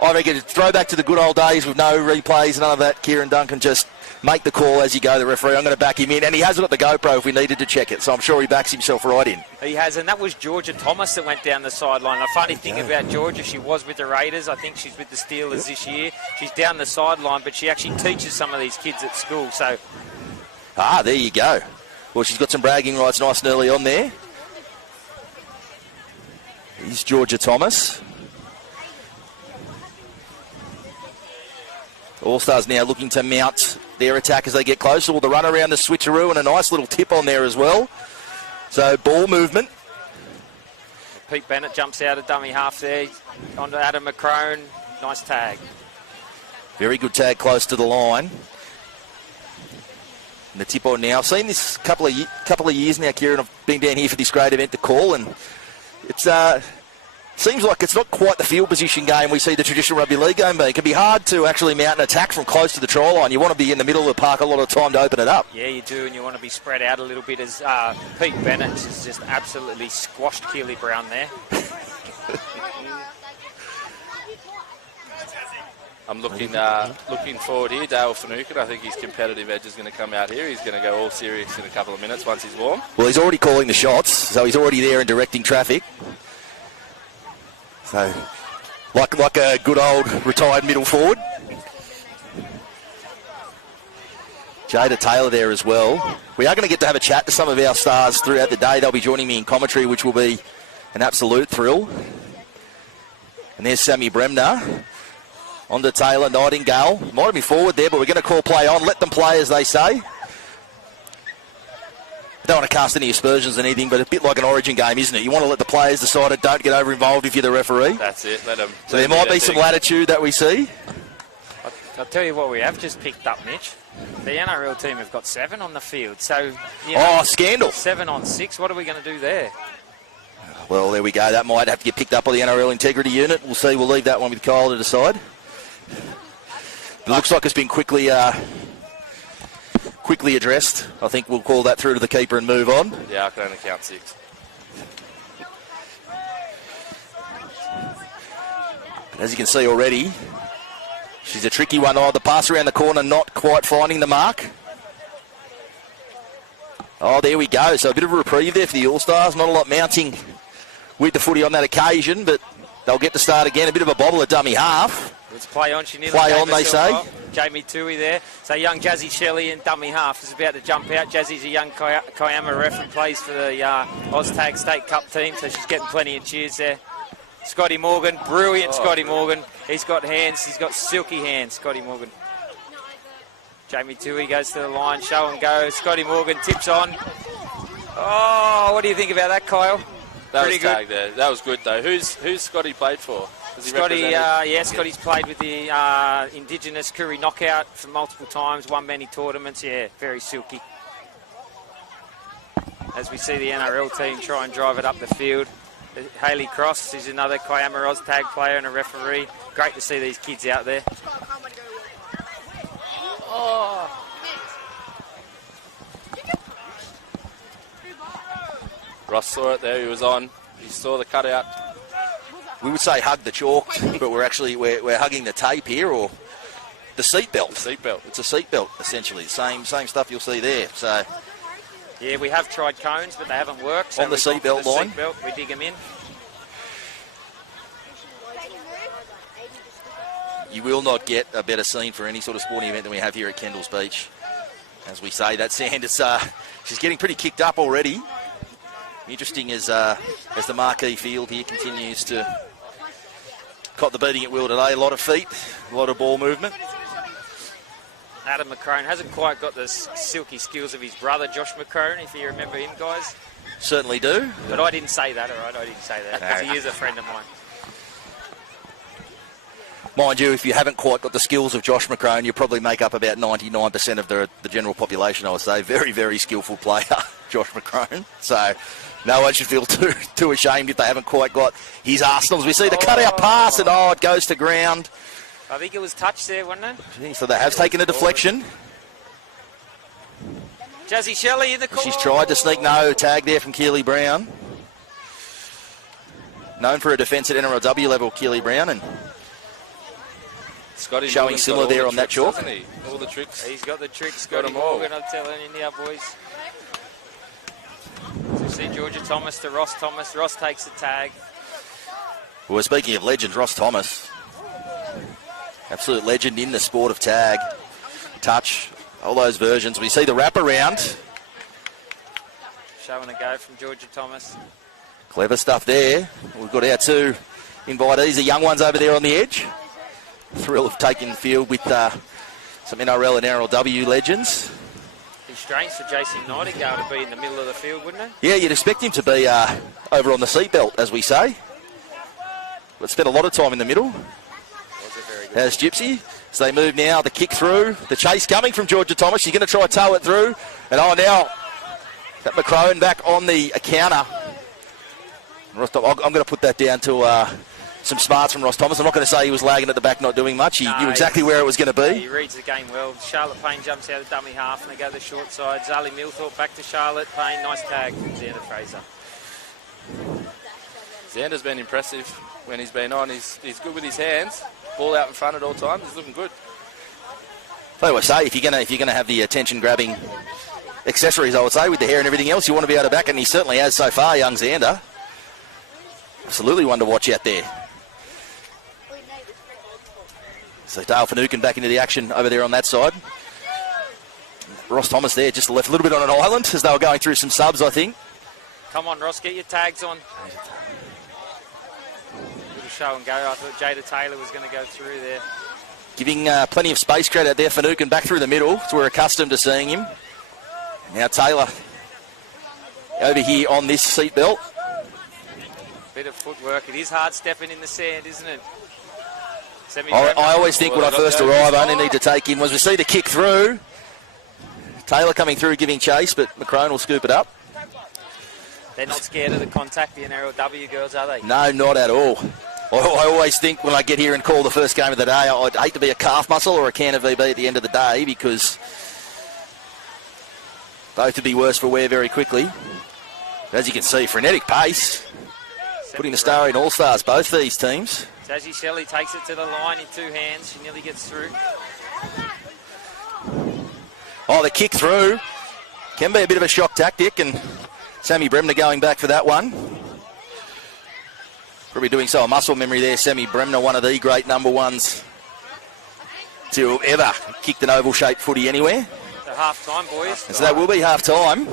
I reckon throw back to the good old days with no replays, none of that. Kieran Duncan just make the call as you go, the referee. I'm going to back him in. And he has got the GoPro if we needed to check it, so I'm sure he backs himself right in. He has, and that was Georgia Thomas that went down the sideline. A funny thing about Georgia, she was with the Raiders. I think she's with the Steelers this year. She's down the sideline, but she actually teaches some of these kids at school. So, there you go. Well, she's got some bragging rights nice and early on there. Here's Georgia Thomas. All-Stars now looking to mount their attack as they get closer. Well, the run around the switcheroo and a nice little tip on there as well. So, ball movement. Pete Bennett jumps out of dummy half there. Onto Adam McCrone. Nice tag. Very good tag close to the line. And the tip on now. I've seen this couple of years now, Kieran. I've been down here for this great event to call, and it's seems like it's not quite the field position game we see the traditional rugby league game being. It can be hard to actually mount an attack from close to the try line. You want to be in the middle of the park a lot of time to open it up. Yeah, you do, and you want to be spread out a little bit as Pete Bennett has just absolutely squashed Keely Brown there. I'm looking forward here. Dale Finucane, I think his competitive edge is going to come out here. He's going to go all serious in a couple of minutes once he's warm. Well, he's already calling the shots, so he's already there and directing traffic. So, like a good old retired middle forward. Jada Taylor there as well. We are going to get to have a chat to some of our stars throughout the day. They'll be joining me in commentary, which will be an absolute thrill. And there's Sammy Bremner. On to Taylor, Nightingale. Might have been forward there, but we're going to call play on. Let them play, as they say. Don't want to cast any aspersions or anything, but a bit like an Origin game, isn't it? You want to let the players decide it. Don't get over-involved if you're the referee. That's it. Let them. So there might be some latitude that we see. I'll tell you what we have just picked up, Mitch. The NRL team have got 7 on the field. So, scandal. 7 on 6. What are we going to do there? Well, there we go. That might have to get picked up by the NRL Integrity Unit. We'll see. We'll leave that one with Kyle to decide. It looks like it's been quickly addressed. I think we'll call that through to the keeper and move on. Yeah, I can only count 6. But as you can see already, she's a tricky one. The pass around the corner, not quite finding the mark. There we go. So a bit of a reprieve there for the All-Stars. Not a lot mounting with the footy on that occasion, but they'll get to start again. A bit of a bobble at dummy half. Let's play on. She nearly play on, they say. Jamie Toohey there. So young Jazzy Shelley in dummy half is about to jump out. Jazzy's a young Kiama ref and plays for the OzTag State Cup team, so she's getting plenty of cheers there. Scotty Morgan, brilliant Scotty Morgan. He's got hands. He's got silky hands, Scotty Morgan. Jamie Toohey goes to the line, show and go. Scotty Morgan tips on. What do you think about that, Kyle? That was tagged there. That was good, though. Who's Scotty played for? Scotty, Scotty's played with the Indigenous Koori Knockout for multiple times, won many tournaments. Yeah, very silky. As we see the NRL team try and drive it up the field. Hayley Cross is another Kiama OzTag player and a referee. Great to see these kids out there. Ross saw it there. He was on. He saw the cutout. We would say hug the chalk, but we're hugging the tape here, or the seatbelt. Seatbelt. It's a seatbelt, essentially. Same stuff you'll see there. So, yeah, we have tried cones, but they haven't worked. So on the seatbelt line, we dig them in. You will not get a better scene for any sort of sporting event than we have here at Kendalls Beach. As we say, that sand is she's getting pretty kicked up already. Interesting as the marquee field here continues to cop the beating it will today. A lot of feet, a lot of ball movement. Adam McCrone hasn't quite got the silky skills of his brother, Josh McCrone, if you remember him, guys. Certainly do. But I didn't say that, all right? I didn't say that, because he is a friend of mine. Mind you, if you haven't quite got the skills of Josh McCrone, you probably make up about 99% of the general population, I would say. Very, very skillful player, Josh McCrone. So no one should feel too ashamed if they haven't quite got his arsenals. We see the cutout pass, and it goes to ground. I think it was touched there, wasn't it? So they have taken a deflection. Jazzy Shelley in the corner. She's tried to sneak tag there from Keely Brown. Known for her defence at NRLW level, Keely Brown, and Scotty showing Morgan's similar got all there the on that tricks, chalk. hasn't he? All the tricks. He's got the tricks, Got Scotty 'em all. Morgan, I'm telling you now, boys. So you see Georgia Thomas to Ross Thomas. Ross takes the tag. Well, speaking of legends, Ross Thomas, absolute legend in the sport of tag, touch, all those versions. We see the wraparound. Showing a go from Georgia Thomas. Clever stuff there. We've got our two invitees, the young ones over there on the edge. Thrill of taking the field with some NRL and NRLW legends. Be strange for Jason Nightingale to be in the middle of the field, wouldn't it? Yeah, you'd expect him to be over on the seatbelt, as we say. But spent a lot of time in the middle. Was a very good As Gypsy. So they move now, the kick through. The chase coming from Georgia Thomas. She's going to try to tow it through. And now that McCrone back on the counter. I'm going to put that down to some smarts from Ross Thomas. I'm not going to say he was lagging at the back, not doing much. He knew exactly where it was going to be. He reads the game well. Charlotte Payne jumps out of dummy half and they go to the short side. Zali Milthorpe back to Charlotte Payne. Nice tag from Xander Fraser. Xander's been impressive when he's been on. He's good with his hands. Ball out in front at all times. He's looking good. I would say if you're gonna have the attention-grabbing accessories, I would say, with the hair and everything else, you want to be able to back, and he certainly has so far, young Xander. Absolutely one to watch out there. So Dale Finucane back into the action over there on that side. Ross Thomas there just left a little bit on an island as they were going through some subs, I think. Come on, Ross, get your tags on. Little show and go. I thought Jada Taylor was going to go through there. Giving plenty of space credit there. Finucane back through the middle, as we're accustomed to seeing him. Now Taylor over here on this seatbelt. Bit of footwork. It is hard stepping in the sand, isn't it? I always think when I first arrive, I only need to take in was we see the kick through. Taylor coming through giving chase, but McCrone will scoop it up. They're not scared of the contact, the NRLW girls, are they? No, not at all. I always think when I get here and call the first game of the day, I'd hate to be a calf muscle or a can of VB at the end of the day because both would be worse for wear very quickly. As you can see, frenetic pace. Putting the star in All-Stars, both these teams. Jazzy Shelley takes it to the line in two hands. She nearly gets through. Oh, the kick through. Can be a bit of a shock tactic, and Sammy Bremner going back for that one. Probably doing so a muscle memory there. Sammy Bremner, one of the great number ones to ever kicked an oval-shaped footy anywhere. So half-time, boys. And so that will be half-time.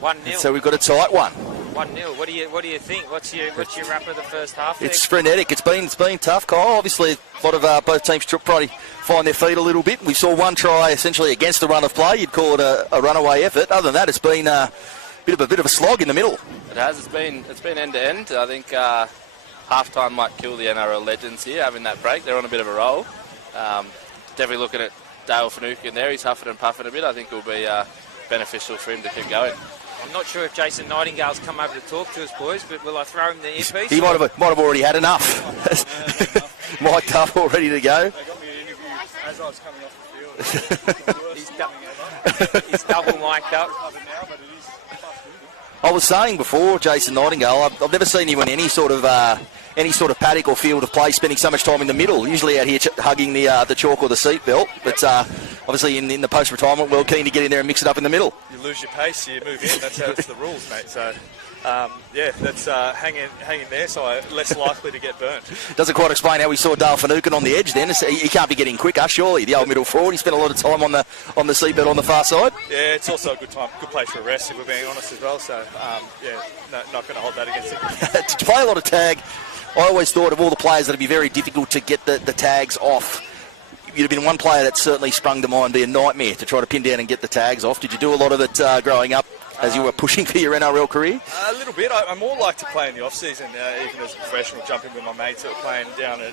1-0. So we've got a tight one. 1-0. What do you think? What's your wrap of the first half? It's frenetic. It's been tough, Kyle. Obviously, a lot of both teams probably find their feet a little bit. We saw one try essentially against the run of play. You'd call it a runaway effort. Other than that, it's been a bit of a slog in the middle. It has. It's been end to end. I think half-time might kill the NRL legends here, having that break. They're on a bit of a roll. Definitely looking at Dale Finucane there. He's huffing and puffing a bit. I think it will be beneficial for him to keep going. I'm not sure if Jason Nightingale's come over to talk to us, boys, but will I throw him the earpiece? He might have already had enough. Mic'd up, all ready to go. They got me an interview as I was coming off the field. He's double mic'd up. I was saying before, Jason Nightingale, I've never seen you in any sort of paddock or field of play spending so much time in the middle. Usually out here hugging the chalk or the seatbelt, but obviously in the post-retirement world, keen to get in there and mix it up in the middle. You lose your pace, you move in. That's how it's the rules, mate. So, that's hang in there, so I'm less likely to get burnt. Doesn't quite explain how we saw Dale Finucane on the edge then. He can't be getting quicker, surely, the old middle forward. He spent a lot of time on the seatbelt on the far side. Yeah, it's also a good place for a rest, if we're being honest as well. So, not going to hold that against him. To play a lot of tag, I always thought of all the players that it'd be very difficult to get the tags off. You'd have been one player that certainly sprung to mind, be a nightmare to try to pin down and get the tags off. Did you do a lot of it growing up as you were pushing for your NRL career? A little bit. I more like to play in the off-season, even as a professional, jumping with my mates that were playing down at,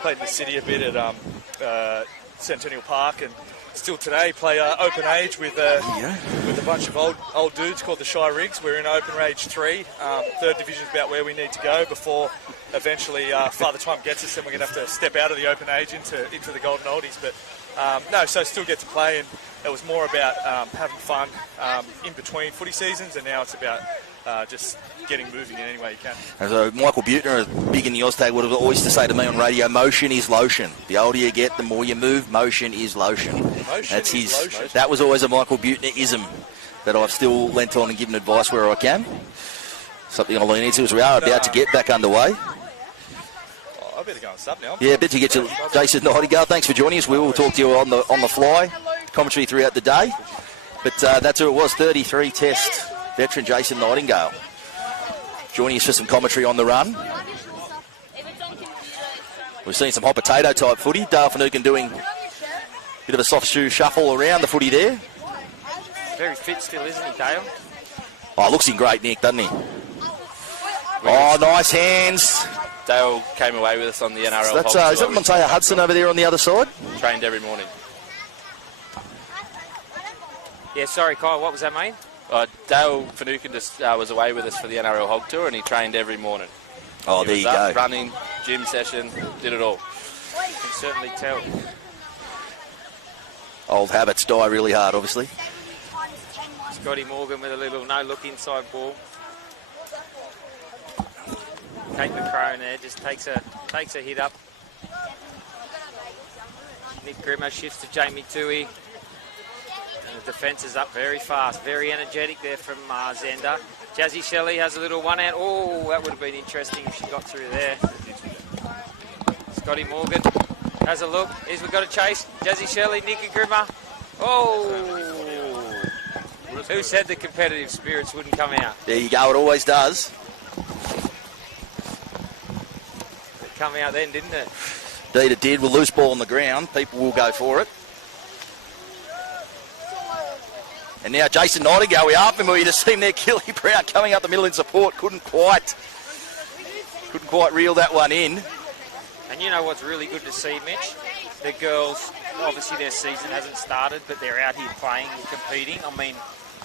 played in the city a bit at Centennial Park, and still today play open age with a bunch of old dudes called the Shy Rigs. We're in open age 3. Third division's about where we need to go before eventually Father Time gets us, and we're going to have to step out of the open age into the Golden Oldies. But so still get to play, and it was more about having fun in between footy seasons, and now it's about just getting moving in any way you can. So Michael Butner, big in the OzTag, would have always to say to me on radio, motion is lotion. The older you get, the more you move. Motion is lotion. That's his. Lotion. That was always a Michael Butner-ism that I've still lent on and given advice where I can. Something I'll lean into as we are about to get back underway. I better go and sub now. Yeah, bet you get to Jason Nightingale. Thanks for joining us. We will talk to you on the fly, commentary throughout the day. But that's who it was, 33 test veteran Jason Nightingale. Joining us for some commentary on the run. We've seen some hot potato type footy. Dale Finucane doing a bit of a soft shoe shuffle around the footy there. Very fit still, isn't he, Dale? Oh, looks in great nick, doesn't he? Oh, nice hands. Dale came away with us on the NRL. That's, is that Montea Hudson over there on the other side? Trained every morning. Yeah, sorry, Kyle, what was that, mate? Dale Finucane just was away with us for the NRL Hog Tour, and he trained every morning. Oh, He there was you up, go. running, gym session, did it all. You can certainly tell. Old habits die really hard, obviously. Scotty Morgan with a little no-look inside ball. Kate McCrone there just takes a hit up. Nick Grimmer shifts to Jamie Tui. And the defence is up very fast, very energetic there from Zender. Jazzy Shelley has a little one out. Oh, that would have been interesting if she got through there. Scotty Morgan has a look. We've got a chase. Jazzy Shelley, Nicky Grimmer. Oh! Who said the competitive spirits wouldn't come out? There you go, it always does. It come out then, didn't it? Indeed it did. With loose ball on the ground, people will go for it. And now Jason Nightingale, we are familiar to see him there. Kelly Brown coming up the middle in support. Couldn't quite reel that one in. And you know what's really good to see, Mitch? The girls, obviously their season hasn't started, but they're out here playing and competing. I mean,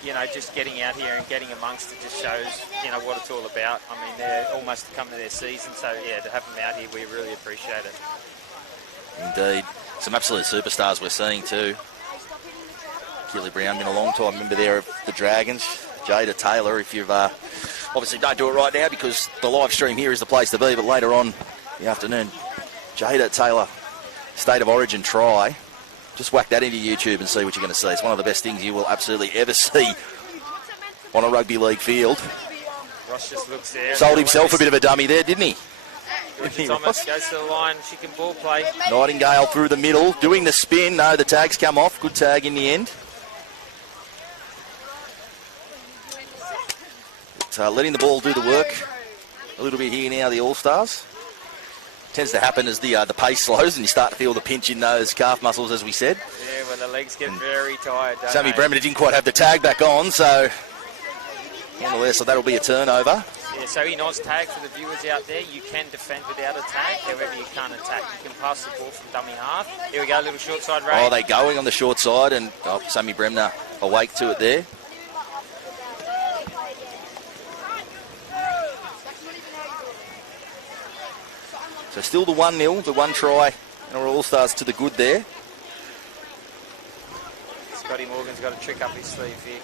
you know, just getting out here and getting amongst it just shows, you know, what it's all about. I mean, they're almost come to their season, so yeah, to have them out here, we really appreciate it. Indeed. Some absolute superstars we're seeing too. Kelly Brown, been a long time member there of the Dragons. Jada Taylor, if you've obviously don't do it right now because the live stream here is the place to be, but later on in the afternoon, Jada Taylor, State of Origin try. Just whack that into YouTube and see what you're going to see. It's one of the best things you will absolutely ever see on a rugby league field. Ross just looks there. Sold himself a bit of a dummy there, didn't he? Roger Thomas goes to the line. She can ball play. Nightingale through the middle, doing the spin. No, the tag's come off. Good tag in the end. But, letting the ball do the work a little bit here now, the All-Stars. Tends to happen as the pace slows and you start to feel the pinch in those calf muscles, as we said. Yeah, when the legs get very tired, don't Sammy they? Bremer didn't quite have the tag back on, so nonetheless, so that'll be a turnover. Yeah, so in OzTag, for the viewers out there, you can defend without a tag. However, you can't attack. You can pass the ball from dummy half. Here we go, little short side raid. Oh, they're going on the short side, and Sammy Bremner awake to it there. So still the 1-0, the one try, and our All-Stars to the good there. Scotty Morgan's got a trick up his sleeve here.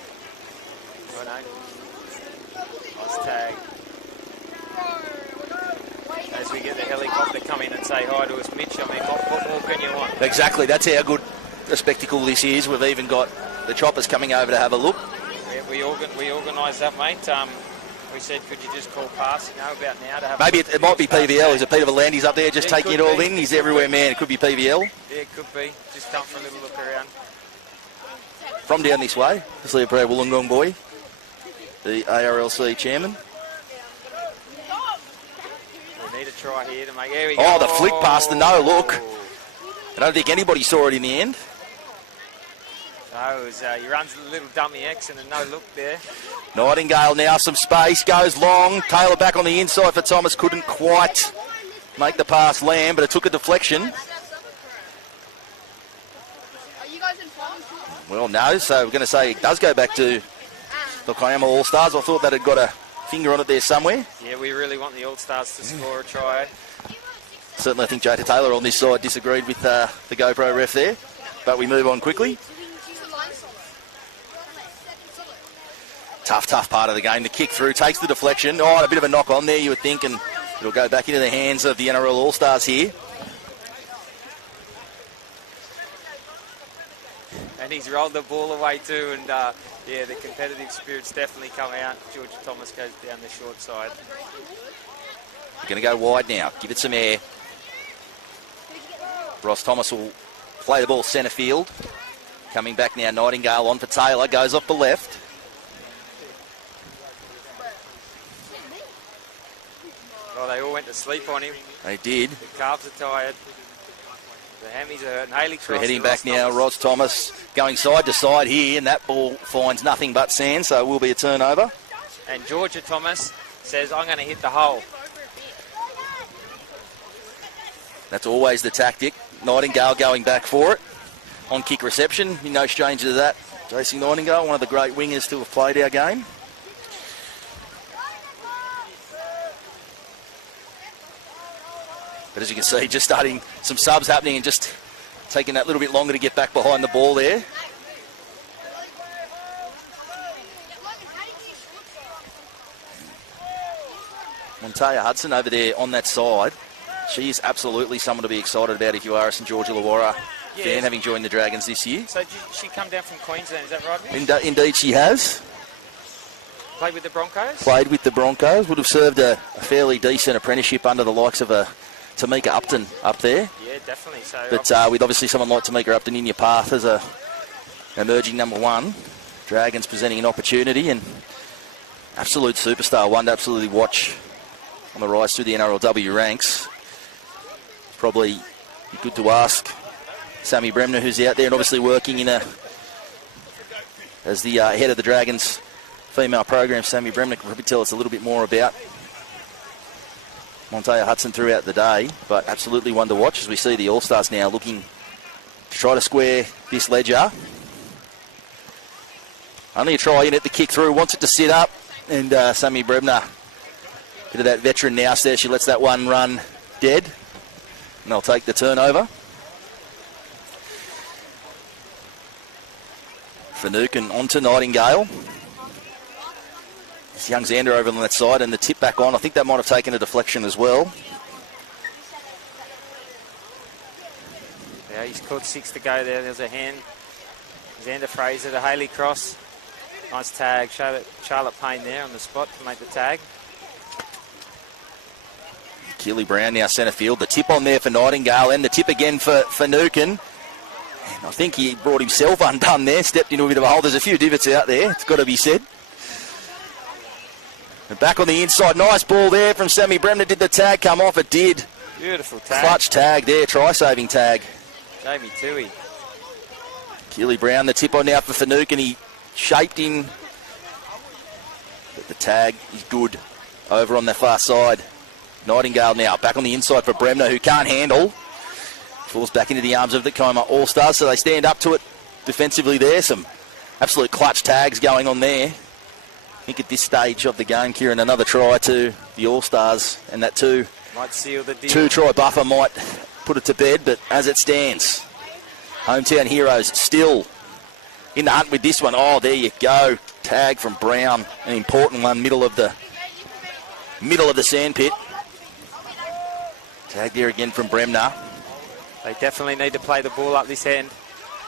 Oh no. OzTag. As we get the helicopter come in and say hi to us, Mitch, I mean, what more can you want? Exactly, that's how good a spectacle this is. We've even got the choppers coming over to have a look. Yeah, we organised that, mate. We said, could you just call pass, about now to have... Maybe it might be PVL. Is it Peter Volandes up there just Yeah, taking it could all be. in? He's everywhere, man. It could be PVL. Yeah, it could be. Just come for a little look around. From down this way, Leah Pereira Wollongong boy, the ARLC chairman. We need a try here to make... There we go. Oh, the flick past the no look. I don't think anybody saw it in the end. No, it was, he runs a little dummy X and a no look there. Nightingale now, some space, goes long. Taylor back on the inside for Thomas, couldn't quite make the pass land, but it took a deflection. Well, no, so we're going to say it does go back to the Kiama All-Stars. I thought that had got a finger on it there somewhere. Yeah, we really want the All-Stars to score a try. Certainly I think Jada Taylor on this side disagreed with the GoPro ref there, but we move on quickly. Tough part of the game. The kick through, takes the deflection. Oh, a bit of a knock on there, you would think, and it'll go back into the hands of the NRL All-Stars here. And he's rolled the ball away too, and yeah, the competitive spirit's definitely come out. Georgia Thomas goes down the short side. We're going to go wide now. Give it some air. Ross Thomas will play the ball centre field. Coming back now, Nightingale on for Taylor. Goes off the left. Well, they all went to sleep on him. They did. The calves are tired. The hammies are hurting. Haley Cross. We're heading back now. Ross Thomas going side to side here, and that ball finds nothing but sand, so it will be a turnover. And Georgia Thomas says, I'm going to hit the hole. That's always the tactic. Nightingale going back for it. On kick reception, no stranger to that. Jason Nightingale, one of the great wingers to have played our game. But as you can see, just starting some subs happening and just taking that little bit longer to get back behind the ball there. Montea Hudson over there on that side. She is absolutely someone to be excited about if you are a St George Illawarra fan, having joined the Dragons this year. So did she come down from Queensland, is that right? Indeed she has. Played with the Broncos? Played with the Broncos. Would have served a fairly decent apprenticeship under the likes of a Tamika Upton up there. Yeah, definitely. So, but with obviously someone like Tamika Upton in your path as a emerging number one, Dragons presenting an opportunity, and absolute superstar, one to absolutely watch on the rise through the NRLW ranks. Probably good to ask Sammy Bremner, who's out there and obviously working as the head of the Dragons female program. Sammy Bremner can probably tell us a little bit more about Montea Hudson throughout the day, but absolutely one to watch as we see the All-Stars now looking to try to square this ledger. Only a try in it, the kick through, wants it to sit up, and Sammy Bremner, bit of that veteran nous there, she lets that one run dead, and they'll take the turnover. Finucane onto Nightingale. It's young Xander over on that side, and the tip back on. I think that might have taken a deflection as well. Yeah, he's caught 6 to go there. There's a hand. Xander Fraser to Haley Cross. Nice tag. Charlotte Payne there on the spot to make the tag. Keely Brown now centre field. The tip on there for Nightingale, and the tip again for Finucane. And I think he brought himself undone there. Stepped into a bit of a hole. There's a few divots out there, it's got to be said. And back on the inside, nice ball there from Sammy Bremner. Did the tag come off? It did. Beautiful tag. Clutch tag there, try-saving tag. Jamie Toohey. Keely Brown, the tip on now for Finucane, and he shaped in. But the tag is good over on the far side. Nightingale now back on the inside for Bremner, who can't handle. Falls back into the arms of the Kiama All-Stars, so they stand up to it defensively there. Some absolute clutch tags going on there. I think at this stage of the game, Kieran, another try to the All-Stars, and that might seal the deal. 2-try buffer might put it to bed, but as it stands, Hometown Heroes still in the hunt with this one. Oh, there you go. Tag from Brown, an important one, middle of the sandpit. Tag there again from Bremner. They definitely need to play the ball up this end.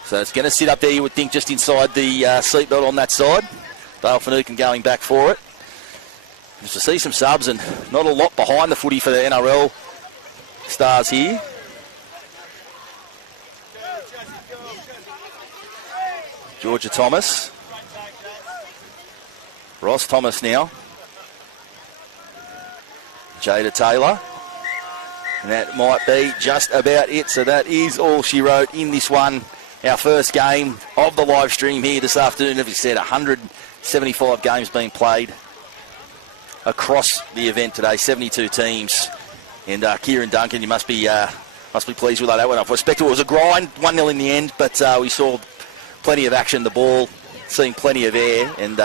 So it's going to sit up there, you would think, just inside the seatbelt on that side. Dale Finucane going back for it. Just to see some subs and not a lot behind the footy for the NRL Stars here. Georgia Thomas. Ross Thomas now. Jada Taylor. And that might be just about it. So that is all she wrote in this one. Our first game of the live stream here this afternoon. As we said, 175 games being played across the event today. 72 teams. And Kieran Duncan, you must be pleased with that one. I expect it was a grind, 1-0 in the end, but we saw plenty of action. The ball seeing plenty of air, and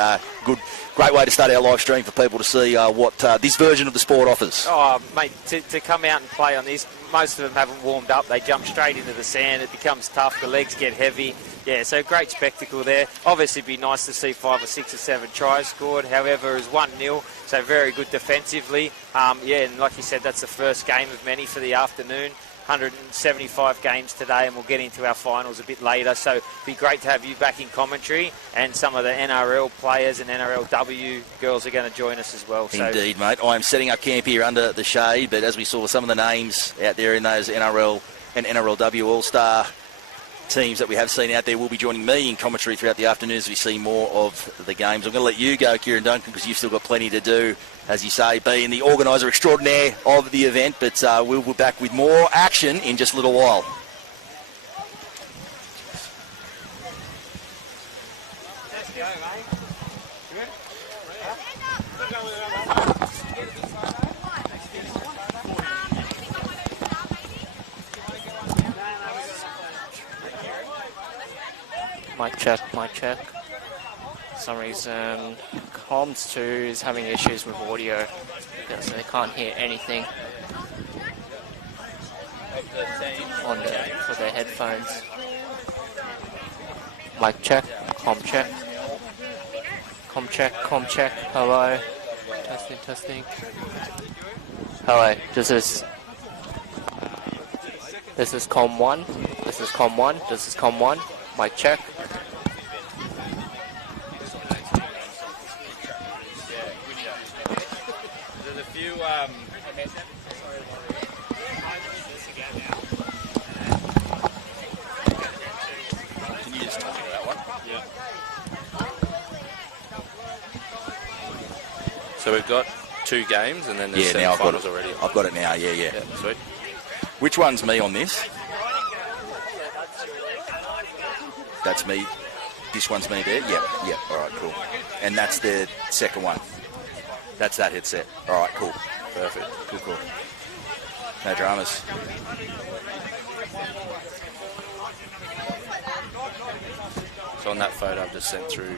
great way to start our live stream for people to see what this version of the sport offers. Oh, mate, to come out and play on this, most of them haven't warmed up. They jump straight into the sand. It becomes tough. The legs get heavy. Yeah, so great spectacle there. Obviously, it'd be nice to see 5 or 6 or 7 tries scored. However, it's 1-0, so very good defensively. Yeah, and like you said, that's the first game of many for the afternoon. 175 games today, and we'll get into our finals a bit later. So it'd be great to have you back in commentary, and some of the NRL players and NRLW girls are going to join us as well. So. Indeed, mate. I am setting up camp here under the shade, but as we saw some of the names out there in those NRL and NRLW All-Star teams that we have seen out there will be joining me in commentary throughout the afternoon as we see more of the games. I'm going to let you go, Kieran Duncan, because you've still got plenty to do, as you say, being the organiser extraordinaire of the event. But we'll be back with more action in just a little while. Mic check, mic check. For some reason, Comms 2 is having issues with audio, so they can't hear anything for their headphones. Mic check, comm check. Comm check, comm check. Hello. Testing, testing. Hello, this is comm 1. This is comm 1. This is comm 1. Mic check. There's a few. Can you just talk to that one? Yeah. So we've got 2 games, and then there's now I've got it semi-finals already. I've got it now. Yeah. Yeah, sweet. Which one's me on this? That's me. This one's me there? Yep. All right, cool. And that's the second one. That's that headset. All right, cool. Perfect. Cool. No dramas. So on that photo I've just sent through.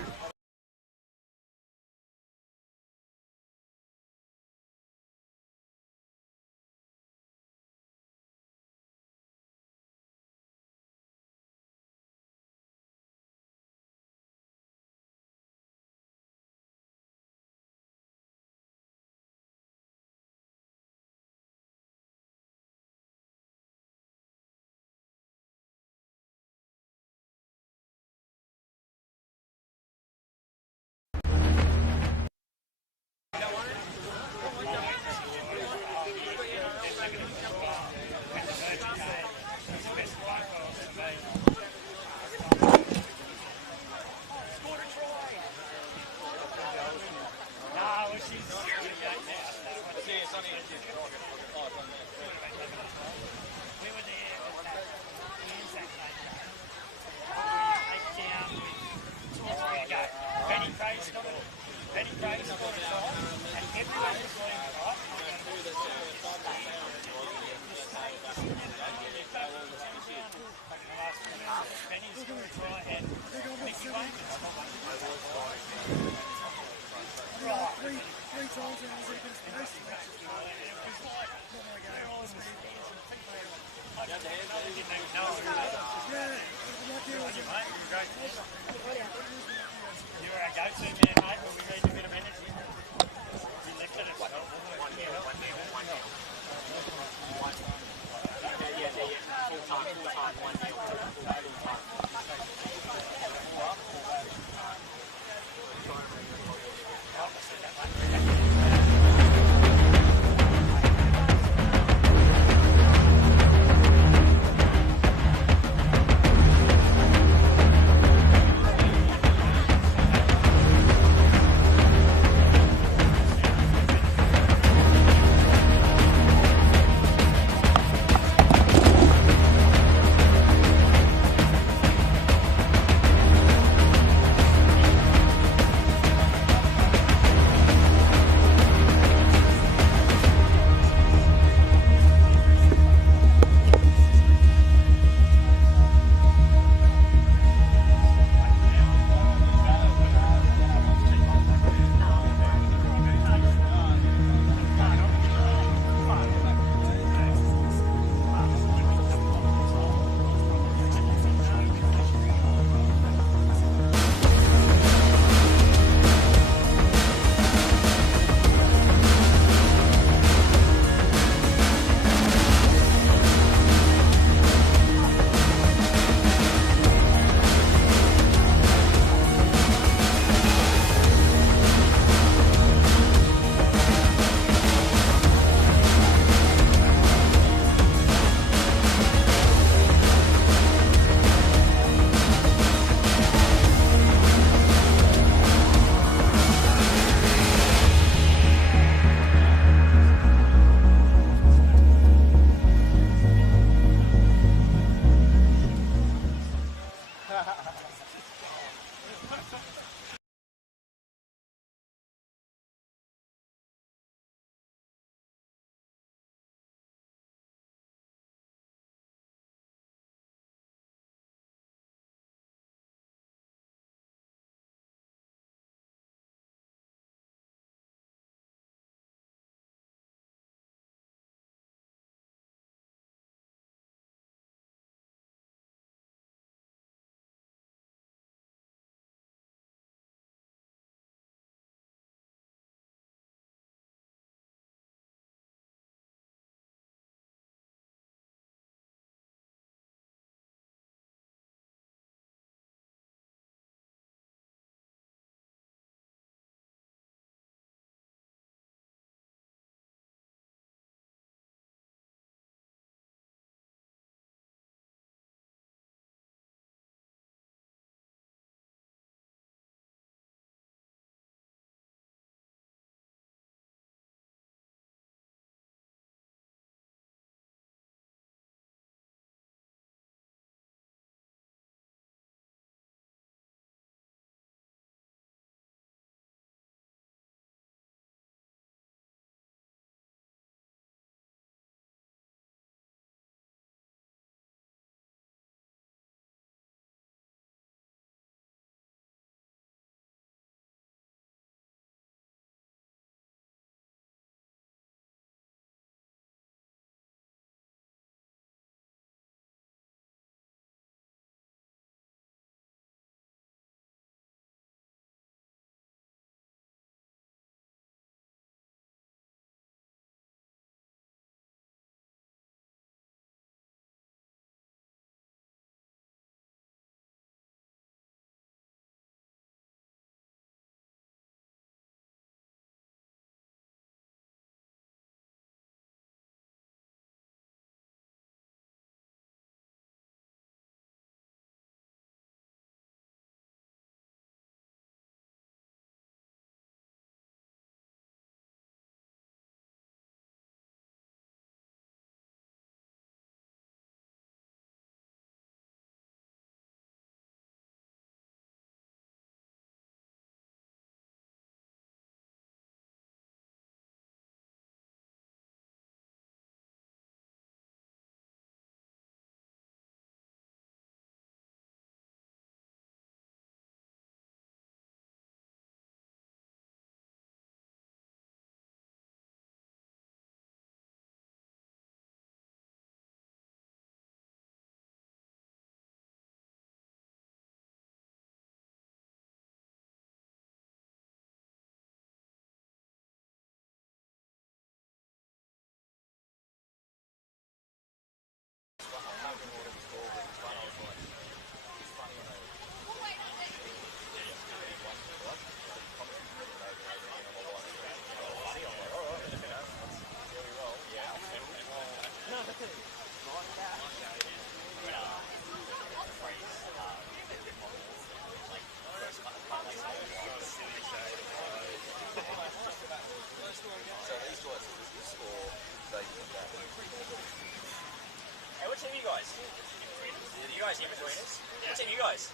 Hey, what team are you guys? Are you guys in-betweeners? What team are you guys?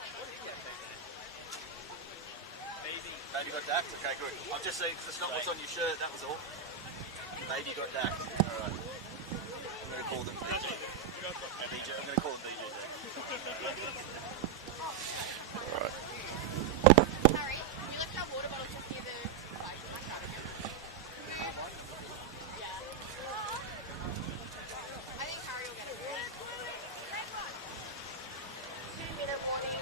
Baby got dacked? Okay, good. I've just seen, it's not what's on your shirt, that was all. Baby got dacked. Alright. I'm going to call them DJ. I'm going to call them DJ. Alright. Harry, can you lift our water bottle just near the... Yeah. I think Harry will get it. 2-minute warning.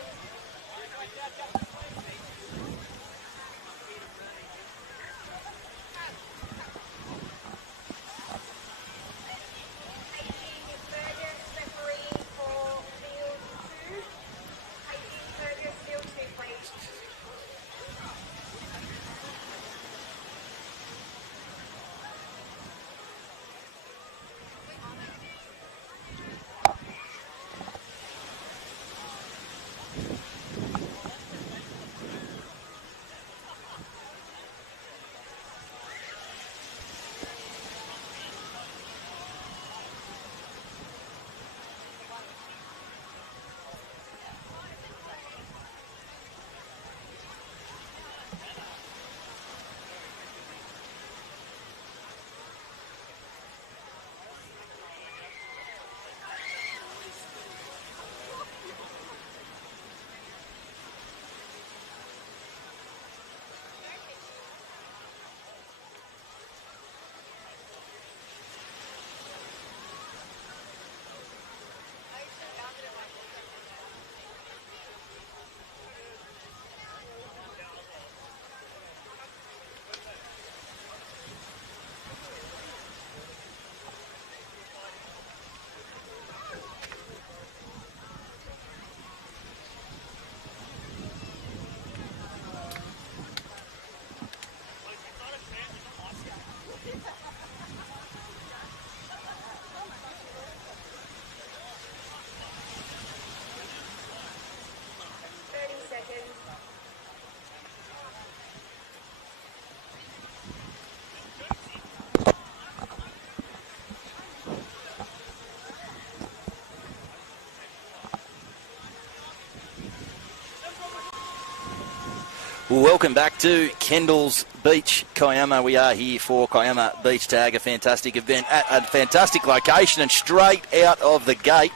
Welcome back to Kendalls Beach Kiama. We are here for Kiama Beach OzTag, a fantastic event at a fantastic location, and straight out of the gate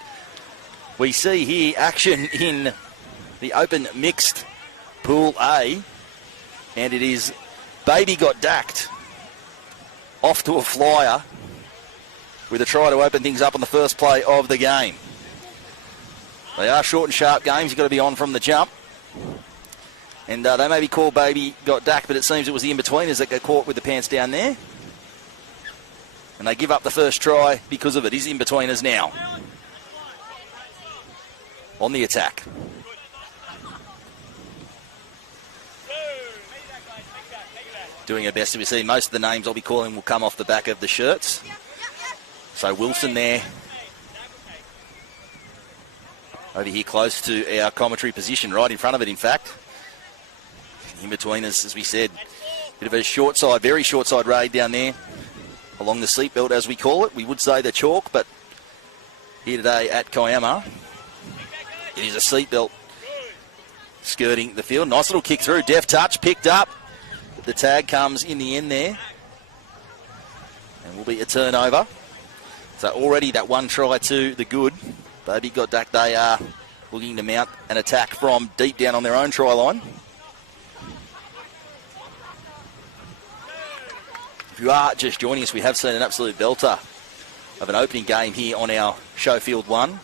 we see here action in the open mixed Pool A, and it is Baby got dacked off to a flyer with a try to open things up on the first play of the game. They are short and sharp games. You've got to be on from the jump. And they may be called Baby got dacked, but it seems it was the in-betweeners that got caught with the pants down there. And they give up the first try because of it. He's in-betweeners now on the attack. Doing her best to be seen. Most of the names I'll be calling will come off the back of the shirts. So Wilson there. Over here close to our commentary position, right in front of it, in fact. In between us, as we said, bit of a short side, very short side raid down there along the seatbelt, as we call it. We would say the chalk, but here today at Kiama, it is a seatbelt skirting the field. Nice little kick through, deft touch, picked up. The tag comes in the end there, and will be a turnover. So already that one try to the good. Baby got dacked. They are looking to mount an attack from deep down on their own try line. If you are just joining us, we have seen an absolute belter of an opening game here on our show field 1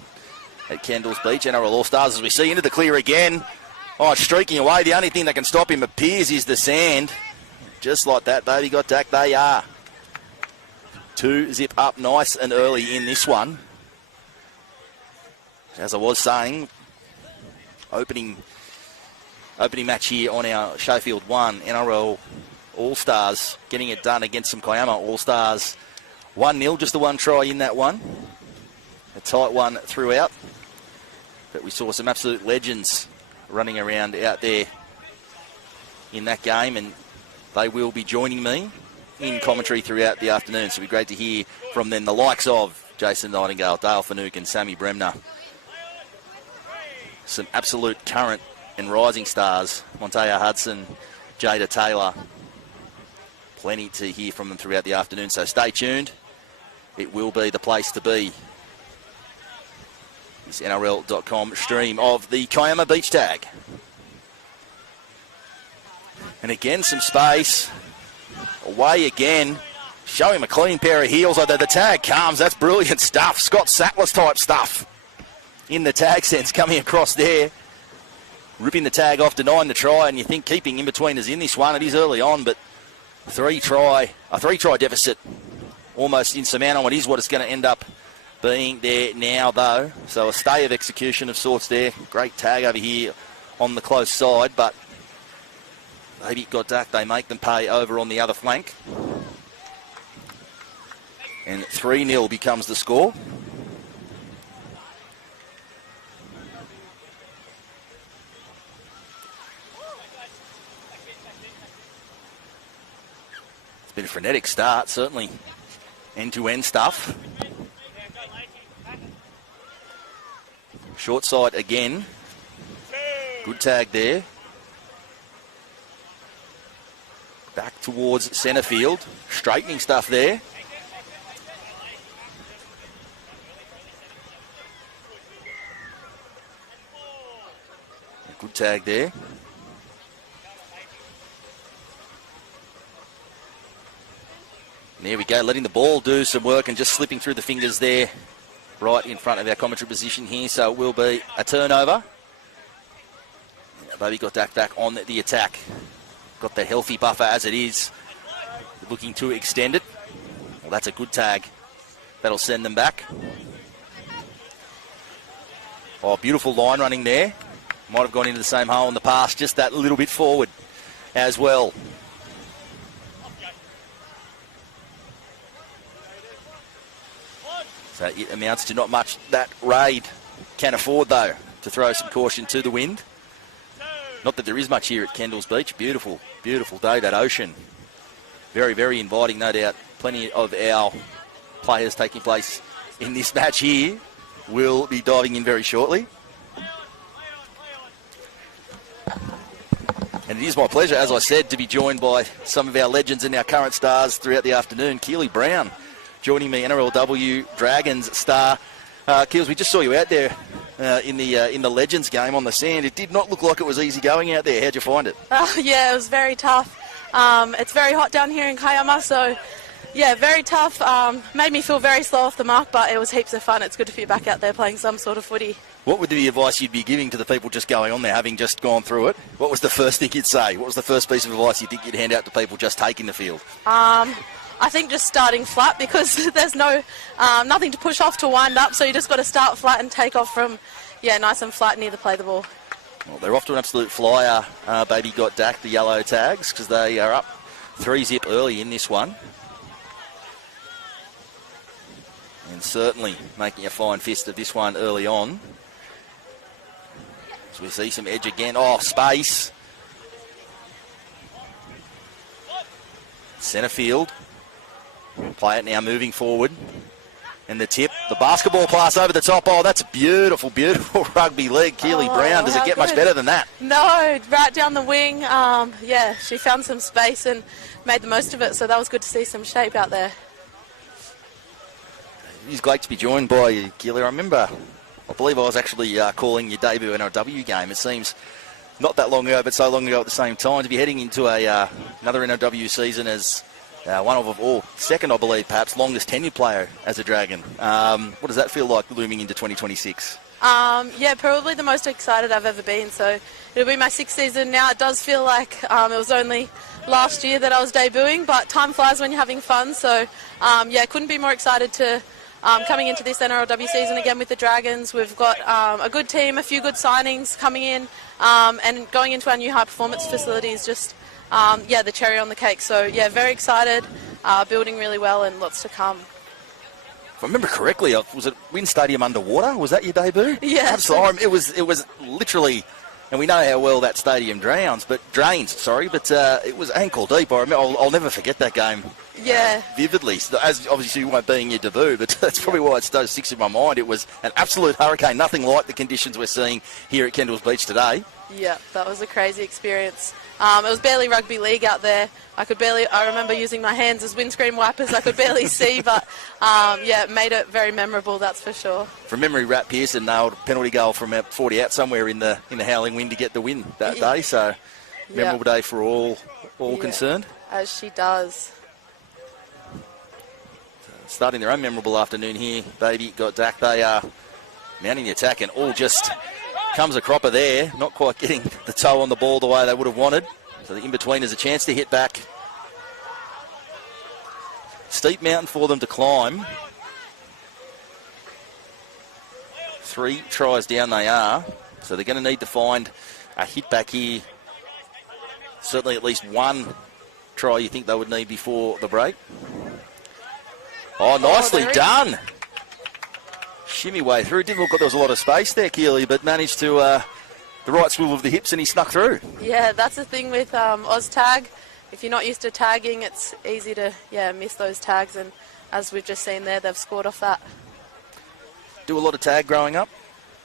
at Kendalls Beach. NRL All-Stars, as we see into the clear again. Oh, it's streaking away. The only thing that can stop him appears is the sand. Just like that, Baby got dacked. They are 2-zip up nice and early in this one. As I was saying, opening match here on our show field 1, NRL All-Stars getting it done against some Kiama All-Stars. 1-0, just the one try in that one. A tight one throughout. But we saw some absolute legends running around out there in that game, and they will be joining me in commentary throughout the afternoon. So it'll be great to hear from them, the likes of Jason Nightingale, Dale Finuke and Sammy Bremner. Some absolute current and rising stars. Montea Hudson, Jada Taylor. Plenty to hear from them throughout the afternoon. So stay tuned. It will be the place to be. This NRL.com stream of the Kiama Beach Tag. And again, some space. Away again. Show him a clean pair of heels, although the tag comes. That's brilliant stuff. Scott Sattler's type stuff in the tag sense coming across there. Ripping the tag off, denying the try, and you think keeping in between is in this one. It is early on, but a three-try deficit almost insurmountable. It is what it's going to end up being there now, though. So a stay of execution of sorts there. Great tag over here on the close side, but maybe it got ducked. They make them pay over on the other flank. And 3-0 becomes the score. It's been a frenetic start, certainly end-to-end stuff. Short side again. Good tag there. Back towards centre field. Straightening stuff there. Good tag there. And there we go, letting the ball do some work and just slipping through the fingers there, right in front of our commentary position here. So it will be a turnover. Baby got back on the attack. Got the healthy buffer as it is. Looking to extend it. Well, that's a good tag. That'll send them back. Oh, beautiful line running there. Might have gone into the same hole in the past, just that little bit forward as well. So it amounts to not much that Raid can afford, though, to throw some caution to the wind. Not that there is much here at Kendalls Beach. Beautiful, beautiful day, that ocean. Very, very inviting, no doubt. Plenty of our players taking place in this match here will be diving in very shortly. And it is my pleasure, as I said, to be joined by some of our legends and our current stars throughout the afternoon. Keely Brown joining me, NRLW Dragons star. Keels, we just saw you out there in the Legends game on the sand. It did not look like it was easy going out there. How'd you find it? Yeah, it was very tough. It's very hot down here in Kiama, so yeah, very tough. Made me feel very slow off the mark, but it was heaps of fun. It's good to be back out there playing some sort of footy. What would be the advice you'd be giving to the people just going on there, having just gone through it? What was the first thing you'd say? What was the first piece of advice you think you'd hand out to people just taking the field? I think just starting flat, because there's nothing to push off to wind up, so you just got to start flat and take off from, nice and flat and either play the ball. Well, they're off to an absolute flyer. Baby got Dak, the yellow tags, because they are up 3-0 early in this one. And certainly making a fine fist of this one early on. So we see some edge again. Oh, space. Centre field. Play it now, moving forward. And the tip, the basketball pass over the top. Oh, that's a beautiful, beautiful rugby league. Keely Brown, does it get much better than that? No, right down the wing. She found some space and made the most of it, so that was good to see some shape out there. It's great to be joined by you, Keely. I believe I was actually calling your debut NRLW game. It seems not that long ago, but so long ago at the same time, to be heading into another NRLW season as one of, second, I believe, perhaps, longest tenured player as a Dragon. What does that feel like looming into 2026? Probably the most excited I've ever been. So it'll be my 6th season now. It does feel like it was only last year that I was debuting, but time flies when you're having fun. So, couldn't be more excited to coming into this NRLW season again with the Dragons. We've got a good team, a few good signings coming in, and going into our new high performance facilities, just the cherry on the cake. So very excited, building really well, and lots to come. If I remember correctly, was it Wynn Stadium underwater? Was that your debut? Yeah. Absolutely. It was literally, and we know how well that stadium drains, but it was ankle deep. I'll never forget that game. Yeah. Vividly. So as obviously you won't be in your debut, but that's probably why it still sticks in my mind. It was an absolute hurricane, nothing like the conditions we're seeing here at Kendalls Beach today. Yeah, that was a crazy experience. It was barely rugby league out there. I remember using my hands as windscreen wipers. I could barely see, but yeah, it made it very memorable, that's for sure. From memory, Rat Pearson nailed a penalty goal from about 40 out somewhere in the howling wind to get the win that day. So memorable day for all concerned. As she does. Starting their own memorable afternoon here, Baby got Dak. They are mounting the attack and all just comes a cropper there. Not quite getting the toe on the ball the way they would have wanted. So the in-between is a chance to hit back. Steep mountain for them to climb. 3 tries down they are. So they're going to need to find a hit back here. Certainly at least one try you think they would need before the break. Oh, nicely done. Shimmy way through. Didn't look like there was a lot of space there, Keely, but managed to the right swivel of the hips and he snuck through. Yeah, that's the thing with OzTag. If you're not used to tagging, it's easy to miss those tags, and as we've just seen there, they've scored off that. Do a lot of tag growing up?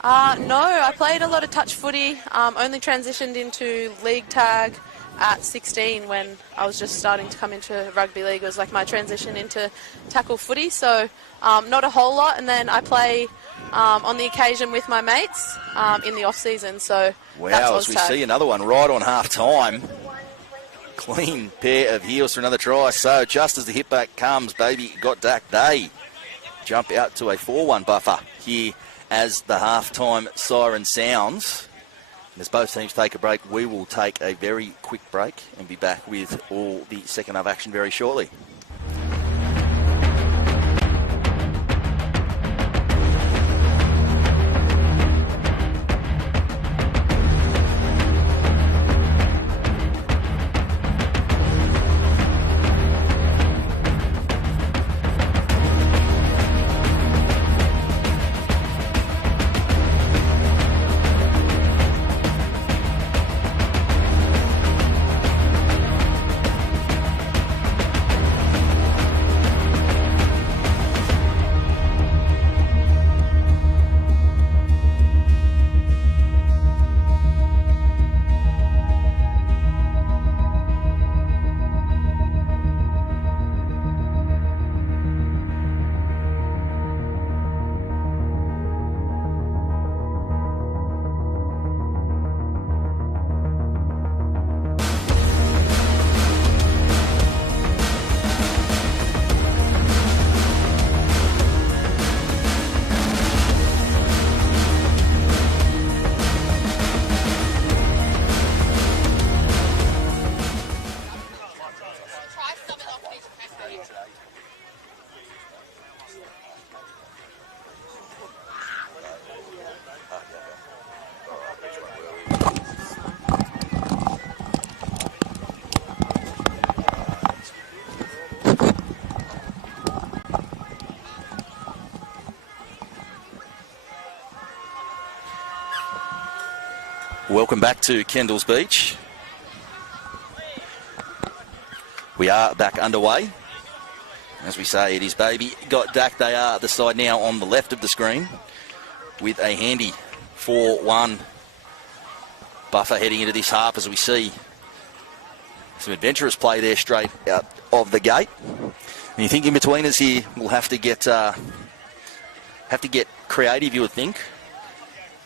No, I played a lot of touch footy. Only transitioned into league tag at 16 when I was just starting to come into rugby league. It was like my transition into tackle footy, so not a whole lot. And then I play on the occasion with my mates in the off-season, so wow, as we see another one right on half-time. Clean pair of heels for another try. So just as the hit back comes, Baby got Dak. They jump out to a 4-1 buffer here as the half-time siren sounds. And as both teams take a break, we will take a very quick break and be back with all the second half action very shortly. Welcome back to Kendalls Beach. We are back underway. As we say, it is Baby got Dak. They are the side now on the left of the screen with a handy 4-1 buffer heading into this half, as we see some adventurous play there straight out of the gate. And you think in between us here, we'll have to get creative, you would think.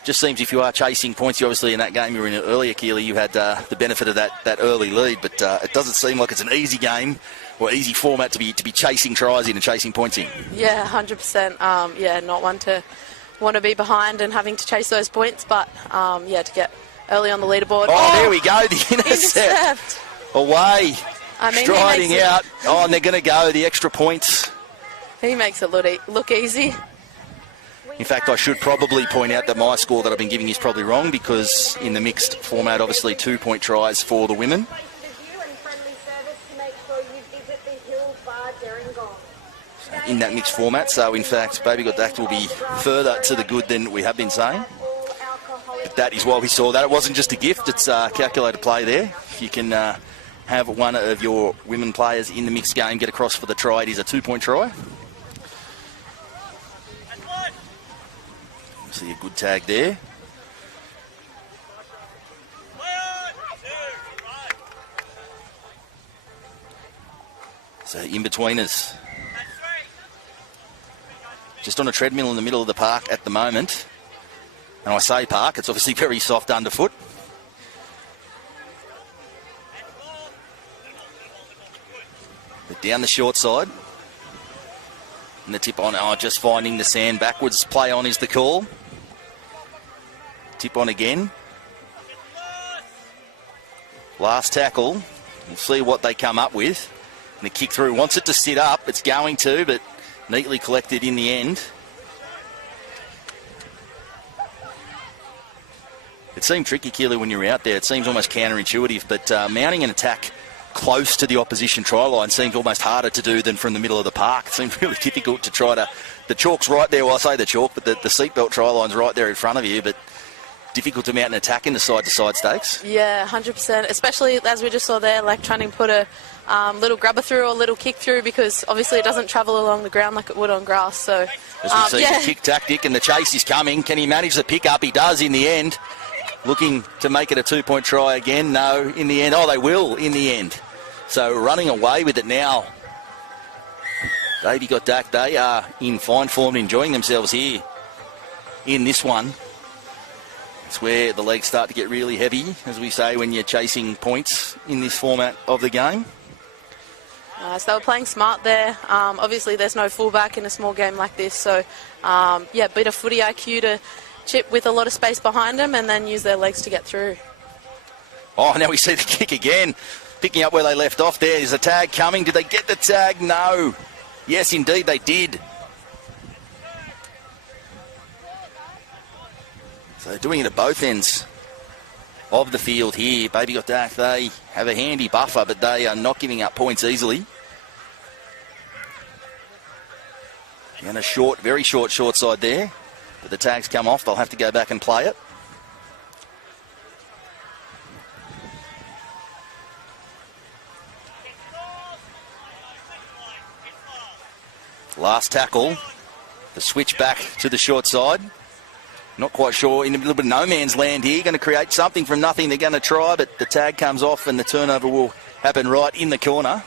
Just seems if you are chasing points, you obviously in that game you were in earlier, Keely, you had the benefit of that early lead, but it doesn't seem like it's an easy game or easy format to be chasing tries in and chasing points in. Yeah, 100%. Not one to want to be behind and having to chase those points, but to get early on the leaderboard. Oh, there we go, the intercept. Away, striding out. Oh, and they're going to go the extra points. He makes it look easy. In fact, I should probably point out that my score that I've been giving is probably wrong, because in the mixed format, obviously 2-point tries for the women. In that mixed format, so in fact, Baby got Dak will be further to the good than we have been saying. But that is why we saw that. It wasn't just a gift, it's calculated play there. If you can have one of your women players in the mixed game get across for the try. It is a 2-point try. See a good tag there. So in-betweeners. Just on a treadmill in the middle of the park at the moment. And I say park, it's obviously very soft underfoot. But down the short side. And the tip on, just finding the sand backwards. Play on is the call. Tip on again. Last tackle. We'll see what they come up with. And the kick through wants it to sit up. It's going to, but neatly collected in the end. It seemed tricky, Keely, when you were out there. It seems almost counterintuitive, but mounting an attack close to the opposition try line seems almost harder to do than from the middle of the park. It seems really difficult to try to... The chalk's right there. Well, I say the chalk, but the seatbelt try line's right there in front of you, but difficult to mount an attack in the side-to-side stakes. Yeah, 100%, especially as we just saw there, like trying to put a little grubber through or little kick through, because obviously it doesn't travel along the ground like it would on grass. So as we see the kick tactic, and the chase is coming. Can he manage the pick up? He does in the end. Looking to make it a 2-point try again. No, in the end. Oh, they will in the end. So running away with it now. Davey got Dak. They are in fine form, enjoying themselves here in this one. It's where the legs start to get really heavy, as we say, when you're chasing points in this format of the game. So they were playing smart there. Obviously, there's no fullback in a small game like this. So, yeah, bit of footy IQ to chip with a lot of space behind them and then use their legs to get through. Oh, now we see the kick again. Picking up where they left off there. There's a tag coming. Did they get the tag? No. Yes, indeed, they did. So they're doing it at both ends of the field here. Baby got Dak. They have a handy buffer, but they are not giving up points easily. And a short, very short side there. But the tags come off. They'll have to go back and play it. Last tackle. The switch back to the short side. Not quite sure. In a little bit of no man's land here. Going to create something from nothing. They're going to try, but the tag comes off and the turnover will happen right in the corner.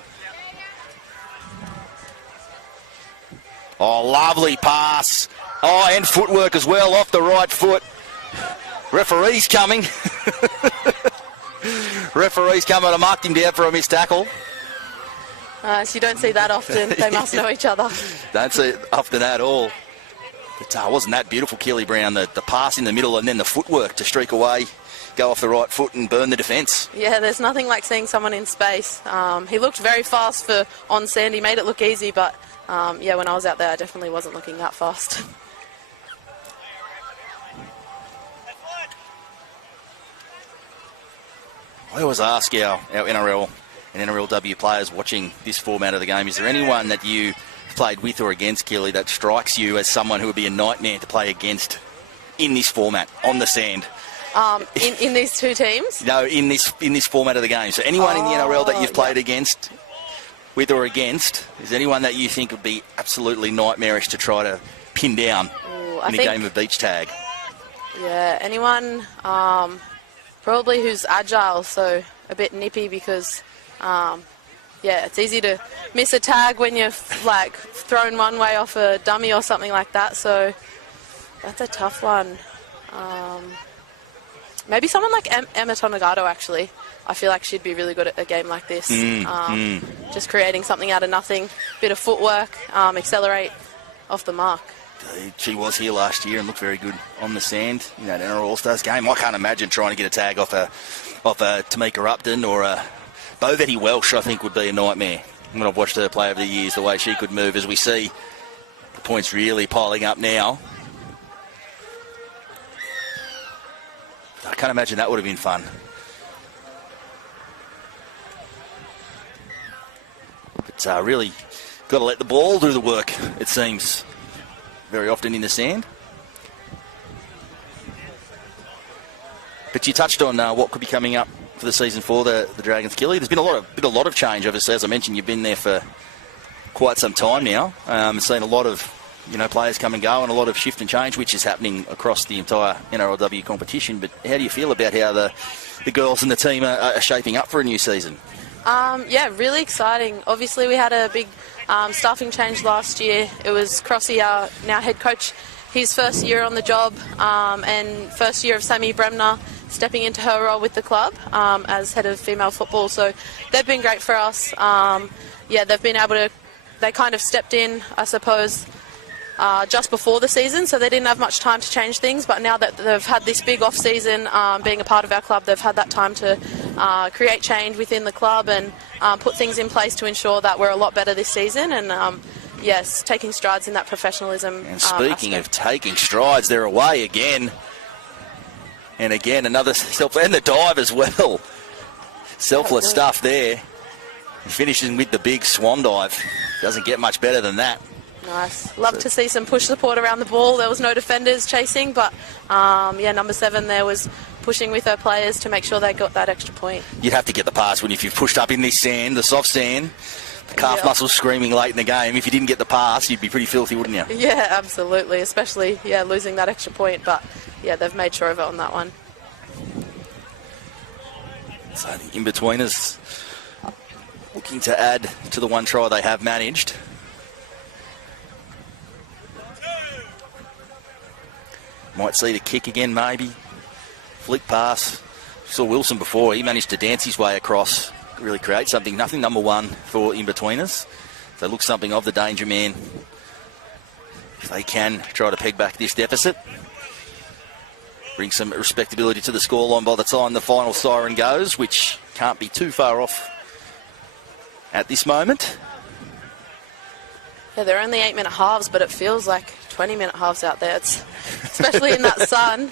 Oh, lovely pass. Oh, and footwork as well off the right foot. Referee's coming. Referee's coming to mark him down for a missed tackle. So you don't see that often. They must know each other. Don't see it often at all. But wasn't that beautiful, Keely Brown? The pass in the middle and then the footwork to streak away, go off the right foot and burn the defence. Yeah, there's nothing like seeing someone in space. He looked very fast for on sand. He made it look easy, but yeah, when I was out there, I definitely wasn't looking that fast. I always ask our NRL and NRLW players watching this format of the game, is there anyone that you played with or against, Keely, that strikes you as someone who would be a nightmare to play against in this format, on the sand? In these two teams? No, in this format of the game. So anyone in the NRL that you've played against, with or against, is anyone that you think would be absolutely nightmarish to try to pin down in a game of beach tag? Yeah, anyone probably who's agile, so a bit nippy, because yeah, it's easy to miss a tag when you're like thrown one way off a dummy or something like that. So that's a tough one. Maybe someone like Emma Tonagato, actually. I feel like she'd be really good at a game like this. Just creating something out of nothing, bit of footwork, accelerate off the mark. She was here last year and looked very good on the sand in that NRL All-Stars game. I can't imagine trying to get a tag off a Tamika Upton or a Bovetti Welsh. I think would be a nightmare. When I've watched her play over the years, the way she could move, as we see the points really piling up now. I can't imagine that would have been fun. But really got to let the ball do the work, it seems, very often in the sand. But you touched on what could be coming up for the season for the Dragons, Killy. There's been a lot of change. Obviously, as I mentioned, you've been there for quite some time now. Seen a lot of players come and go, and a lot of shift and change, which is happening across the entire NRLW competition. But how do you feel about how the girls and the team are shaping up for a new season? Yeah, really exciting. Obviously, we had a big staffing change last year. It was Crossy, our now head coach, his first year on the job, and first year of Sammy Bremner stepping into her role with the club as head of female football. So they've been great for us. They've been able to, they kind of stepped in, I suppose, just before the season, so they didn't have much time to change things, but now that they've had this big off-season, being a part of our club, they've had that time to create change within the club and put things in place to ensure that we're a lot better this season, and yes, taking strides in that professionalism. And speaking of taking strides, they're away again. And again, another and the dive as well. Selfless stuff there. Finishing with the big swan dive. Doesn't get much better than that. Nice. Love to see some push support around the ball. There was no defenders chasing, but number 7 there was pushing with her players to make sure they got that extra point. You'd have to get the pass when if you've pushed up in this sand, the soft sand, the calf muscles screaming late in the game. If you didn't get the pass, you'd be pretty filthy, wouldn't you? Yeah, absolutely. Especially, losing that extra point. But, they've made sure of it on that one. So the in-betweeners looking to add to the one try they have managed. Might see the kick again, maybe. Flick pass. Saw Wilson before. He managed to dance his way across, really create something. Nothing number 1 for in-betweeners. They look something of the danger man. If they can try to peg back this deficit. Bring some respectability to the scoreline by the time the final siren goes, which can't be too far off at this moment. Yeah, they're only 8-minute halves, but it feels like 20-minute halves out there. It's, especially in that sun.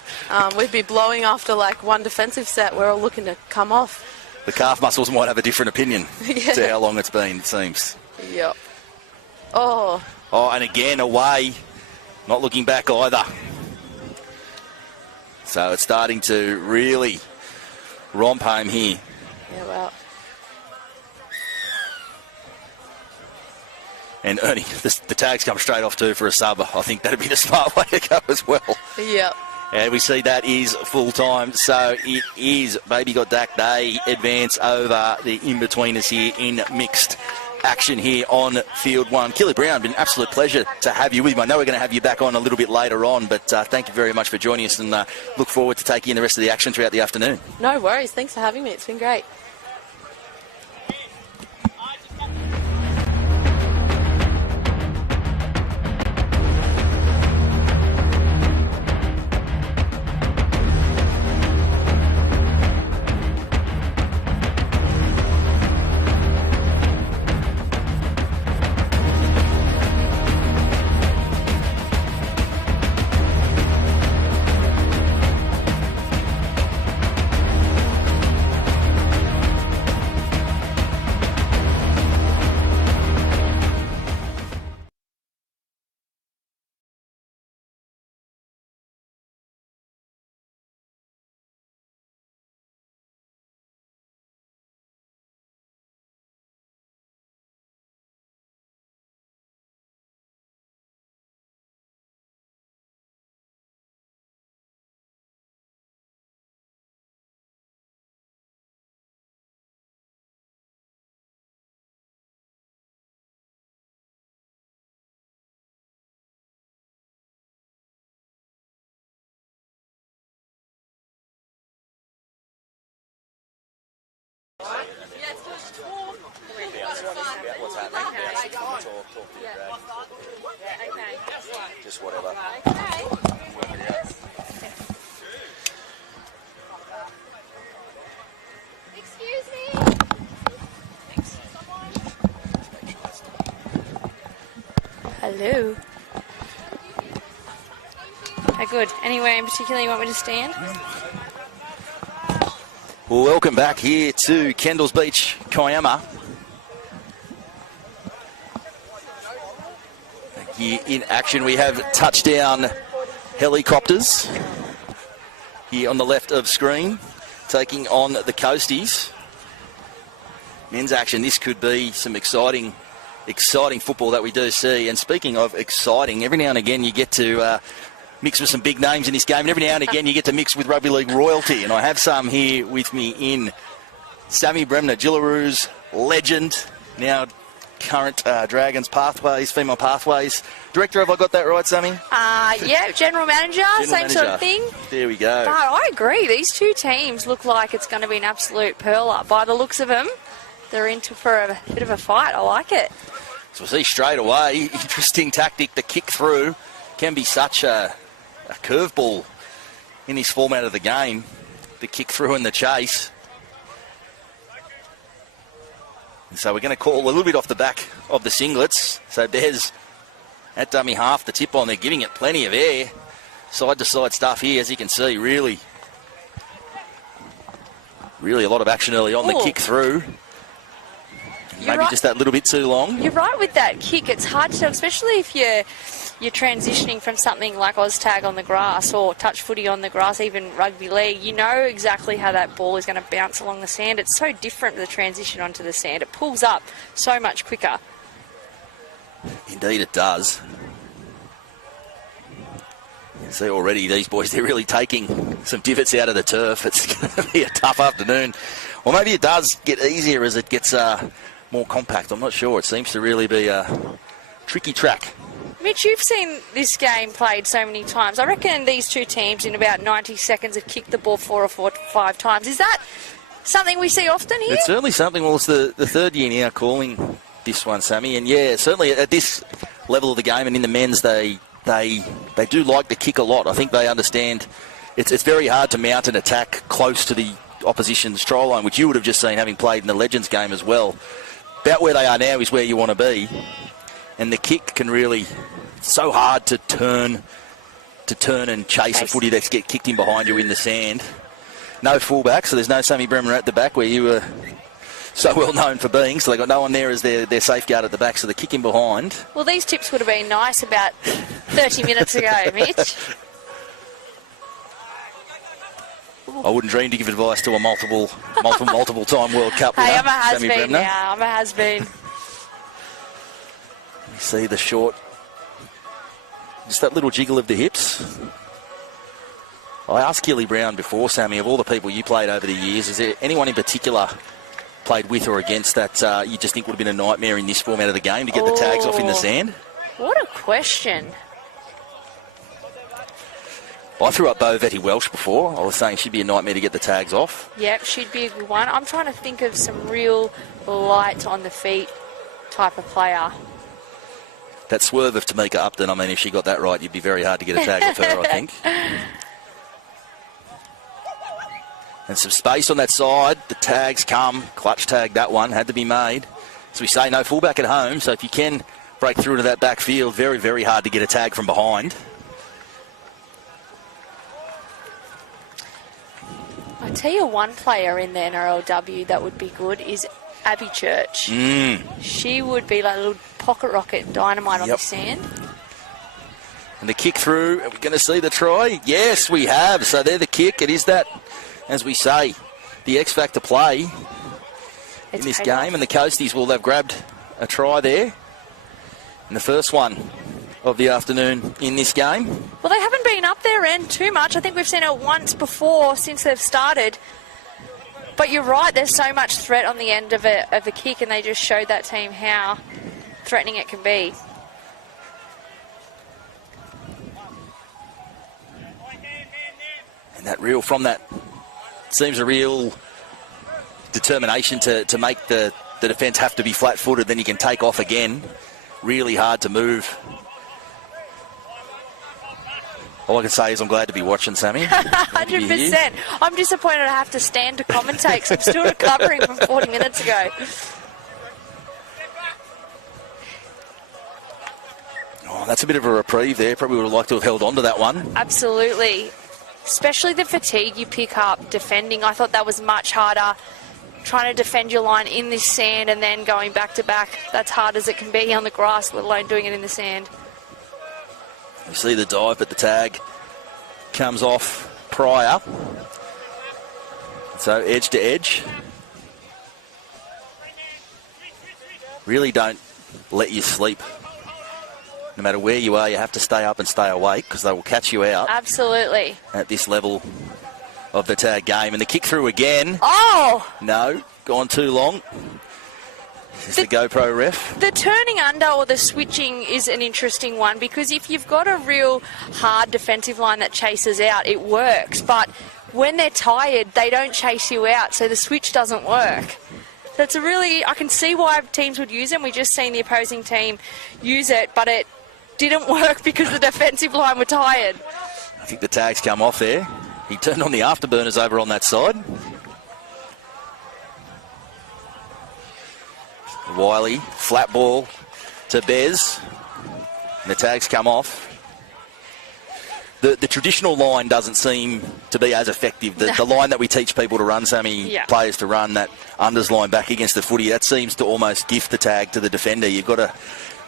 We'd be blowing after like one defensive set. We're all looking to come off. The calf muscles might have a different opinion to how long it's been, it seems. Yep. Oh, and again, away. Not looking back either. So it's starting to really romp home here. Yeah, well. And Ernie, the tags come straight off too for a sub. I think that'd be the smart way to go as well. Yep. And we see that is full time. So it is Baby Got Dak. They advance over the in-betweeners here in mixed action here on field 1. Kelly Brown, been an absolute pleasure to have you with me. I know we're going to have you back on a little bit later on, but thank you very much for joining us, and look forward to taking in the rest of the action throughout the afternoon. No worries. Thanks for having me. It's been great. What's happening? Just whatever. Excuse me. Hello. Hi, good. Anywhere in particular you want me to stand? Well, welcome back here to Kendalls Beach Kiama. Here in action, we have touchdown helicopters here on the left of screen. taking on the Coasties. Men's action, this could be some exciting football that we do see. And speaking of exciting, every now and again you get to mix with some big names in this game, and every now and again you get to mix with rugby league royalty. And I have some here with me in Sammy Bremner, Jillaroos legend, now current Dragons Pathways, Female Pathways Director. Have I got that right, Sammy? Yeah, General Manager, same sort of thing. There we go. But I agree, these two teams look like it's going to be an absolute pearler. By the looks of them, they're into for a bit of a fight. I like it. So we'll see straight away, interesting tactic, the kick through can be such a curveball in this format of the game, the kick through and the chase. And so we're going to call a little bit off the back of the singlets. So there's at dummy half the tip on, they're giving it plenty of air. Side to side stuff here, as you can see, really a lot of action early on. The kick through. Maybe right, just that little bit too long. You're right with that kick. It's hard to tell, especially if you're transitioning from something like OzTag on the grass or touch footy on the grass, even rugby league. You know exactly how that ball is going to bounce along the sand. It's so different, the transition onto the sand. It pulls up so much quicker. Indeed it does. You see already these boys, they're really taking some divots out of the turf. It's going to be a tough afternoon. Or maybe it does get easier as it gets more compact. I'm not sure. It seems to really be a tricky track. Mitch, you've seen this game played so many times. I reckon these two teams in about 90 seconds have kicked the ball 4 or 5 times. Is that something we see often here? It's certainly something. Well, it's the third year now calling this one, Sammy. And yeah, certainly at this level of the game and in the men's, they do like to kick a lot. I think they understand it's very hard to mount an attack close to the opposition's try line, which you would have just seen having played in the Legends game as well. About where they are now is where you want to be, and the kick can really, so hard to turn and chase a footy that's get kicked in behind you in the sand. No fullback, so there's no Sammy Bremner at the back where you were so well known for being, so they got no one there as their safeguard at the back, so the kick in behind. Well, these tips would have been nice about 30 minutes ago, Mitch. I wouldn't dream to give advice to a multiple time World Cup winner. Hey, I'm a has-been now. I'm a has-been. See the short, just that little jiggle of the hips. I asked Gilly Brown before, Sammy, of all the people you played over the years, is there anyone in particular played with or against that you just think would have been a nightmare in this format of the game to get the tags off in the sand? What a question. I threw up Bo Vetty Welsh before. I was saying she'd be a nightmare to get the tags off. Yep, she'd be a good one. I'm trying to think of some real light on the feet type of player. That swerve of Tamika Upton, I mean, if she got that right, you'd be very hard to get a tag off her, I think. And some space on that side. The tags come. Clutch tag, that one had to be made. As we say, no fullback at home, so if you can break through into that backfield, very, very hard to get a tag from behind. I tell you, one player in the NRLW that would be good is Abby Church. She would be like a little pocket rocket dynamite on the sand. And the kick through, are we going to see the try? Yes, we have. So they're the kick. It is that, as we say, the X Factor play in this game. And the Coasties, well, they've grabbed a try there in the first one of the afternoon in this game. Well, they haven't been up their end too much. I think we've seen it once before since they've started. But you're right, there's so much threat on the end of a kick, and they just showed that team how threatening it can be. And that reel from that seems a real determination to make the defence have to be flat-footed, then you can take off again. Really hard to move. All I can say is I'm glad to be watching, Sammy. 100%. I'm disappointed I have to stand to commentate because I'm still recovering from 40 minutes ago. Oh, that's a bit of a reprieve there. Probably would have liked to have held on to that one. Absolutely. Especially the fatigue you pick up defending. I thought that was much harder. Trying to defend your line in this sand and then going back to back. That's hard as it can be on the grass, let alone doing it in the sand. You see the dive, but the tag comes off prior. So edge to edge. Really don't let you sleep. No matter where you are, you have to stay up and stay awake because they will catch you out. Absolutely. At this level of the tag game. And the kick through again. Oh! No, gone too long. This is the GoPro ref. The turning under or the switching is an interesting one because if you've got a real hard defensive line that chases out, it works. But when they're tired, they don't chase you out, so the switch doesn't work. That's a really, I can see why teams would use it. We just seen the opposing team use it, but it didn't work because the defensive line were tired. I think the tags come off there. He turned on the afterburners over on that side. Wiley, flat ball to Bez. And the tags come off. The traditional line doesn't seem to be as effective. The line that we teach people to run, Sammy, players to run, that unders line back against the footy, that seems to almost gift the tag to the defender. You've got to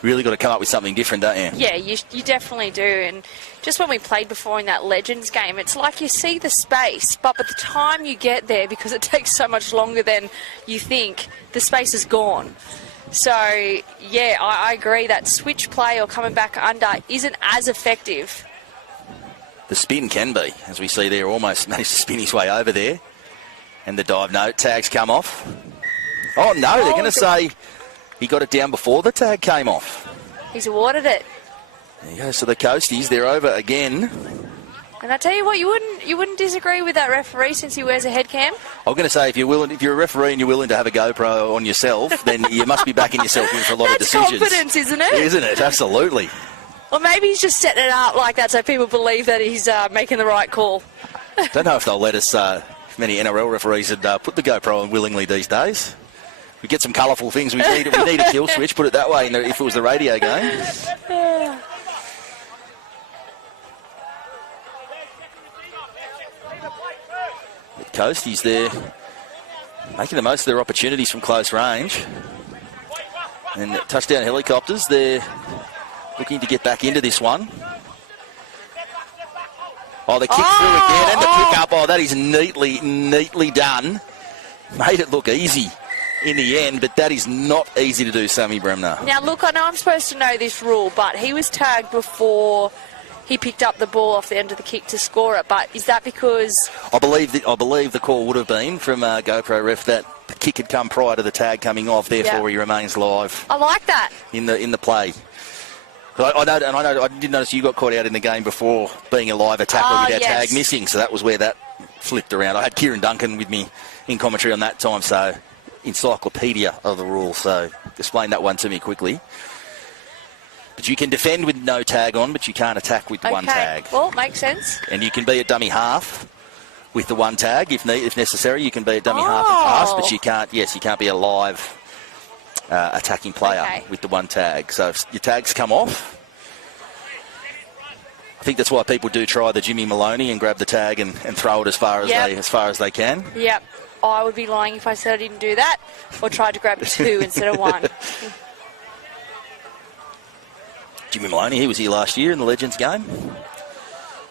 really got to come up with something different, don't you? Yeah, you definitely do. And just when we played before in that Legends game, it's like you see the space, but by the time you get there, because it takes so much longer than you think, the space is gone. So, yeah, I agree that switch play or coming back under isn't as effective. The spin can be, as we see there, almost managed to spin his way over there. And the dive note, tags come off. Oh, no, they're going to say he got it down before the tag came off. He's awarded it. There you go, so the Coasties, they're over again. And I tell you what, you wouldn't disagree with that referee since he wears a head cam. I'm going to say if you're a referee and you're willing to have a GoPro on yourself, then you must be backing yourself in for a lot of decisions. That's confidence, isn't it? Isn't it? Absolutely. Or maybe he's just setting it up like that so people believe that he's making the right call. Don't know if they'll let us, many NRL referees would put the GoPro on willingly these days. We get some colourful things. We need a kill switch, put it that way, if it was the radio game. The Coasties there making the most of their opportunities from close range. And touchdown helicopters, they're looking to get back into this one. Oh, the kick through again and the pick up. Oh, that is neatly done. Made it look easy in the end, but that is not easy to do, Sammy Bremner. Now, look, I know I'm supposed to know this rule, but he was tagged before he picked up the ball off the end of the kick to score it. But is that because... I believe the call would have been from GoPro ref that the kick had come prior to the tag coming off, therefore he remains live. I like that. In the play. I did notice you got caught out in the game before being a live attacker with our tag missing, so that was where that flipped around. I had Kieran Duncan with me in commentary on that time, so encyclopedia of the rules, so explain that one to me quickly. But you can defend with no tag on, but you can't attack with one tag. Well, makes sense. And you can be a dummy half with the one tag if necessary. You can be a dummy half and pass, but you can't be a live attacking player with the one tag. So if your tags come off, I think that's why people do try the Jimmy Maloney and grab the tag and throw it as far as they can. Yep. I would be lying if I said I didn't do that or tried to grab two instead of one. Jimmy Maloney, he was here last year in the Legends game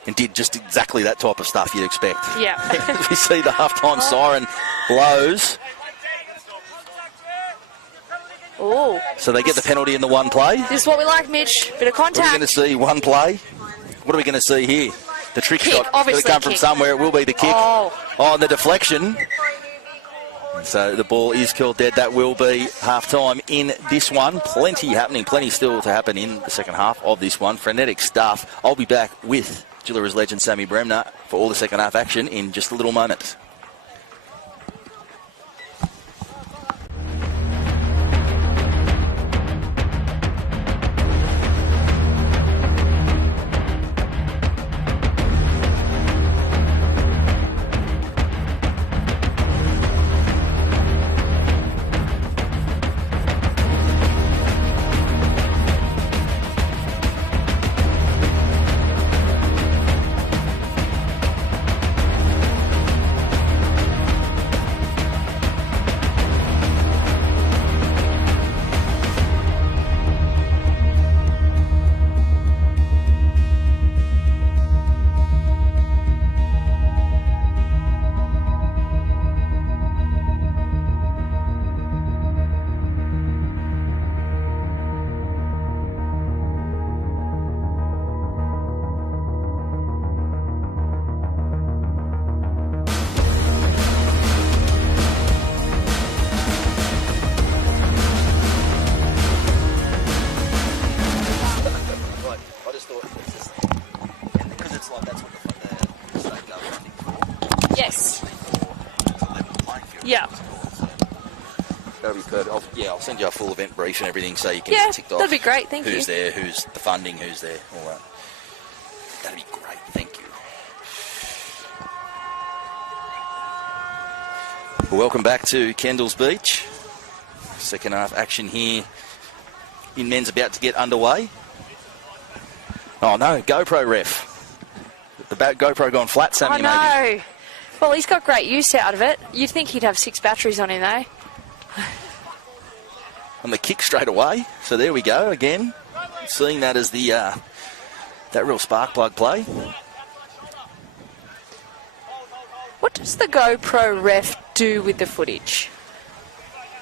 and did just exactly that type of stuff you'd expect. Yeah. We see the halftime siren blows. Oh. So they get the penalty in the one play. This is what we like, Mitch. Bit of contact. What are we going to see? One play. What are we going to see here? The trick shot. It's going to come from somewhere. It will be the kick. Oh, the deflection. So the ball is called dead. That will be half-time in this one. Plenty happening. Plenty still to happen in the second half of this one. Frenetic stuff. I'll be back with Gillera's legend Sammy Bremner for all the second half action in just a little moment. thought because it's like that's what the state goes, I think, for. Yes. It's a level playing field. Yeah. That'll be perfect. I'll send you a full event brief and everything so you can Yeah, tick off. that'd be great. Thank you. Who's there, who's the funding, who's there, all that. That'd be great. Thank you. Well, welcome back to Kendalls Beach. Second half action here in men's about to get underway. Oh no, GoPro ref. The GoPro gone flat, Sammy, maybe. I know. Well, he's got great use out of it. You'd think he'd have 6 batteries on him, though. On the kick straight away. So there we go again. Seeing that as the that real spark plug play. What does the GoPro ref do with the footage?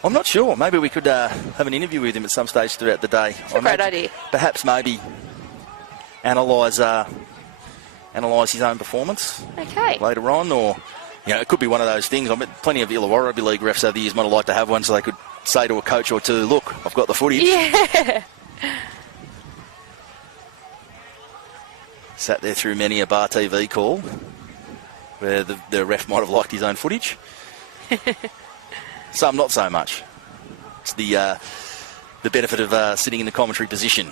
I'm not sure. Maybe we could have an interview with him at some stage throughout the day. It's a great idea. Perhaps maybe analyse his own performance Okay. later on, or it could be one of those things. I bet plenty of Illawarra Rugby League refs over the years might have liked to have one so they could say to a coach or two, look, I've got the footage. Yeah. Sat there through many a bar TV call where the ref might have liked his own footage. Some not so much. It's the benefit of sitting in the commentary position.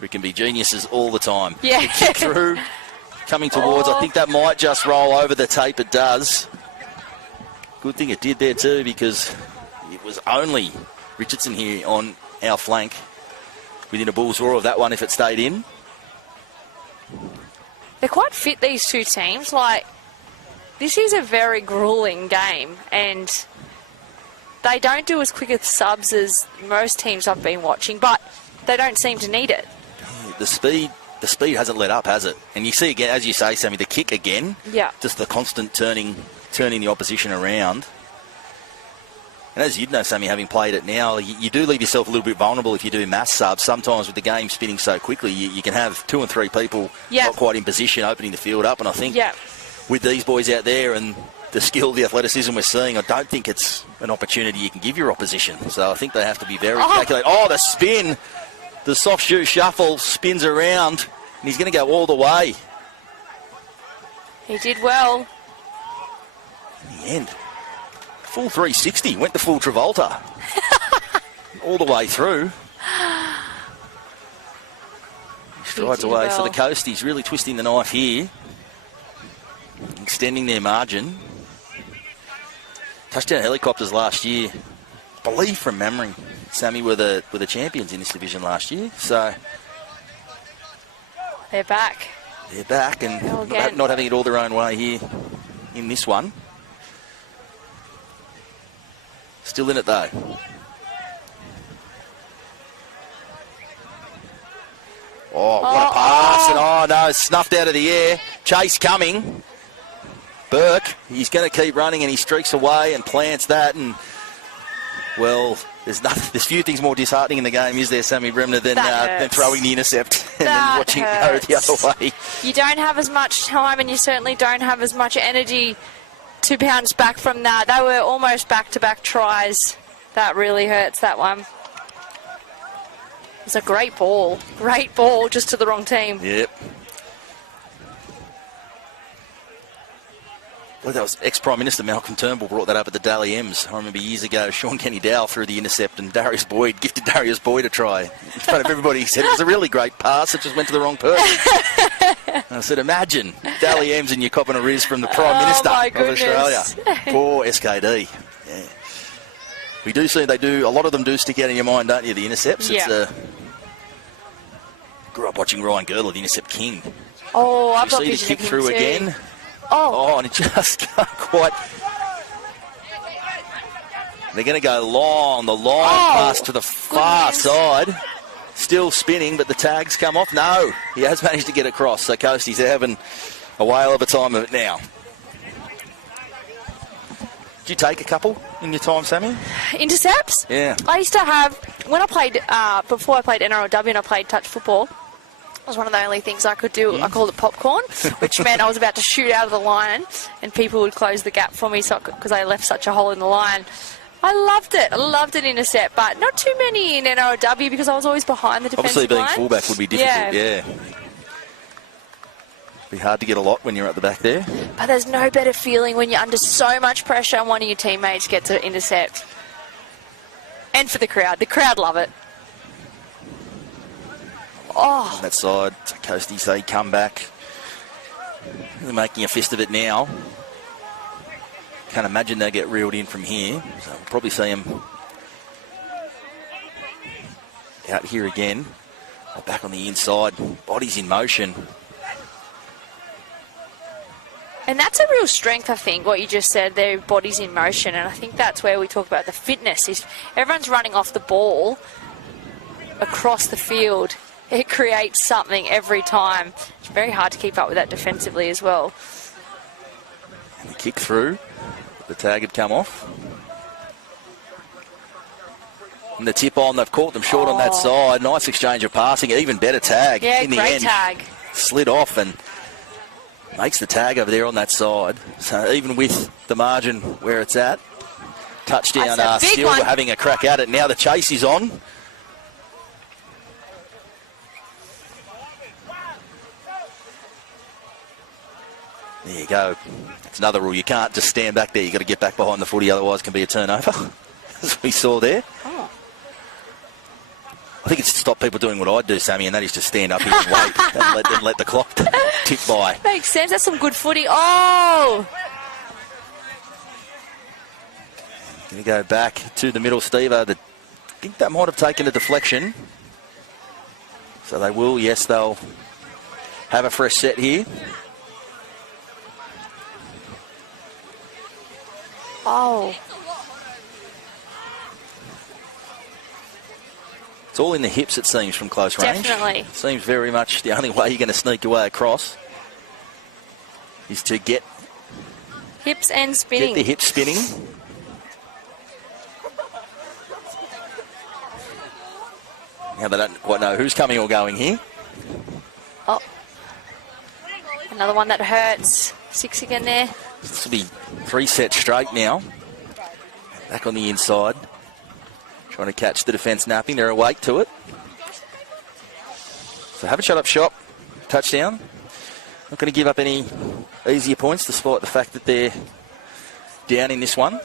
We can be geniuses all the time. Yeah. The kick through, coming towards. I think that might just roll over the tape. It does. Good thing it did there too, because it was only Richardson here on our flank within a bull's roar of that one if it stayed in. They're quite fit, these two teams. Like, this is a very grueling game, and they don't do as quick as subs as most teams I've been watching, but they don't seem to need it. The speed hasn't let up, has it? And you see again, as you say, Sammy, the kick again. Yeah. Just the constant turning the opposition around. And as you'd know, Sammy, having played it now, you do leave yourself a little bit vulnerable if you do mass subs. Sometimes with the game spinning so quickly, you can have 2 and 3 people not quite in position, opening the field up. And I think with these boys out there and the skill, the athleticism we're seeing, I don't think it's an opportunity you can give your opposition. So I think they have to be very calculated. Oh, the spin. The soft shoe shuffle spins around, and he's going to go all the way. He did well. In the end, full 360, went the full Travolta. All the way through. He strides away for the coast. He's really twisting the knife here. Extending their margin. Touchdown helicopters last year, I believe from memory, Sammy were the champions in this division last year. So they're back. They're back and not having it all their own way here in this one. Still in it though. Oh, what a pass. And oh no, snuffed out of the air. Chase coming. Burke, he's going to keep running and he streaks away and plants that. And, well, there's few things more disheartening in the game, is there, Sammy Bremner, than throwing the intercept and then watching it go the other way. You don't have as much time and you certainly don't have as much energy to bounce back from that. They were almost back-to-back tries. That really hurts, that one. It's a great ball. Great ball, just to the wrong team. Yep. Well, that was ex-Prime Minister Malcolm Turnbull brought that up at the Daly M's. I remember years ago, Sean Kenny Dowell threw the intercept and Darius Boyd gifted Darius Boyd a try. In front of everybody, he said it was a really great pass, it just went to the wrong person. And I said, imagine Daly M's and you're copping a riz from the Prime Minister of Australia. Poor SKD. Yeah. We do see a lot of them do stick out in your mind, don't you, the intercepts? Yeah. Grew up watching Ryan Girdler, the intercept king. Oh, I've got vision vision of him. You see the kick through too. again. Oh, and it just can't quite. They're going to go long, the long pass to the far side. Still spinning, but the tags come off. No, he has managed to get across. So Coasties are having a whale of a time of it now. Did you take a couple in your time, Sammy? Intercepts? Yeah. I used to have, when I played, before I played NRLW and I played touch football, it was one of the only things I could do. I called it popcorn, which meant I was about to shoot out of the line and people would close the gap for me because I left such a hole in the line. I loved it. I loved an intercept, but not too many in NRLW because I was always behind the defensive Obviously, being line. fullback would be difficult, yeah. Be hard to get a lot when you're at the back there. But there's no better feeling when you're under so much pressure and one of your teammates gets an intercept. And for the crowd love it. Oh. On that side, Coasties say come back. They're making a fist of it now. Can't imagine they'll get reeled in from here. So we'll probably see them out here again. Back on the inside, bodies in motion. And that's a real strength, I think, what you just said, their bodies in motion. And I think that's where we talk about the fitness. Is everyone's running off the ball across the field. It creates something every time. It's very hard to keep up with that defensively as well. And the kick through. The tag had come off. And the tip on, they've caught them short on that side. Nice exchange of passing. Even better tag in the end. Great tag. Slid off and makes the tag over there on that side. So even with the margin where it's at, touchdown still having a crack at it. Now the chase is on. There you go. It's another rule. You can't just stand back there. You've got to get back behind the footy, otherwise it can be a turnover, as we saw there. Oh. I think it's to stop people doing what I'd do, Sammy, and that is just stand up here and wait and let the clock tick by. Makes sense. That's some good footy. Oh! Going to go back to the middle, Steve. I think that might have taken a deflection. So they will, yes, they'll have a fresh set here. Oh. It's all in the hips, it seems, from close range. Definitely. Seems very much the only way you're going to sneak your way across is to get hips and spinning. Get the hips spinning. Now they don't quite know who's coming or going here. Oh. Another one that hurts. 6 again there. This will be 3 sets straight now. Back on the inside. Trying to catch the defence napping. They're awake to it. So have a shut up shop. Touchdown. Not going to give up any easier points despite the fact that they're down in this one.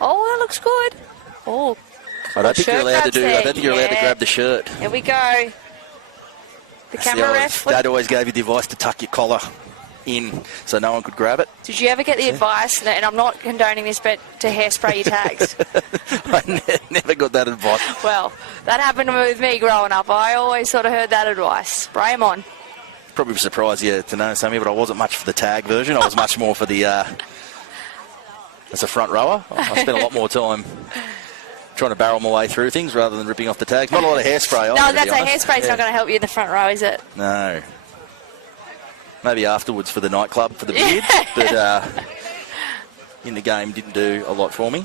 Oh, that looks good. Oh, I don't think you're allowed to do. I don't think you're allowed to grab the shirt. Here we go. The camera ref. Dad always gave you the advice to tuck your collar in so no one could grab it. Did you ever get the advice, and I'm not condoning this, but to hairspray your tags? I never got that advice. Well, that happened with me growing up. I always sort of heard that advice. Spray them on. Probably surprised you to know, Sammy, but I wasn't much for the tag version. I was much more for the as a front rower. I spent a lot more time trying to barrel my way through things rather than ripping off the tags. Not a lot of hairspray on. No, that's a hairspray's not going to help you in the front row, is it? No. Maybe afterwards for the nightclub for the beard, but in the game didn't do a lot for me.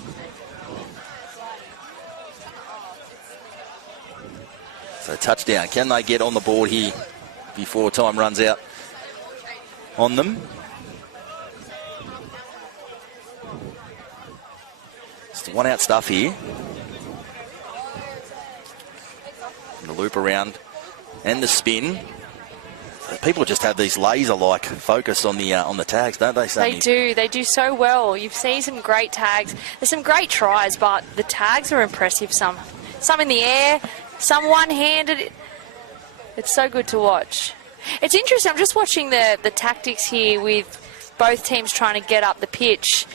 So touchdown. Can they get on the board here before time runs out on them? It's the one-out stuff here. And the loop around and the spin. People just have these laser-like focus on the tags, don't they, Sammy? They do so well. You've seen some great tags. There's some great tries, but the tags are impressive. Some in the air, some one-handed. It's so good to watch. It's interesting. I'm just watching the tactics here with both teams trying to get up the pitch.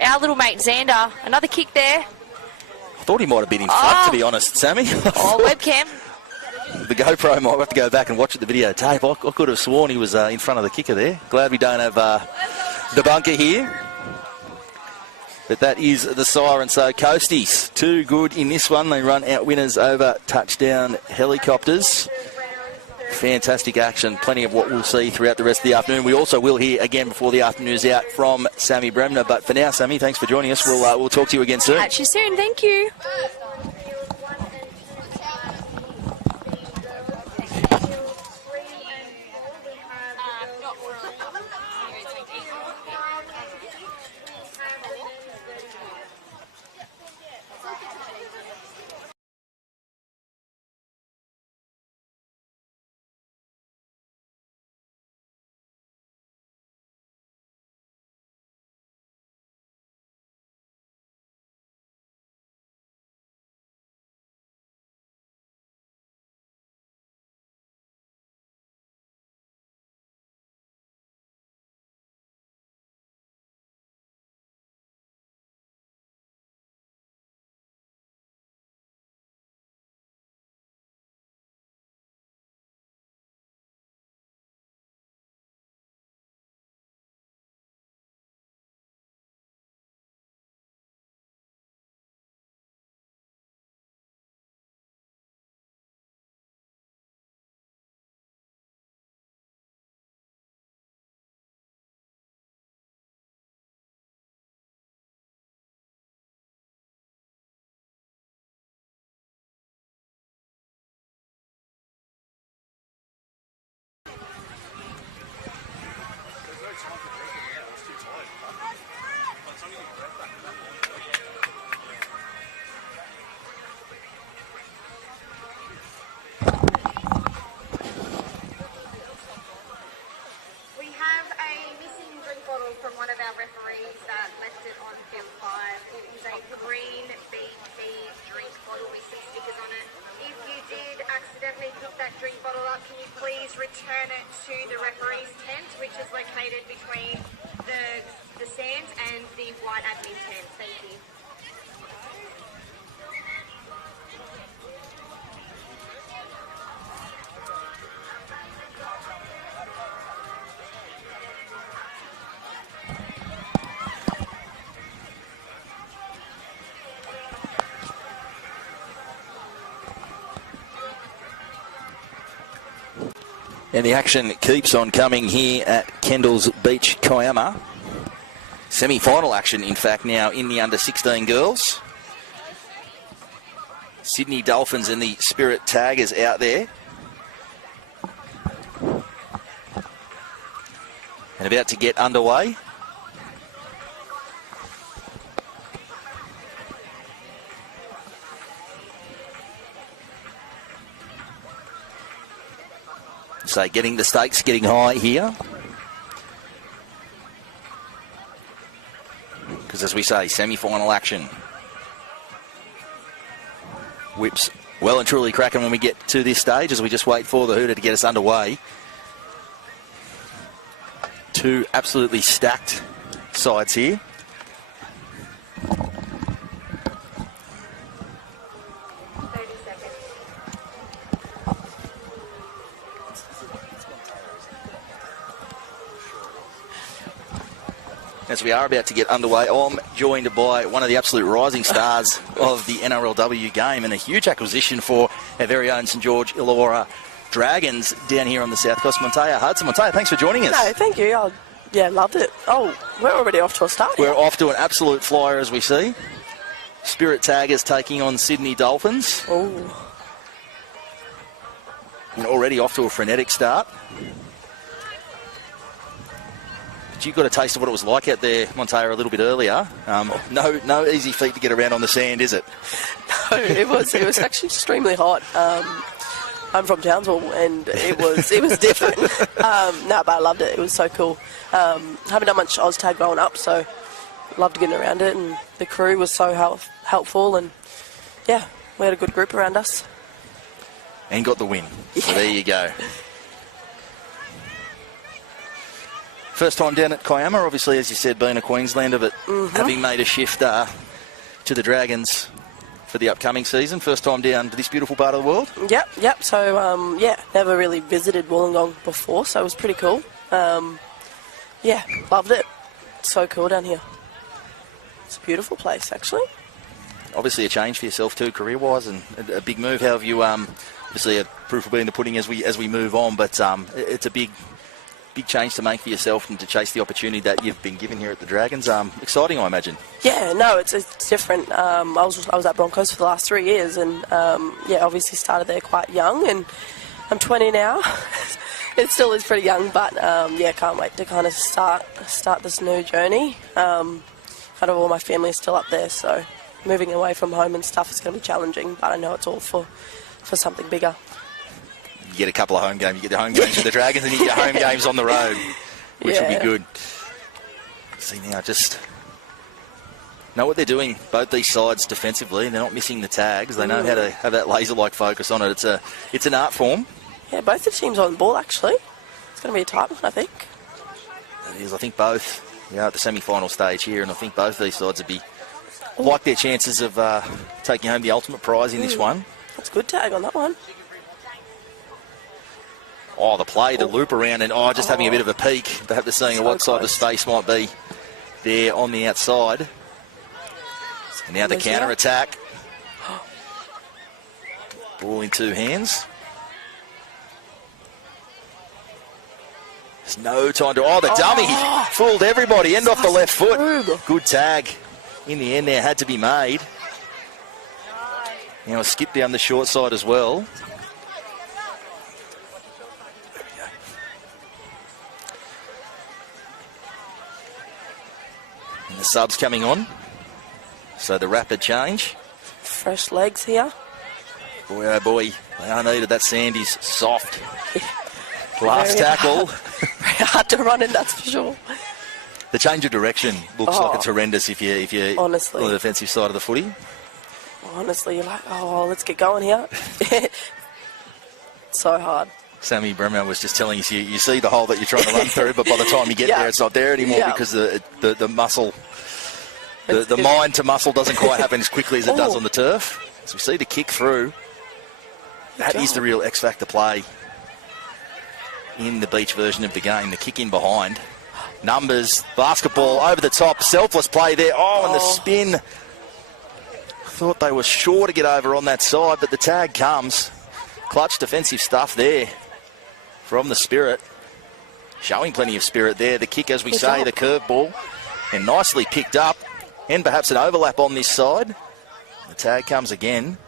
Our little mate Xander, another kick there. I thought he might have been in front, to be honest, Sammy. Webcam. The GoPro might have to go back and watch the videotape. I could have sworn he was in front of the kicker there. Glad we don't have the bunker here. But that is the siren. So Coasties, too good in this one. They run out winners over touchdown helicopters. Fantastic action. Plenty of what we'll see throughout the rest of the afternoon. We also will hear again before the afternoon is out from Sammy Bremner. But for now, Sammy, thanks for joining us. We'll talk to you again soon. Catch you soon. Thank you. some stickers on it. If you did accidentally pick that drink bottle up, can you please return it to the referee's tent, which is located between the sands and the white admin tent. Thank you. And the action keeps on coming here at Kendalls Beach Kiama. Semi-final action, in fact, now in the under-16 girls. Sydney Dolphins and the Spirit Tigers out there. And about to get underway. So getting the stakes getting high here. Because as we say, semi-final action. Whips well and truly cracking when we get to this stage as we just wait for the hooter to get us underway. Two absolutely stacked sides here. As we are about to get underway, I'm joined by one of the absolute rising stars of the NRLW game and a huge acquisition for our very own St George Illawarra Dragons down here on the south coast. Montea Hudson. Montea, thanks for joining us. No, thank you. Loved it. Oh, we're already off to a start. We're off to an absolute flyer as we see. Spirit Tigers taking on Sydney Dolphins. Oh. And already off to a frenetic start. But you got a taste of what it was like out there, Montea, a little bit earlier. No easy feat to get around on the sand, is it? No, it was actually extremely hot. I'm from Townsville, and it was different. But I loved it. It was so cool. Haven't done much OzTag growing up, so loved getting around it, and the crew was so helpful, and yeah, we had a good group around us. And got the win. Yeah. So there you go. First time down at Kiama, obviously, as you said, being a Queenslander, but having made a shift to the Dragons for the upcoming season. First time down to this beautiful part of the world? Yep. So, never really visited Wollongong before, so it was pretty cool. Loved it. So cool down here. It's a beautiful place, actually. Obviously a change for yourself too, career-wise, and a big move. How have you, obviously a proof will be in the pudding as we move on, but it's a big change to make for yourself and to chase the opportunity that you've been given here at the Dragons. Exciting, I imagine. Yeah, no, it's different. I was at Broncos for the last 3 years, and obviously started there quite young, and I'm 20 now. It still is pretty young, but can't wait to kind of start this new journey. Kind of all my family is still up there, so moving away from home and stuff is going to be challenging, but I know it's all for something bigger. You get a couple of home games. You get the home games with the Dragons, and you get home games on the road, which will be good. See now, just know what they're doing, both these sides defensively. They're not missing the tags. They know how to have that laser-like focus on it. It's an art form. Yeah, both the teams on the ball, actually. It's going to be a tight one, I think. It is. I think both at the semi-final stage here, and I think both these sides would like their chances of taking home the ultimate prize in this one. That's a good tag on that one. Oh, the play, the loop around, and just having a bit of a peek, perhaps seeing what side the space might be there on the outside. And now the counter-attack. Ball in two hands. There's no time to... Oh, the dummy fooled everybody. End off the left foot. Good tag in the end there had to be made. Now a skip down the short side as well. And the subs coming on. So the rapid change. Fresh legs here. Boy, oh boy. They are needed. That sand is soft. Last tackle. Very hard to run in, that's for sure. The change of direction looks like it's horrendous if you're honestly on the defensive side of the footy. honestly, you're like, oh, well, let's get going here. So hard. Sammy Bremer was just telling us, you see the hole that you're trying to run through, but by the time you get there, it's not there anymore because the muscle, the mind to muscle doesn't quite happen as quickly as it does on the turf. So we see the kick through. That is the real X Factor play in the beach version of the game, the kick in behind. Numbers, basketball over the top, selfless play there. And the spin. Thought they were sure to get over on that side, but the tag comes. Clutch defensive stuff there from the Spirit. Showing plenty of spirit there. The kick, as we say, the curve ball. And nicely picked up. And perhaps an overlap on this side. The tag comes again.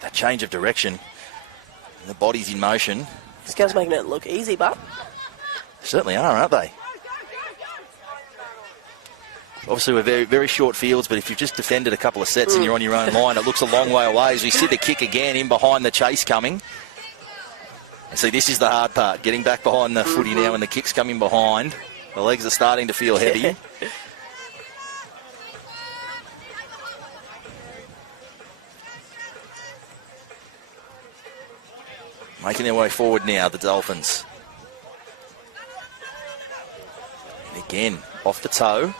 That change of direction. The body's in motion. These guys making it look easy, but certainly are, aren't they? Obviously, we're very, very short fields, but if you've just defended a couple of sets and you're on your own line, it looks a long way away. As we see the kick again in behind the chase coming. And see, this is the hard part, getting back behind the footy now and the kick's coming behind. The legs are starting to feel heavy. Making their way forward now, the Dolphins. And again, off the toe.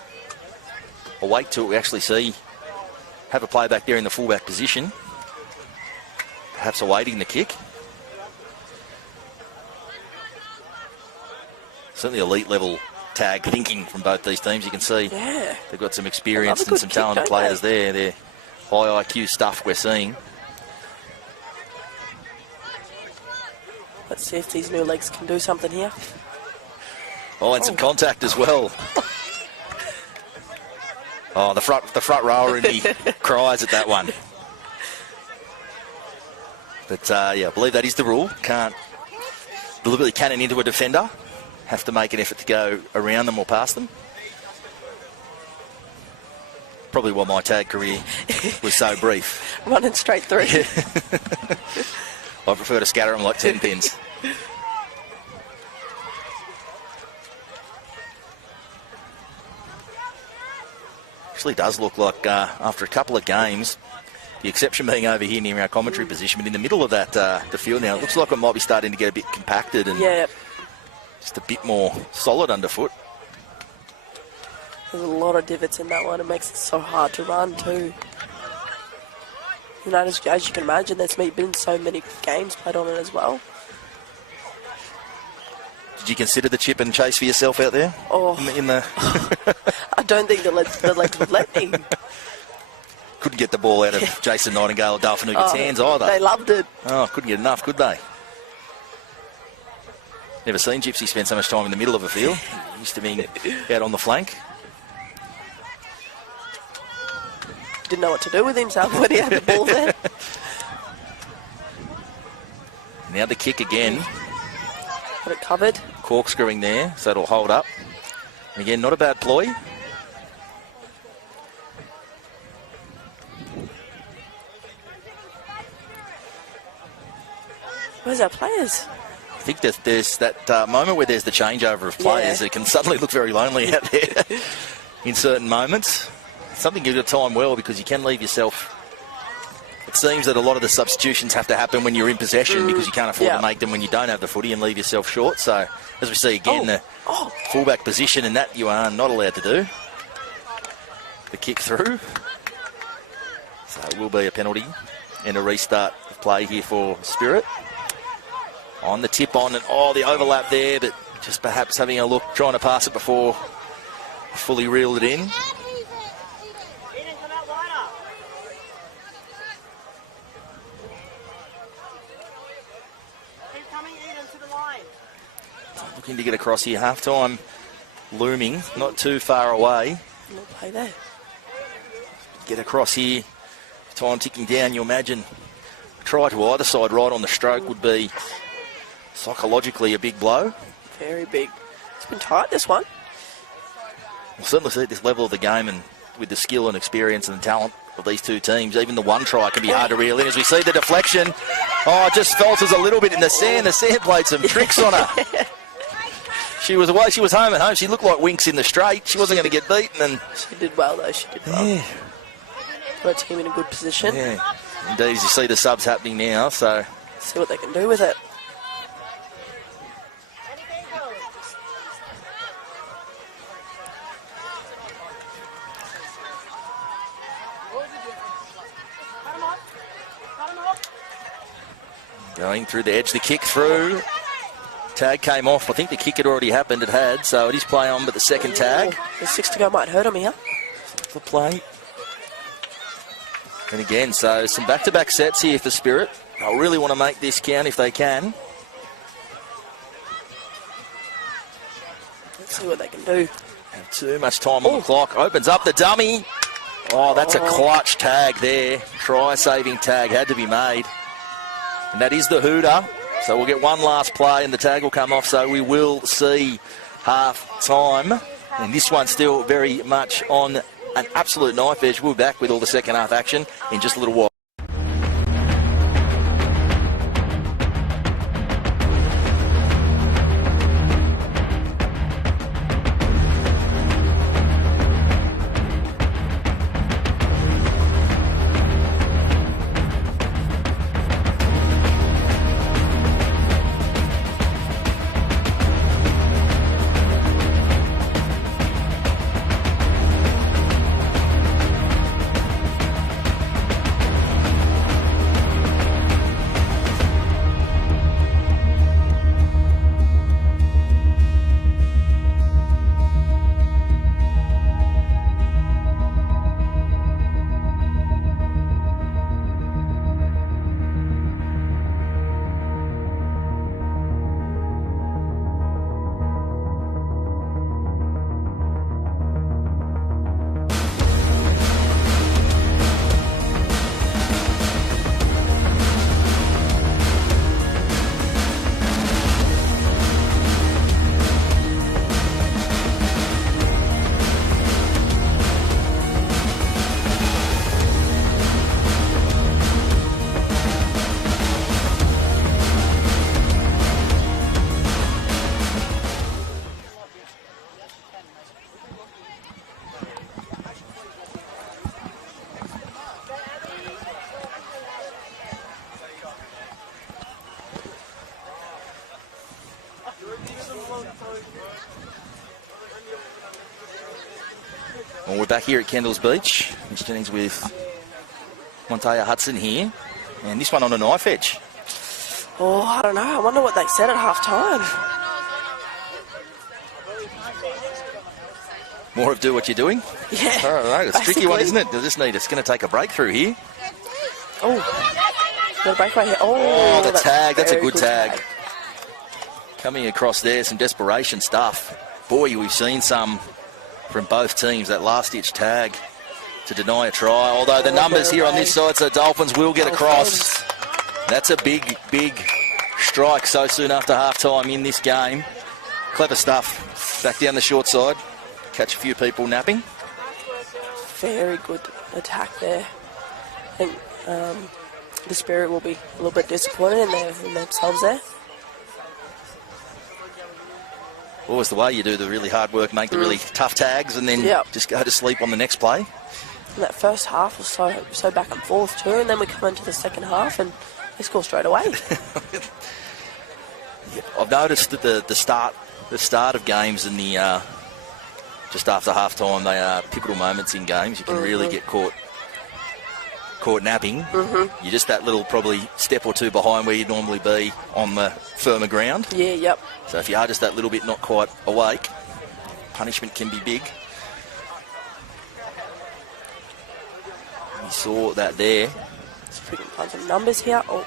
I'll wait till we actually see, have a play back there in the fullback position. Perhaps awaiting the kick. Certainly elite level tag thinking from both these teams. You can see they've got some experience and some talented players there. They're high IQ stuff we're seeing. Let's see if these new legs can do something here. And some contact as well. The front rower in me cries at that one. But I believe that is the rule. Can't deliberately cannon into a defender. Have to make an effort to go around them or past them. Probably why my tag career was so brief. Running straight through. I prefer to scatter them like 10 pins. Actually does look like after a couple of games, the exception being over here near our commentary position, but in the middle of that the field now, it looks like it might be starting to get a bit compacted and just a bit more solid underfoot. There's a lot of divots in that one. It makes it so hard to run too. You know, as you can imagine, there's been so many games played on it as well. Did you consider the chip and chase for yourself out there? I don't think the legs would let me. Couldn't get the ball out of Jason Nightingale or Dalfanuga's hands either. They loved it. Couldn't get enough, could they? Never seen Gypsy spend so much time in the middle of a field. Used to being out on the flank. Didn't know what to do with himself when he had the ball there. Now the kick again. Got it covered. Corkscrewing there, so it'll hold up. And again, not a bad ploy. Where's our players? I think there's that moment where there's the changeover of players. It can suddenly look very lonely out there in certain moments. Something you've got to time well because you can leave yourself. It seems that a lot of the substitutions have to happen when you're in possession because you can't afford to make them when you don't have the footy and leave yourself short. So, as we see again, the fullback position, and that you are not allowed to do. The kick through. So it will be a penalty and a restart of play here for Spirit. On the tip on, and the overlap there, but just perhaps having a look, trying to pass it before fully reeled it in. Looking to get across here. Half-time looming, not too far away. No play there. Get across here. Time ticking down. You imagine a try to either side right on the stroke would be psychologically a big blow. Very big. It's been tight, this one. We'll certainly see at this level of the game and with the skill and experience and the talent of these two teams, even the one try can be hard to reel in. As we see the deflection, it just falters a little bit in the sand. The sand played some tricks on her. She was away. She was home at home. She looked like Winks in the straight. She wasn't going to get beaten. And she did well, though. She did well. Yeah. Got a team in a good position. Yeah. Indeed, as you see the subs happening now, so... See what they can do with it. Going through the edge, the kick through. Tag came off. I think the kick had already happened. It had, so it is play on, but the second tag. There's 6 to go, might hurt him here. The play. And again, so some back-to-back sets here for Spirit. They'll really want to make this count if they can. Let's see what they can do. Have too much time on the clock. Opens up the dummy. Oh, that's a clutch tag there. Try-saving tag had to be made. And that is the hooter. So we'll get one last play and the tag will come off. So we will see half-time. And this one's still very much on an absolute knife edge. We'll be back with all the second half action in just a little while. Well, we're back here at Kendalls Beach. Mitch Jennings with Montoya Hudson here. And this one on a knife edge. Oh, I don't know. I wonder what they said at half-time. More of do what you're doing? Yeah. I don't know. It's a tricky one, isn't it? It's going to take a breakthrough here. Oh. Got a break right here. Oh, the tag. That's a good tag. Coming across there, some desperation stuff. Boy, we've seen some from both teams, that last-ditch tag to deny a try. Although the numbers here on this side, so Dolphins will get across. That's a big, big strike so soon after half-time in this game. Clever stuff. Back down the short side. Catch a few people napping. Very good attack there. I think the Spirit will be a little bit disappointed in themselves there. Always the way you do the really hard work, make the really tough tags, and then just go to sleep on the next play. And that first half was so back and forth too, and then we come into the second half and they score straight away. I've noticed that the start of games and the just after half time, they are pivotal moments in games. You can really get caught napping. You're just that little probably step or two behind where you'd normally be on the firmer ground. Yeah, yep. So if you are just that little bit not quite awake, punishment can be big. You saw that there. Let's see if we can find some numbers here. Oh.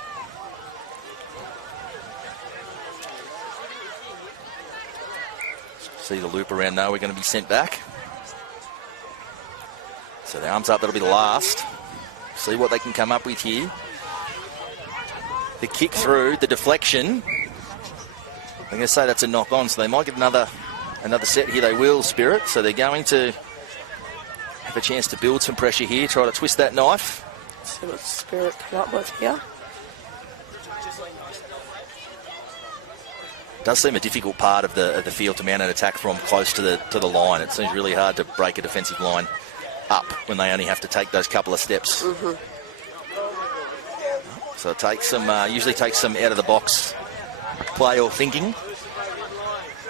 See the loop around now. We're going to be sent back. So the arms up. That'll be the last. See what they can come up with here. The kick through, the deflection. I'm going to say that's a knock on, so they might get another set here. They will, Spirit. So they're going to have a chance to build some pressure here, try to twist that knife. Let's see what Spirit come up with here. Does seem a difficult part of the field to mount an attack from close to the line. It seems really hard to break a defensive line up when they only have to take those couple of steps. So it takes some, usually takes some out of the box play or thinking.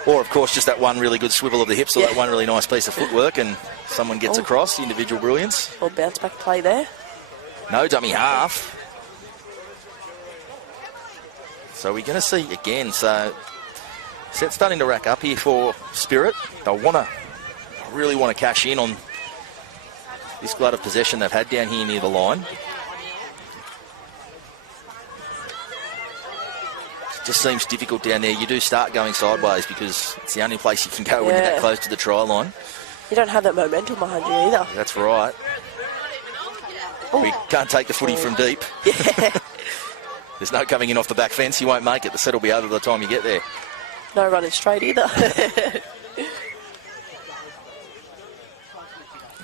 Or, of course, just that one really good swivel of the hips or that one really nice piece of footwork and someone gets across, individual brilliance. Or bounce back play there. No dummy half. So we're going to see again. So set's starting to rack up here for Spirit. They'll really want to cash in on this glut of possession they've had down here near the line. It just seems difficult down there. You do start going sideways because it's the only place you can go when you're that close to the try line. You don't have that momentum behind you either. That's right. We can't take the footy from deep. There's no coming in off the back fence. You won't make it. The set will be over by the time you get there. No running straight either.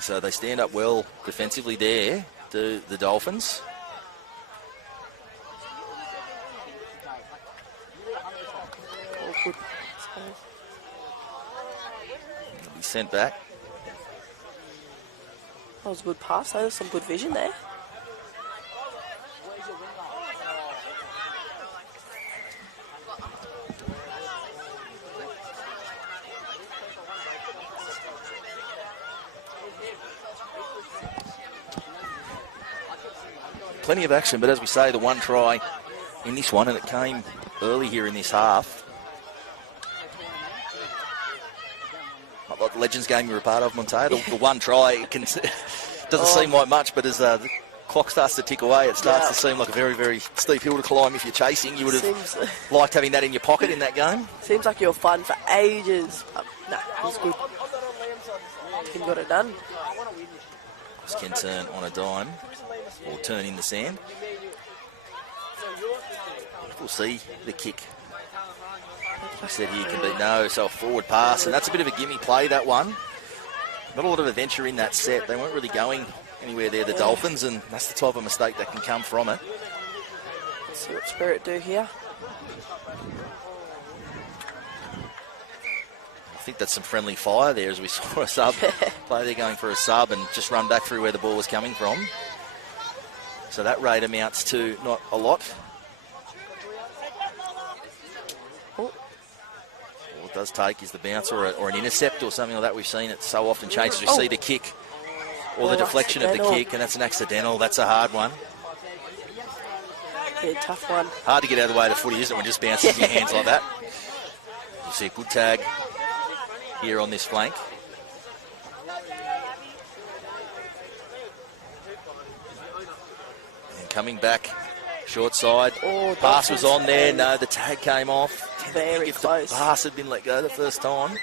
So they stand up well defensively there, the Dolphins. They'll be sent back. That was a good pass. There was some good vision there. Plenty of action, but as we say, the one try in this one, and it came early here in this half. Not like the Legends game you were a part of, Montea. The one try doesn't seem like much, but as the clock starts to tick away, it starts to seem like a very, very steep hill to climb if you're chasing. You would have liked having that in your pocket in that game. Seems like you're fun for ages. No, it was good. Tim got it done. This can turn on a dime. Or turn in the sand. We'll see the kick. I said here can be so a forward pass, and that's a bit of a gimme play, that one. Not a lot of adventure in that set. They weren't really going anywhere there, the Dolphins, and that's the type of mistake that can come from it. Let's see what Spirit do here. I think that's some friendly fire there as we saw a sub play there going for a sub and just run back through where the ball was coming from. So that rate amounts to not a lot. All it does take is the bounce or an intercept or something like that. We've seen it so often change as we see the kick or the deflection of the kick, and that's an accidental. That's a hard one. Yeah, tough one. Hard to get out of the way of the footy, isn't it, when it just bounces in your hands like that? You see a good tag here on this flank. Coming back, short side. Pass was on there. No, the tag came off. Very close. The pass had been let go the first time.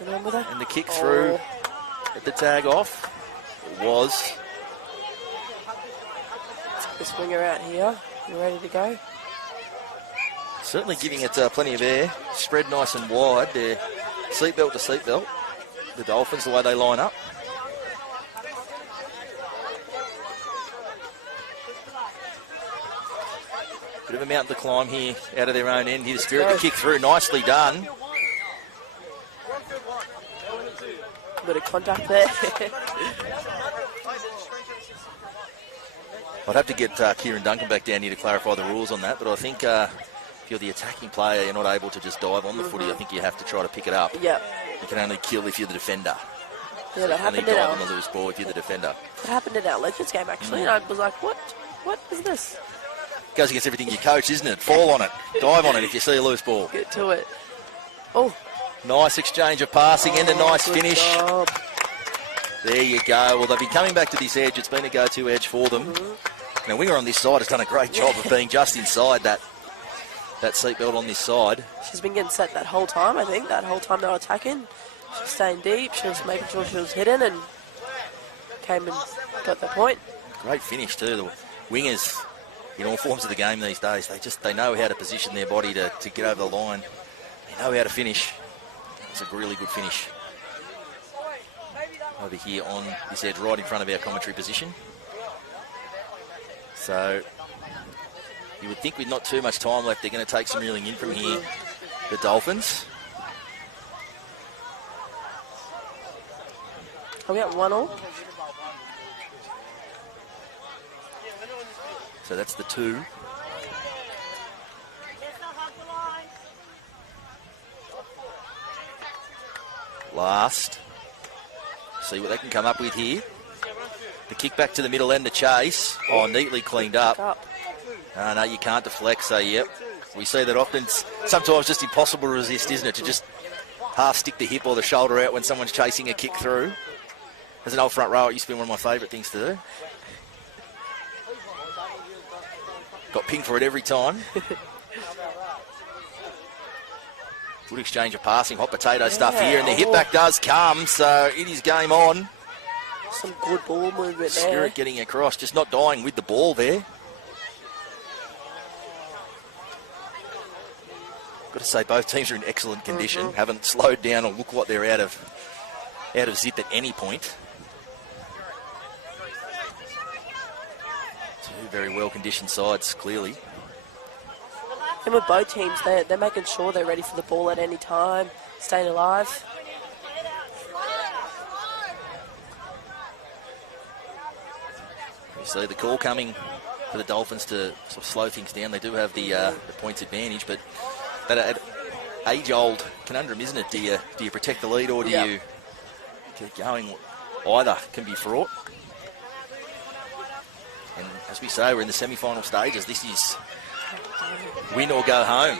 Remember that? And the kick through at the tag off. It was. Let's get this winger out here. You ready to go? Certainly giving it plenty of air. Spread nice and wide. They're seatbelt to seatbelt. The Dolphins, the way they line up. Bit of a mountain to climb here out of their own end. Here, the Spirit to kick through. Nicely done. Bit of contact there. I'd have to get Kieran Duncan back down here to clarify the rules on that, but I think if you're the attacking player, you're not able to just dive on the footy. I think you have to try to pick it up. Yep. You can only kill if you're the defender. Yeah, that happened only dive on the loose ball if you're the defender. It happened in our Legends game, actually, and I was like, what is this? Goes against everything you coach, isn't it? Fall on it. Dive on it if you see a loose ball. Get to it. Oh. Nice exchange of passing and a nice finish. Job. There you go. Well, they'll be coming back to this edge. It's been a go-to edge for them. Now, winger on this side has done a great job of being just inside that seatbelt on this side. She's been getting set that whole time, I think. That whole time they were attacking. She was staying deep. She was making sure she was hidden and came and got the point. Great finish, too. The wingers, in all forms of the game these days, they know how to position their body to get over the line. They know how to finish. It's a really good finish. Over here on this edge, right in front of our commentary position. So, You would think with not too much time left, they're going to take some reeling in from here, the Dolphins. Are we at 1-1? So that's the 2. Last. See what they can come up with here. The kick back to the middle end, the chase. Oh, neatly cleaned up. No, you can't deflect, so yep. We see that often. It's sometimes just impossible to resist, isn't it? To just half stick the hip or the shoulder out when someone's chasing a kick through. As an old front row, it used to be one of my favourite things to do. Got pinged for it every time. Good exchange of passing, hot potato stuff here, and the hit back does come, so it is game on. Some good ball movement there. Spirit getting across, just not dying with the ball there. Got to say, both teams are in excellent condition. Haven't slowed down or look like they're out of zip at any point. Two very well-conditioned sides, clearly. And with both teams, they're making sure they're ready for the ball at any time, staying alive. You see the call coming for the Dolphins to sort of slow things down. They do have the points advantage, but that age-old conundrum, isn't it? Do you protect the lead or do you keep going? Either can be fraught. And as we say, we're in the semi-final stages. This is win or go home.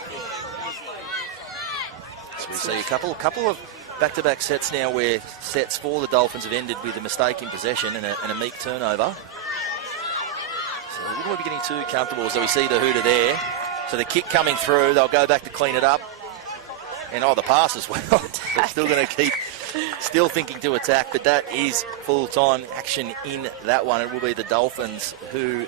So we see a couple of back-to-back sets now where sets for the Dolphins have ended with a mistake in possession and a meek turnover. So we wouldn't be getting too comfortable. So we see the hooter there. So the kick coming through, they'll go back to clean it up. And the pass as well. They're still going to keep still thinking to attack, but that is full-time action in that one. It will be the Dolphins who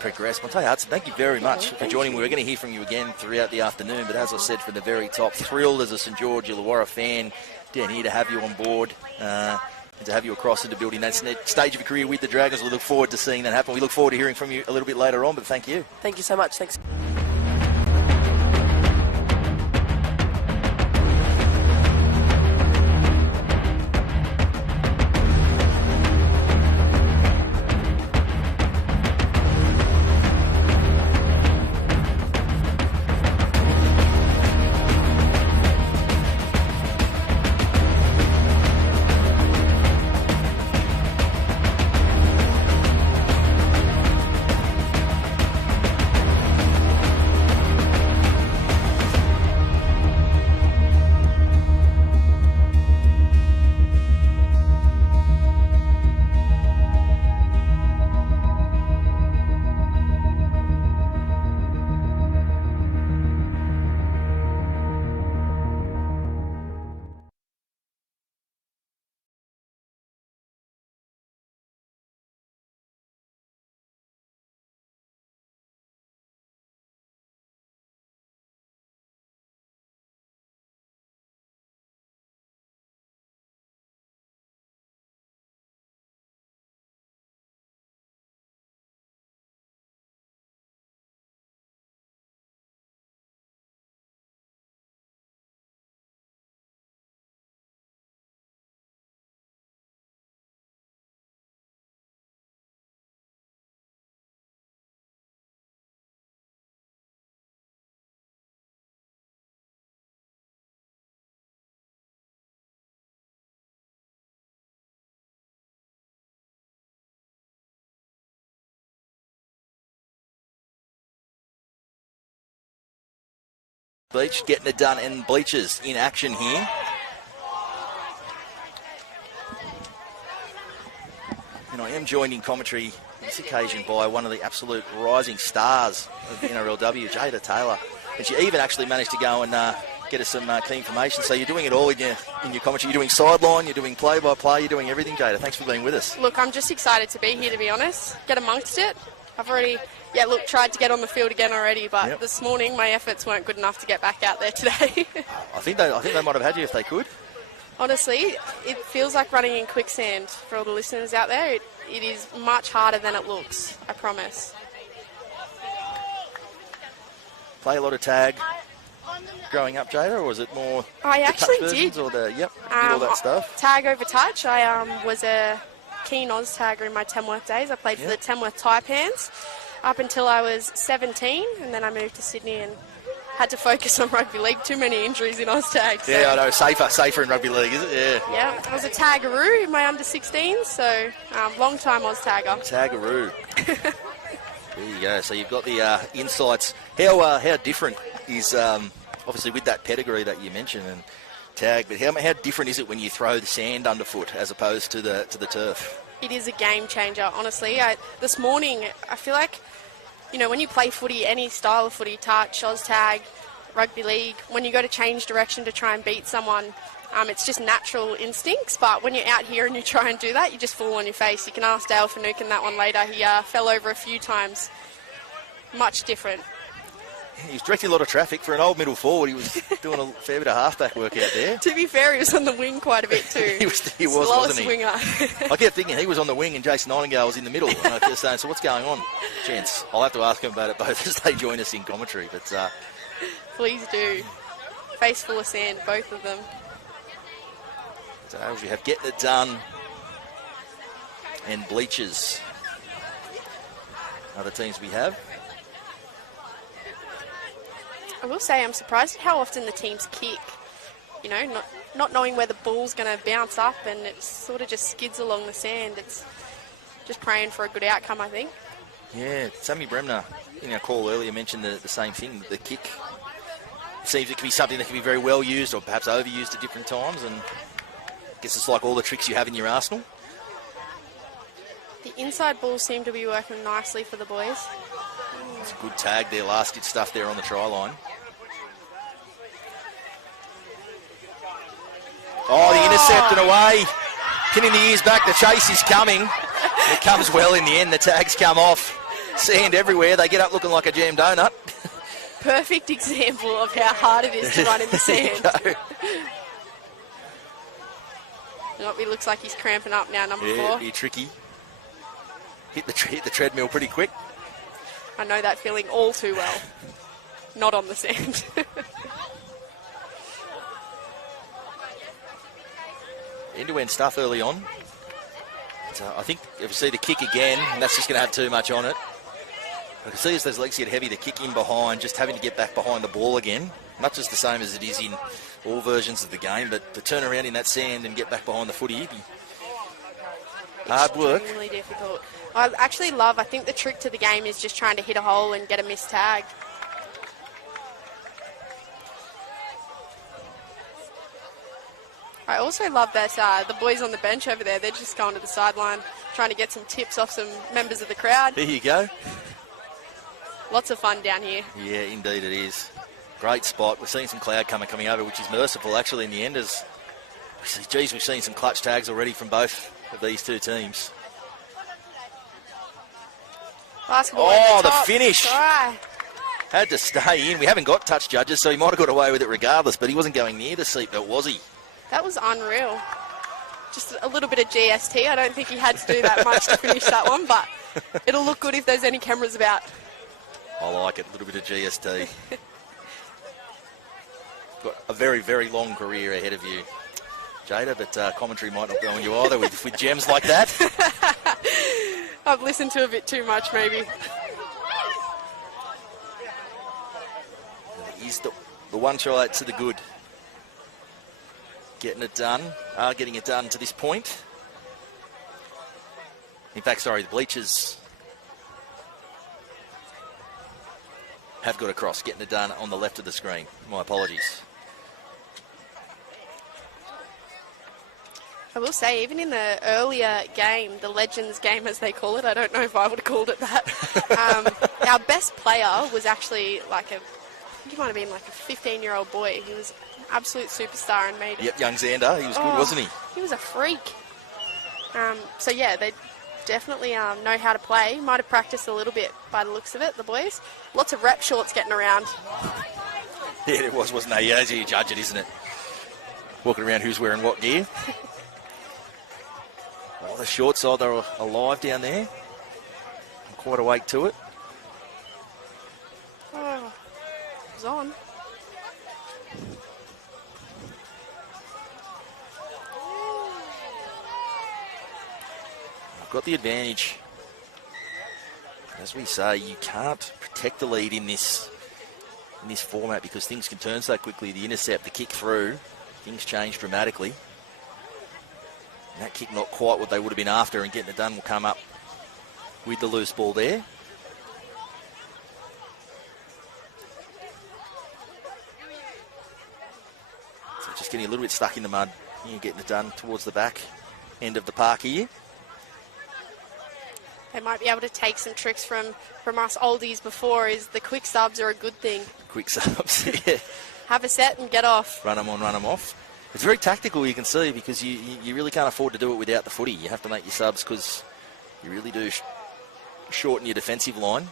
progress. Monte Hudson, thank you very much for joining me. We're going to hear from you again throughout the afternoon, but as I said from the very top, thrilled as a St George Illawarra fan down here to have you on board and to have you across into building that stage of your career with the Dragons. We look forward to seeing that happen. We look forward to hearing from you a little bit later on, but thank you. Thank you so much. Thanks. Beach getting it done, and Bleachers in action here. And I am joined in commentary this occasion by one of the absolute rising stars of the NRLW, Jada Taylor. And she even actually managed to go and get us some key information. So you're doing it all in your commentary. You're doing sideline, you're doing play-by-play, you're doing everything, Jada. Thanks for being with us. Look, I'm just excited to be here, to be honest. Get amongst it. I've already, tried to get on the field again already, but this morning my efforts weren't good enough to get back out there today. I think they might have had you if they could. Honestly, it feels like running in quicksand for all the listeners out there. It is much harder than it looks, I promise. play a lot of tag growing up, Jada, or was it more I the actually touch versions did. or the, did all that stuff? Tag over touch. I was a keen OzTagger in my Tamworth days. I played for the Tamworth Taipans up until I was 17, and then I moved to Sydney and had to focus on rugby league. Too many injuries in OzTag. So. Yeah, I know. Safer in rugby league, is it? Yeah. Yeah, I was a taggaroo in my under-16s, so long time OzTagger. Taggaroo. There you go. So you've got the insights. How different is obviously with that pedigree that you mentioned and tag, but how different is it when you throw the sand underfoot as opposed to the turf? It is a game changer, honestly. This morning, I feel like, when you play footy, any style of footy, touch, OzTag, rugby league, when you go to change direction to try and beat someone, it's just natural instincts. But when you're out here and you try and do that, you just fall on your face. You can ask Dale Finucane that one later. He fell over a few times. Much different. He was directing a lot of traffic. For an old middle forward, he was doing a fair bit of halfback work out there. To be fair, he was on the wing quite a bit too. he was, wasn't he? Winger. I kept thinking he was on the wing and Jason Nightingale was in the middle. And I kept saying, so what's going on, gents? I'll have to ask him about it both as they join us in commentary. But please do. Face full of sand, both of them. So we have Getting It Done and Bleachers. Other teams we have. I will say I'm surprised at how often the teams kick. Not knowing where the ball's going to bounce up, and it sort of just skids along the sand. It's just praying for a good outcome, I think. Yeah, Sammy Bremner in our call earlier mentioned the same thing. The kick seems it can be something that can be very well used or perhaps overused at different times, and I guess it's like all the tricks you have in your arsenal. The inside balls seem to be working nicely for the boys. It's a good tag there, last good stuff there on the try line. Oh, the intercept and away. Pinning the ears back, the chase is coming. It comes well in the end, the tags come off. Sand everywhere, they get up looking like a jam donut. Perfect example of how hard it is to run in the sand. It looks like he's cramping up now, number 4. Yeah, be tricky. Hit the treadmill pretty quick. I know that feeling all too well. Not on the sand. End-to-end stuff early on. So I think if you see the kick again, and that's just going to have too much on it. I can see as those legs get heavy, the kick in behind, just having to get back behind the ball again. Much as the same as it is in all versions of the game, but to turn around in that sand and get back behind the footy, hard work. Extremely difficult. I think the trick to the game is just trying to hit a hole and get a missed tag. I also love that the boys on the bench over there, they're just going to the sideline, trying to get some tips off some members of the crowd. There you go. Lots of fun down here. Yeah, indeed it is. Great spot. We're seeing some cloud coming over, which is merciful actually in the end. As geez, we've seen some clutch tags already from both of these two teams. Basketball the finish. Try. Had to stay in. We haven't got touch judges, so he might have got away with it regardless, but he wasn't going near the seatbelt, was he? That was unreal. Just a little bit of GST. I don't think he had to do that much to finish that one, but it'll look good if there's any cameras about. I like it. A little bit of GST. Got a very, very long career ahead of you, Jada, but commentary might not be on you either with gems like that. I've listened to a bit too much, maybe. He's the one try to the good. Getting it done to this point. In fact, sorry, the Bleachers have got across. Getting it done on the left of the screen. My apologies. I will say, even in the earlier game, the Legends game as they call it, I don't know if I would have called it that, our best player was actually I think he might have been like a 15-year-old boy. He was an absolute superstar and made it. Yep, young Xander, he was good, wasn't he? He was a freak. So yeah, they definitely know how to play. Might have practiced a little bit by the looks of it, the boys. Lots of rep shorts getting around. Yeah, it wasn't there? Yeah, that's how you judge it, isn't it? Walking around who's wearing what gear. Oh, the short side, they're alive down there. I'm quite awake to it. Oh. subs on. I've got the advantage. As we say, you can't protect the lead in this format because things can turn so quickly. The intercept, the kick through, things change dramatically. And that kick not quite what they would have been after, and getting it done will come up with the loose ball there. So just getting a little bit stuck in the mud. Getting it done towards the back end of the park here. They might be able to take some tricks from us oldies before, is the quick subs are a good thing. Quick subs, yeah. Have a set and get off. Run them on, run them off. It's very tactical, you can see, because you really can't afford to do it without the footy. You have to make your subs because you really do shorten your defensive line.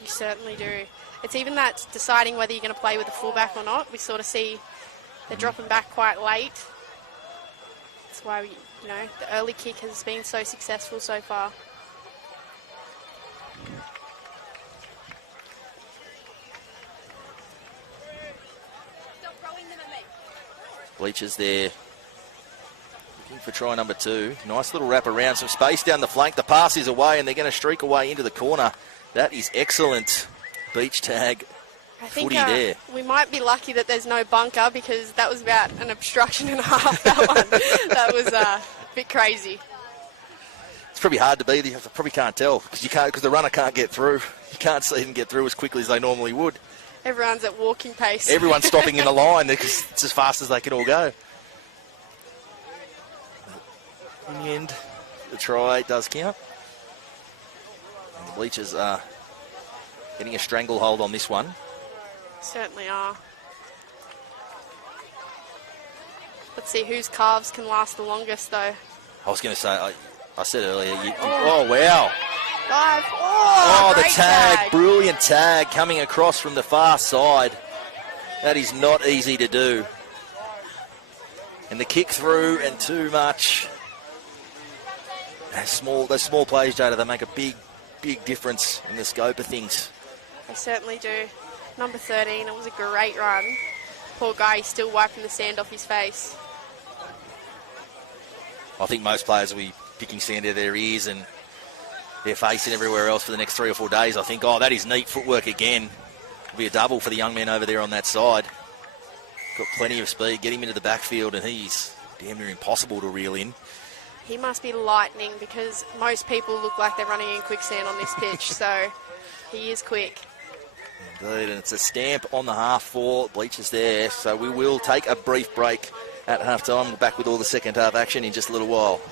You certainly do. It's even that deciding whether you're going to play with a fullback or not. We sort of see they're dropping back quite late. That's why the early kick has been so successful so far. Bleachers there, looking for try number 2. Nice little wrap around, some space down the flank. The pass is away, and they're going to streak away into the corner. That is excellent beach tag footy there. We might be lucky that there's no bunker, because that was about an obstruction and a half, that one. That was a bit crazy. It's probably hard to beat. You probably can't tell because the runner can't get through. You can't see them get through as quickly as they normally would. Everyone's at walking pace. Everyone's stopping in the line because it's as fast as they can all go. In the end, the try does count. And the Bleachers are getting a stranglehold on this one. Certainly are. Let's see whose calves can last the longest, though. I was going to say, I said earlier, oh, wow. Dive. The great tag, brilliant tag coming across from the far side. That is not easy to do. And the kick through and too much. Those small plays, Jada, they make a big difference in the scope of things. They certainly do. Number 13, it was a great run. Poor guy, he's still wiping the sand off his face. I think most players will be picking sand out of their ears and their face and everywhere else for the next 3 or 4 days. I think, that is neat footwork again. It'll be a double for the young man over there on that side. Got plenty of speed. Get him into the backfield, and he's damn near impossible to reel in. He must be lightning, because most people look like they're running in quicksand on this pitch, so he is quick. Indeed, and it's a stamp on the half for Bleachers there. So we will take a brief break at half-time. We're back with all the second half action in just a little while.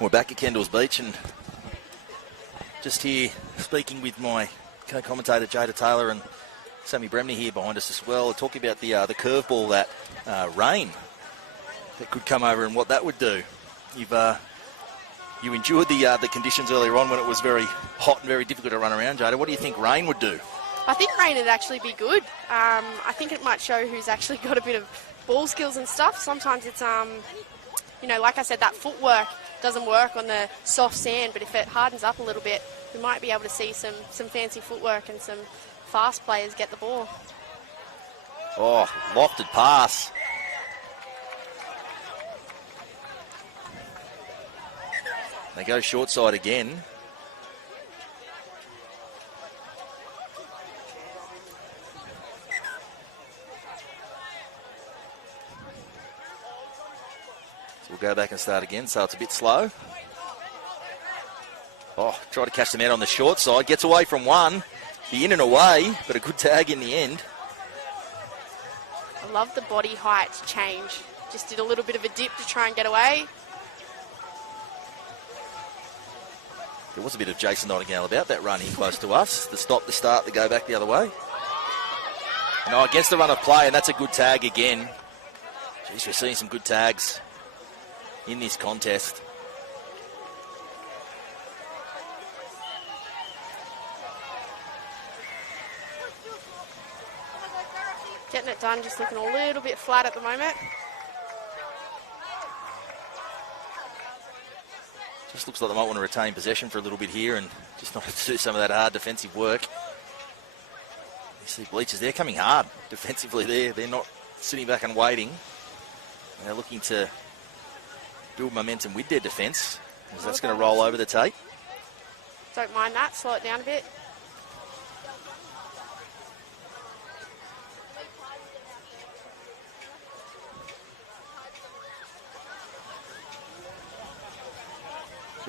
We're back at Kendalls Beach, and just here speaking with my co-commentator Jada Taylor and Sammy Bremney here behind us as well, talking about the curveball, that rain that could come over and what that would do. You've You endured the conditions earlier on when it was very hot and very difficult to run around, Jada. What do you think rain would do? I think rain would actually be good. I think it might show who's actually got a bit of ball skills and stuff. Sometimes it's, like I said, that footwork doesn't work on the soft sand, but if it hardens up a little bit, we might be able to see some fancy footwork and some fast players get the ball. Oh, lofted pass. They go short side again. So we'll go back and start again, so it's a bit slow. Oh, try to catch them out on the short side. Gets away from one. Be in and away, but a good tag in the end. I love the body height change. Just did a little bit of a dip to try and get away. There was a bit of Jason Nightingale about that run here close to us. The stop, the start, the go back the other way. No, against the run of play, and that's a good tag again. Jeez, we're seeing some good tags in this contest. Getting it done, just looking a little bit flat at the moment. Just looks like they might want to retain possession for a little bit here and just not do some of that hard defensive work. You see Bleachers, they're coming hard defensively there. They're not sitting back and waiting. And they're looking to build momentum with their defence, because that's going to roll over the tape. Don't mind that, slow it down a bit.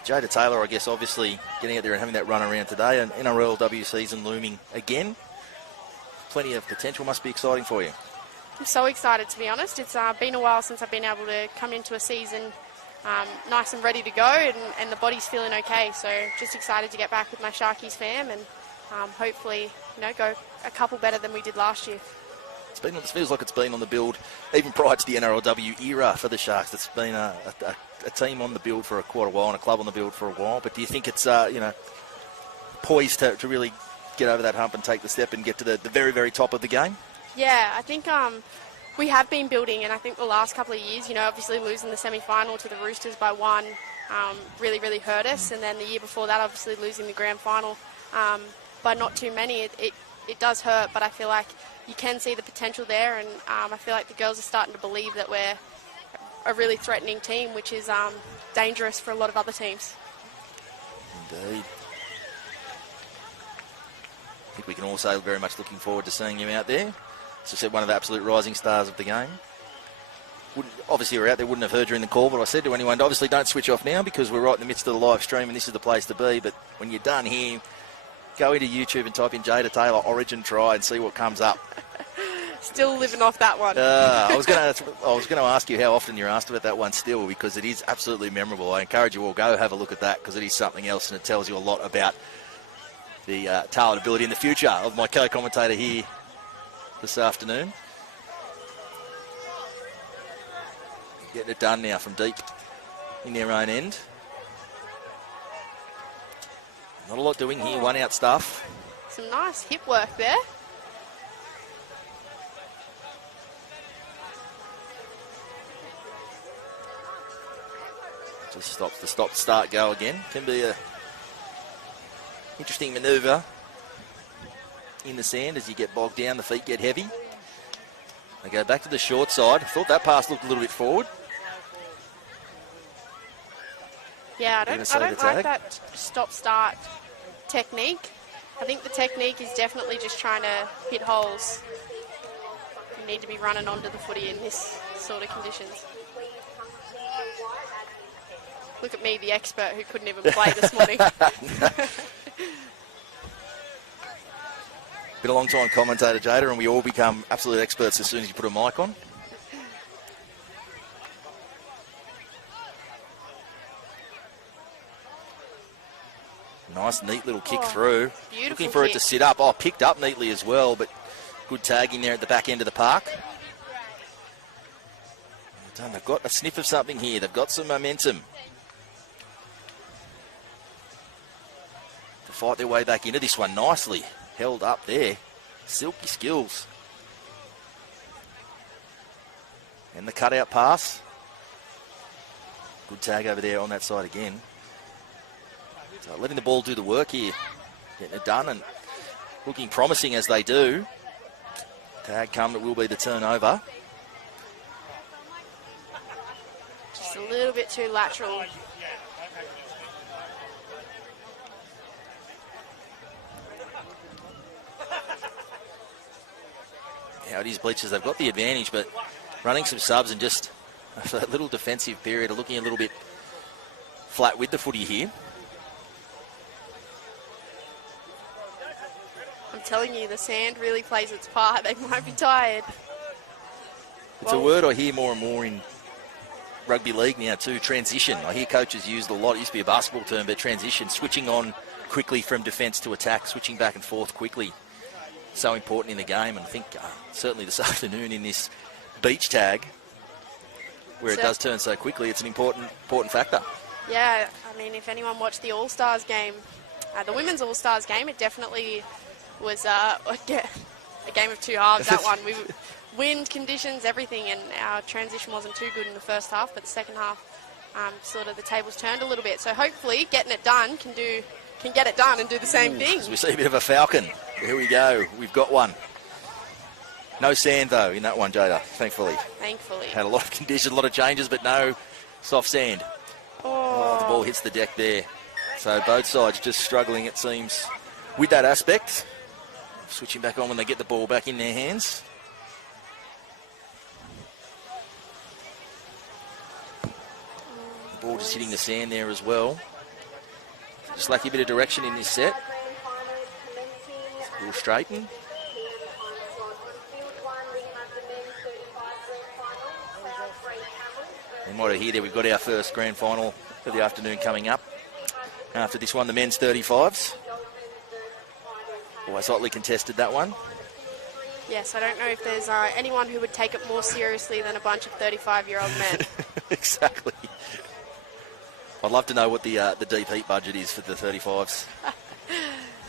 Jada Taylor, I guess, obviously getting out there and having that run around today. An NRLW season looming again. Plenty of potential. Must be exciting for you. I'm so excited, to be honest. It's been a while since I've been able to come into a season nice and ready to go, and the body's feeling okay. So just excited to get back with my Sharkies fam and hopefully, go a couple better than we did last year. It feels like it's been on the build even prior to the NRLW era for the Sharks. It's been a team on the build for quite a while and a club on the build for a while. But do you think it's poised to really get over that hump and take the step and get to the very, very top of the game? Yeah, I think we have been building, and I think the last couple of years, obviously losing the semi-final to the Roosters by 1 really, really hurt us. And then the year before that, obviously losing the grand final by not too many, it does hurt, but I feel like you can see the potential there, and I feel like the girls are starting to believe that we're a really threatening team, which is dangerous for a lot of other teams. Indeed. I think we can all say very much looking forward to seeing you out there. As I said, one of the absolute rising stars of the game. Obviously, we're out there, wouldn't have heard during the call, but I said to anyone, obviously don't switch off now because we're right in the midst of the live stream and this is the place to be. But when you're done here, go into YouTube and type in Jada Taylor Origin Try and see what comes up. Still living off that one. I was going to ask you how often you're asked about that one still, because it is absolutely memorable. I encourage you all, go have a look at that, because it is something else and it tells you a lot about the talent, ability, and the future of my co-commentator here this afternoon. Getting it done now from deep in their own end. Not a lot doing here, one out stuff. Some nice hip work there. Just stops the stop, start, go again. Can be a interesting manoeuvre in the sand as you get bogged down, the feet get heavy. They go back to the short side. Thought that pass looked a little bit forward. Yeah, I don't like that stop-start technique. I think the technique is definitely just trying to hit holes. You need to be running onto the footy in this sort of conditions. Look at me, the expert who couldn't even play this morning. Been a long time commentator, Jada, and we all become absolute experts as soon as you put a mic on. Nice, neat little kick through. Looking for it to sit up. Oh, picked up neatly as well, but good tagging there at the back end of the park. They've got a sniff of something here. They've got some momentum. fight their way back into this one. Nicely held up there. Silky skills. And the cutout pass. Good tag over there on that side again. So letting the ball do the work here. Getting it done and looking promising as they do. Tag come, it will be the turnover. Just a little bit too lateral. Yeah, it is Bleachers. They've got the advantage, but running some subs and just after that little defensive period are looking a little bit flat with the footy here. I'm telling you, the sand really plays its part. They might be tired. It's a word I hear more and more in rugby league now too, transition. I hear coaches use it a lot. It used to be a basketball term, but transition, switching on quickly from defence to attack, switching back and forth quickly. So important in the game, and I think certainly this afternoon in this beach tag, where it does turn so quickly, it's an important factor. Yeah, I mean, if anyone watched the All-Stars game, the Women's All-Stars game, it definitely was a game of two halves, that one. Wind conditions, everything, and our transition wasn't too good in the first half, but the second half, sort of the tables turned a little bit. So hopefully getting it done can get it done and do the same thing. We see a bit of a falcon. Here we go. We've got one. No sand, though, in that one, Jada, thankfully. Thankfully. Had a lot of conditions, a lot of changes, but no soft sand. Oh, the ball hits the deck there. So both sides just struggling, it seems, with that aspect. Switching back on when they get the ball back in their hands. The ball just hitting the sand there as well. Just lacking a bit of direction in this set. We'll straighten. And what I hear there, we've got our first grand final for the afternoon coming up. After this one, the men's 35s. Always hotly contested, that one. Yes, I don't know if there's anyone who would take it more seriously than a bunch of 35-year-old men. Exactly. I'd love to know what the deep heat budget is for the 35s.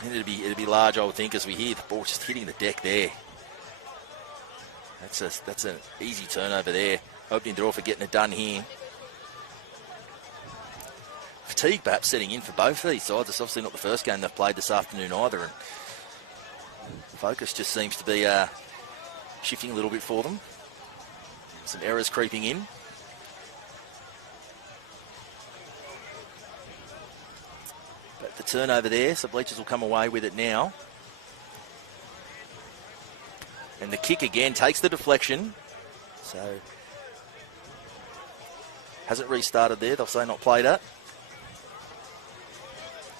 It'd be large, I would think, as we hear the ball just hitting the deck there. That's an easy turnover there. Opening draw for getting it done here. Fatigue perhaps setting in for both of these sides. It's obviously not the first game they've played this afternoon either. And focus just seems to be shifting a little bit for them. Some errors creeping in. But the turnover there, so Bleachers will come away with it now. And the kick again takes the deflection. So hasn't restarted there. They'll say not played it.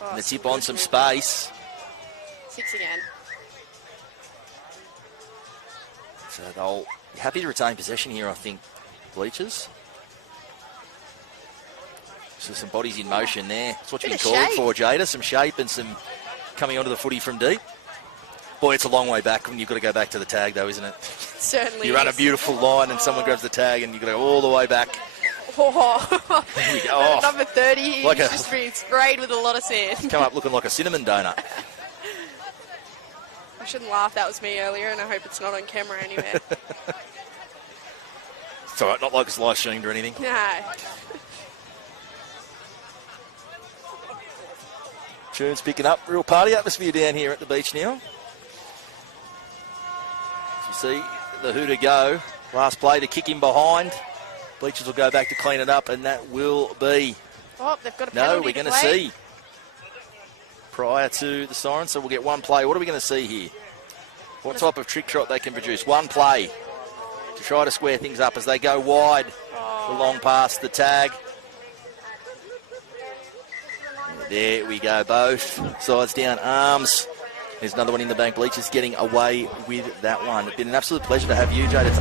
Oh, and the tip on some space. 6 again. So they'll be happy to retain possession here, I think, Bleachers. So some bodies in motion there. That's what you've been called for, Jada. Some shape and some coming onto the footy from deep. Boy, it's a long way back when you've got to go back to the tag, though, isn't it? Certainly. You run a beautiful line and someone grabs the tag and you've got to go all the way back. Oh. Here we go. Oh. Number 30, Like he's just being sprayed with a lot of sand. Come up looking like a cinnamon donut. I shouldn't laugh, that was me earlier, and I hope it's not on camera anywhere. It's all right, not like it's live streamed or anything. No. Tunes picking up. Real party atmosphere down here at the beach now. As you see the hooter go. Last play to kick him behind. Bleachers will go back to clean it up, and that will be... Oh, they've got a penalty. No, we're going to see. Prior to the siren, so we'll get one play. What are we going to see here? What type of trick shot they can produce? One play to try to square things up as they go wide. The long pass, the tag. There we go, both sides down, arms. There's another one in the bank. Bleachers getting away with that one. It's been an absolute pleasure to have you, Jada.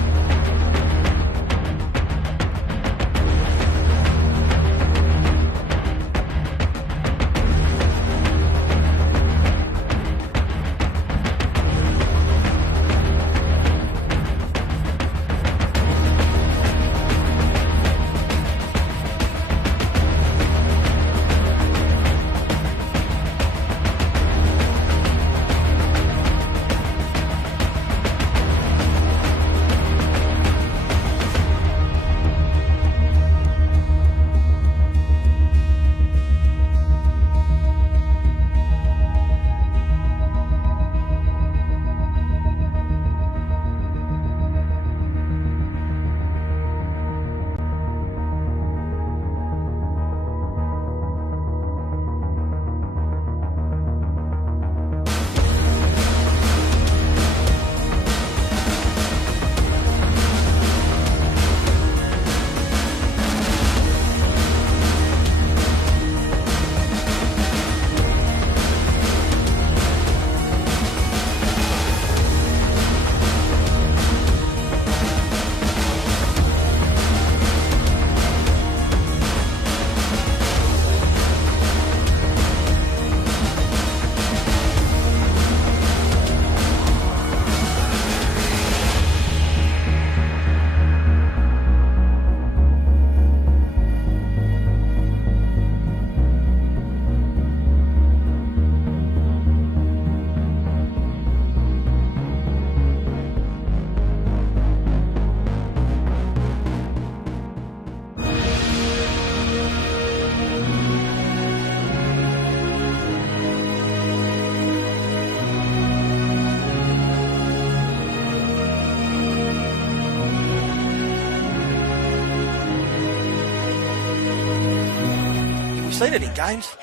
I've seen it in games.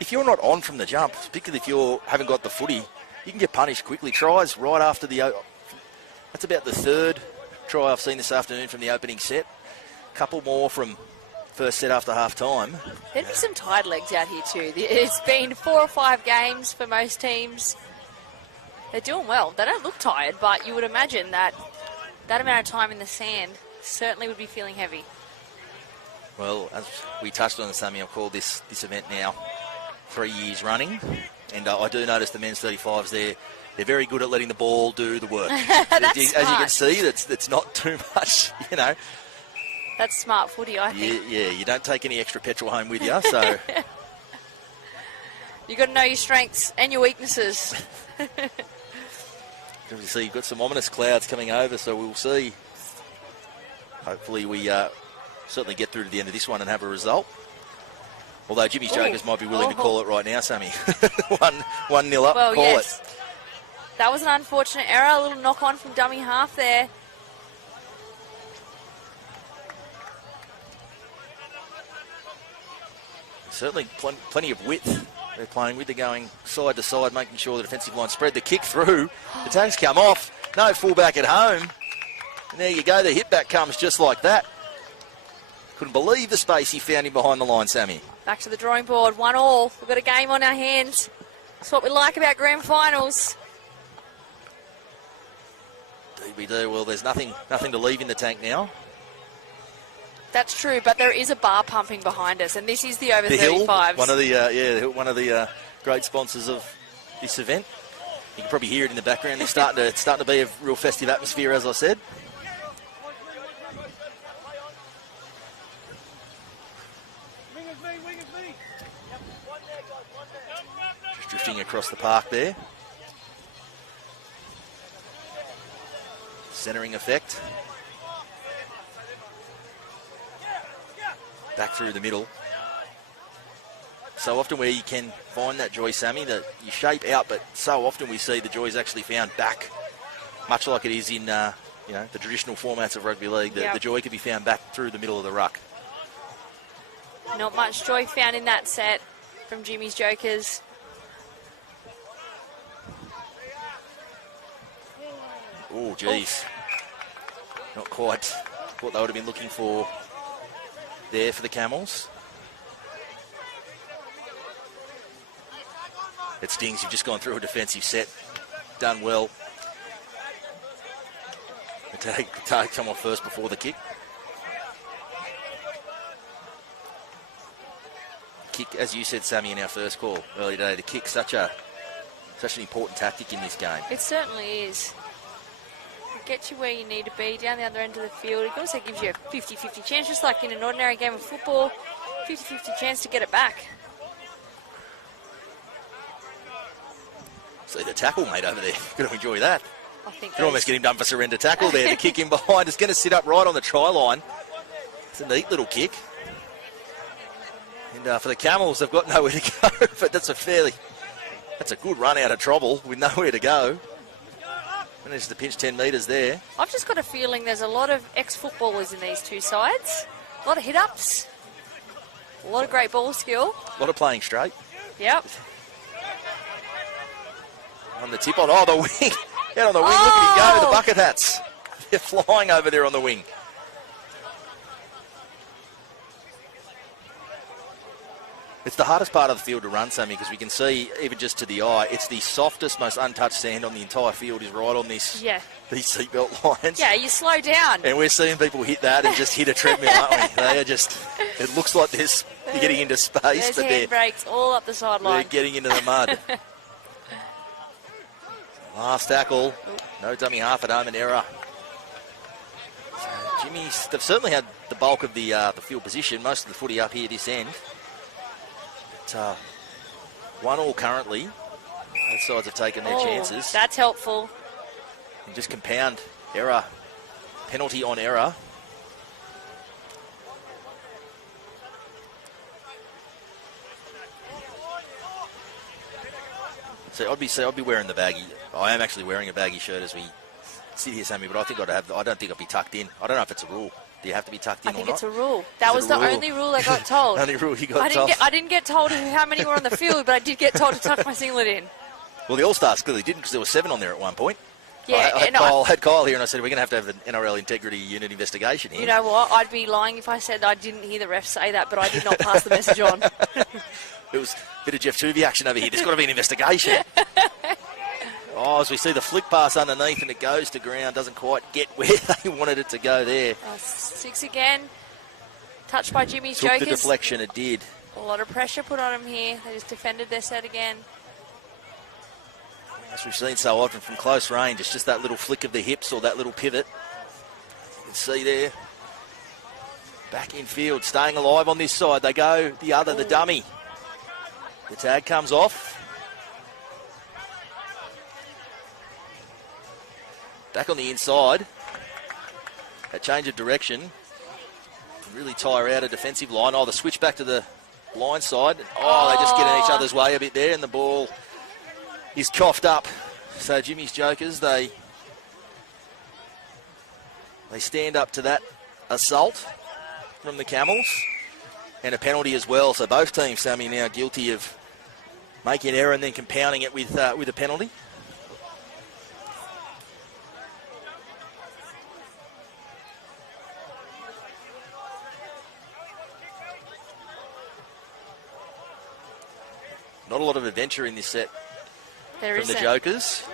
If you're not on from the jump, particularly if you haven't got the footy, you can get punished quickly. Tries right after that's about the third try I've seen this afternoon from the opening set. Couple more from first set after half time. There'd be some tired legs out here too. It's been 4 or 5 games for most teams. They're doing well. They don't look tired, but you would imagine that amount of time in the sand certainly would be feeling heavy. Well, as we touched on, Sammy, I've called this event now 3 years running, and I do notice the men's 35s there. They're very good at letting the ball do the work. As you can see, that's not too much, you know. That's smart footy, I think. Yeah, you don't take any extra petrol home with you, so... You've got to know your strengths and your weaknesses. Obviously, you've got some ominous clouds coming over, so we'll see. Hopefully we certainly get through to the end of this one and have a result. Although Jimmy's Jokers might be willing to call it right now, Sammy. 1-0 up, well, call yes. it. That was an unfortunate error. A little knock-on from dummy half there. Certainly plenty of width they're playing with. They're going side to side, making sure the defensive line spread. The kick through. The tank's come off. No fullback at home. And there you go. The hit back comes just like that. Couldn't believe the space he found in behind the line, Sammy. Back to the drawing board. 1-1. We've got a game on our hands. That's what we like about grand finals. We do. Well, there's nothing to leave in the tank now. That's true, but there is a bar pumping behind us, and this is the over the 35s. Hill, one of the great sponsors of this event. You can probably hear it in the background. It's starting to be a real festive atmosphere, as I said. Just drifting across the park there. Centering effect. Back through the middle. So often where you can find that joy, Sammy, that you shape out, but so often we see the joy is actually found back, much like it is in the traditional formats of rugby league. The joy can be found back through the middle of the ruck. Not much joy found in that set from Jimmy's Jokers. Oh, geez. Not quite what they would have been looking for there for the Camels. It stings. You've just gone through a defensive set. Done well. The tag come off first before the kick. Kick, as you said, Sammy, in our first call earlier today, the kick such an important tactic in this game. It certainly is. It gets you where you need to be, down the other end of the field. It also gives you a 50-50 chance, just like in an ordinary game of football, 50-50 chance to get it back. See the tackle, mate, over there. Got to enjoy that. I think you can almost get him done for surrender tackle there. The kick in behind is going to sit up right on the try line. It's a neat little kick. And for the Camels, they've got nowhere to go. But that's a good run out of trouble with nowhere to go. And there's the pinch 10 metres there. I've just got a feeling there's a lot of ex-footballers in these two sides. A lot of hit-ups. A lot of great ball skill. A lot of playing straight. Yep. On the tip on. Oh, the wing. Out on the wing. Look at him go. The bucket hats. They're flying over there on the wing. It's the hardest part of the field to run, Sammy, because we can see, even just to the eye, it's the softest, most untouched sand on the entire field is right on these seatbelt lines. Yeah, you slow down. And we're seeing people hit that and just hit a treadmill, aren't we? They are just, it looks like you're getting into space. There's handbrakes all up the sideline. They're getting into the mud. Last tackle. No dummy half at home, an error. So Jimmy's, they've certainly had the bulk of the field position, most of the footy up here this end. 1-1 currently. Both sides have taken their chances. That's helpful. And just compound error. Penalty on error. So I'd be wearing the baggy. I am actually wearing a baggy shirt as we sit here, Sammy, but I don't think I'd be tucked in. I don't know if it's a rule. Do you have to be tucked in I think or it's not? a rule. That was the only rule I got told. Only rule you got told. I didn't get told how many were on the field, but I did get told to tuck my singlet in. Well, the All-Stars clearly didn't because there were 7 on there at one point. Yeah, I had Kyle here and I said, we're going to have an NRL integrity unit investigation here. You know what? I'd be lying if I said I didn't hear the ref say that, but I did not pass the message on. It was a bit of Jeff Tuvey action over here. There's got to be an investigation. As we see the flick pass underneath and it goes to ground, doesn't quite get where they wanted it to go there. 6 again. Touched by Jimmy's Took Jokers. the deflection, it did. A lot of pressure put on him here. They just defended their set again. As we've seen so often from close range, it's just that little flick of the hips or that little pivot. You can see there. Back in field, staying alive on this side. They go the other, the dummy. The tag comes off. Back on the inside. A change of direction. Really tire out a defensive line. The switch back to the blind side. They just get in each other's way a bit there, and the ball is coughed up. So Jimmy's Jokers, they stand up to that assault from the Camels, and a penalty as well. So both teams, Sammy, now guilty of making an error and then compounding it with a penalty. Not a lot of adventure in this set from the Jokers.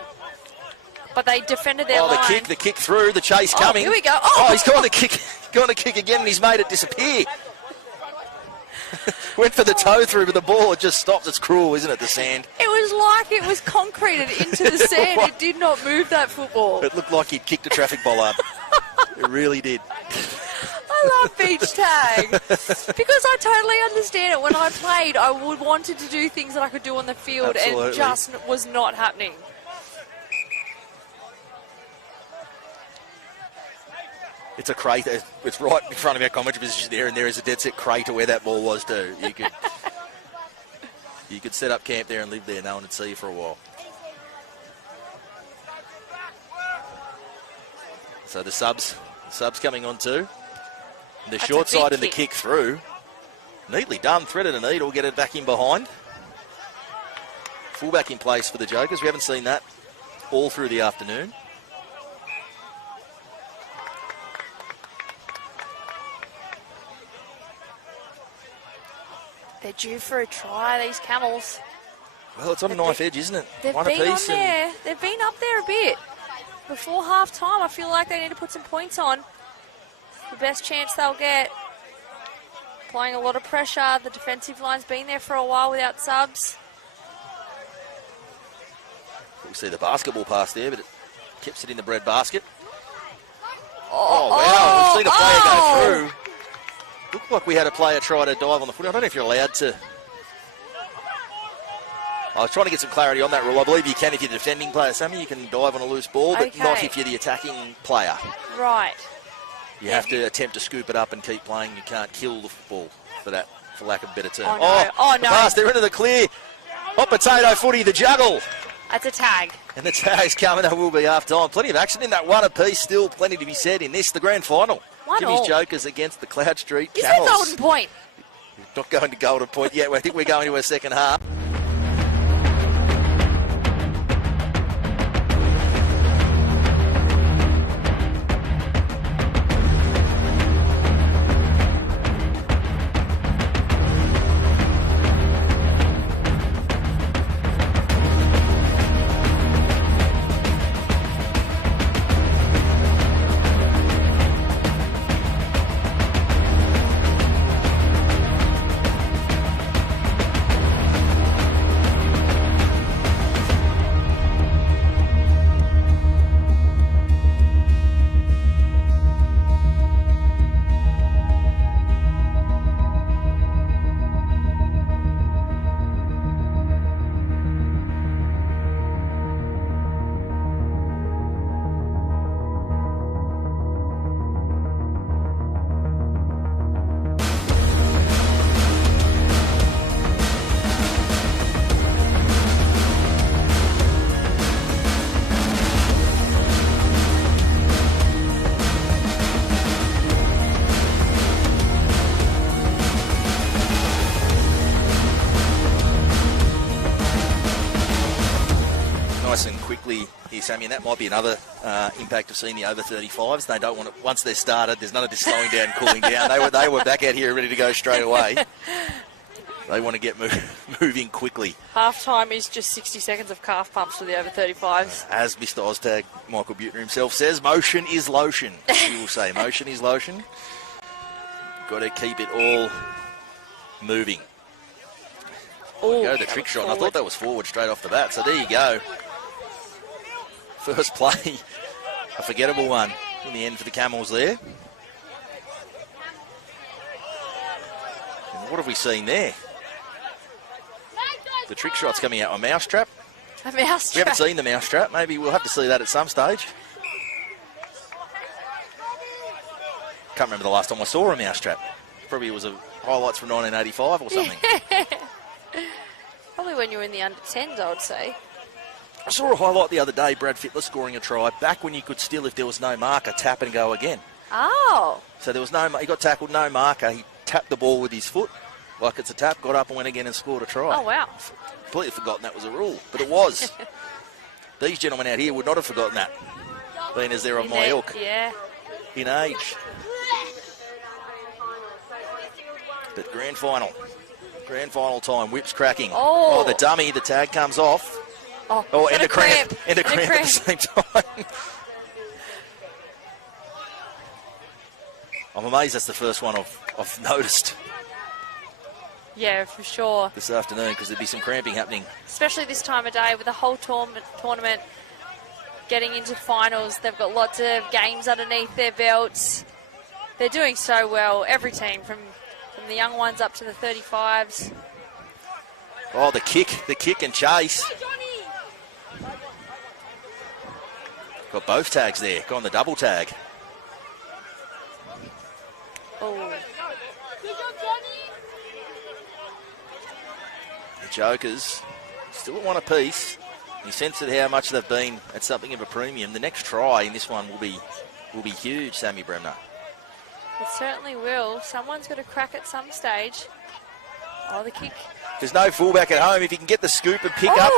But they defended their line. The kick through, the chase coming. Here we go. He's gone to kick again, and he's made it disappear. Went for the toe through, but the ball, it just stops. It's cruel, isn't it, the sand? It was like it was concreted into the sand. It did not move that football. It looked like he'd kicked a traffic bollard. It really did. I love beach tag because I totally understand it. When I played, I wanted to do things that I could do on the field, and it just was not happening. It's a crater. It's right in front of our commentary position there, and there is a dead set crater where that ball was too. You could set up camp there and live there. No one would see you for a while. So the subs coming on too. And the short side and the kick through. Neatly done. Threaded a needle, get it back in behind. Fullback in place for the Jokers. We haven't seen that all through the afternoon. They're due for a try, these Camels. Well, it's on a knife edge, isn't it? They've One been apiece on there. They've been up there a bit. Before half-time, I feel like they need to put some points on. The best chance they'll get. Applying a lot of pressure. The defensive line's been there for a while without subs. We see the basketball pass there, but it keeps it in the bread basket. Wow. We've seen a player go through. Looked like we had a player try to dive on the foot. I don't know if you're allowed to. I was trying to get some clarity on that rule. I believe you can if you're the defending player, Sammy. You can dive on a loose ball, but not if you're the attacking player. Right. You have to attempt to scoop it up and keep playing. You can't kill the football for that, for lack of a better term. Oh, no. The pass, they're into the clear. Hot potato footy, the juggle. That's a tag. And the tag's coming. That will be half time. Plenty of action in that one apiece. Still plenty to be said in this, the grand final. Jimmy's Jokers against the Cloud Street Camels. Is that Golden Point? Not going to Golden Point yet. I think we're going to a second half. quickly here, Sammy, and that might be another impact of seeing the over 35s. They don't want it, once they're started, there's none of this slowing down, cooling down. They were back out here ready to go straight away. They want to get moving quickly. Half time is just 60 seconds of calf pumps for the over 35s. As Mr. OzTag, Michael Butner himself says, motion is lotion. He will say, motion is lotion. Got to keep it all moving. Oh, go the trick shot. And I thought that was forward straight off the bat. So there you go. First play, a forgettable one in the end for the Camels there. And what have we seen there? The trick shot's coming out. A mousetrap. A mousetrap. We haven't seen the mousetrap. Maybe we'll have to see that at some stage. Can't remember the last time I saw a mousetrap. Probably it was a highlights from 1985 or something. Probably when you were in the under 10s, I would say. I saw a highlight the other day, Brad Fittler scoring a try back when you could still, if there was no marker, tap and go again. Oh. So there was no, he got tackled, no marker. He tapped the ball with his foot like it's a tap, got up and went again and scored a try. Oh, wow. Completely forgotten that was a rule, but it was. These gentlemen out here would not have forgotten that, being as they're of my ilk. Yeah. In age. But grand final time, whips cracking. Oh, the dummy, the tag comes off. Oh, and a cramp. And a cramp at the same time. I'm amazed that's the first one I've noticed. Yeah, for sure. This afternoon, because there'd be some cramping happening. Especially this time of day with the whole tournament getting into finals. They've got lots of games underneath their belts. They're doing so well, every team, from the young ones up to the 35s. Oh, the kick and chase. Got both tags there, got on the double tag. Oh. The Jokers still at one apiece. You sense how much they've been at something of a premium. The next try in this one will be huge, Sammy Bremner. It certainly will. Someone's got to crack at some stage. Oh, the kick. There's no fullback at home. If you can get the scoop and pick up,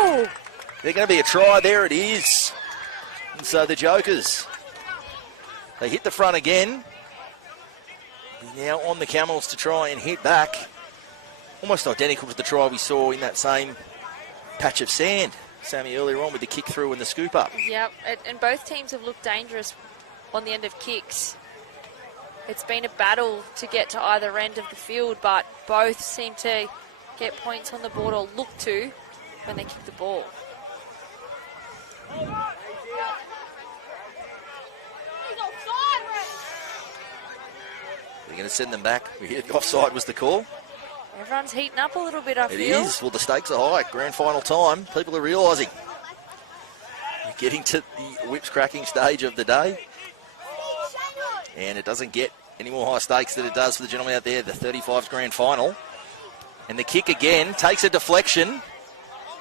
there's going to be a try. There it is. And so the Jokers, they hit the front again. Now on the Camels to try and hit back. Almost identical to the try we saw in that same patch of sand, Sammy, earlier on with the kick through and the scoop up. Yep, and both teams have looked dangerous on the end of kicks. It's been a battle to get to either end of the field, but both seem to get points on the board or look to when they kick the ball. They're going to send them back. Offside was the call. Everyone's heating up a little bit, I feel. It is. Well, the stakes are high. Grand final time. People are realising. We're getting to the whips cracking stage of the day. And it doesn't get any more high stakes than it does for the gentleman out there, the 35's grand final. And the kick again takes a deflection.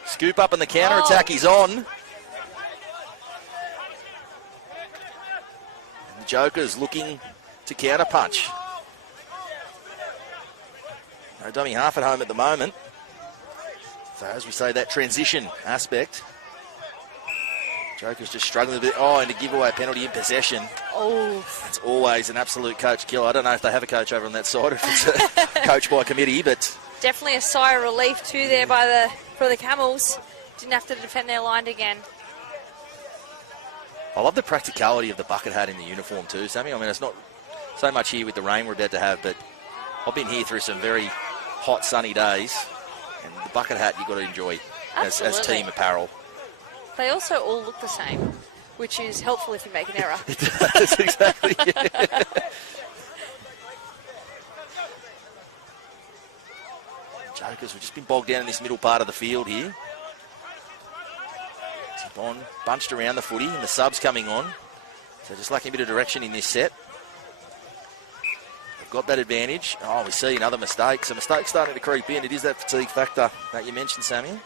Scoop up and the counter-attack is on. And the Jokers looking to counter-punch. No dummy half at home at the moment. So as we say, that transition aspect. Joker's just struggling a bit. Oh, and to give away a penalty in possession. Oh. It's always an absolute coach killer. I don't know if they have a coach over on that side, if it's a coach by committee, but... Definitely a sigh of relief too there for the Camels. Didn't have to defend their line again. I love the practicality of the bucket hat in the uniform too, Sammy. I mean, it's not so much here with the rain we're about to have, but I've been here through some very hot, sunny days, and the bucket hat you've got to enjoy as team apparel. They also all look the same, which is helpful if you make an error. It does, exactly. Yeah. Jokers, we've just been bogged down in this middle part of the field here. Tip on, bunched around the footy, and the subs coming on. So just lacking a bit of direction in this set. They've got that advantage. Oh, we see another mistake. So mistakes starting to creep in. It is that fatigue factor that you mentioned, Samuel.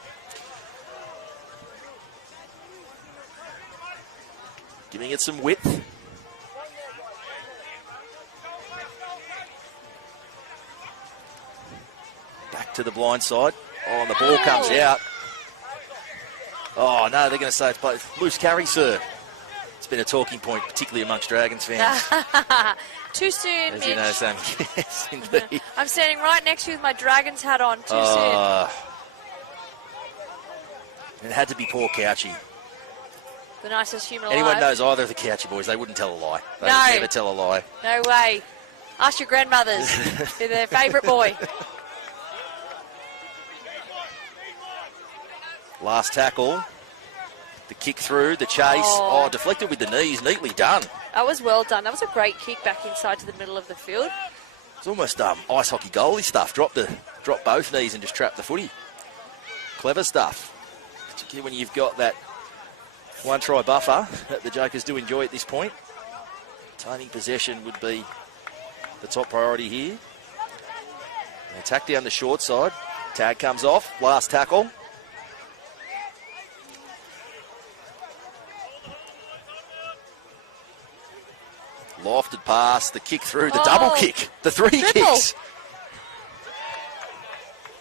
Giving it some width. Back to the blind side. Oh, and the ball comes out. Oh, no, they're going to say it's play. Loose carry, sir. It's been a talking point, particularly amongst Dragons fans. Too soon, As Mitch. you know, Sam. Yes, indeed. I'm standing right next to you with my Dragons hat on. Too soon. It had to be poor Couchy. The nicest human Anyone alive. knows either of the Couchy boys, they wouldn't tell a lie. They No. would never tell a lie. No way. Ask your grandmothers. They're their favourite boy. Last tackle. The kick through, the chase. Oh, deflected with the knees. Neatly done. That was well done. That was a great kick back inside to the middle of the field. It's almost ice hockey goalie stuff. Drop both knees and just trap the footy. Clever stuff. Particularly when you've got that one try buffer that the Jokers do enjoy at this point. Retaining possession would be the top priority here. They attack down the short side. Tag comes off. Last tackle. Lofted pass, the kick through, the double kick, the three kicks.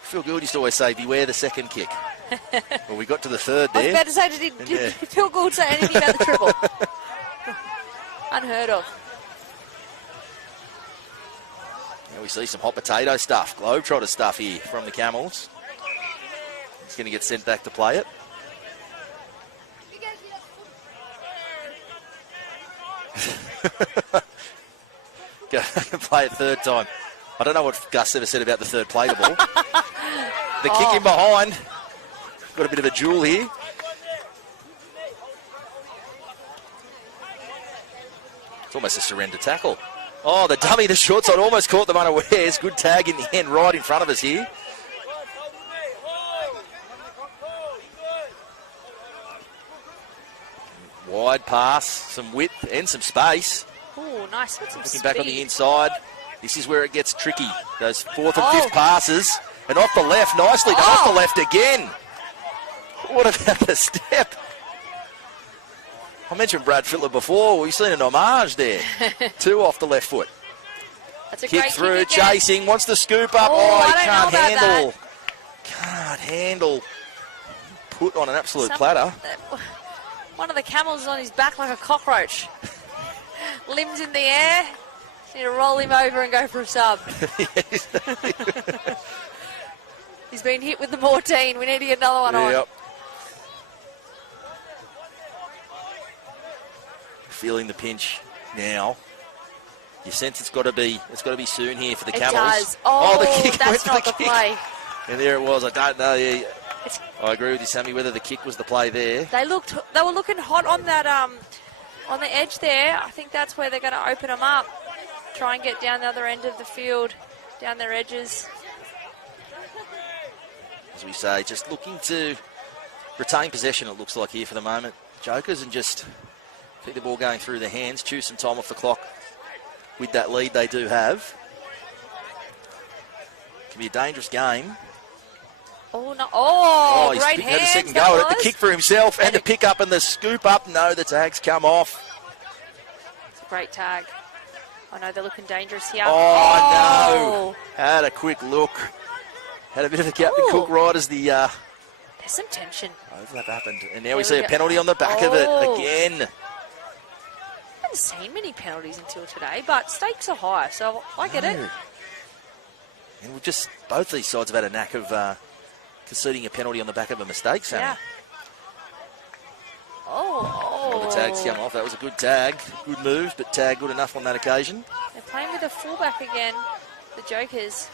Phil Gould used to always say, beware the second kick. Well, we got to the third there. I was about to say, did Phil Gould say anything about the triple? Unheard of. Now we see some hot potato stuff, Globetrotter stuff here from the Camels. He's going to get sent back to play it. Go and play it third time. I don't know what Gus ever said about the third play the ball. The kick in behind. Got a bit of a duel here. It's almost a surrender tackle. Oh, the dummy, the short side almost caught them unawares. Good tag in the end right in front of us here. Wide pass, some width and some space. Oh, nice. With some Looking back on the speed. inside. This is where it gets tricky. Those fourth and fifth passes. And off the left, nicely done. Off the left again. What about the step? I mentioned Brad Fittler before. We've seen an homage there. Two off the left foot. That's a Kick great through, kick again. chasing, wants to scoop up. Oh, He I don't can't know about handle. Can't handle. Put on an absolute platter. One of the Camels is on his back like a cockroach. Limbs in the air. Need to roll him over and go for a sub. He's been hit with the Mortine. We need to get another one on. Yep. Feeling the pinch now. You sense it's got to be soon here for the It Camels. does. Oh, the kick went that's for not the kick. play. And there it was. I don't know. I agree with you, Sammy, whether the kick was the play there. They were looking hot on that on the edge there. I think that's where they're going to open them up. Try and get down the other end of the field, down their edges. As we say, just looking to retain possession, it looks like here for the moment. Jokers, and just keep the ball going through their hands, chew some time off the clock with that lead they do have. Can be a dangerous game. Oh, no. Oh, he's great had a hands, second that go at it. The was. kick for himself and the pick up and the scoop up. No, the tag's come off. It's a great tag. I know they're looking dangerous here. Oh, no. Had a quick look. Had a bit of a Captain Cook right as the There's some tension. overlap happened. And now There we see we a go. penalty on the back of it again. I haven't seen many penalties until today, but stakes are high, so I get it. And we've just, both these sides have had a knack of conceding a penalty on the back of a mistake, Sammy. Yeah. Well, the tag's come off. That was a good tag. Good move, but tag good enough on that occasion. They're playing with a fullback again, the Jokers.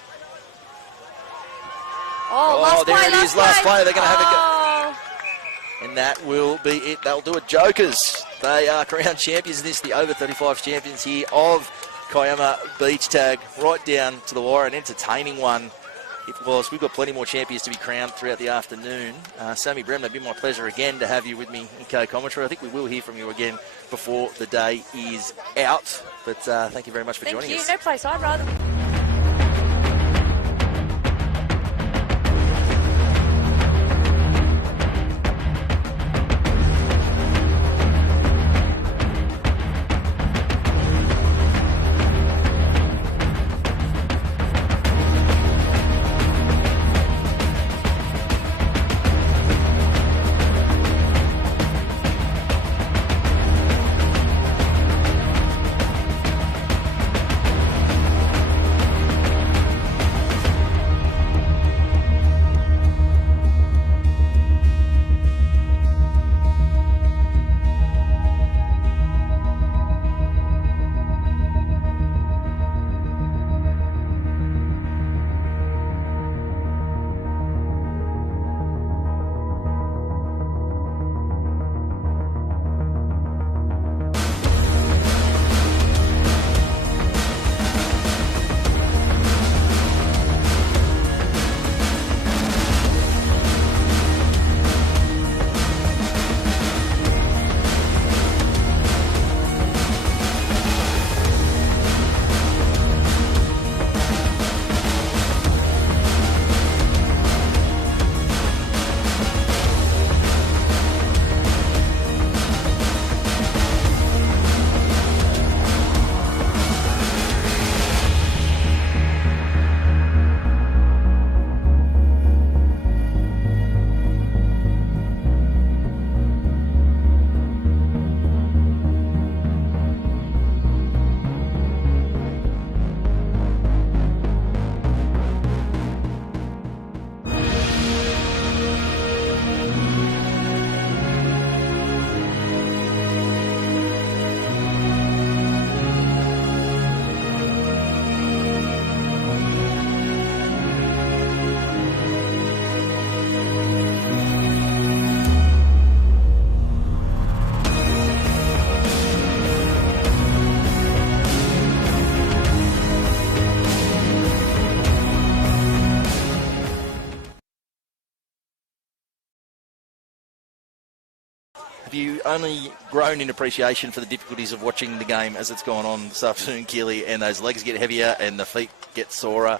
Oh, there it is, last play. They're going to have Oh, And that will be it. They'll do it. Jokers, they are crowned champions in this, the over 35 champions here of Kiama Beach Tag, right down to the wire. An entertaining one it was. We've got plenty more champions to be crowned throughout the afternoon. Sammy Bremner, it's been my pleasure again to have you with me in co-commentary. I think we will hear from you again before the day is out. But thank you very much for joining us. Thank you. No place I'd rather... have you only grown in appreciation for the difficulties of watching the game as it's gone on this afternoon, Keely, and those legs get heavier and the feet get sorer?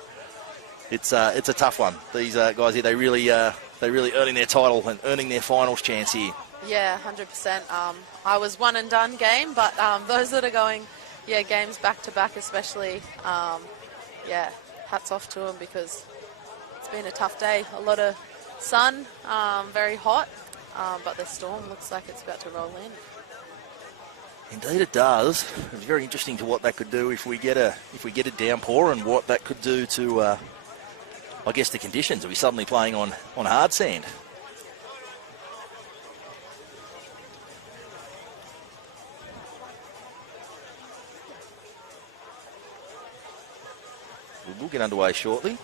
It's a tough one. These guys here, they really earning their title and earning their finals chance here. Yeah, 100%. I was one and done game, but those that are going, games back to back especially, hats off to them because it's been a tough day. A lot of sun, very hot, but the storm looks like it's about to roll in. Indeed, it does. It's very interesting to what that could do if we get a downpour, and what that could do to, I guess, the conditions. Are we suddenly playing on hard sand? We'll get underway shortly.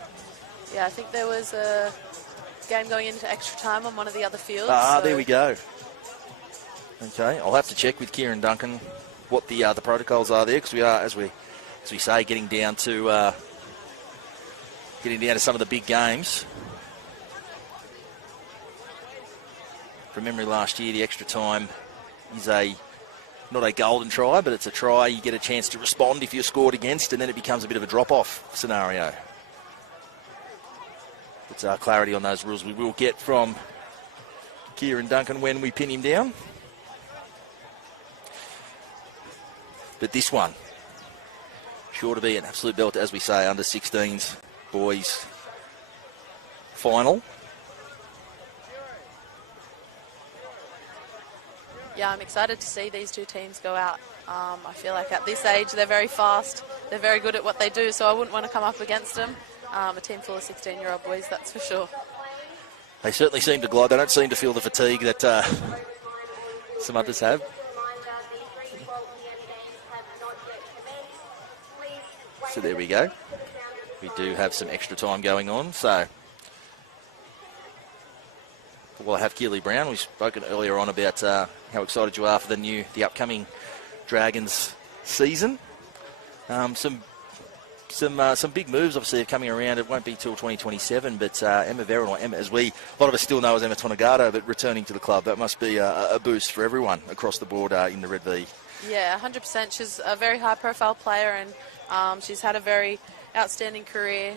Yeah, I think there was a game going into extra time on one of the other fields. There we go. Okay, I'll have to check with Kieran Duncan what the protocols are there, because we are, as we say, getting down to some of the big games. From memory, last year the extra time is not a golden try, but it's a try. You get a chance to respond if you're scored against, and then it becomes a bit of a drop-off scenario. It's clarity on those rules we will get from Kieran Duncan when we pin him down. But this one, sure to be an absolute belt, as we say, under 16s boys final. Yeah, I'm excited to see these two teams go out. I feel like at this age they're very fast, they're very good at what they do, so I wouldn't want to come up against them. A team full of 16-year-old boys, that's for sure. They certainly seem to glide. They don't seem to feel the fatigue that some others have. So there we go. We do have some extra time going on, so we'll have Keely Brown. We've spoken earlier on about how excited you are for the upcoming Dragons season. Some big moves obviously are coming around. It won't be till 2027, but Emma Verron, or Emma, a lot of us still know as Emma Tonegata, but returning to the club, that must be a boost for everyone across the board in the Red V. Yeah, 100%. She's a very high-profile player, and she's had a very outstanding career,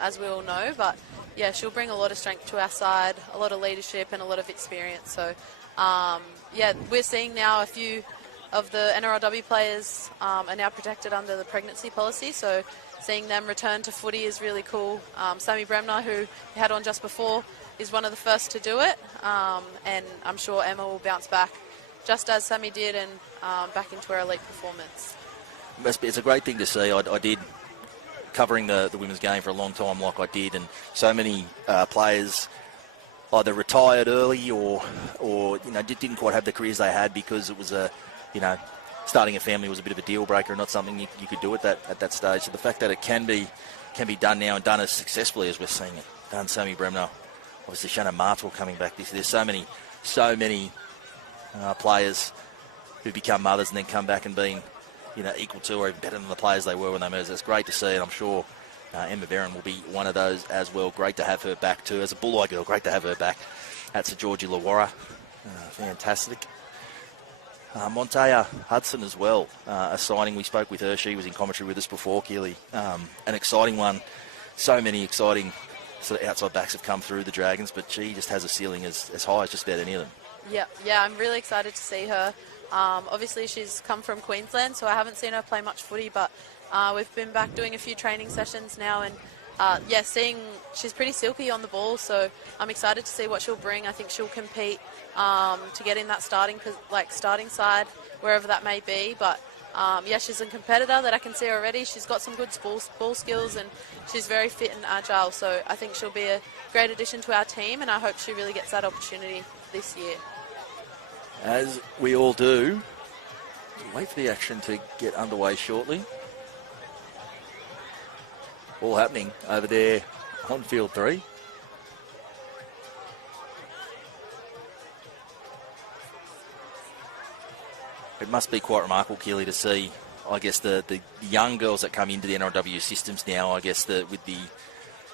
as we all know. But yeah, she'll bring a lot of strength to our side, a lot of leadership, and a lot of experience. So we're seeing now a few of the NRLW players are now protected under the pregnancy policy. So seeing them return to footy is really cool. Sammy Bremner, who you had on just before, is one of the first to do it, and I'm sure Emma will bounce back just as Sammy did, and back into her elite performance. It's a great thing to see. I did covering the women's game for a long time, like I did, and so many players either retired early or didn't quite have the careers they had because it was starting a family was a bit of a deal breaker and not something you could do at that stage. So the fact that it can be done now and done as successfully as we're seeing it, done Sammy Bremner, obviously Shannon Martel coming back. There's so many players who become mothers and then come back and being equal to or even better than the players they were when they moved. It's great to see, and I'm sure Emma Verron will be one of those as well. Great to have her back too. As a Bulleye girl, great to have her back. That's a Georgie Lawara. Fantastic. Montea Hudson as well, a signing. We spoke with her. She was in commentary with us before, Keely. An exciting one. So many exciting sort of outside backs have come through the Dragons, but she just has a ceiling as high as just about any of them. Yeah, I'm really excited to see her. Obviously, she's come from Queensland, so I haven't seen her play much footy, but we've been back doing a few training sessions now, and seeing she's pretty silky on the ball, so I'm excited to see what she'll bring. I think she'll compete to get in that starting side, wherever that may be. But she's a competitor that I can see already. She's got some good ball skills, and she's very fit and agile. So I think she'll be a great addition to our team, and I hope she really gets that opportunity this year. As we all do, wait for the action to get underway shortly. All happening over there on field 3. It must be quite remarkable, Keely, to see, I guess, the young girls that come into the NRLW systems now, I guess, with the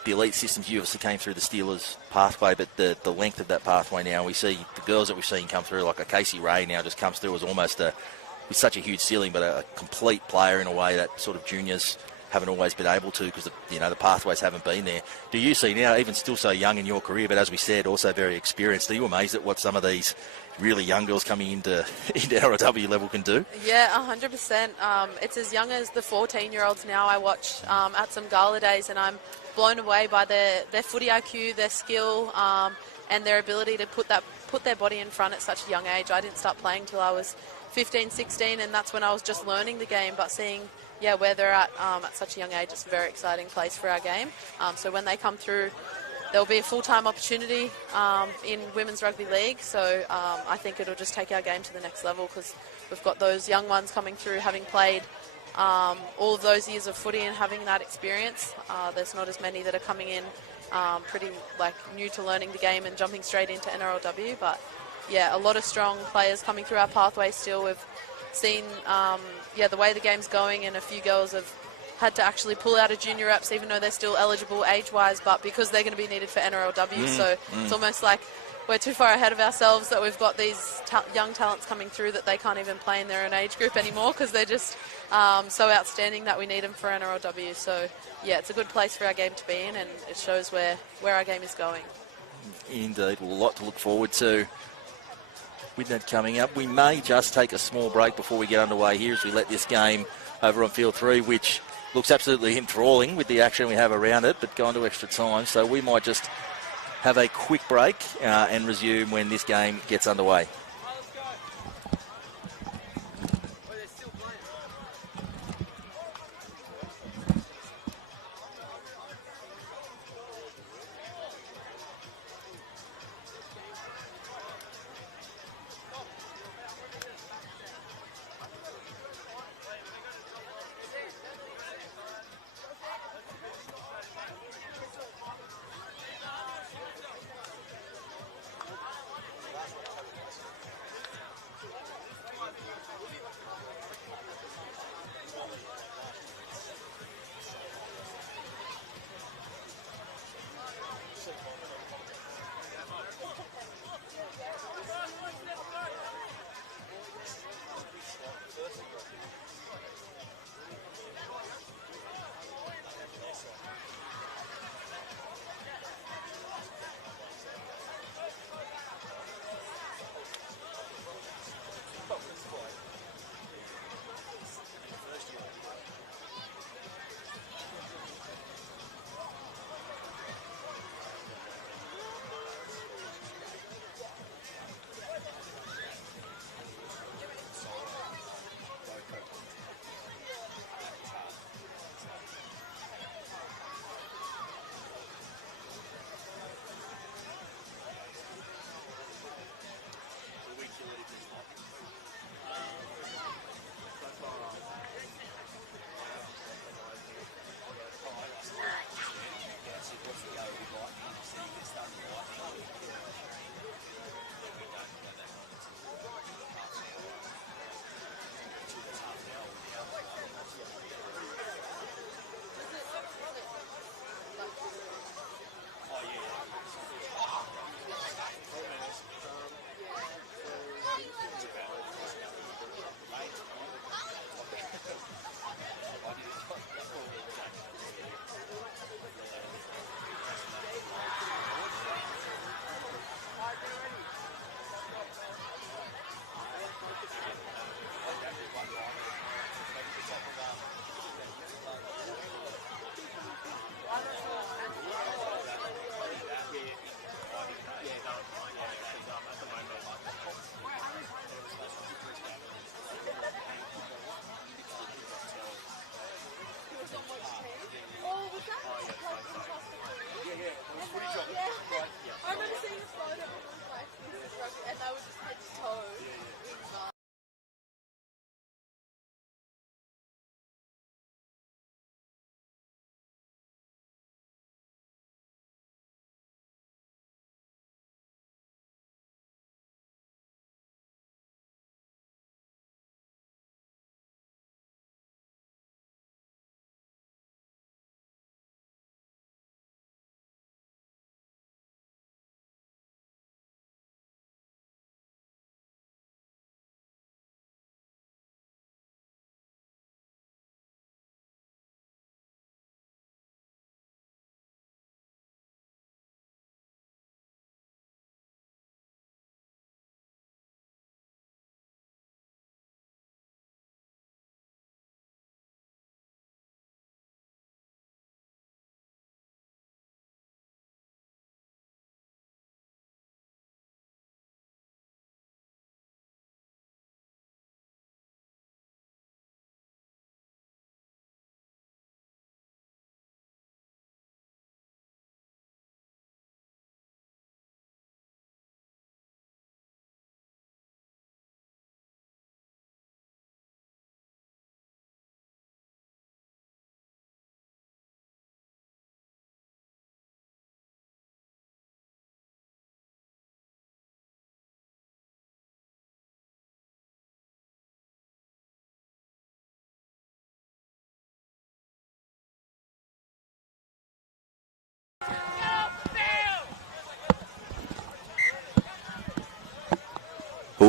the elite systems obviously came through the Steelers pathway, but the length of that pathway now, we see the girls that we've seen come through, like a Casey Ray now just comes through as almost with such a huge ceiling, but a complete player in a way that sort of juniors haven't always been able to because the pathways haven't been there. Do you see now, even still so young in your career, but as we said, also very experienced, are you amazed at what some of these really young girls coming into NRLW level can do? Yeah, 100%. It's as young as the 14-year-olds now I watch at some gala days, and I'm blown away by their footy IQ, their skill, and their ability to put their body in front at such a young age. I didn't start playing till I was 15, 16, and that's when I was just learning the game, but seeing where they're at such a young age, it's a very exciting place for our game. So when they come through, there'll be a full-time opportunity in Women's Rugby League. So I think it'll just take our game to the next level because we've got those young ones coming through, having played all of those years of footy and having that experience. There's not as many that are coming in pretty new to learning the game and jumping straight into NRLW. But yeah, a lot of strong players coming through our pathway still. We've seen the way the game's going, and a few girls have had to actually pull out of junior reps even though they're still eligible age-wise, but because they're going to be needed for NRLW. So it's almost like we're too far ahead of ourselves that we've got these young talents coming through that they can't even play in their own age group anymore because they're just so outstanding that we need them for NRLW. So yeah, it's a good place for our game to be in, and it shows where our game is going. Indeed, well, a lot to look forward to with that coming up. We may just take a small break before we get underway here as we let this game over on field 3, which looks absolutely enthralling with the action we have around it, but going to extra time. So we might just have a quick break and resume when this game gets underway.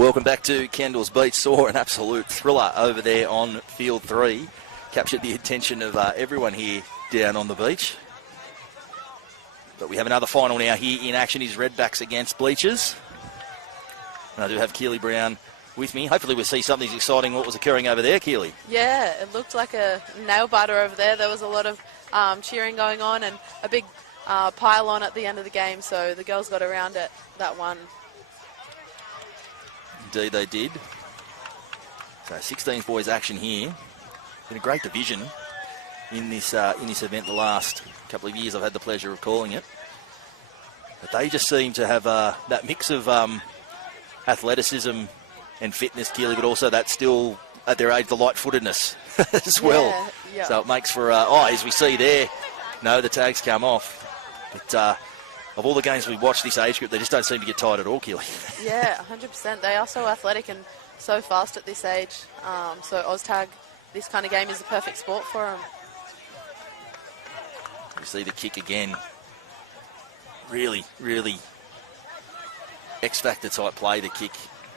welcome back to Kendalls Beach. Saw an absolute thriller over there on field 3. Captured the attention of everyone here down on the beach. But we have another final now here in action. Is Redbacks against Bleachers. And I do have Keely Brown with me. Hopefully we'll see something exciting what was occurring over there, Keely. Yeah, it looked like a nail biter over there. There was a lot of cheering going on and a big pile on at the end of the game, so the girls got around it, that one. Indeed they did. So 16 boys action here. Been a great division in this event the last couple of years. I've had the pleasure of calling it. But they just seem to have that mix of athleticism and fitness, Keely, but also that still, at their age, the light-footedness as well. Yeah. So it makes for, as we see there, no, the tags come off. But of all the games we've watched this age group, they just don't seem to get tired at all, Keely. Yeah, 100%. They are so athletic and so fast at this age. So OzTag, this kind of game is the perfect sport for them. You see the kick again. Really, really X-Factor type play, the kick,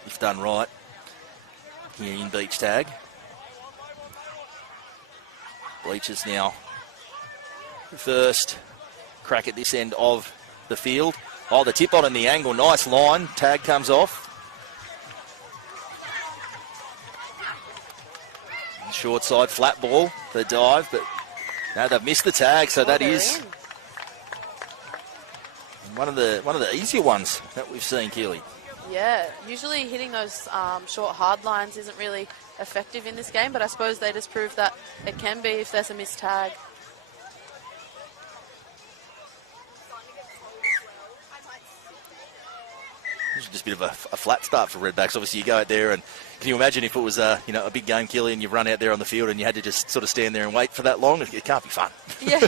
if done right, here in beach tag. Bleachers now first crack at this end of the field. Oh, the tip on in the angle, nice line. Tag comes off. Short side, flat ball, the dive, but now they've missed the tag, so that is one of the easier ones that we've seen, Keely. Yeah, usually hitting those short hard lines isn't really effective in this game, but I suppose they just prove that it can be if there's a missed tag. This is just a bit of a flat start for Redbacks. Obviously, you go out there and can you imagine if it was a big game, Keely, and you've run out there on the field and you had to just sort of stand there and wait for that long? It can't be fun. Yeah,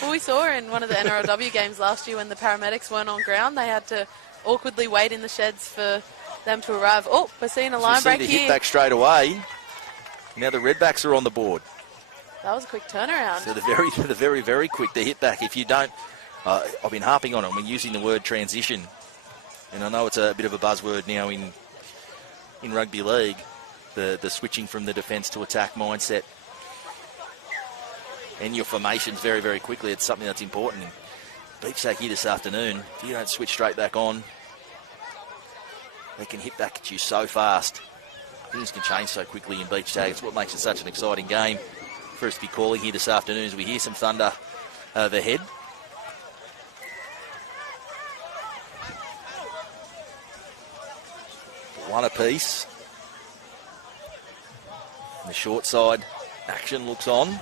well, we saw in one of the NRLW games last year when the paramedics weren't on ground, they had to awkwardly wait in the sheds for them to arrive. Oh, we're seeing a line break here. We see the hit back straight away. Now the Redbacks are on the board. That was a quick turnaround. So the very, very quick, the hit back. If you don't, I've been harping on it. We're using the word transition. And I know it's a bit of a buzzword now in rugby league, the switching from the defence to attack mindset. And your formations very, very quickly. It's something that's important. Beach tag here this afternoon, if you don't switch straight back on, they can hit back at you so fast. Things can change so quickly in beach tag. It's what makes it such an exciting game for us to be calling here this afternoon as we hear some thunder overhead. One apiece. On the short side, action looks on.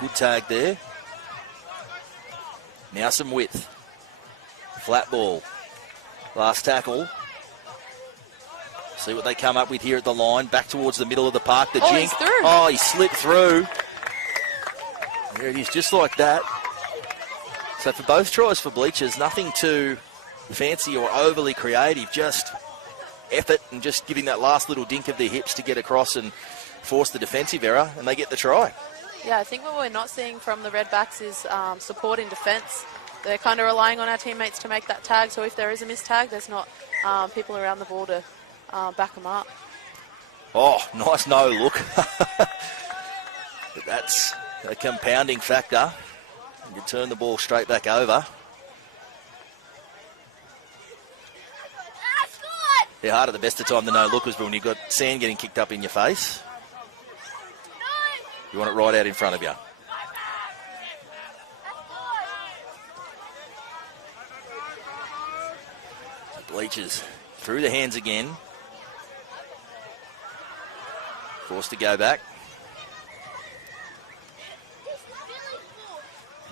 Good tag there. Now some width. Flat ball. Last tackle. See what they come up with here at the line. Back towards the middle of the park. The jink. He's through. Oh, he slipped through. There it is, just like that. So for both tries for Bleachers, nothing too fancy or overly creative. Just effort and just giving that last little dink of their hips to get across and force the defensive error, and they get the try. Yeah, I think what we're not seeing from the Redbacks is support in defence. They're kind of relying on our teammates to make that tag, so if there is a missed tag, there's not people around the ball to back them up. Oh, nice no look. But that's a compounding factor. You turn the ball straight back over. They're hard at the best of time, the no-lookers, but when you've got sand getting kicked up in your face, you want it right out in front of you. Bleachers through the hands again. Forced to go back.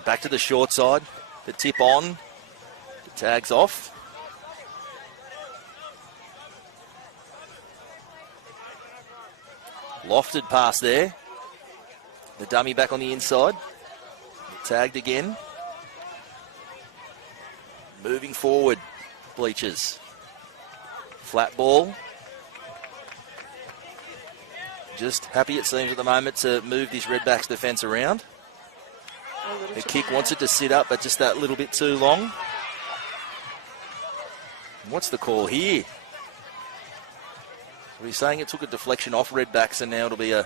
Back to the short side. The tip on. The tag's off. Lofted pass there. The dummy back on the inside. Tagged again. Moving forward, Bleachers. Flat ball. Just happy, it seems, at the moment to move this Redbacks defence around. The kick wants it to sit up, but just that little bit too long. What's the call here? We're saying it took a deflection off Redbacks, and now it'll be a...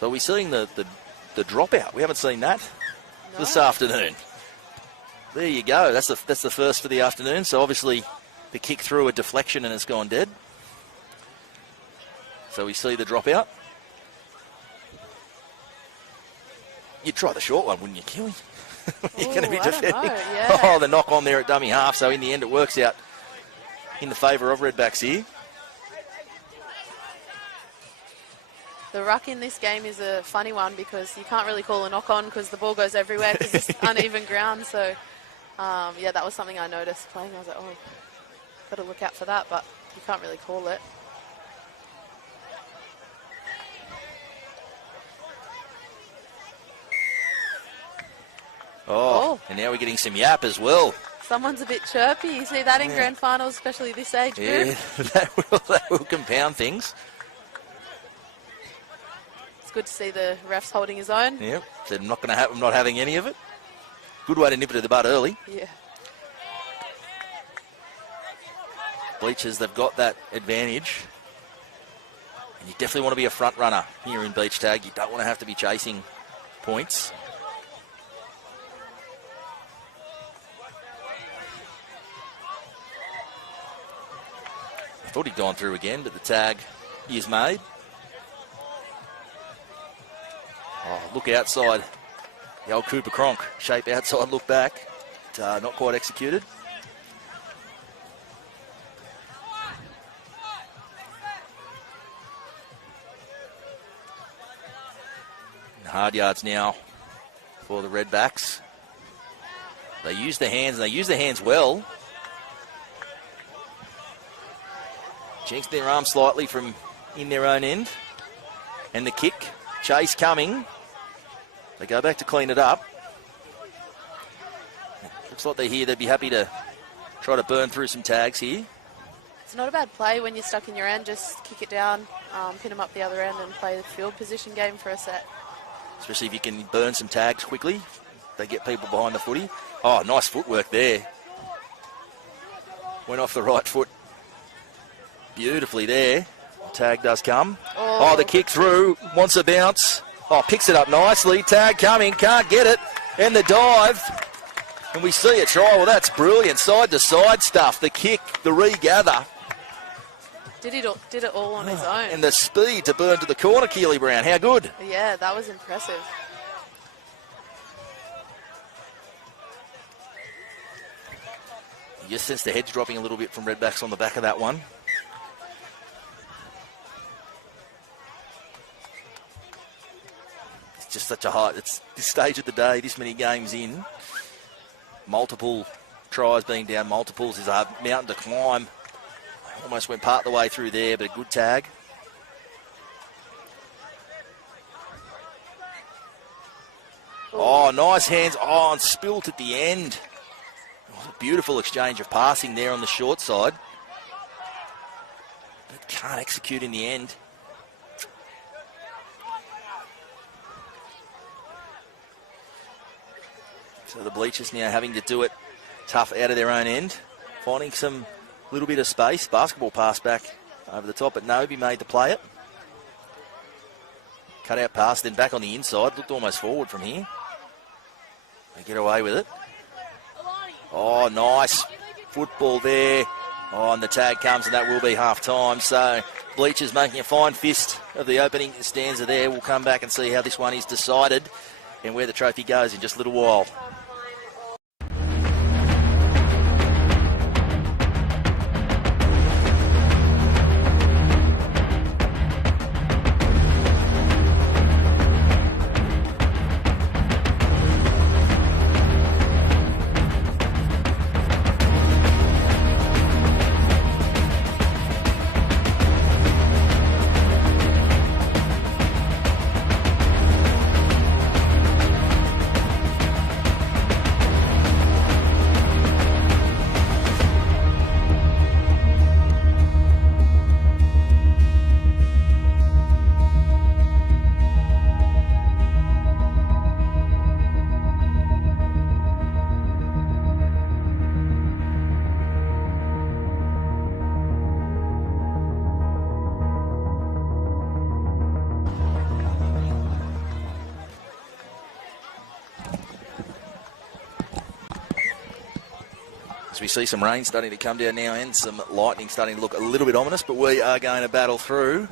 So we're seeing the dropout. We haven't seen that this afternoon. There you go. That's the first for the afternoon. So obviously the kick through a deflection and it's gone dead. So we see the dropout. You'd try the short one, wouldn't you, Kiwi? You're going to be defending. Yeah. Oh, the knock on there at dummy half. So in the end, it works out in the favour of Redbacks here. The ruck in this game is a funny one because you can't really call a knock on because the ball goes everywhere because it's uneven ground. So, yeah, that was something I noticed playing. I was like, oh, got to look out for that, but you can't really call it. Oh, and now we're getting some yap as well. Someone's a bit chirpy. You see that in grand finals, especially this age group. Yeah, that will compound things. It's good to see the refs holding his own. Yep, said I'm not having any of it. Good way to nip it to the bud early. Yeah. Bleachers, they've got that advantage. And you definitely want to be a front runner here in Beach Tag. You don't want to have to be chasing points. Thought he'd gone through again, but the tag is made. Oh, look outside. The old Cooper Cronk shape outside, look back. But, not quite executed. And hard yards now for the Redbacks. They use the hands, and they use the hands well. Jinx their arm slightly from in their own end. And the kick. Chase coming. They go back to clean it up. Looks like they're here. They'd be happy to try to burn through some tags here. It's not a bad play when you're stuck in your end. Just kick it down, pin them up the other end and play the field position game for a set. Especially if you can burn some tags quickly. They get people behind the footy. Oh, nice footwork there. Went off the right foot. Beautifully there. Tag does come. Oh, the kick through. Wants a bounce. Oh, picks it up nicely. Tag coming. Can't get it. And the dive. And we see a try. Well, that's brilliant. Side to side stuff. The kick, the regather. Did it all on his own. And the speed to burn to the corner, Keely Brown. How good. Yeah, that was impressive. You just sense the heads dropping a little bit from Redbacks on the back of that one. Just such a high, it's this stage of the day, this many games in, multiple tries being down, multiples is a mountain to climb. Almost went part of the way through there, but a good tag. Oh, nice hands. Oh, and spilt at the end. Oh, a beautiful exchange of passing there on the short side. But can't execute in the end. So the Bleachers now having to do it tough out of their own end. Finding some little bit of space. Basketball pass back over the top, but Nobi made the play it. Cut out pass, then back on the inside. Looked almost forward from here. They get away with it. Oh, nice football there. Oh, and the tag comes, and that will be half-time. So Bleachers making a fine fist of the opening stanza there. We'll come back and see how this one is decided and where the trophy goes in just a little while. As we see some rain starting to come down now and some lightning starting to look a little bit ominous, but we are going to battle through.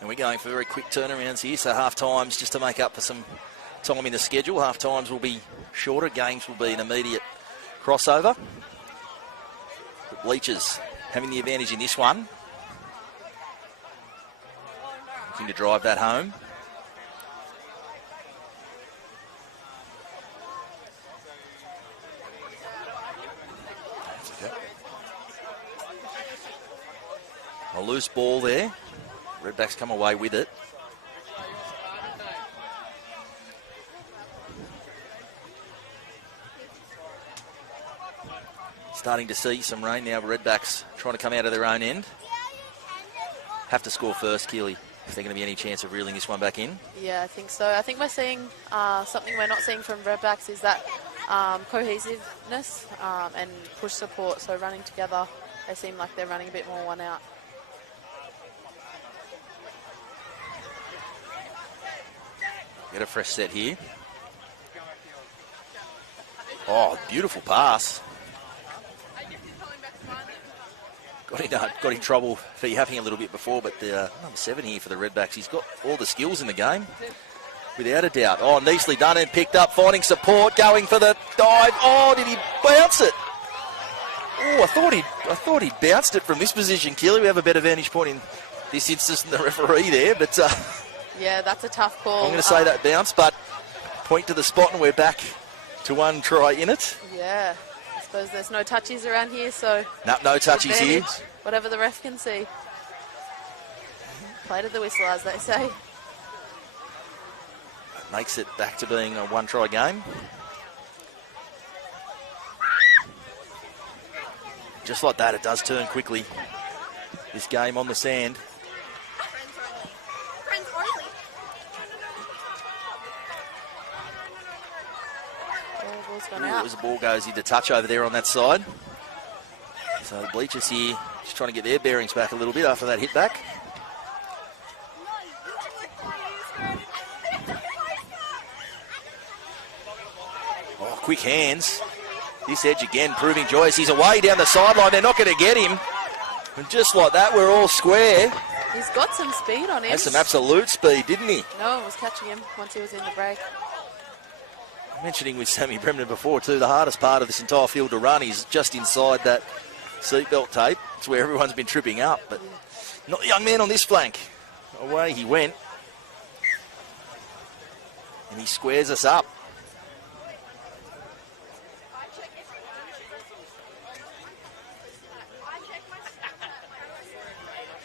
And we're going for very quick turnarounds here, so half times just to make up for some time in the schedule. Half times will be shorter, games will be an immediate crossover. The Bleachers having the advantage in this one. Looking to drive that home. A loose ball there. Redbacks come away with it. Starting to see some rain now. Redbacks trying to come out of their own end. Have to score first, Keely, if there's going to be any chance of reeling this one back in. Yeah, I think so. I think we're seeing something we're not seeing from Redbacks is that cohesiveness and push support. So running together, they seem like they're running a bit more one out. Get a fresh set here. Oh, beautiful pass. Got in trouble for yapping a little bit before, but the number 7 here for the Redbacks, he's got all the skills in the game, without a doubt. Oh, nicely done and picked up, finding support, going for the dive. Oh, did he bounce it? Oh, I thought he bounced it from this position, Keely. We have a better vantage point in this instance than the referee there, but yeah, that's a tough call. I'm going to say that bounce, but point to the spot and we're back to one try in it. Yeah, I suppose there's no touchies around here, so... No touchies here. Whatever the ref can see. Play to the whistle, as they say. Makes it back to being a one-try game. Just like that, it does turn quickly. This game on the sand. As the ball goes into touch over there on that side. So the Bleachers here just trying to get their bearings back a little bit after that hit back. Oh, quick hands. This edge again proving Joyce. He's away down the sideline. They're not going to get him. And just like that, we're all square. He's got some speed on him. Has some absolute speed, didn't he? No one was catching him once he was in the break. Mentioning with Sammy Bremner before too, the hardest part of this entire field to run is just inside that seatbelt tape. It's where everyone's been tripping up, but not the young man on this flank. Away he went. And he squares us up.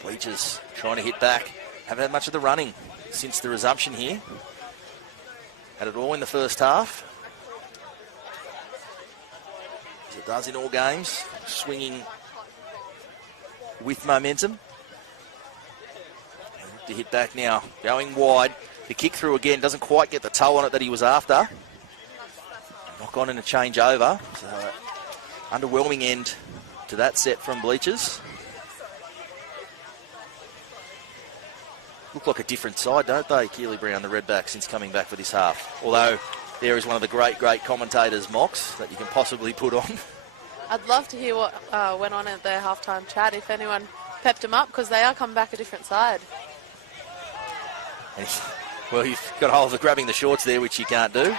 Bleachers trying to hit back. Haven't had much of the running since the resumption here. Had it all in the first half. As it does in all games. Swinging with momentum. And to hit back now. Going wide. The kick through again. Doesn't quite get the toe on it that he was after. Knock on and a change over. So, underwhelming end to that set from Bleachers. Look like a different side, don't they, Keely Brown, the Redbacks, since coming back for this half? Although there is one of the great commentators' mocks that you can possibly put on. I'd love to hear what went on at their halftime chat, if anyone pepped them up, because they are coming back a different side. And well, you've got a hold of grabbing the shorts there, which you can't do.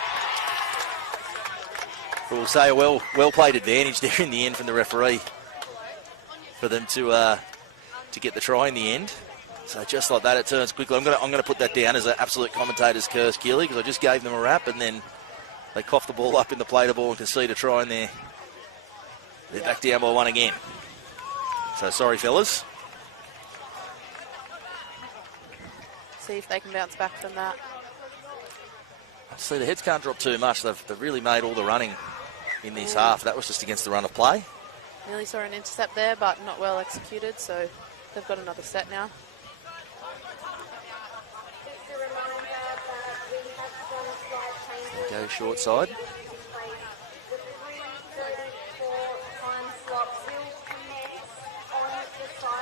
But we'll say a well played advantage there in the end from the referee for them to get the try in the end. So just like that, it turns quickly. I'm going to put that down as an absolute commentator's curse, Keely, because I just gave them a wrap and then they coughed the ball up in the play of the ball and concede a try in there. They're back down by one again. So sorry, fellas. See if they can bounce back from that. See, the heads can't drop too much. They've really made all the running in this half. That was just against the run of play. Nearly saw an intercept there, but not well executed, so they've got another set now. Go short side.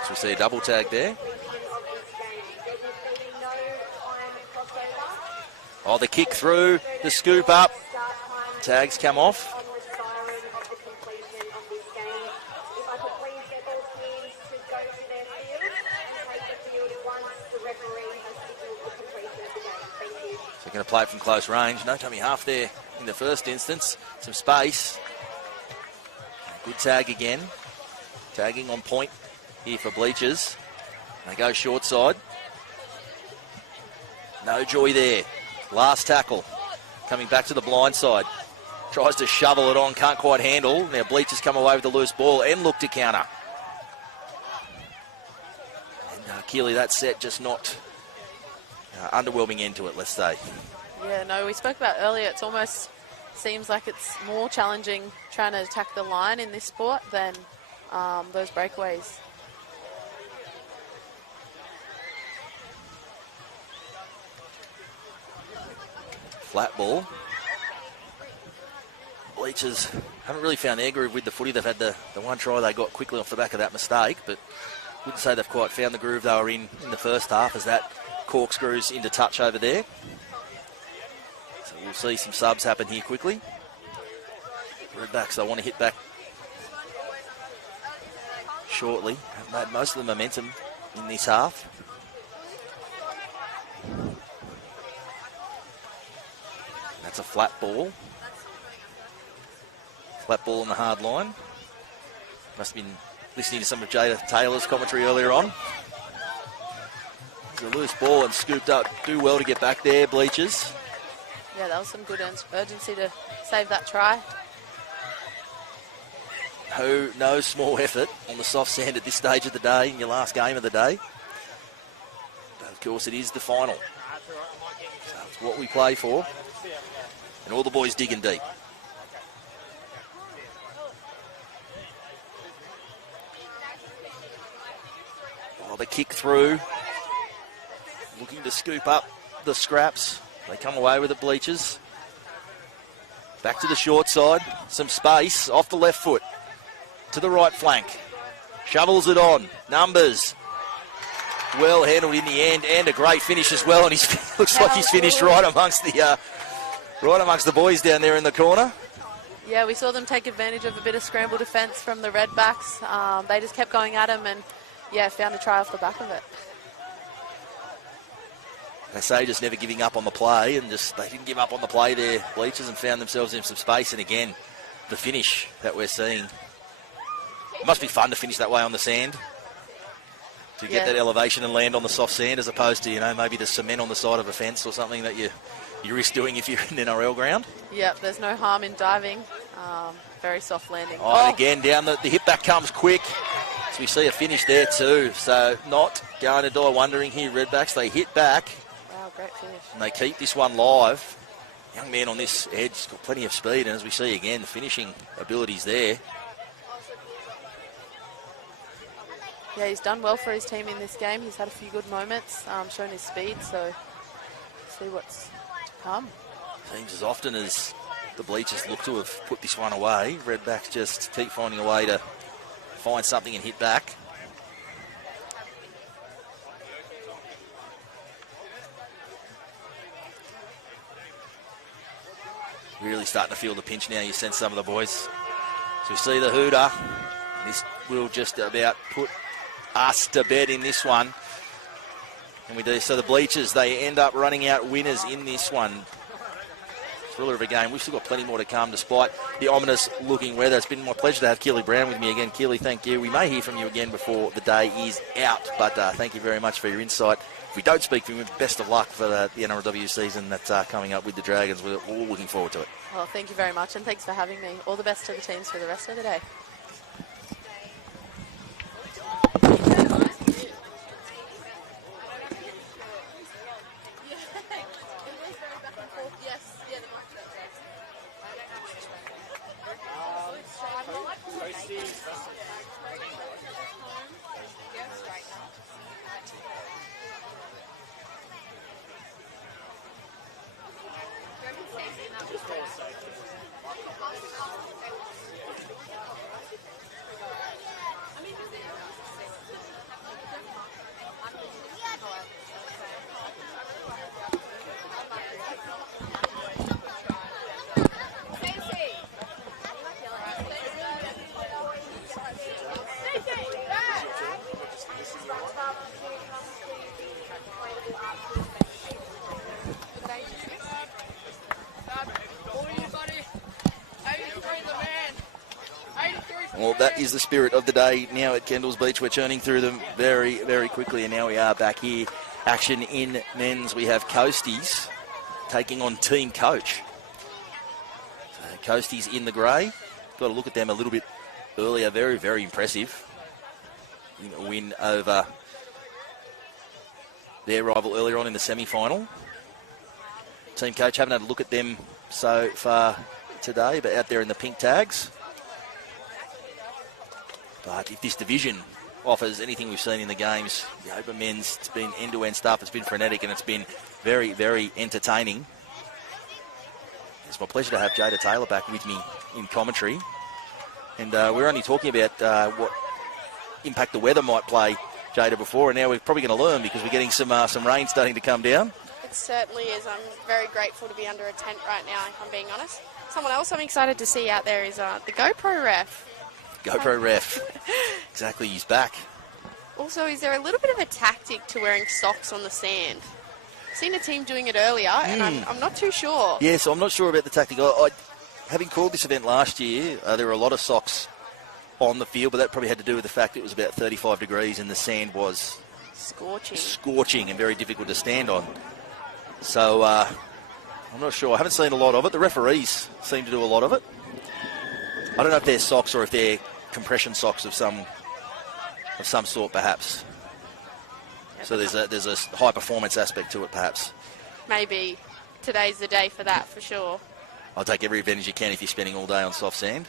So we see a double tag there. Oh, the kick through, the scoop up. Tags come off. going to play it from close range. No dummy half there in the first instance. Some space. Good tag again. Tagging on point here for Bleachers. They go short side. No joy there. Last tackle. Coming back to the blind side. Tries to shovel it on, can't quite handle. Now Bleachers come away with the loose ball and look to counter. And Keely, that set just not underwhelming end to it, let's say. Yeah, no, we spoke about earlier, it's almost seems like it's more challenging trying to attack the line in this sport than those breakaways. Flat ball. Bleachers haven't really found their groove with the footy. They've had the one try they got quickly off the back of that mistake, but wouldn't say they've quite found the groove they were in the first half as that corkscrews into touch over there. So we'll see some subs happen here quickly. Redbacks, they want to hit back shortly. Have made most of the momentum in this half. That's a flat ball. Flat ball on the hard line. Must have been listening to some of Jada Taylor's commentary earlier on. It's a loose ball and scooped up. Do well to get back there, Bleachers. Yeah, that was some good urgency to save that try. No small effort on the soft sand at this stage of the day in your last game of the day. But of course, it is the final. So it's what we play for. And all the boys digging deep. Oh, the kick through. Looking to scoop up the scraps. They come away with it, Bleachers. Back to the short side. Some space off the left foot. To the right flank. Shovels it on. Numbers. Well handled in the end, and a great finish as well. And he looks like he's finished right amongst the boys down there in the corner. Yeah, we saw them take advantage of a bit of scramble defence from the Redbacks. They just kept going at him and, yeah, found a try off the back of it. They say just never giving up on the play, and just they didn't give up on the play there, Bleachers, and found themselves in some space. And again, the finish that we're seeing. It must be fun to finish that way on the sand. To get that elevation and land on the soft sand, as opposed to, maybe the cement on the side of a fence or something that you risk doing if you're in an NRL ground. Yep, there's no harm in diving. Very soft landing. And again, down the hit back comes quick. So we see a finish there too. So not going to die wondering here, Redbacks. They hit back. Wow, great finish. And they keep this one live. Young man on this edge, got plenty of speed. And as we see again, the finishing abilities there. Yeah, he's done well for his team in this game. He's had a few good moments, shown his speed, so see what's to come. Seems as often as the Bleachers look to have put this one away, Redbacks just keep finding a way to find something and hit back. Really starting to feel the pinch now. You sense some of the boys. So we see the hooter. This will just about put us to bed in this one. And we do. So the Bleachers, they end up running out winners in this one. Thriller of a game. We've still got plenty more to come despite the ominous looking weather. It's been my pleasure to have Keely Brown with me again. Keely, thank you. We may hear from you again before the day is out, but thank you very much for your insight. If we don't speak to you, best of luck for the NRLW season that's coming up with the Dragons. We're all looking forward to it. Well, thank you very much, and thanks for having me. All the best to the teams for the rest of the day. Well, that is the spirit of the day now at Kendalls Beach. We're churning through them very, very quickly, and now we are back here. Action in men's. We have Coasties taking on Team Coach. So Coasties in the grey. Got to look at them a little bit earlier. Very, very impressive. A win over their rival earlier on in the semi-final. Team Coach, haven't had a look at them so far today, but out there in the pink tags. But if this division offers anything we've seen in the games, the open men's, it's been end-to-end stuff, it's been frenetic, and it's been very, very entertaining. It's my pleasure to have Jada Taylor back with me in commentary. And we're only talking about what impact the weather might play, Jada, before, and now we're probably going to learn because we're getting some rain starting to come down. It certainly is. I'm very grateful to be under a tent right now, if I'm being honest. Someone else I'm excited to see out there is the GoPro ref. GoPro ref. Exactly, he's back. Also, is there a little bit of a tactic to wearing socks on the sand? Seen a team doing it earlier, and I'm not too sure. Yeah, so I'm not sure about the tactic. Having called this event last year, there were a lot of socks on the field, but that probably had to do with the fact it was about 35 degrees and the sand was scorching and very difficult to stand on. So I'm not sure. I haven't seen a lot of it. The referees seem to do a lot of it. I don't know if they're socks or if they're compression socks of some sort, perhaps. So there's a high performance aspect to it, perhaps. Maybe today's the day for that, for sure. I'll take every advantage you can if you're spending all day on soft sand.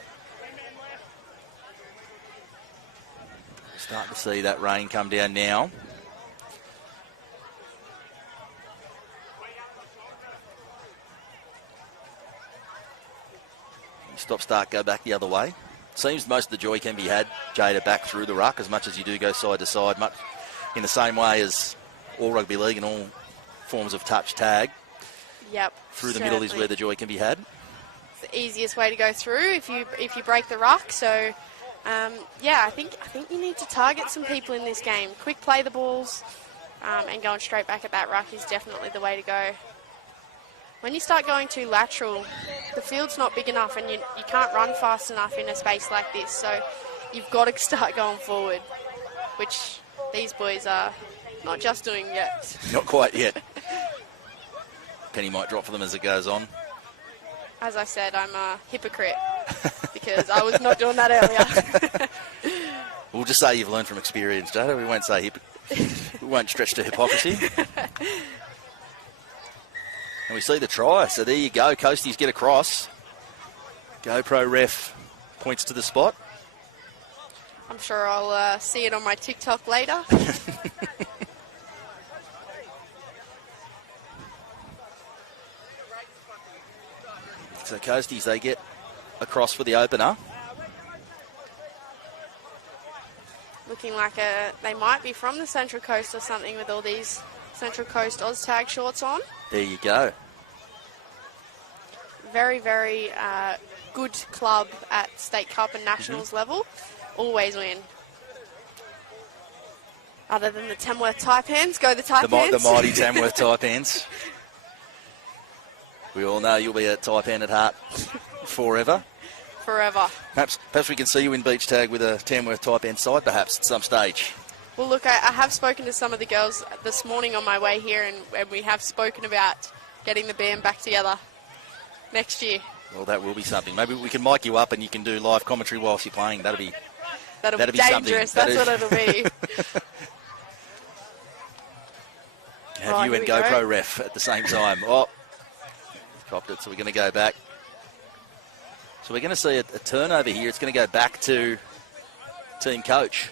Starting to see that rain come down now. Stop, start, go back the other way. Seems most of the joy can be had, Jada, back through the ruck, as much as you do go side to side, much in the same way as all rugby league and all forms of touch tag. Yep. Through the middle is where the joy can be had. It's the easiest way to go through if you break the ruck. So, yeah, I think you need to target some people in this game. Quick play the balls, and going straight back at that ruck is definitely the way to go. When you start going too lateral, the field's not big enough and you can't run fast enough in a space like this. So you've got to start going forward, which these boys are not just doing yet. Not quite yet. Penny might drop for them as it goes on. As I said, I'm a hypocrite because I was not doing that earlier. We'll just say you've learned from experience, Jada. We won't say we won't stretch to hypocrisy. And we see the try. So there you go. Coasties get across. GoPro ref points to the spot. I'm sure I'll see it on my TikTok later. So Coasties, they get across for the opener. Looking like they might be from the Central Coast or something with all these Central Coast OzTag shorts on. There you go. Very, very good club at State Cup and Nationals level. Always win. Other than the Tamworth Taipans, go the Taipans. The mighty Tamworth Taipans. We all know you'll be a Taipan at heart forever. Forever. Perhaps we can see you in beach tag with a Tamworth Taipan side, perhaps, at some stage. Well, look, I have spoken to some of the girls this morning on my way here, and we have spoken about getting the band back together next year. Well, that will be something. Maybe we can mic you up and you can do live commentary whilst you're playing. That'll be dangerous. Something. That's what it'll be. Have you and GoPro ref at the same time. Oh, dropped it, so we're going to go back. So we're going to see a turnover here. It's going to go back to Team Coach.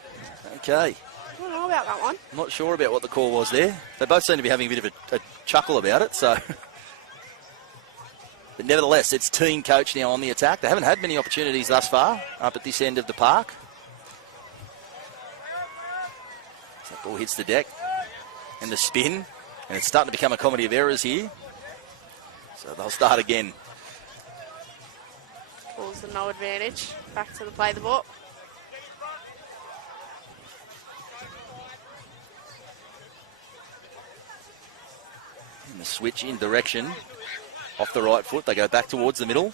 Okay. I don't know about that one. I'm not sure about what the call was there. They both seem to be having a bit of a chuckle about it, so... But nevertheless, it's Team Coach now on the attack. They haven't had many opportunities thus far up at this end of the park. That ball hits the deck and the spin, and it's starting to become a comedy of errors here. So they'll start again. Ball's the no advantage. Back to the play the ball. And the switch in direction. Off the right foot, they go back towards the middle.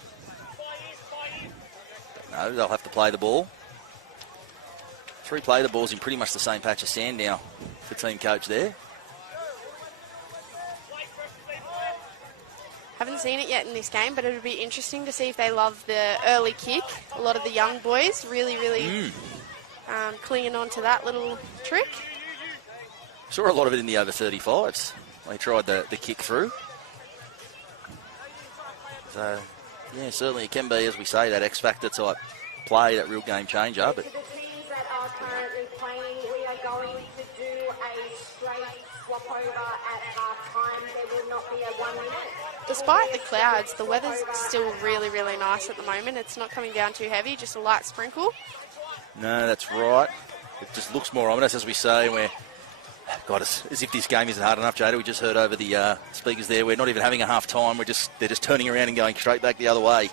But no, they'll have to play the ball. Replay the ball's in pretty much the same patch of sand now for team coach there. Haven't seen it yet in this game, but it would be interesting to see if they love the early kick. A lot of the young boys really clinging on to that little trick. Saw a lot of it in the over 35s. They tried the kick through. So, yeah, certainly it can be, as we say, that X-Factor type play, that real game changer. But Are currently playing. We are going to do a straight swap over at half time. There will not be a 1 minute. Despite the clouds, the weather's still really nice at the moment. It's not coming down too heavy, just a light sprinkle. no, that's right. It just looks more ominous, as we say. We're, God, it's as if this game isn't hard enough, Jada. We just heard over the speakers there. We're not even having a half time. They're just turning around and going straight back the other way.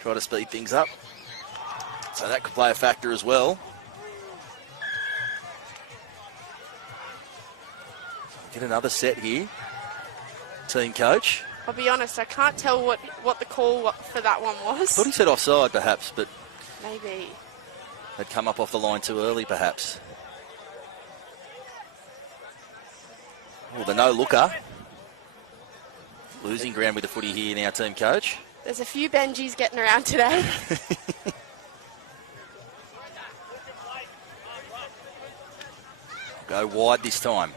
Try to speed things up. So that could play a factor as well. Get another set here. Team coach. I'll be honest, I can't tell what the call for that one was. Thought he said offside, perhaps, but Maybe. they'd come up off the line too early, perhaps. Oh, the no-looker. Losing ground with the footy here now, team coach. There's a few Benjis getting around today. Go wide this time.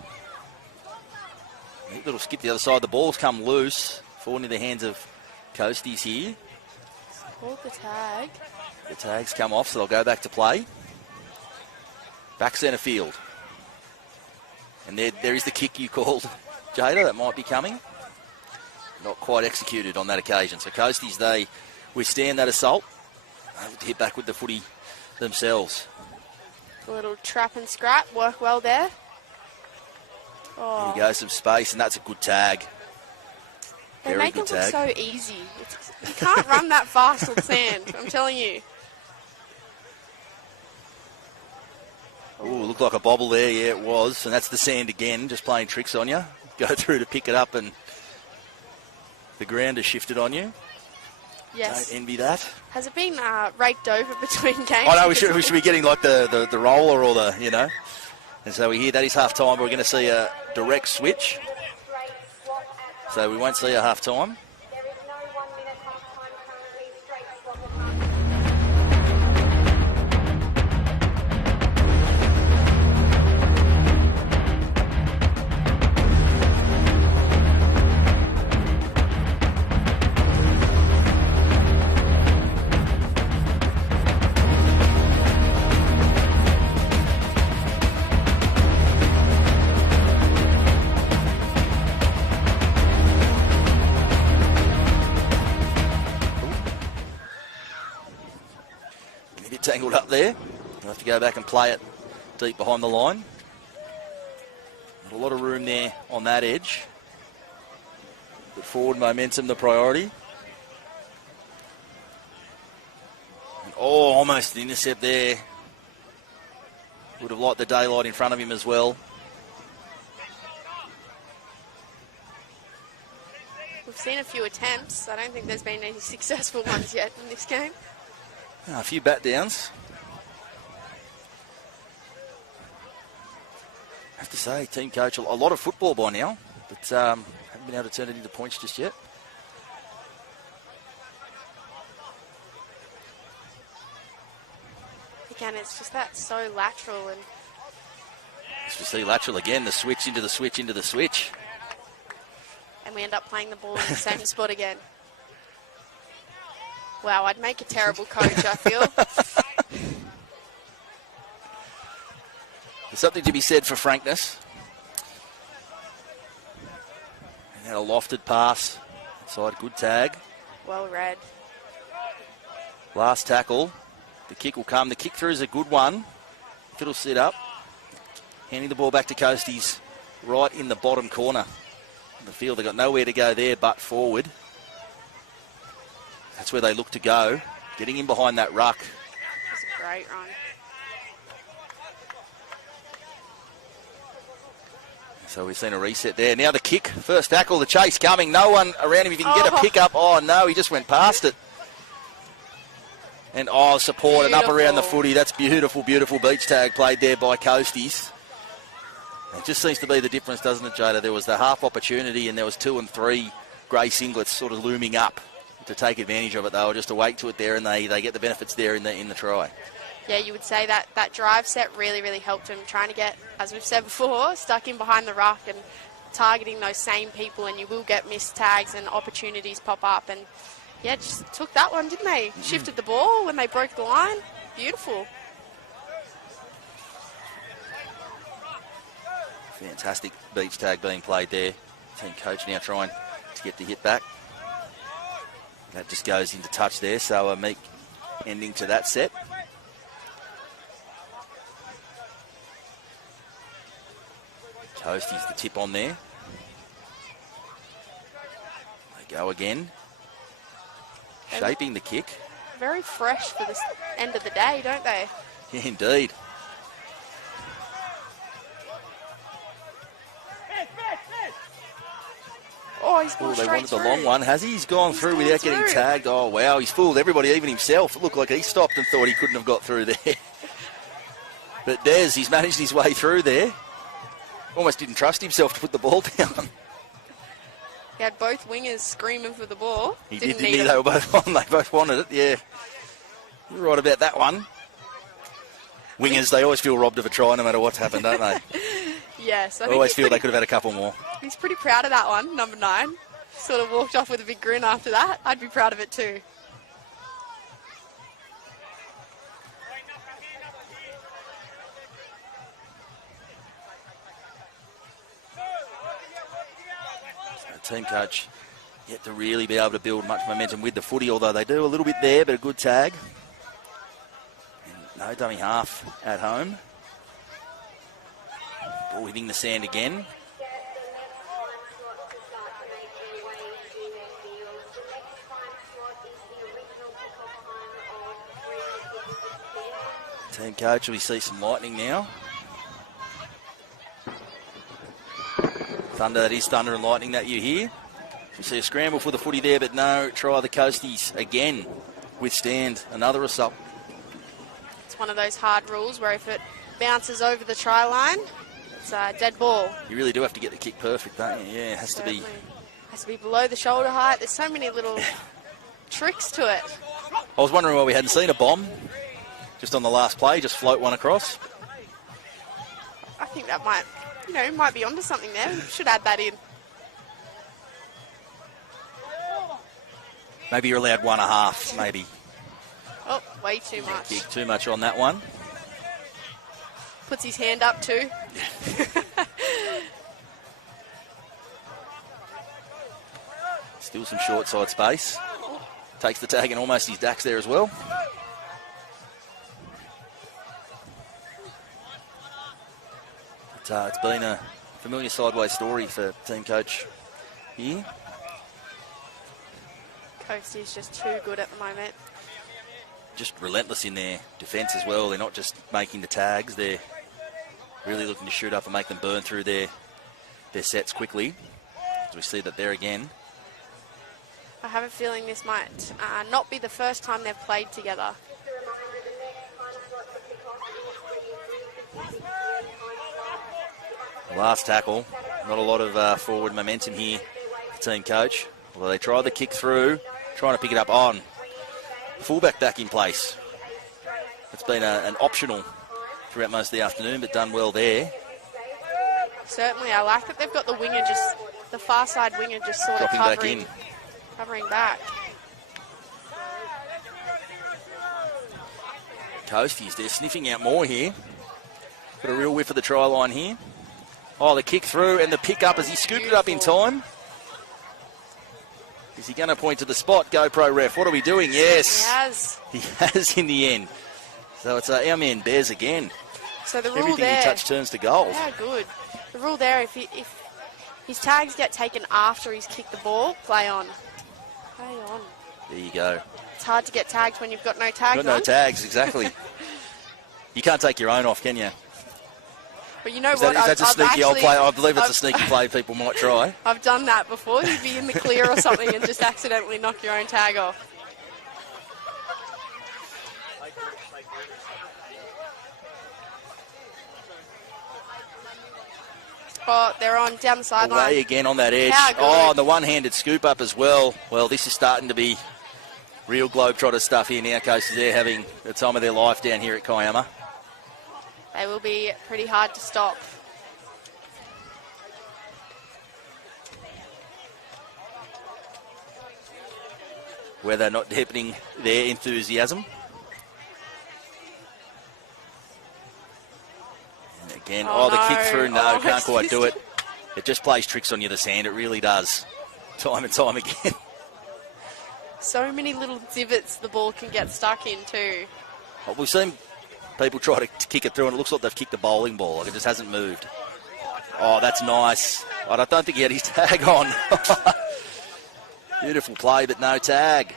Neat little skip the other side. The ball's come loose. Falling in the hands of Coasties here. Called the tag. The tag's come off, so they'll go back to play. Back centre field. And there is the kick you called, Jada. That might be coming. Not quite executed on that occasion. So Coasties, they withstand that assault. Able to hit back with the footy themselves. A little trap and scrap. Work well there. Oh. Here you go, some space, and that's a good tag. They Very make good it look tag. so easy. You can't run that fast on sand, I'm telling you. Ooh, looked like a bobble there. Yeah, it was. And that's the sand again, just playing tricks on you. Go through to pick it up, and the ground has shifted on you. Yes. Don't envy that. Has it been raked over between games? Oh, no, we should be getting like the roller or the, you know. And so we hear that is half time, but we're going to see a direct switch. So we won't see a half time. There is no 1 minute half time currently. Straight swap of half time. Tangled up there. You'll have to go back and play it deep behind the line. Not a lot of room there on that edge. But forward momentum the priority. And almost the intercept there. Would have liked the daylight in front of him as well. We've seen a few attempts. I don't think there's been any successful ones yet in this game. A few bat downs. I have to say, team coach, a lot of football by now, but haven't been able to turn it into points just yet. Again, it's just that so lateral, and As we see lateral again, the switch into the switch into the switch. we end up playing the ball in the same spot again. Wow, I'd make a terrible coach, I feel. There's something to be said for frankness. And then a lofted pass. Inside, good tag. Well read. Last tackle. The kick will come. The kick through is a good one. If it'll sit up. Handing the ball back to Coasties right in the bottom corner of the field. They've got nowhere to go there but forward. That's where they look to go. Getting in behind that ruck. That's a great run. So we've seen a reset there. Now the kick. First tackle. The chase coming. No one around him. If he can get a pick up. Oh, no. He just went past it. And support and up around the footy. That's beautiful, beautiful beach tag played there by Coasties. It just seems to be the difference, doesn't it, Jada? There was the half opportunity and there was 2 and 3 grey singlets sort of looming up to take advantage of it. They were just awake to it there, and they get the benefits there in the try. Yeah, you would say that drive set really, really helped him trying to get, as we've said before, stuck in behind the ruck and targeting those same people, and you will get missed tags and opportunities pop up. And yeah, just took that one, didn't they? Shifted the ball when they broke the line. Beautiful. Fantastic beach tag being played there. Team coach now trying to get the hit back. That just goes into touch there, so a meek ending to that set. Coastie's the tip on there. They go again. Shaping the kick. Very fresh for the end of the day, don't they? Yeah, indeed. Oh, he's gone they straight wanted through. the long one, has he? He's gone through without getting tagged. Oh, wow, he's fooled everybody, even himself. It looked like he stopped and thought he couldn't have got through there. But Des, he's managed his way through there. Almost didn't trust himself to put the ball down. He had both wingers screaming for the ball. He Didn't did, need didn't he? They were both on. They both wanted it, yeah. You're right about that one. Wingers, they always feel robbed of a try no matter what's happened, don't they? Yes. I I think always feel they could have had a couple more. He's pretty proud of that one, number 9. Sort of walked off with a big grin after that. I'd be proud of it too. So team coach yet to really be able to build much momentum with the footy, although they do a little bit there, but a good tag. And no dummy half at home. Ball hitting the sand again. Team coach, we see some lightning now. Thunder, that is thunder and lightning that you hear. We see a scramble for the footy there, but no, try the Coasties again. Withstand another assault. It's one of those hard rules where if it bounces over the try line, it's a dead ball. You really do have to get the kick perfect, don't you? Yeah, it has Certainly. to be. Has to be below the shoulder height. There's so many little tricks to it. I was wondering why we hadn't seen a bomb just on the last play, just float one across. I think that might be onto something there. We should add that in. Maybe you're allowed 1.5, maybe. Oh, way too much. Kick too much on that one. Puts his hand up too. Still some short side space. Takes the tag and almost his dacks there as well. But, it's been a familiar sideways story for team coach here. Coastie's just too good at the moment. Just relentless in their defence as well. They're not just making the tags, they're really looking to shoot up and make them burn through their sets quickly. As we see that there again. I have a feeling this might not be the first time they've played together. Last tackle, not a lot of forward momentum here for team coach. Although they tried the kick through, trying to pick it up on. Fullback back in place. It's been an optional throughout most of the afternoon, but done well there. Certainly, I like that they've got the winger the far side winger just sort Dropping of back in. covering back. Coasties, they're sniffing out more here. Got a real whiff of the try line here. Oh, the kick through and the pick up as he scooped it up in time. Is he going to point to the spot? GoPro ref, what are we doing? Yes. He has. He has in the end. So it's our man Bears again. So the rule Everything there. he touched turns to goals. Yeah, good. The rule there, if his tags get taken after he's kicked the ball, play on. Play on. There you go. It's hard to get tagged when you've got no tags Got no on. tags, exactly. You can't take your own off, can you? But you know Is what? that a sneaky old play? I believe it's a sneaky play people might try. I've done that before. You'd be in the clear or something and just accidentally knock your own tag off. Oh, they're on down the sideline. Away again on that edge. How good. Oh, and the one-handed scoop up as well. Well, this is starting to be real Globetrotter stuff here now, coaches. They're having the time of their life down here at Kiama. They will be pretty hard to stop. Weather not dampening their enthusiasm. And again, the kick through, no, can't quite do it. It just plays tricks on you, the sand, it really does. Time and time again. So many little divots the ball can get stuck in too. Well, we've seen people try to kick it through and it looks like they've kicked a bowling ball, like it just hasn't moved. Oh, that's nice. I don't think he had his tag on. Beautiful play, but no tag.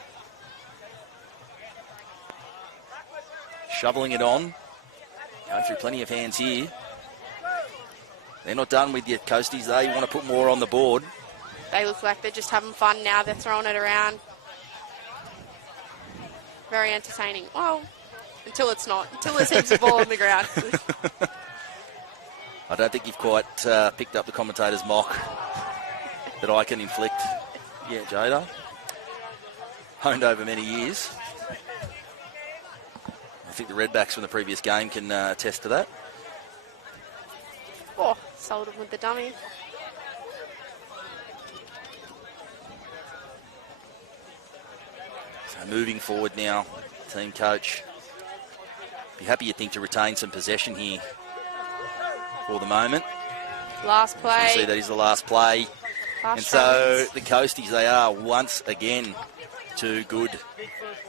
Shoveling it on. Going through plenty of hands here. They're not done with your coasties, though. You want to put more on the board. They look like they're just having fun now. They're throwing it around. Very entertaining. Well, until it's not. Until there's heaps of ball on the ground. I don't think you've quite picked up the commentator's mock that I can inflict. Yeah, Jada. Honed over many years. I think the Redbacks from the previous game can attest to that. Oh, sold him with the dummy. So moving forward now, team coach. Be happy, you think, to retain some possession here for the moment. Last play. You see that is the last play. And so the Coasties, they are once again too good.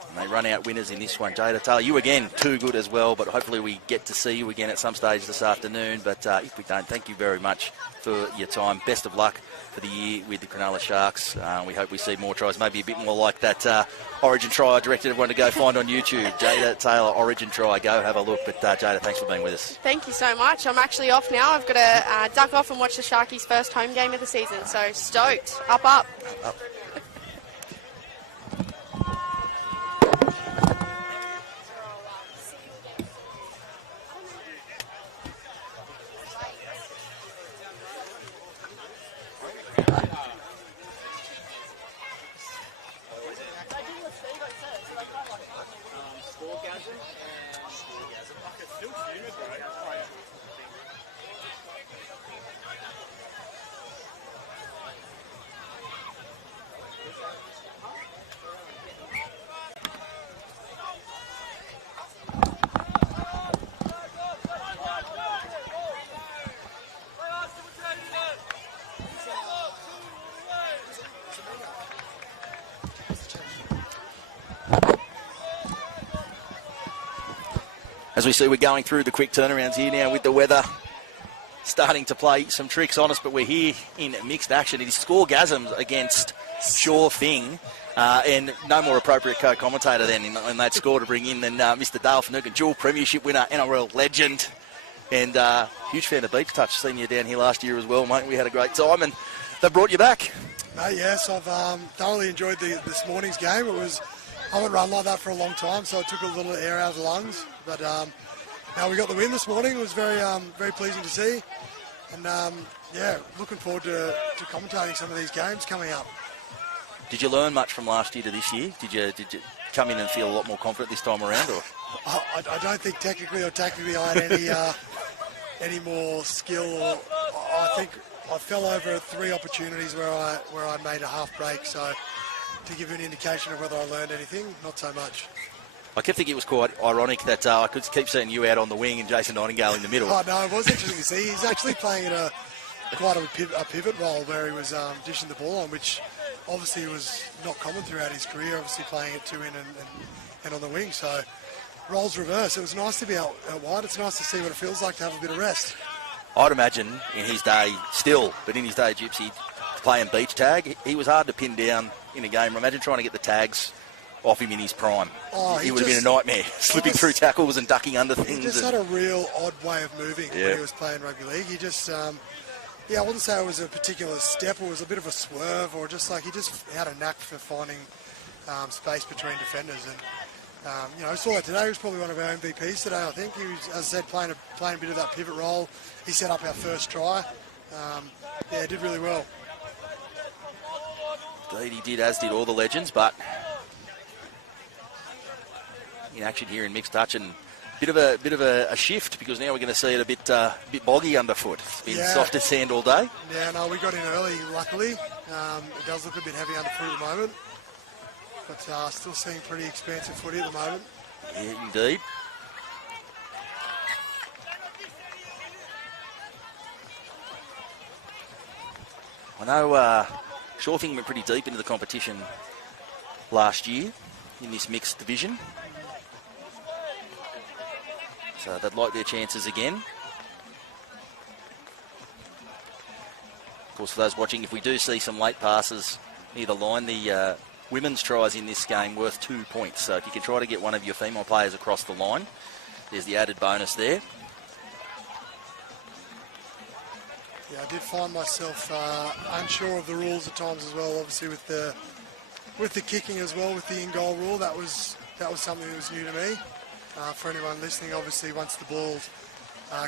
And they run out winners in this one. Jada Taylor, you again too good as well, but hopefully we get to see you again at some stage this afternoon. But if we don't, thank you very much for your time. Best of luck for the year with the Cronulla Sharks. We hope we see more tries, maybe a bit more like that Origin try I directed everyone to go find on YouTube. Jada Taylor, Origin try, go have a look. But Jada, thanks for being with us. Thank you so much. I'm actually off now. I've got to duck off and watch the Sharkies' first home game of the season. So stoked. Up. Up. As we see, we're going through the quick turnarounds here now with the weather starting to play some tricks on us, but we're here in mixed action. It is Scoregasms against Sure Thing, and no more appropriate co-commentator then in that score to bring in than Mr. Dale Finucane, dual premiership winner, NRL legend, and huge fan of Beach Touch. Seen you down here last year as well, mate. We had a great time, and they brought you back. Yes, I've thoroughly enjoyed this morning's game. I haven't run like that for a long time, so it took a little air out of the lungs. But now we got the win this morning. It was very pleasing to see. And, looking forward to commentating some of these games coming up. Did you learn much from last year to this year? Did you come in and feel a lot more confident this time around? Or I don't think technically or tactically I had any more skill. I think I fell over 3 opportunities where I made a half break. So to give you an indication of whether I learned anything, not so much. I kept thinking it was quite ironic that I could keep seeing you out on the wing and Jason Nightingale in the middle. Oh, no, it was interesting to see. He's actually playing in quite a pivot role where he was dishing the ball on, which obviously was not common throughout his career, obviously playing at 2 in and on the wing. So roles reversed. It was nice to be out wide. It's nice to see what it feels like to have a bit of rest. I'd imagine in his day, but in his day, Gypsy, playing beach tag, he was hard to pin down in a game. Imagine trying to get the tags off him in his prime. He would have been a nightmare, slipping through tackles and ducking under things. He just had a real odd way of moving when he was playing rugby league. He just, I wouldn't say it was a particular step or it was a bit of a swerve or just like he just had a knack for finding space between defenders. Saw that today. He was probably one of our MVPs today, I think. He was, as I said, playing a bit of that pivot role. He set up our first try. Did really well. Indeed he did, as did all the legends, but in action here in mixed touch, and bit of a shift, because now we're going to see it a bit boggy underfoot. It's been soft as sand all day. Yeah, no, we got in early, luckily. It does look a bit heavy underfoot at the moment, but still seeing pretty expansive footy at the moment. Yeah, indeed. I know Shorting went pretty deep into the competition last year in this mixed division, so they'd like their chances again. Of course, for those watching, if we do see some late passes near the line, the women's tries in this game worth 2 points. So if you can try to get one of your female players across the line, there's the added bonus there. Yeah, I did find myself unsure of the rules at times as well. Obviously, with the kicking as well, with the in-goal rule, that was something that was new to me. For anyone listening, obviously, once the ball's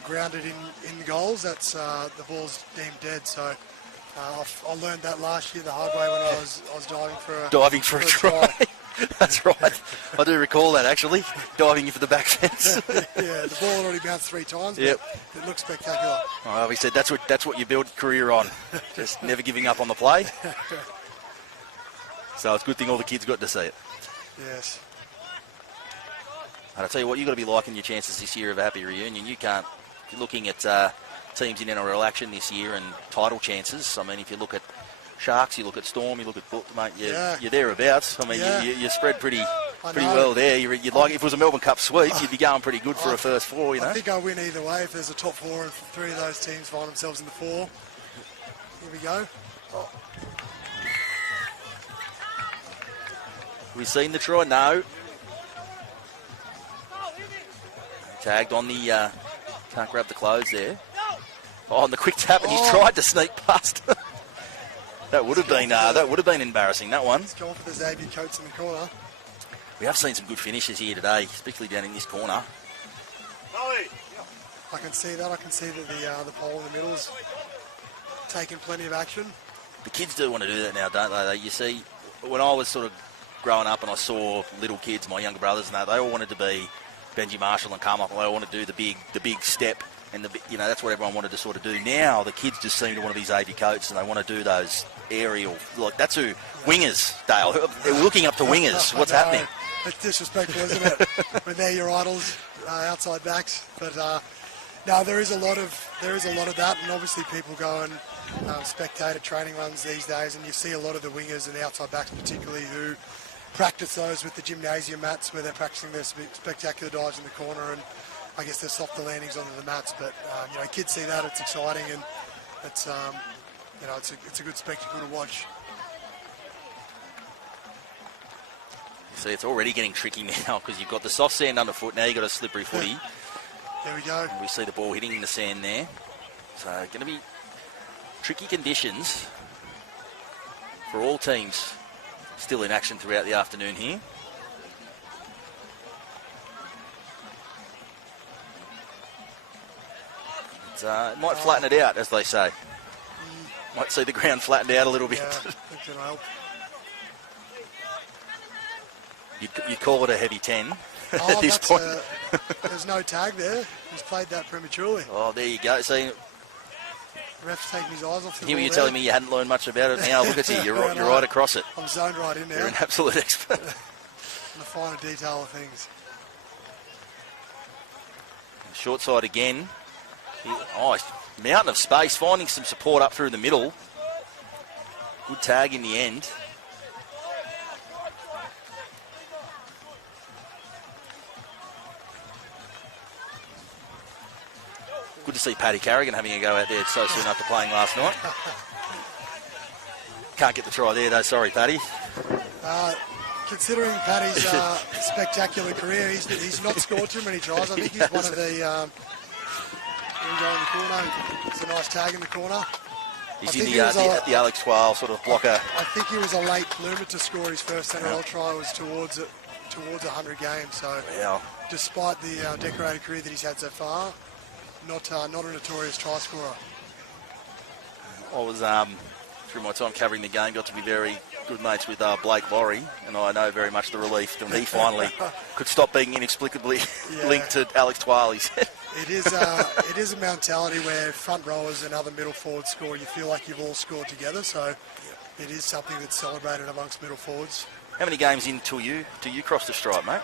grounded in the goals, that's the ball's deemed dead. So I learned that last year the hard way when I was diving for a try. That's right. I do recall that, actually, diving for the back fence. Yeah, the ball already bounced 3 times, but it looks spectacular. Well, he said that's what you build a career on, just never giving up on the play. So it's a good thing all the kids got to see it. Yes. And I'll tell you what, you've got to be liking your chances this year of a happy reunion. You can't, if you're looking at teams in NRL action this year and title chances, I mean, if you look at Sharks, you look at Storm, you look at Book, mate, you're thereabouts. I mean, you spread pretty well there. You'd like, if it was a Melbourne Cup sweep, you'd be going pretty good for a first 4, you know. I think I win either way if there's a top 4 and 3 of those teams find themselves in the 4. Here we go. Have we seen the try? No. Tagged on the, can't grab the clothes there. Oh, on the quick tap, and he's tried to sneak past. That would have been embarrassing, that one. He's going for the Xavier Coates in the corner. We have seen some good finishes here today, especially down in this corner. I can see that. I can see that the pole in the middle is taking plenty of action. The kids do want to do that now, don't they? You see, when I was sort of growing up and I saw little kids, my younger brothers, and they all wanted to be Benji Marshall and Carmichael. They all want to do the big step, and that's what everyone wanted to sort of do. Now the kids just seem to want to be Xavier Coates, and they want to do those aerial, like that's who wingers, Dale. They're looking up to wingers. What's happening? It's disrespectful, isn't it? When they're your idols, outside backs. But no, there is a lot of that, and obviously people go and spectate at training runs these days, and you see a lot of the wingers and the outside backs, particularly, who practice those with the gymnasium mats, where they're practicing their spectacular dives in the corner, and I guess their softer landings onto the mats. But kids see that, it's exciting, and it's it's a good spectacle to watch. See, it's already getting tricky now because you've got the soft sand underfoot. Now you've got a slippery footy. There we go. And we see the ball hitting the sand there. So going to be tricky conditions for all teams still in action throughout the afternoon here. It might flatten it out, as they say. Might see the ground flattened out a little bit. Yeah, I think it'll help. You'd call it a heavy 10 at this point. There's no tag there. He's played that prematurely. Oh, there you go. See, ref's taking his eyes off the here ball. You're telling me you hadn't learned much about it. Now look at you. You're right across it. I'm zoned right in there. You're an absolute expert. In the finer detail of things. Short side again. Oh, mountain of space, finding some support up through the middle. Good tag in the end. Good to see Paddy Carrigan having a go out there so soon after playing last night. Can't get the try there though, sorry Paddy. Considering Paddy's spectacular career, he's not scored too many tries. I think he's one of the... here we go in the corner. It's a nice tag in the corner. He's in the Alex Twal sort of blocker. I think he was a late bloomer to score his first NRL try. Was towards towards 100 games. So Wow. despite the decorated career that he's had so far, not a notorious try scorer. I was, through my time covering the game, got to be very good mates with Blake Laurie, and I know very much the relief when he finally could stop being inexplicably linked to Alex Twaley's. It is a mentality where front rowers and other middle forwards score. You feel like you've all scored together, so it is something that's celebrated amongst middle forwards. How many games in till you crossed the stripe, mate?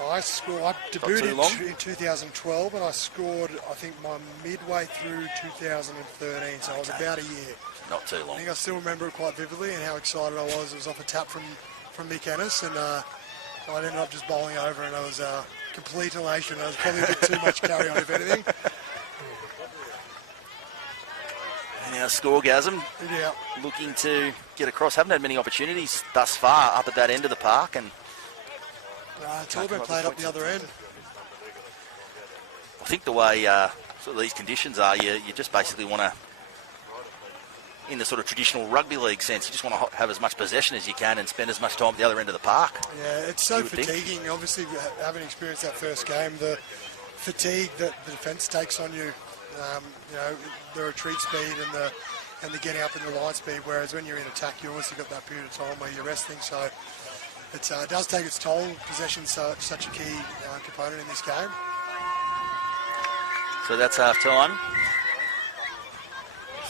I debuted in 2012, and I scored, I think, my midway through 2013, so I was about a year. Not too long. I think I still remember it quite vividly and how excited I was. It was off a tap from Mick Ennis, and I ended up just bowling over, and I was complete elation. I was probably a bit too much carry on, if anything. And now Scoregasm, looking to get across. Haven't had many opportunities thus far up at that end of the park, and it's all been played up the other end. I think the way sort of these conditions are, you just basically want to, in the sort of traditional rugby league sense, you just want to have as much possession as you can and spend as much time at the other end of the park. Yeah, it's so fatiguing. Obviously, having experienced that first game, the fatigue that the defence takes on you, the retreat speed and the getting up in the line speed, whereas when you're in attack, you obviously got that period of time where you're resting, so it does take its toll. Possession's such a key component in this game. So that's half time.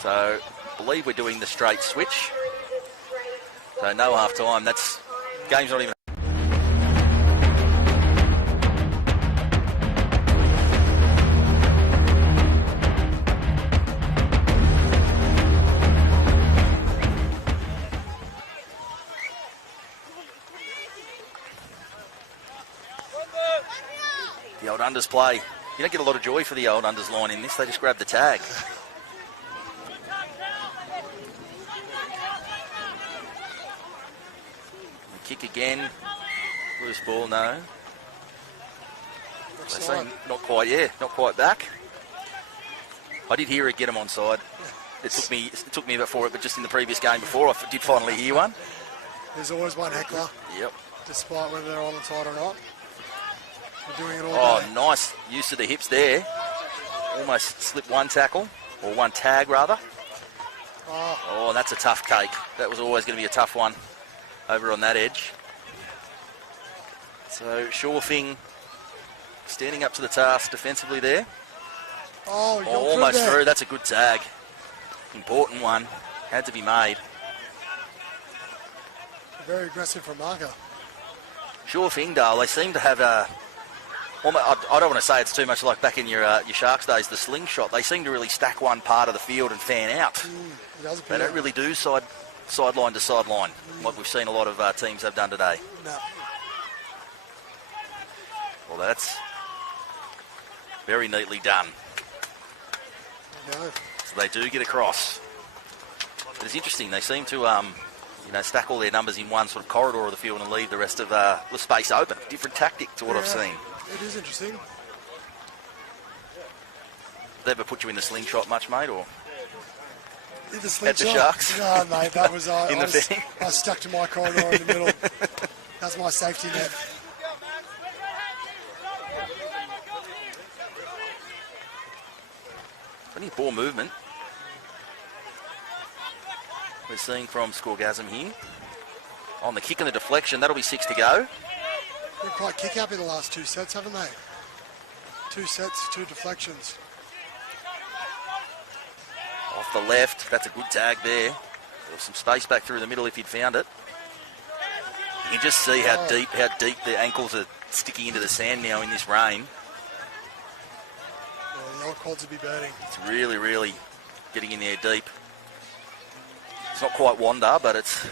So I believe we're doing the straight switch. So no half time. That's game's not even. The old unders play. You don't get a lot of joy for the old unders line in this. They just grab the tag. Kick again. Loose ball, no. They seem not quite back. I did hear it get him onside. It took me about for it, but just in the previous game before, I did finally hear one. There's always one heckler. Yep. Despite whether they're on the side or not. We're doing it all day. Nice use of the hips there. Almost slipped one tackle, or one tag rather. Oh, that's a tough cake. That was always going to be a tough one over on that edge. So Shorefing standing up to the task defensively there. Almost through. That's a good tag. Important one. Had to be made. Very aggressive from marker. Shorefing, Dale, they seem to have a... I don't want to say it's too much like back in your Sharks days, the slingshot. They seem to really stack one part of the field and fan out. They don't really do sideline to sideline, like we've seen a lot of teams have done today. No. Well, that's very neatly done. No. So they do get across. But it's interesting. They seem to stack all their numbers in one sort of corridor of the field and leave the rest of the space open. Different tactic to what I've seen. It is interesting. They ever put you in the slingshot much, mate, or In the at the Sharks? No, mate, that was in the thing. I was stuck to my corridor in the middle. That's my safety net. Plenty of ball movement. We're seeing from Scoregasm here. On the kick and the deflection, that'll be 6 to go. Been quite kick up in the last 2 sets, haven't they? 2 sets, 2 deflections. Off the left, that's a good tag there. There's some space back through the middle if you'd found it. You can just see how deep the ankles are sticking into the sand now in this rain. Yeah, the old quads would be burning. It's really, really getting in there deep. It's not quite Wanda, but it's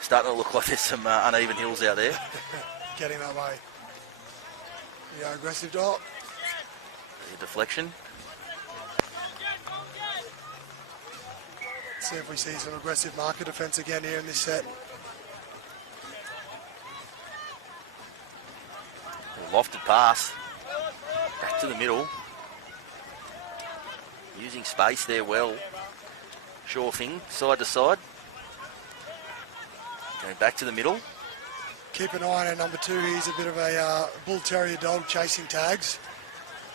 starting to look like there's some uneven hills out there. Getting that way. Yeah, aggressive dot. The deflection. See if we see some aggressive marker defence again here in this set. Lofted pass. Back to the middle. Using space there well. Sure thing, side to side. Going back to the middle. keep an eye on our number 2. He's a bit of a bull terrier dog chasing tags.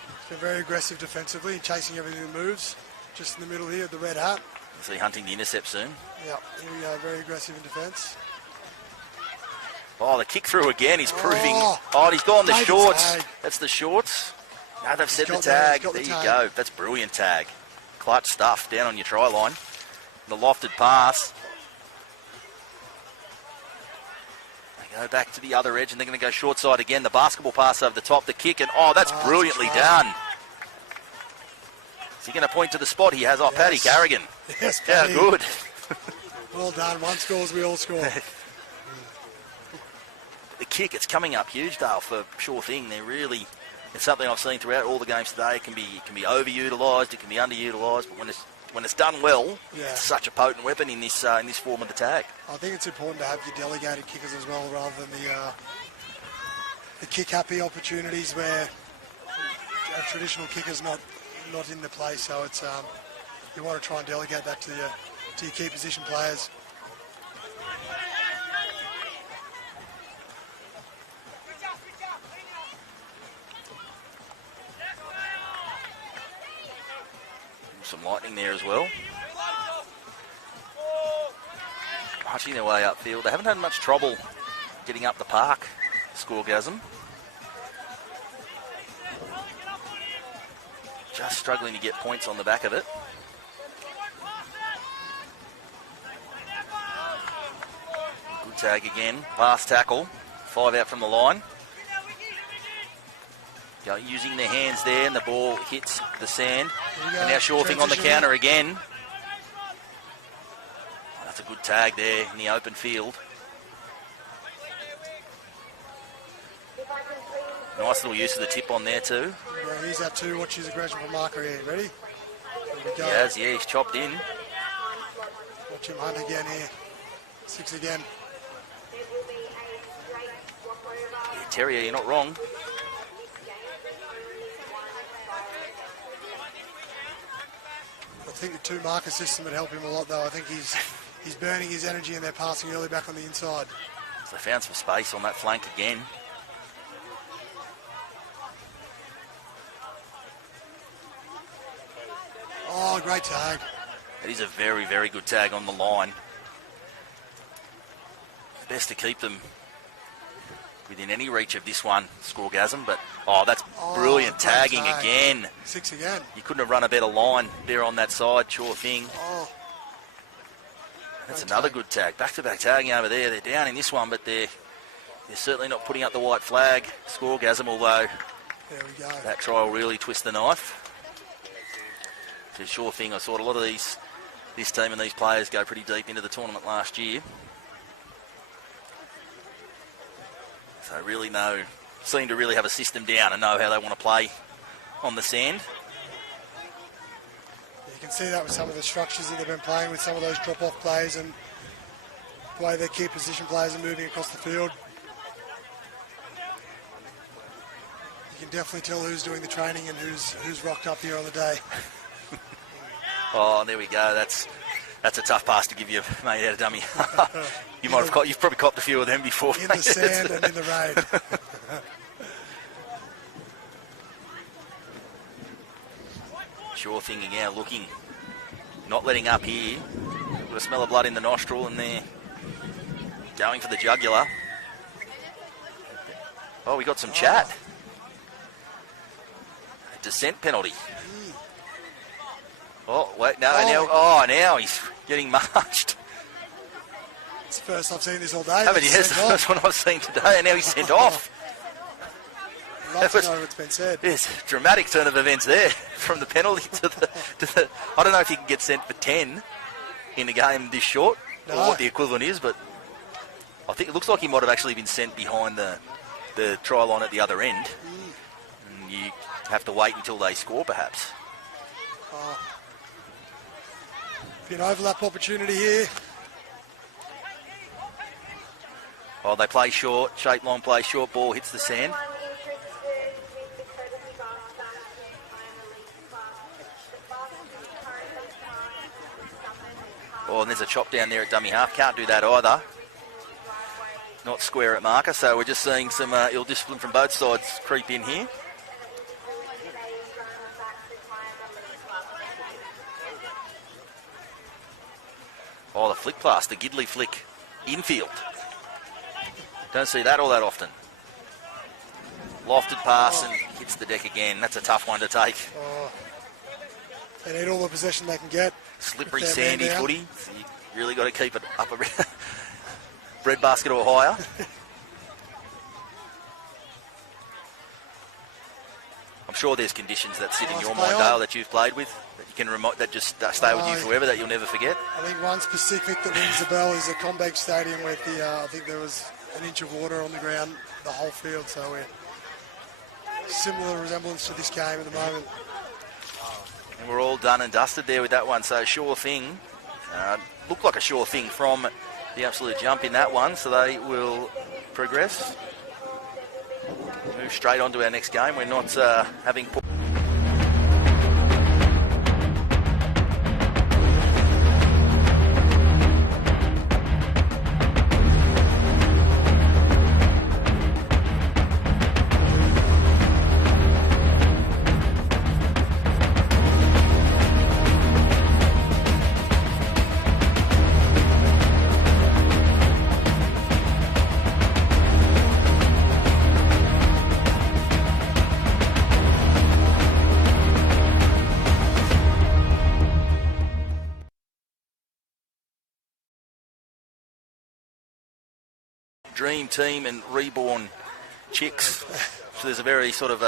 He's been very aggressive defensively, chasing everything that moves. Just in the middle here, the red hat. Is he hunting the intercept soon? Yeah, here we go, very aggressive in defence. Oh, the kick through again. He's proving. Oh, he's gone the shorts. Tag. That's the shorts. Now they've set the tag. There you go. That's brilliant tag. Clutch stuff down on your try line. The lofted pass. They go back to the other edge, and they're going to go short side again. The basketball pass over the top, the kick, and that's brilliantly done. Is he going to point to the spot he has? Oh, yes. Paddy Carrigan. Yes, How Paddy. good. Well done. One scores, we all score. The kick, it's coming up huge, Dale, for sure thing. It's something I've seen throughout all the games today. It can be overutilised, it can be underutilised, but when it's done well, it's such a potent weapon in this form of the tag. I think it's important to have your delegated kickers as well, rather than the kick-happy opportunities where a traditional kicker's not in the play. So it's you want to try and delegate that to your key position players. Some lightning there as well. Marching their way upfield. They haven't had much trouble getting up the park, Scoregasm. Just struggling to get points on the back of it. Good tag again. Last tackle. 5 out from the line. Using their hands there, and the ball hits the sand. And now Sure Thing on the counter again. That's a good tag there in the open field. Nice little use of the tip on there too. Yeah, he's that too. Watch his aggression for marker here. Ready? Here we go. He's chopped in. Watch him hunt again here. 6 again. Yeah, Terrier, you're not wrong. I think the 2 marker system would help him a lot, though. I think he's burning his energy and they're passing early back on the inside. So they found some space on that flank again. Oh, great tag. It is a very, very good tag on the line. Best to keep them within any reach of this one, Scoregasm, but that's brilliant tagging again. 6 again. You couldn't have run a better line there on that side, Sure Thing. That's another good tag. Back-to-back tagging over there. They're down in this one, but they're certainly not putting up the white flag, Scoregasm, although there we go. That try will really twist the knife. It's a Sure Thing. I saw a lot of this team and these players go pretty deep into the tournament last year. So seem to really have a system down and know how they want to play on the sand. You can see that with some of the structures that they've been playing with, some of those drop-off plays and the way their key position players are moving across the field. You can definitely tell who's doing the training and who's rocked up here on the day. Oh, there we go. That's a tough pass to give you, mate, out of dummy. You've probably copped a few of them before. In the sand and in the rain. Sure Thing again, looking, not letting up here. Got a smell of blood in the nostril, and they're going for the jugular. Oh, we got some chat. A descent penalty. Oh, wait, now he's getting marched. It's the first I've seen this all day. Yes, the first one I've seen today, and now he's sent off. I'd love to know what's been said. Yes, dramatic turn of events there, from the penalty to the I don't know if you can get sent for 10 in a game this short, or what the equivalent is, but I think it looks like he might have actually been sent behind the try line at the other end. And you have to wait until they score, perhaps. Be an overlap opportunity here. Oh, they play short, shape long play short, ball hits the sand. Oh, and there's a chop down there at dummy half. Can't do that either. not square at marker, so we're just seeing some ill discipline from both sides creep in here. Oh, the flick pass, the Gidley flick infield. Don't see that all that often. Lofted pass and hits the deck again. That's a tough one to take. Oh. They need all the possession they can get. Slippery, sandy footy. So you really got to keep it up a breadbasket or higher. I'm sure there's conditions that sit in your mind, Dale, that you've played with, that you can that just stay with you forever, that you'll never forget. I think one specific that rings a bell is the Combank Stadium, where I think there was an inch of water on the ground, the whole field. So we're similar resemblance to this game at the moment. And we're all done and dusted there with that one. So sure thing, looked like a sure thing from the absolute jump in that one. So they will progress. Move straight on to our next game. We're not having... Dream Team and Reborn Chicks. So there's a very sort of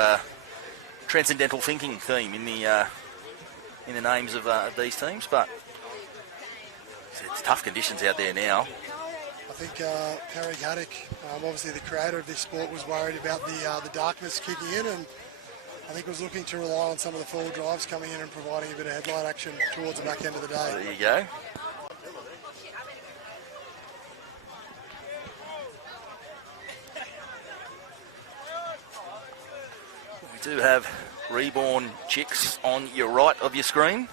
transcendental thinking theme in the names of these teams, but it's tough conditions out there now. I think Perry Haddock, obviously the creator of this sport, was worried about the darkness kicking in, and I think was looking to rely on some of the forward drives coming in and providing a bit of headlight action towards the back end of the day. There you go. We do have Reborn Chicks on your right of your screen.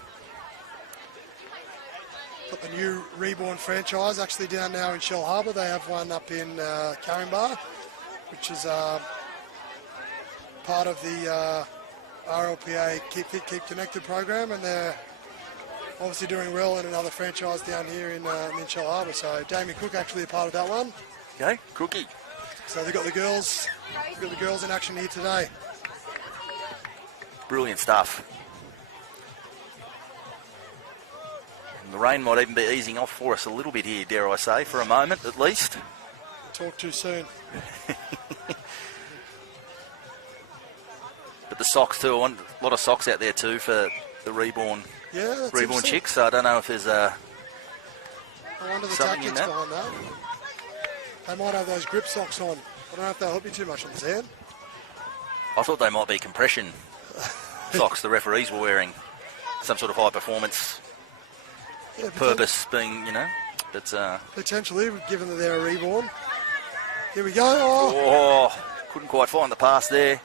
Got the new Reborn franchise actually down now in Shell Harbour. They have one up in Caringbah, which is part of the RLPA Keep Fit, Keep Connected program, and they're obviously doing well in another franchise down here in Shell Harbour. So Damien Cook actually a part of that one. Okay, Cookie. So they've got the girls in action here today. Brilliant stuff. And the rain might even be easing off for us a little bit here, dare I say, for a moment at least. Talk too soon. But the socks too, a lot of socks out there too for the Reborn Chicks. So I don't know if there's I wonder the something tactics in that. behind that. They might have those grip socks on. I don't know if they'll help you too much on the sand. I thought they might be compression socks the referees were wearing. Some sort of high performance purpose being, but... Potentially, given that they're a Reborn. Here we go. Oh, couldn't quite find the pass there.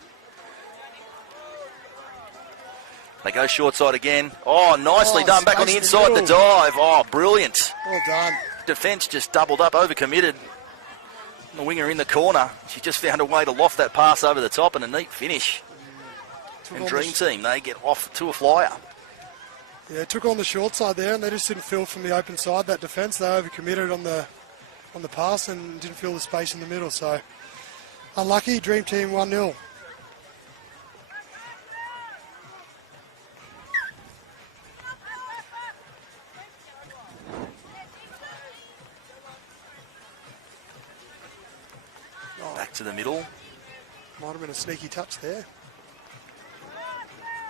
They go short side again. Oh, nicely done. Back on the inside, the dive. Oh, brilliant. Well done. Defence just doubled up, overcommitted. The winger in the corner. She just found a way to loft that pass over the top and a neat finish. And Dream Team, they get off to a flyer. Yeah, took on the short side there, and they just didn't feel from the open side, that defence. They overcommitted on the pass and didn't feel the space in the middle. So unlucky. Dream Team 1-0. Back to the middle. Might have been a sneaky touch there.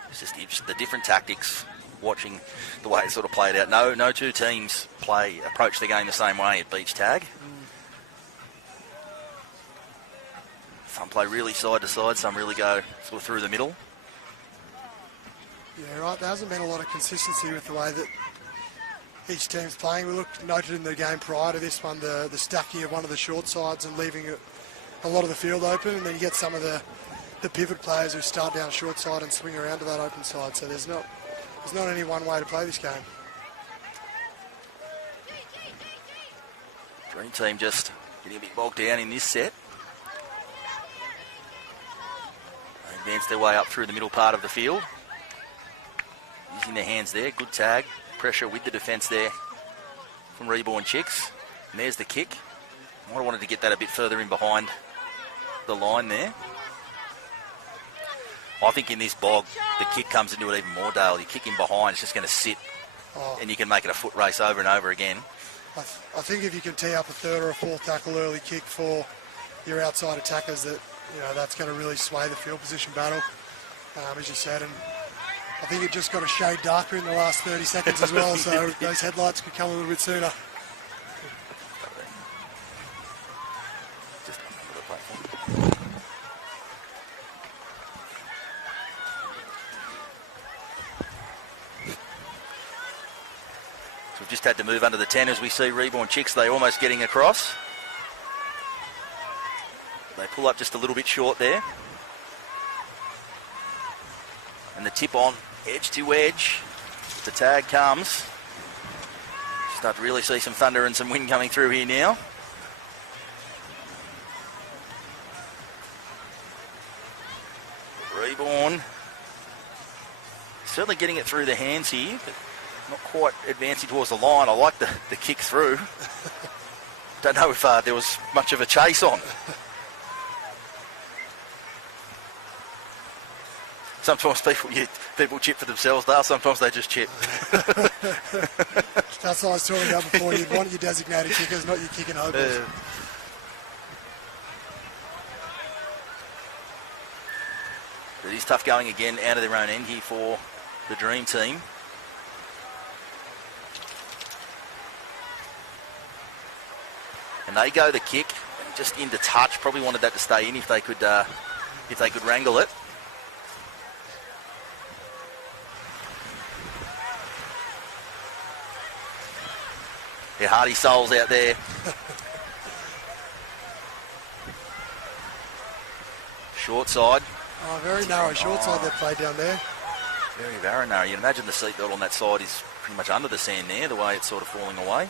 It's just interesting, the different tactics, watching the way it sort of played out. No two teams approach the game the same way at Beach Tag. Some play really side to side, some really go sort of through the middle. Yeah, right. There hasn't been a lot of consistency with the way that each team's playing. We noted in the game prior to this one the stacking of one of the short sides and leaving a lot of the field open, and then you get some of the pivot players who start down short side and swing around to that open side. So there's not any one way to play this game. Dream Team just Getting a bit bogged down in this set. They advance their way up through the middle part of the field. Using their hands there. Good tag. Pressure with the defence there from Reborn Chicks. And there's the kick. Might have wanted to get that a bit further in behind the line there. I think in this bog, the kick comes into it even more, Dale. You kick in behind, it's just going to sit, and you can make it a foot race over and over again. I think if you can tee up a third or a fourth tackle early kick for your outside attackers, that that's going to really sway the field position battle, as you said. And I think it just got a shade darker in the last 30 seconds as well, so those headlights could come a little bit sooner. We've just had to move under the 10 as we see Reborn Chicks. They're almost getting across. They pull up just a little bit short there. And the tip on, edge to edge. The tag comes. Start to really see some thunder and some wind coming through here now. Reborn. Certainly getting it through the hands here, but not quite advancing towards the line. I like the kick through. Don't know if there was much of a chase on. Sometimes people chip for themselves, Dale. Sometimes they just chip. That's what I was talking about before. You'd want your designated kickers, not your kicking hobos. It is tough going again out of their own end here for the Dream Team. And they go the kick, just into touch. Probably wanted that to stay in if they could wrangle it. Yeah, hardy souls out there. Short side. Oh, very narrow short side they played down there. Very, very narrow. You'd imagine the seatbelt on that side is pretty much under the sand there, the way it's sort of falling away.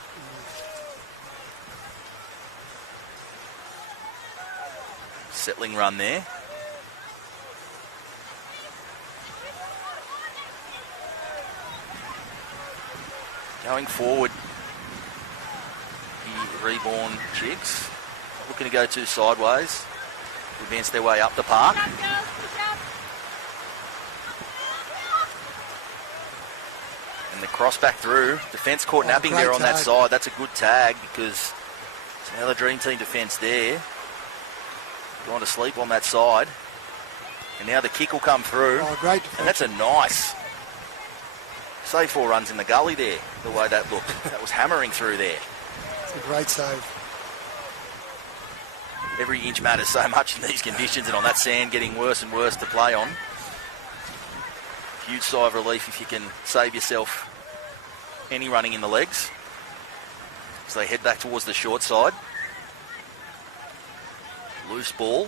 Settling run there. Going forward, the Reborn Chicks looking to go two sideways. Advance their way up the park. And the cross back through. Defence caught napping there on that side. That's a good tag because there's another Dream Team defence there. Going to sleep on that side. And now the kick will come through. Oh, great. And that's a nice, say 4 runs in the gully there, the way that looked. That was hammering through there. It's a great save. Every inch matters so much in these conditions, and on that sand getting worse and worse to play on. Huge sigh of relief if you can save yourself any running in the legs. So they head back towards the short side. Loose ball.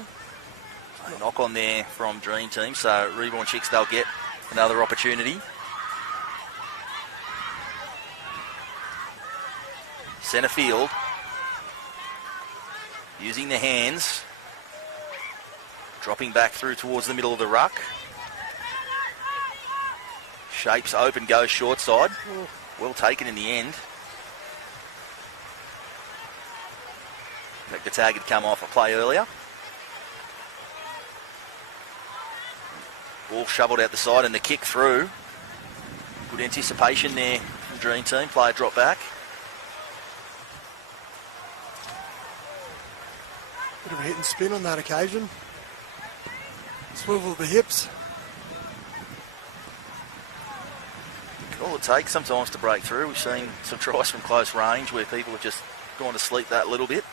A knock on there from Dream Team, so Reborn Chicks, they'll get another opportunity. Centre field. Using the hands. Dropping back through towards the middle of the ruck. Shapes open, goes short side. Well taken in the end. I think the tag had come off a play earlier. Ball shoveled out the side and the kick through. Good anticipation there from Dream Team. Player drop back. Bit of a hit and spin on that occasion. Swivel the hips. All it takes sometimes to break through. We've seen some tries from close range where people have just gone to sleep that little bit.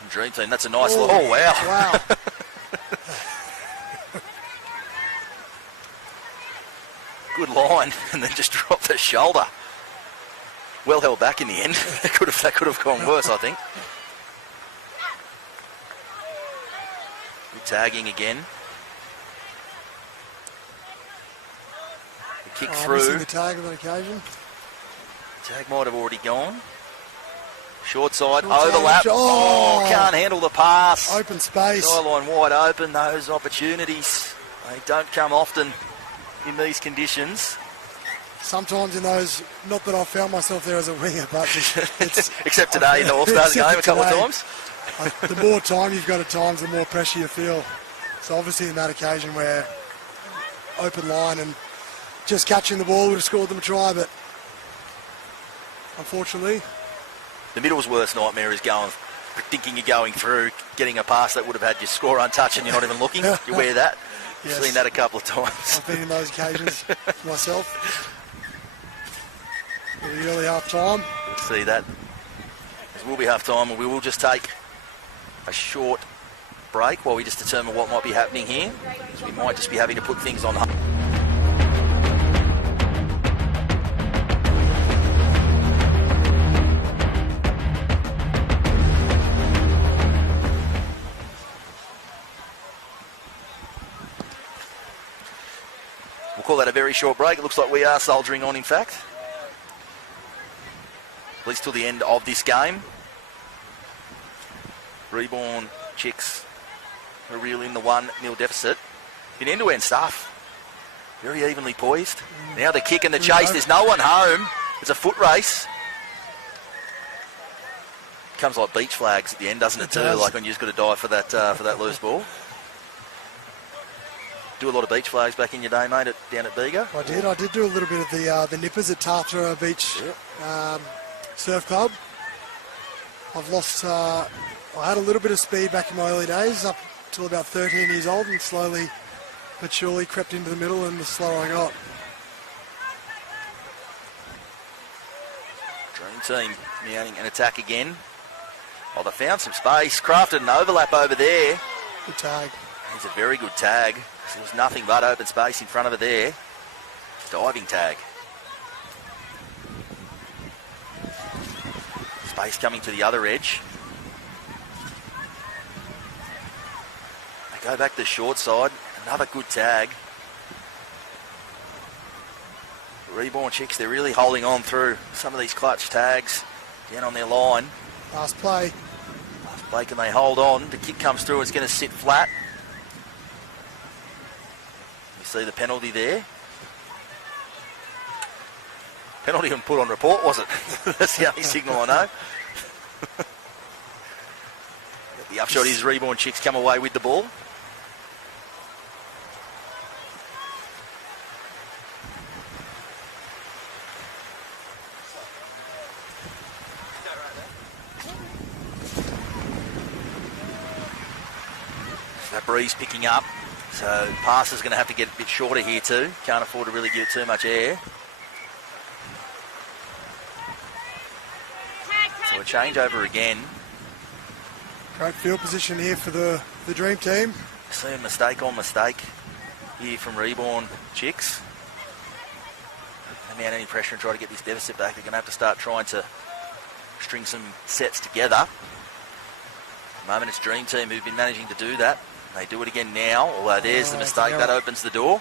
And Dream Team, that's a nice... Oh, wow. Wow. Good line, and then just dropped the shoulder. Well held back in the end. that could have gone worse, I think. Good tagging again. The kick through. Missing the tag on that occasion. Tag might have already gone. Short side, Short side, overlap. oh. Can't handle the pass. Open space. Sideline wide open. Those opportunities, they don't come often in these conditions. Sometimes in those, not that I've found myself there as a winger, but it's Except today in the All-Stars game a couple of today. times. The more time you've got at times, the more pressure you feel. So obviously in that occasion where open line and just catching the ball would have scored them a try, but unfortunately. The middle's worst nightmare is thinking you're going through, getting a pass that would have had you score untouched and you're not even looking. You wear that. Yes. I've seen that a couple of times. I've been in those occasions myself. The early half time. We'll see that. It will be half time, and we will just take a short break while we just determine what might be happening here. So we might just be having to put things on hold. We'll call that a very short break. It looks like we are soldiering on, in fact. At least till the end of this game. Reborn Chicks are real in the 1-0 deficit. In end-to-end stuff. Very evenly poised. Now the kick and the chase. There's no one home. It's a foot race. Comes like beach flags at the end, doesn't it too? Like when you've just got to dive for that loose ball. Do a lot of beach flags back in your day, mate, down at Bega? I did do a little bit of the nippers at Tarthra Beach Surf Club. I've lost, I had a little bit of speed back in my early days, up till about 13 years old, and slowly but surely crept into the middle, and the slower I got. Dream team mounting an attack again. Oh, they found some space, crafted an overlap over there. Good tag. It's a very good tag. There was nothing but open space in front of it there. Diving tag. Space coming to the other edge. They go back to the short side. Another good tag. Reborn Chicks, they're really holding on through some of these clutch tags down on their line. Last play. Last play, can they hold on? The kick comes through, it's going to sit flat. See the penalty there. Penalty and put on report, was it? That's the only signal I know. The upshot is Reborn Chicks come away with the ball. That breeze picking up. So pass is going to have to get a bit shorter here too. Can't afford to really give it too much air. So a changeover again. Great field position here for the Dream Team. Seeing mistake on mistake here from Reborn Chicks. They mount any pressure and try to get this deficit back. They're going to have to start trying to string some sets together. At the moment it's Dream Team who've been managing to do that. They do it again now, although there's the mistake. That opens the door.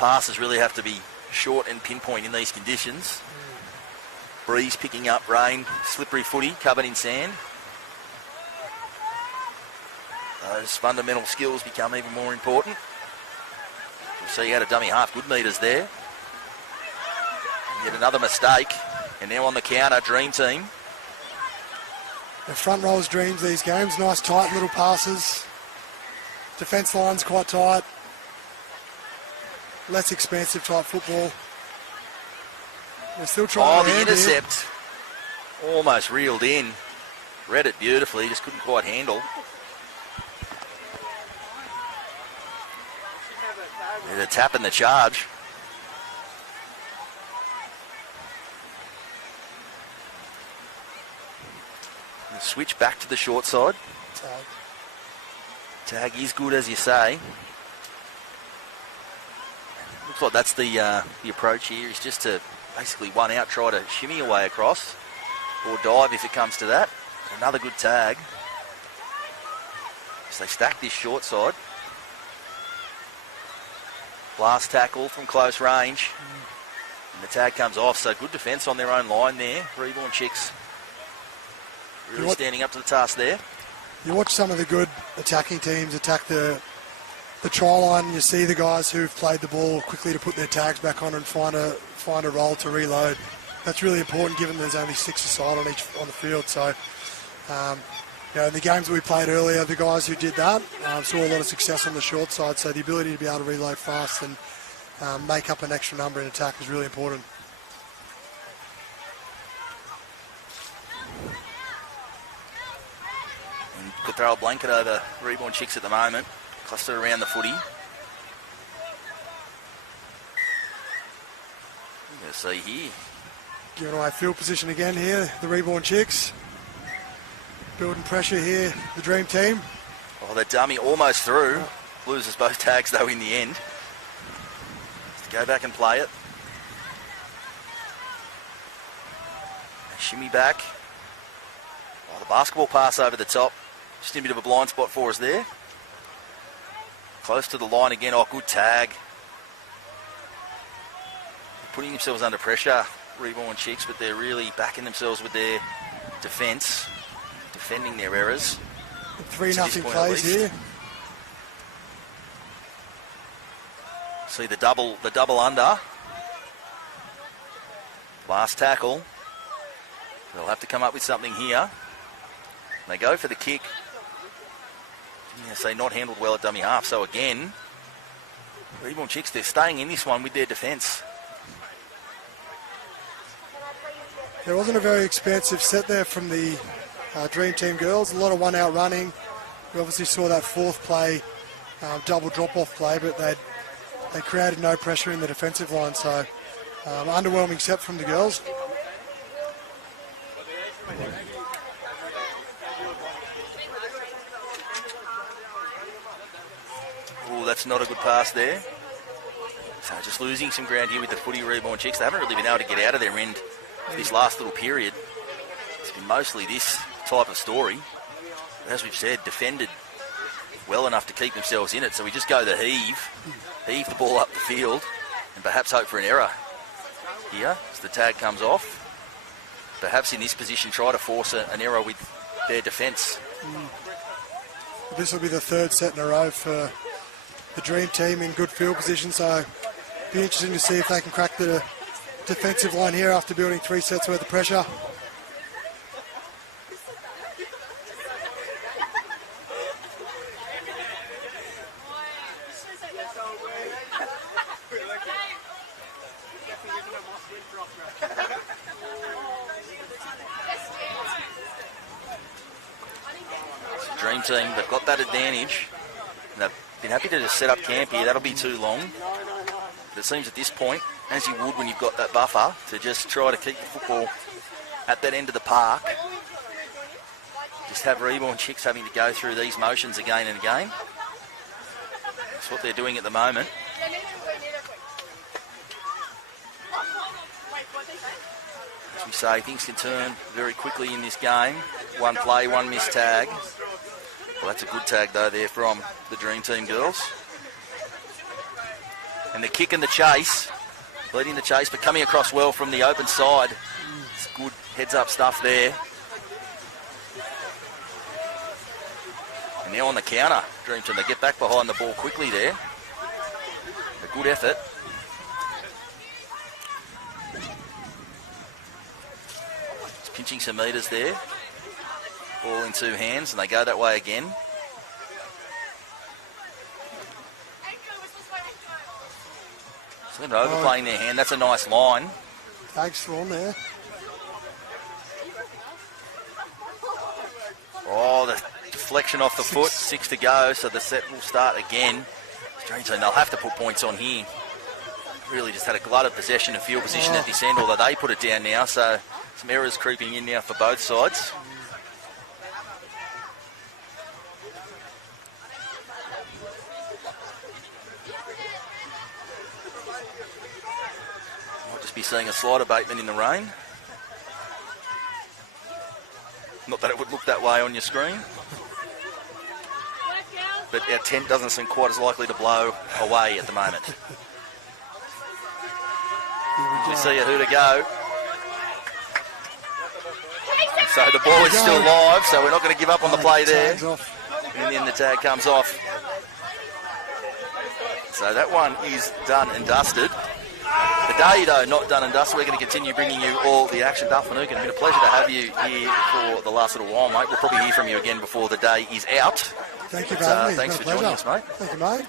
Passes really have to be short and pinpoint in these conditions. Breeze picking up, rain, slippery footy, covered in sand. Those fundamental skills become even more important. You see out a dummy half, good meters there. And yet another mistake, and now on the counter, Dream Team. The front row's dreams these games. Nice tight little passes. Defence line's quite tight. Less expansive type football. They're still trying to the hand intercept. Almost reeled in. Read it beautifully, just couldn't quite handle. There's a tap in the charge. Switch back to the short side. Tag is good, as you say. Looks like that's the approach here, is just to basically one out, try to shimmy away across, or dive if it comes to that. Another good tag. So they stack this short side. Last tackle from close range. And the tag comes off, so good defence on their own line there. Reborn Chicks really standing up to the task there. You watch some of the good attacking teams attack the try line, and you see the guys who've played the ball quickly to put their tags back on and find a roll to reload. That's really important given there's only 6 aside on the field. So, in the games that we played earlier, the guys who did that saw a lot of success on the short side. So the ability to be able to reload fast and make up an extra number in attack is really important. And could throw a blanket over Reborn Chicks at the moment. Cluster around the footy. You'll see here. Giving away field position again here, the Reborn Chicks. Building pressure here, the Dream Team. Oh, the dummy almost through. Loses both tags though in the end. Just go back and play it. Shimmy back. Oh, the basketball pass over the top. Just in a bit of a blind spot for us there. Close to the line again. Oh, good tag. They're putting themselves under pressure, Reborn Chicks, but they're really backing themselves with their defence, defending their errors. 3-0 plays here. See the double under. Last tackle. They'll have to come up with something here. They go for the kick. Yes, they not handled well at dummy half. So again, Reborn Chicks, they're staying in this one with their defence. There wasn't a very expansive set there from the Dream Team girls. A lot of one-out running. We obviously saw that fourth play, double drop-off play, but they created no pressure in the defensive line. So underwhelming set from the girls. Oh, that's not a good pass there. So just losing some ground here with the footy Reborn Chicks. They haven't really been able to get out of their end this last little period. It's been mostly this type of story. But as we've said, defended well enough to keep themselves in it. So we just go the heave the ball up the field, and perhaps hope for an error here as the tag comes off. Perhaps in this position try to force an error with their defence. This will be the third set in a row for the Dream Team in good field position, so be interesting to see if they can crack the defensive line here after building 3 sets worth of pressure. Dream Team, they've got that advantage. And they've been happy to just set up camp here. That'll be too long. But it seems at this point, as you would when you've got that buffer, to just try to keep the football at that end of the park. Just have Reborn Chicks having to go through these motions again and again. That's what they're doing at the moment. As we say, things can turn very quickly in this game. One play, one missed tag. Well, that's a good tag, though, there from the Dream Team girls. And the kick and the chase, leading the chase, but coming across well from the open side. It's good heads-up stuff there. And now on the counter, Dream Team, they get back behind the ball quickly there. A good effort. Just pinching some metres there. Ball in 2 hands, and they go that way again. So they're overplaying their hand. That's a nice line. Tag's still on there. Oh, the deflection off the foot. 6 to go, so the set will start again. Dream Team, they'll have to put points on here. Really just had a glut of possession and field position at this end, although they put it down now, so some errors creeping in now for both sides. Be seeing a slight abatement in the rain. Not that it would look that way on your screen, but our tent doesn't seem quite as likely to blow away at the moment. Here we We see who to go. So the ball is still live, so we're not going to give up on the play there. And then the tag comes off. So that one is done and dusted. The day, though, not done and dusted. We're going to continue bringing you all the action. Dale Finucane, it's been a pleasure to have you here for the last little while, mate. We'll probably hear from you again before the day is out. Thank you for having me. Thanks for joining us, mate. Thank you, mate.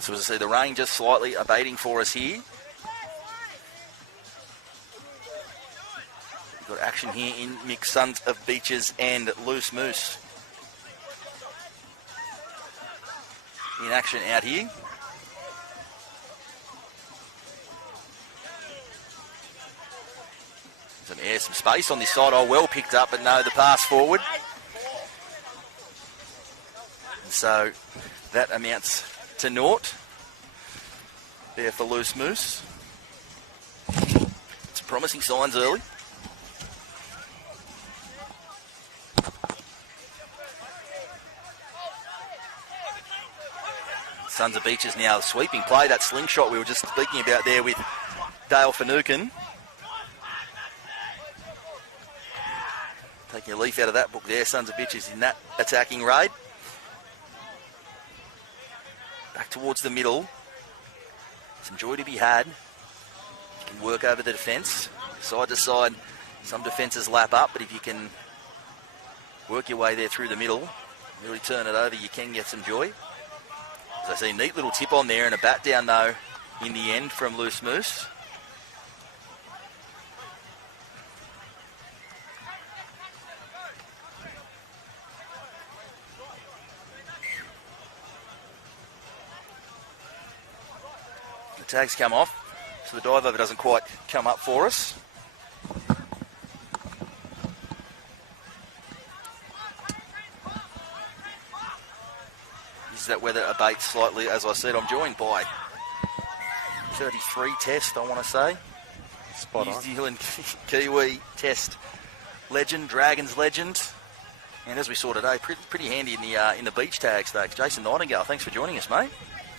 So as I say, the rain just slightly abating for us here. We've got action here in mixed Sons of Beaches and Loose Moose. In action out here. Some space on this side. Oh, well picked up, but no, the pass forward. And so that amounts to naught there for Loose Moose. Some promising signs early. Sons of Beaches now sweeping play. That slingshot we were just speaking about there with Dale Finucane. Taking a leaf out of that book there. Sons of Beaches in that attacking raid. Back towards the middle. Some joy to be had. You can work over the defence. Side to side, some defences lap up, but if you can work your way there through the middle, really turn it over, you can get some joy. As I see, neat little tip on there and a bat down though in the end from Loose Moose. Tags come off, so the dive over doesn't quite come up for us. Is that weather abates slightly? As I said, I'm joined by 33 Test, I want to say. Spot on. New Zealand Kiwi Test legend, Dragons legend. And as we saw today, pretty handy in the beach tag stakes. Jason Nightingale, thanks for joining us, mate.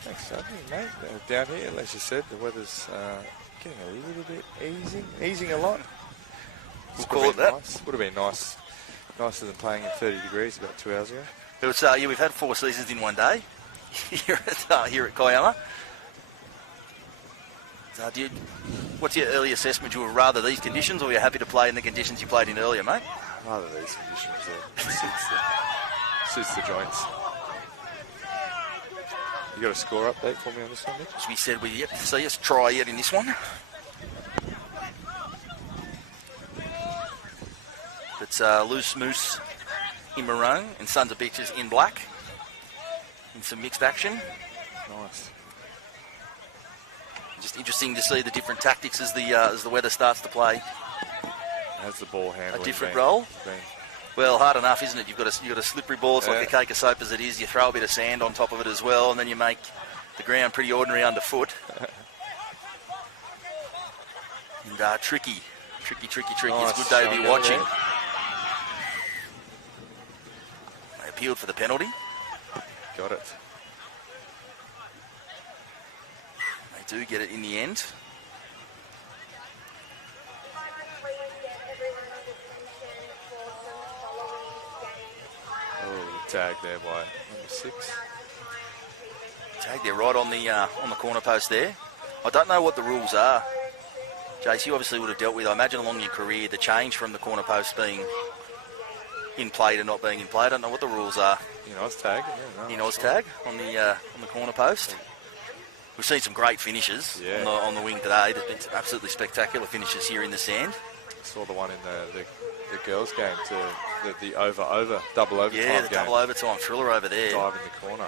Thanks for having me, mate. Down here, as you said, the weather's getting a little bit easing a lot. We'll call it that. Nice. Would have been nicer than playing in 30 degrees about 2 hours ago. It was, yeah, we've had 4 seasons in one day here at Kiama. So, what's your early assessment? You would rather these conditions, or you're happy to play in the conditions you played in earlier, mate? Rather these conditions. suits the joints. You got a score update for me on this one, Nick? As we said, we yet to see us try yet in this one. It's Loose Moose in maroon and Sons of Beaches in black. In some mixed action. Nice. Just interesting to see the different tactics as the weather starts to play How's the ball handling? a different role. Been? Well, hard enough, isn't it? You've got a slippery ball. It's like a cake of soap as it is. You throw a bit of sand on top of it as well, and then you make the ground pretty ordinary underfoot. And tricky. Nice. It's a good day to be watching. There. They appealed for the penalty. Got it. They do get it in the end. Oh, tag there by number 6. Tag there right on the corner post there. I don't know what the rules are. Jace, you obviously would have dealt with, I imagine, along your career, the change from the corner post being in play to not being in play. I don't know what the rules are. In OzTag? Yeah, no, in OzTag on the corner post. We've seen some great finishes on the wing today. There's been some absolutely spectacular finishes here in the sand. I saw the one in the girls' game, the double overtime Yeah, the game. double overtime thriller over there. Dive in the corner.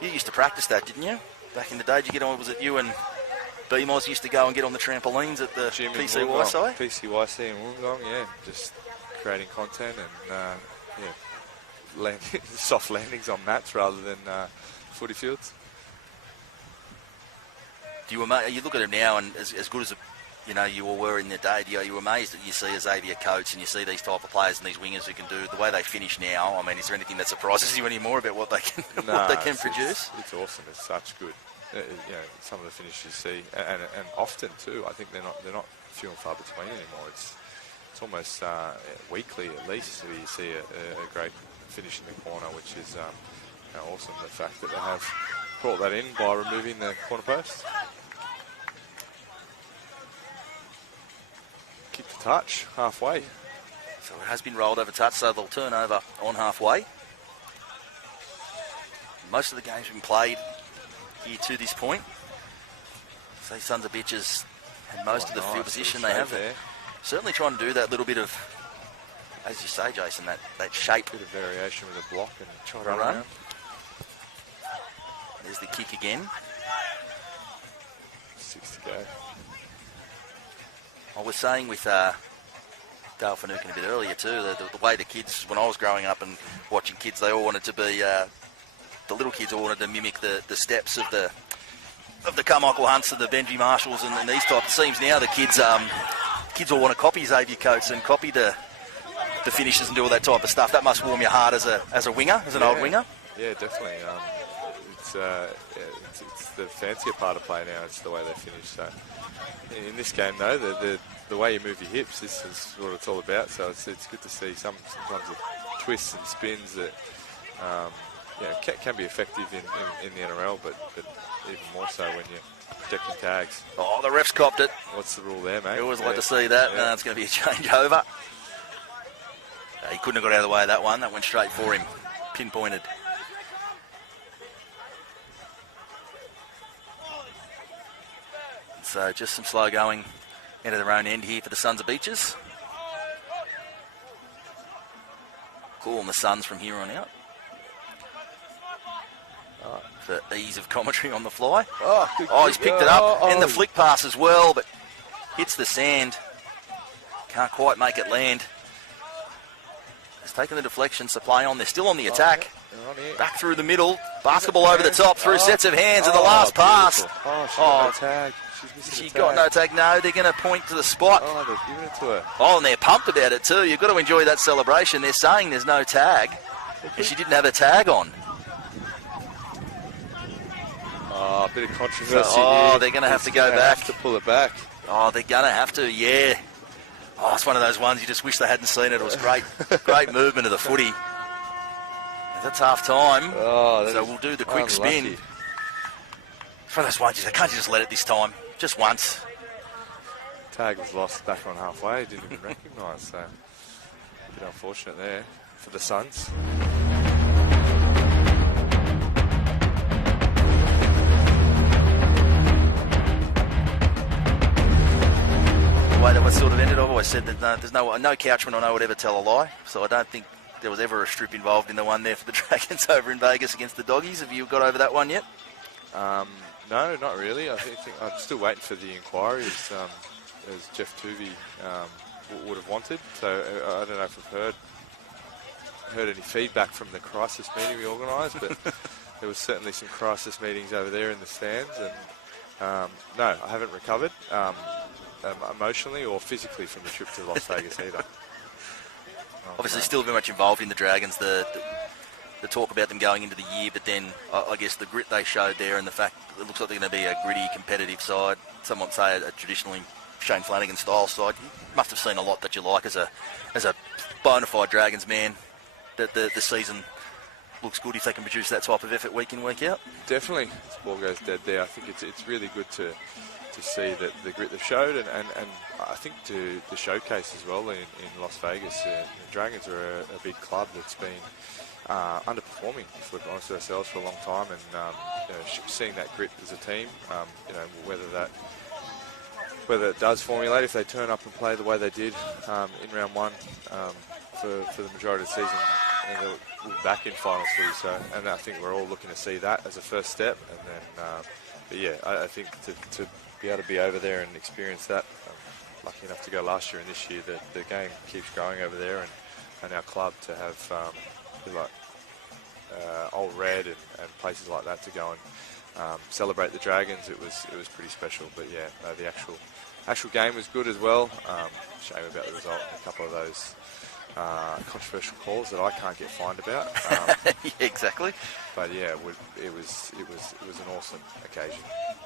You used to practice that, didn't you? Back in the day, did you get on? Was it you and BMOS used to go and get on the trampolines at the PCYC? PCYC in Wollongong, yeah. Just creating content and soft landings on mats rather than footy fields. You look at him now, and as good as you all were in the day, are you amazed that you see Xavier Coates and you see these type of players and these wingers who can do the way they finish now? I mean, is there anything that surprises you anymore about what they can produce? It's awesome. It's such good. Some of the finishes you see, and often too. I think they're not few and far between anymore. It's almost weekly at least where you see a great finish in the corner, which is awesome. The fact that they have brought that in by removing the corner post. Kick to touch halfway. So it has been rolled over touch, so they'll turn over on halfway. Most of the games have been played here to this point. So Sons of Bitches had most of the field position they have there. Certainly trying to do that little bit of, as you say, Jason, that shape. Bit of variation with a block and try to run. There's the kick again. 6 to go. I was saying with Dale Finucane a bit earlier too, the way the kids, when I was growing up and watching kids, they all wanted to be, the little kids all wanted to mimic the steps of the Carmichael Hunts and the Benji Marshalls and these types. It seems now the kids all want to copy Xavier Coates and copy the finishes and do all that type of stuff. That must warm your heart as a winger, as an old winger. Yeah, definitely. It's the fancier part of play now. It's the way they finish. So in this game, though, the way you move your hips, this is what it's all about. So it's good to see sometimes the twists and spins that can be effective in the NRL, but even more so when you're protecting tags. Oh, the ref's copped it. What's the rule there, mate? You always like to see that. Yeah. It's going to be a changeover. He couldn't have got out of the way of that one. That went straight for him, pinpointed. So just some slow going out of their own end here for the Sons of Beaches. Calling the Suns from here on out. For ease of commentary on the fly. He's picked it up. And the flick pass as well, but hits the sand. Can't quite make it land. It's taken the deflection, so play on. They're still on the attack. Back through the middle. Basketball over the top through sets of hands and the last pass. She got no tag. She got no tag. No, they're going to point to the spot. They've given it to her. And they're pumped about it too. You've got to enjoy that celebration. They're saying there's no tag. And she didn't have a tag on. A bit of controversy here. They're going to have to go back. Have to pull it back. They're going to have to, yeah. It's one of those ones you just wish they hadn't seen it. It was great, great movement of the footy. That's half time. So we'll do the quick spin. It's one of those ones, can't you just let it this time? Just once. Tag was lost back on halfway. Didn't even recognise. So a bit unfortunate there. for the Suns. The way that was sort of ended, I've always said that there's no couchman I know would ever tell a lie, so I don't think there was ever a strip involved in the one there for the Dragons over in Vegas against the Doggies. Have you got over that one yet? No, not really. I think I'm still waiting for the inquiry as Jeff Tuvey would have wanted. So I don't know if we've heard any feedback from the crisis meeting we organised, but there was certainly some crisis meetings over there in the stands. And no, I haven't recovered emotionally or physically from the trip to Las Vegas either. Obviously, still very much involved in the Dragons. The talk about them going into the year, but then I guess the grit they showed there and the fact it looks like they're going to be a gritty, competitive side. Some might say a traditionally Shane Flanagan style side. You must have seen a lot that you like as a bona fide Dragons man. That the season looks good if they can produce that type of effort week in, week out. Definitely, this ball goes dead there. I think it's really good to see that the grit they've showed, and I think to showcase as well in Las Vegas. The Dragons are a big club that's been underperforming, if we're honest with ourselves, for a long time, and seeing that grit as a team, whether it does formulate, if they turn up and play the way they did in round one for the majority of the season, and they'll be back in final two. So, and I think we're all looking to see that as a first step, and then, but yeah, I think to be able to be over there and experience that. Lucky enough to go last year and this year, that the game keeps growing over there, and our club to have Old Red and places like that to go and celebrate the Dragons. It was pretty special. But yeah, no, the actual game was good as well. Shame about the result. A couple of those controversial calls that I can't get fined about. Yeah, exactly. But yeah, it was an awesome occasion,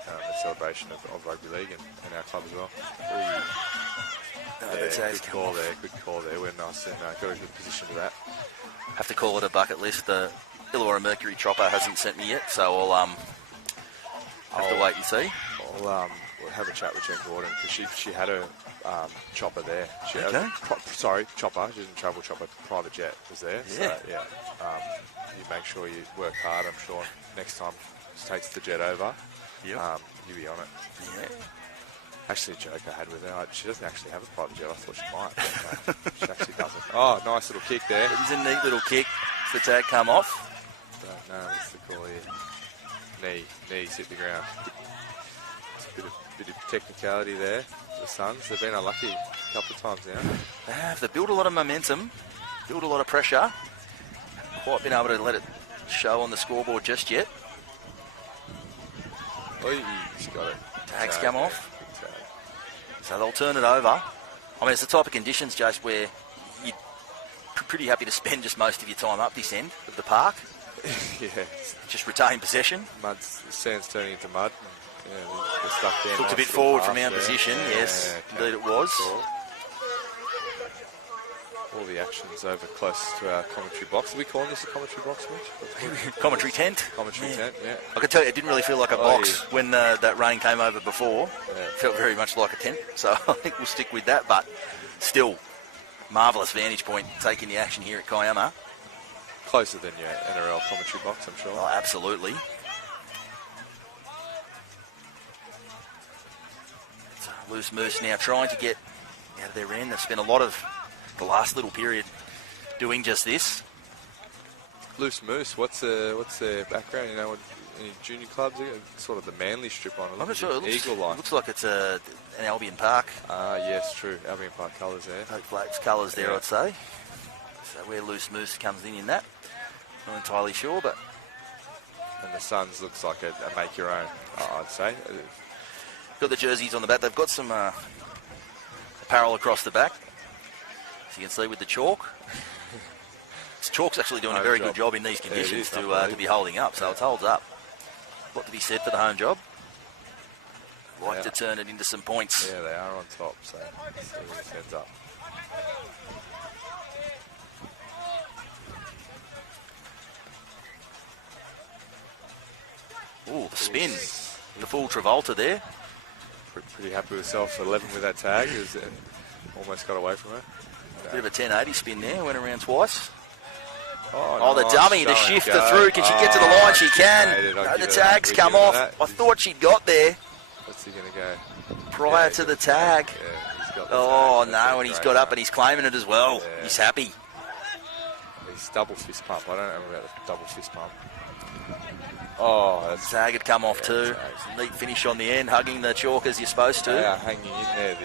the celebration of rugby league and our club as well. Good call there. We're nice and got a good position to that. Have to call it a bucket list. The Illawarra Mercury chopper hasn't sent me yet, so I'll have to wait and see. We'll have a chat with Jen Gordon because she had a chopper there. She had chopper. She didn't travel chopper. Private jet was there. Yeah. So, yeah. You make sure you work hard. I'm sure next time she takes the jet over, you'll be on it. Yeah. Actually, a joke I had with her. She doesn't actually have a private jet. I thought she might, but she actually doesn't. Oh, nice little kick there. It was a neat little kick. Does the tag come off? No, that's the call here. Knees hit the ground. It's a bit of technicality there for the Suns. They've been unlucky a couple of times now. They have. They built a lot of momentum, built a lot of pressure. Quite been able to let it show on the scoreboard just yet. Oh, he's got it. Tags come off. So they'll turn it over. I mean, it's the type of conditions, Jace, where you're pretty happy to spend just most of your time up this end of the park. Yeah. Just retain possession. Sand's turning into mud. And, they're stuck there. Looked a bit forward from our position, yes. Indeed it was. All the action's over close to our commentary box. Are we calling this a commentary box, Mitch? Commentary tent. Commentary tent, yeah. I can tell you, it didn't really feel like a box when that rain came over before. Yeah. It felt very much like a tent, so I think we'll stick with that. But still, marvellous vantage point taking the action here at Kiama. Closer than your NRL commentary box, I'm sure. Oh, absolutely. Loose Moose now trying to get out of their end. They've spent a lot of the last little period doing just this. Loose Moose, what's their background? You know, any junior clubs? Sort of the Manly strip on it. I'm not sure. It Eagle-like. Looks like it's an Albion Park. Yes, true. Albion Park colours there. Oak Flakes colours there, I'd say. So where Loose Moose comes in that, not entirely sure, but. And the Suns looks like a make your own, I'd say. Got the jerseys on the back. They've got some apparel across the back. As you can see with the chalk. Chalk's actually doing a very good job in these conditions to be holding up, so it holds up. A lot to be said for the home job. Like to turn it into some points. Yeah, they are on top, so it ends up. Ooh, the spin. The full Travolta there. Pretty happy with herself for 11 with that tag. Almost got away from her. Bit of a 1080 spin there. Went around twice. Oh, the nice dummy, the show and shifter go. through. Can she get to the line? She She's can. made it. I'll No, give the her that. tag's We come give her off. that. I thought she'd got there What's he going to go? prior to the tag. Yeah, he's got the Oh, tag. no, That's a and he's great got up one. and he's claiming it as well. Yeah. He's happy. He's double fist pump. I don't know about the double fist pump. Oh, that's Tag had come off yeah, too. tag's- Neat finish on the end, hugging the chalk as you're supposed They to. are hanging in there.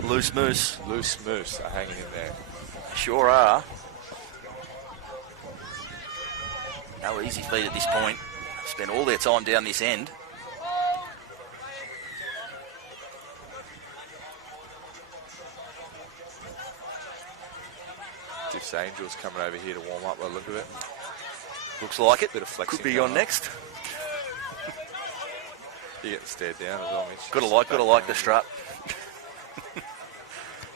The Loose moose. loose moose are hanging in there. Sure are. No easy feat at this point. Spent all their time down this end. Diff's Angels coming over here to warm up by the look of it. Looks like it. Bit of flexing Could be going on next. You get stared down as well, Mitch. Gotta like the strut.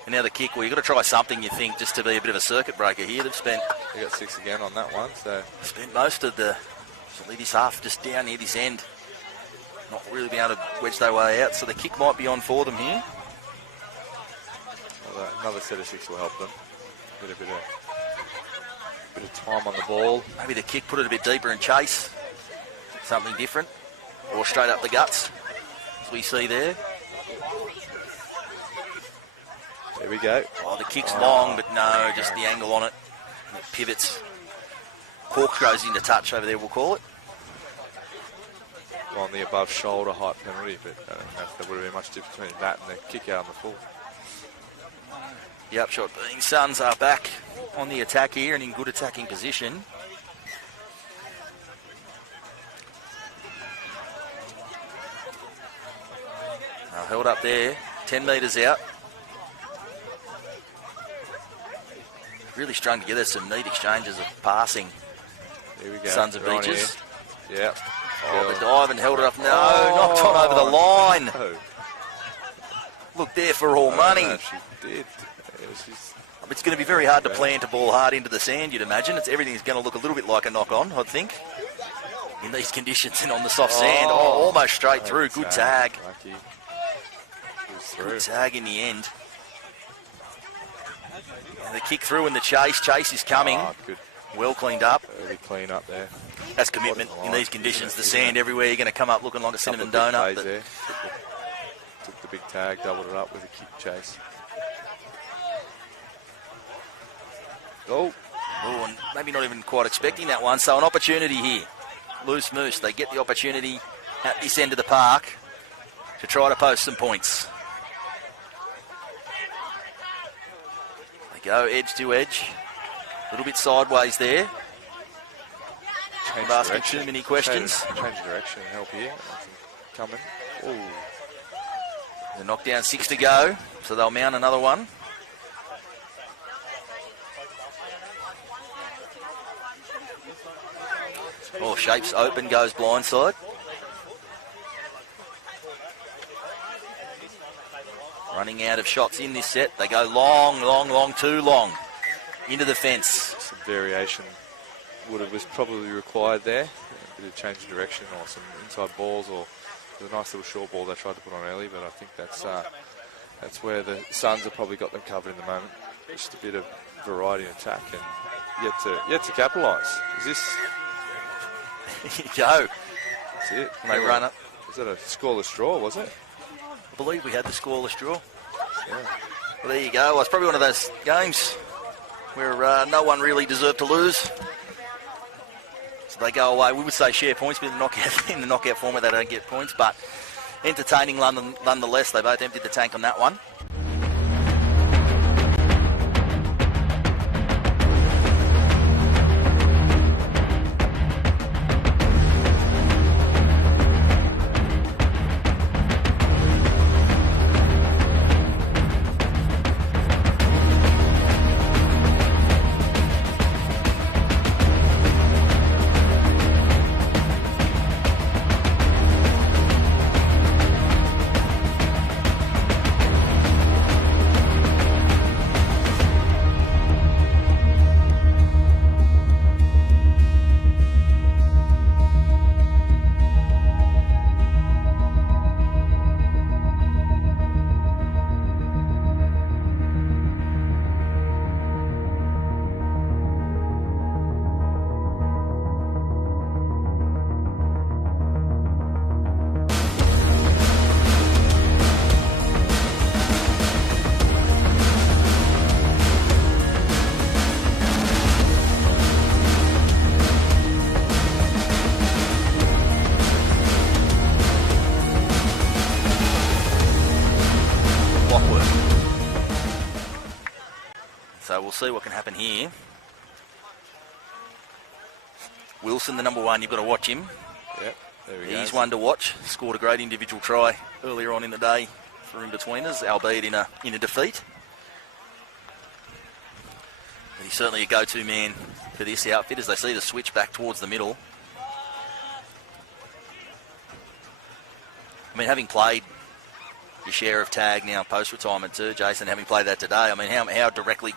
And now the kick. Well, you've got to try something, you think, just to be a bit of a circuit breaker here. They've spent They got 6 again on that one, so spent most of the certainly this half just down near this end. Not really being able to wedge their way out, so the kick might be on for them here. well, another set of 6 will help them. Get a bit of time on the ball. Maybe the kick put it a bit deeper and chase. Something different. Or straight up the guts, as we see there. There we go. Oh, the kick's long, but no, just the angle on it. And it pivots. Cork goes into touch over there, we'll call it. On the above shoulder height penalty, but I don't know if there would have been much difference between that and the kick out on the full. The upshot being Suns are back on the attack here and in good attacking position. Held up there, 10 metres out. Really strung together, some neat exchanges of passing. Here we go. Sons of They're on Beaches. here. Yeah. Oh, the dive and held it up. No, knocked on over the line. No. Look there for all money. No, she did. Yeah, she's It's going to be very hard to plan to ball hard into the sand, you'd imagine. Everything's going to look a little bit like a knock-on, I'd think, in these conditions and on the soft sand. Oh, almost straight through. Good tag. Lucky. Good tag in the end. And the kick through and the chase. Chase is coming. Oh, good. Well cleaned up. Very clean up there. That's commitment in these conditions. The sand everywhere. You're going to come up looking like a cinnamon Couple of donut. big plays there. Took the big tag, doubled it up with a kick chase. Oh. Oh, and maybe not even quite expecting that one. So an opportunity here. Loose Moose. They get the opportunity at this end of the park to try to post some points. They go edge to edge. A little bit sideways there. Change I'm asking direction. too many questions. Change direction and help here. Coming. Oh. The knockdown, 6 to go. So they'll mount another one. Oh, shapes open, goes blindside. Running out of shots in this set. They go long, long, long, too long. Into the fence. Some variation was probably required there. A bit of change of direction or some inside balls, or there's a nice little short ball they tried to put on early, but I think that's where the Suns have probably got them covered in the moment. Just a bit of variety in attack and yet to capitalise. Is this? Here you go. That's it. And they run it. Was that a scoreless draw, was it? I believe we had the scoreless draw. Yeah. Well, there you go. Well, it's probably one of those games where no one really deserved to lose. So they go away. We would say share points, but in the knockout format they don't get points. But entertaining nonetheless. They both emptied the tank on that one. we'll see what can happen here. Wilson, the number 1, you've got to watch him. Yep, there we go. He's one to watch. Scored a great individual try earlier on in the day for in-betweeners, albeit in a defeat. But he's certainly a go-to man for this outfit as they see the switch back towards the middle. I mean, having played your share of tag now post-retirement too, Jason, having played that today, I mean, how direct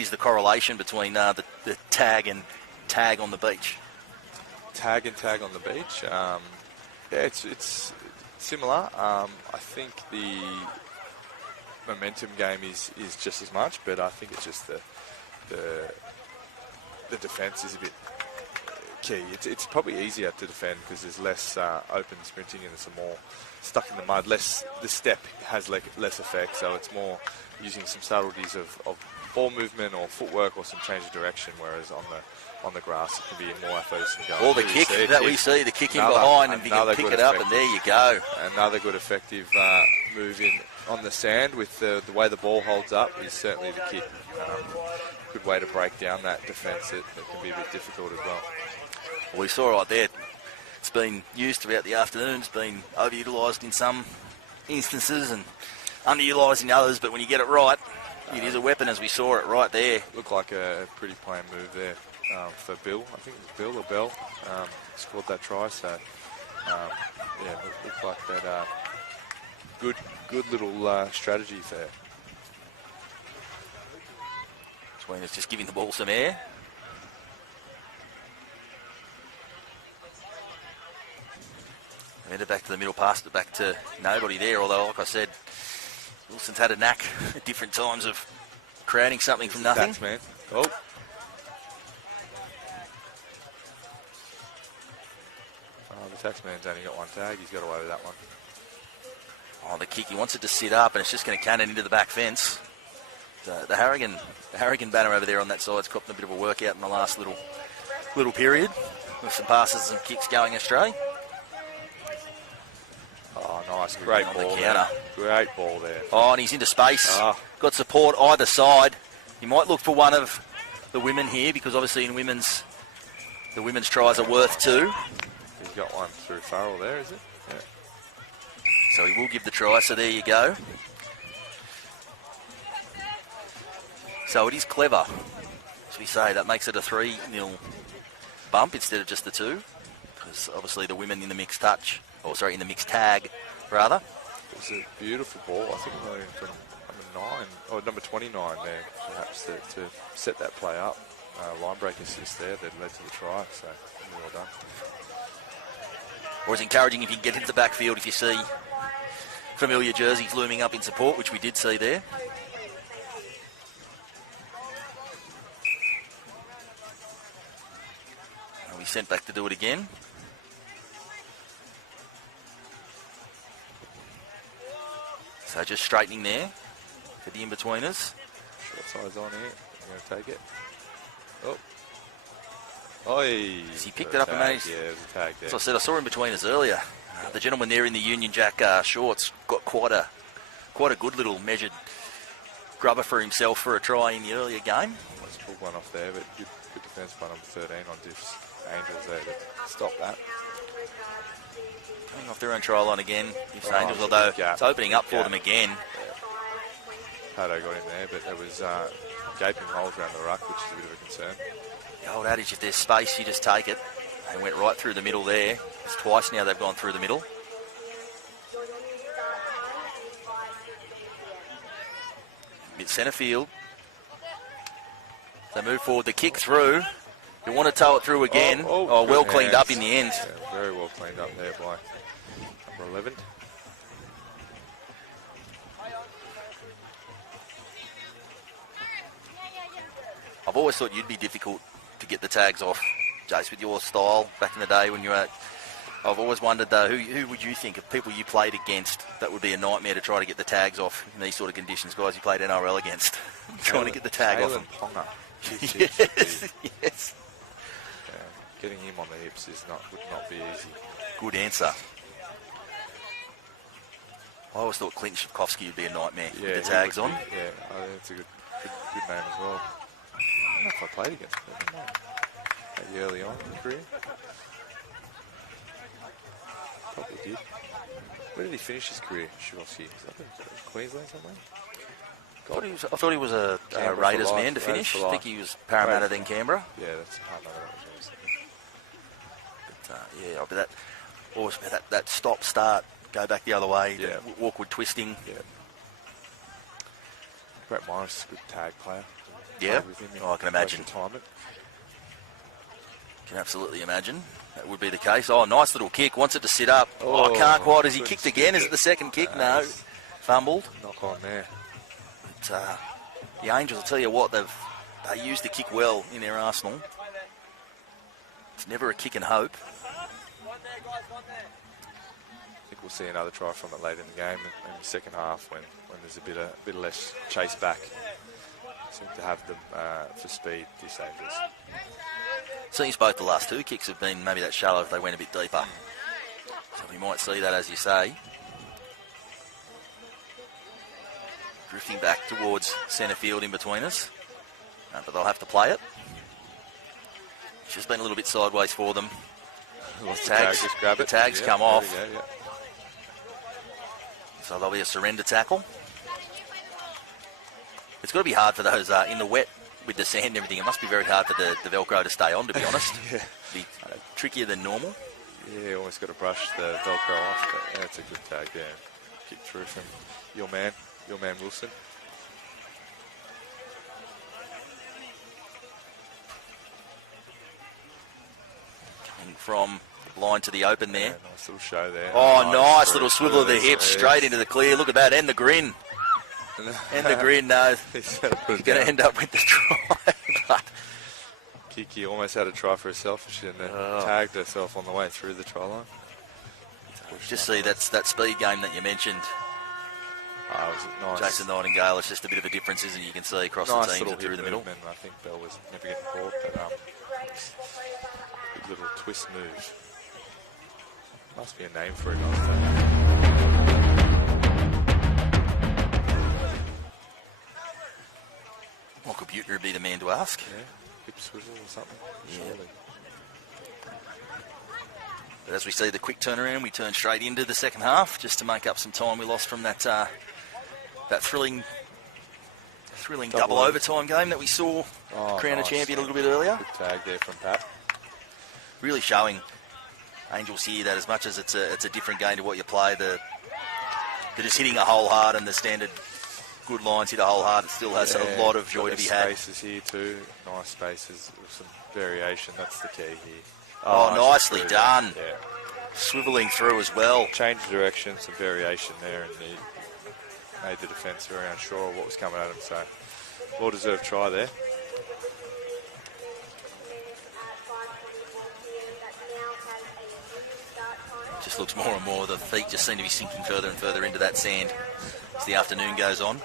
is the correlation between the tag and tag on the beach? Tag and tag on the beach. Yeah, it's similar. I think the momentum game is just as much, but I think it's just the defence is a bit key. It's probably easier to defend because there's less open sprinting and it's more stuck in the mud. The step has less effect, so it's more using some subtleties of ball movement or footwork or some change of direction, whereas on the grass it can be more athleticism going. Or the kick that we see, the kick in behind, and you can pick it up, and there you go. Another good effective move in on the sand with the way the ball holds up is certainly the kick. Good way to break down that defence. It can be a bit difficult as well. We saw right there, it's been used throughout the afternoon, it's been overutilised in some instances and underutilised in others, but when you get it right, it is a weapon, as we saw it right there. Looked like a pretty plain move there for Bill. I think it was Bill or Bell scored that try, so yeah, it looked like that good little strategy there. Sweeney's just giving the ball some air. Headed back to the middle, passed it back to nobody there, although, like I said, Wilson's had a knack at different times of creating something from nothing. Tax man. Oh. The taxman's only got one tag. He's got away with that one. Oh, the kick. He wants it to sit up, and it's just going to cannon into the back fence. The Harrigan banner over there on that side's copped a bit of a workout in the last little period with some passes and kicks going astray. Oh, nice. Great ball there. Great ball there. Oh, and he's into space. Got support either side. He might look for one of the women here because obviously in the women's tries are worth 2. He's got one through Farrell there, is it? Yeah. So he will give the try, so there you go. So it is clever, as we say. That makes it a 3-0 bump instead of just the 2. Because obviously the women in the mixed touch, in the mixed tag, rather. It was a beautiful ball. I think from number 29 there, perhaps to set that play up. Line break assist there that led to the try, so really well done. Always encouraging if you get into the backfield if you see familiar jerseys looming up in support, which we did see there. And we sent back to do it again. So just straightening there for the in-betweeners. Short size on here. I'm going to take it. Oh. Oi. He picked it up and managed. Yeah, it was a tag there. As I said, I saw in between us earlier. The gentleman there in the Union Jack shorts got quite a good little measured grubber for himself for a try in the earlier game. Let's pull one off there, but good defence by number 13 on Diff's Angels there to stop that. Coming off their own try line again, Diff's Angels, although it's opening up for them again. Pato got in there, but there was gaping holes around the ruck, which is a bit of a concern. The old adage, if there's space, you just take it. They went right through the middle there. It's twice now they've gone through the middle. Mid centre field. They move forward, the kick through. You want to tow it through again. Well cleaned up in the end. Yeah, very well cleaned up there by number 11. I've always thought you'd be difficult to get the tags off, Jace, with your style back in the day when you were. I've always wondered though, who would you think of people you played against that would be a nightmare to try to get the tags off in these sort of conditions? Guys you played NRL against, trying to get the tag off them. Yes. Getting him on the hips would not be easy. Good answer. I always thought Clint Shevkovsky would be a nightmare with the tags on. Yeah, I think it's a good. Good name as well. I don't know if I played against him. Maybe early on in the career. Probably did. Where did he finish his career, Shivovsky? Queensland somewhere? I thought he was a Raiders man to finish. I think he was Parramatta then Canberra. Yeah, that's Parramatta. But that always that stop start, go back the other way, Yeah. the awkward twisting. Yeah. Brett Morris is a good tag player. Yeah, With him in I can imagine. retirement. Can absolutely imagine that would be the case. Oh, nice little kick. Wants it to sit up. Oh, can't quite. Has he kicked again? Is it the second kick? No. Fumbled. Knock on there. But, the Angels, I'll tell you what, they use the kick well in their arsenal. It's never a kick and hope. I think we'll see another try from it later in the game in the second half when there's a bit less chase back. Seem to have them for speed, this Angels. Seems both the last two kicks have been maybe that shallow if they went a bit deeper. So we might see that, as you say. Drifting back towards centre field in between us. But they'll have to play it. It's just been a little bit sideways for them. The tags come off. So there'll be a surrender tackle. It's got to be hard for those in the wet with the sand and everything. It must be very hard for the Velcro to stay on, to be honest. Be trickier than normal. Yeah, almost got to brush the Velcro off. But that's a good tag there. Kick through from your man Wilson. Coming from the blind to the open there. Yeah, nice little show there. Oh, nice little swivel of the hips straight into the clear. Look at that, and the grin. And the grin, no. He's going to end up with the try. But Kiki almost had a try for herself, and then tagged herself on the way through the try line. Just see that speed game that you mentioned. Was it nice? Jason Nightingale, it's just a bit of a difference, isn't it? You can see across the teams and through the middle. I think Bell was never getting caught, but good little twist move. Must be a name for it. Michael Butner would be the man to ask. Yeah, hip swivel or something. Yeah. Surely. But as we see the quick turnaround, we turn straight into the second half just to make up some time we lost from that thrilling double overtime game that we saw crown a champion a little bit earlier. Good tag there from Pat. Really showing Angels here that as much as it's a different game to what you play, that is hitting a hole hard and the standard good lines hit a hole hard, it still has a lot of joy to be had. Spaces here too, nice spaces with some variation, that's the key here. Oh, nicely done. Yeah. Swiveling through as well. Change of direction, some variation there, and he made the defence very unsure of what was coming at him, so well-deserved try there. Just looks more and more, the feet just seem to be sinking further and further into that sand as the afternoon goes on.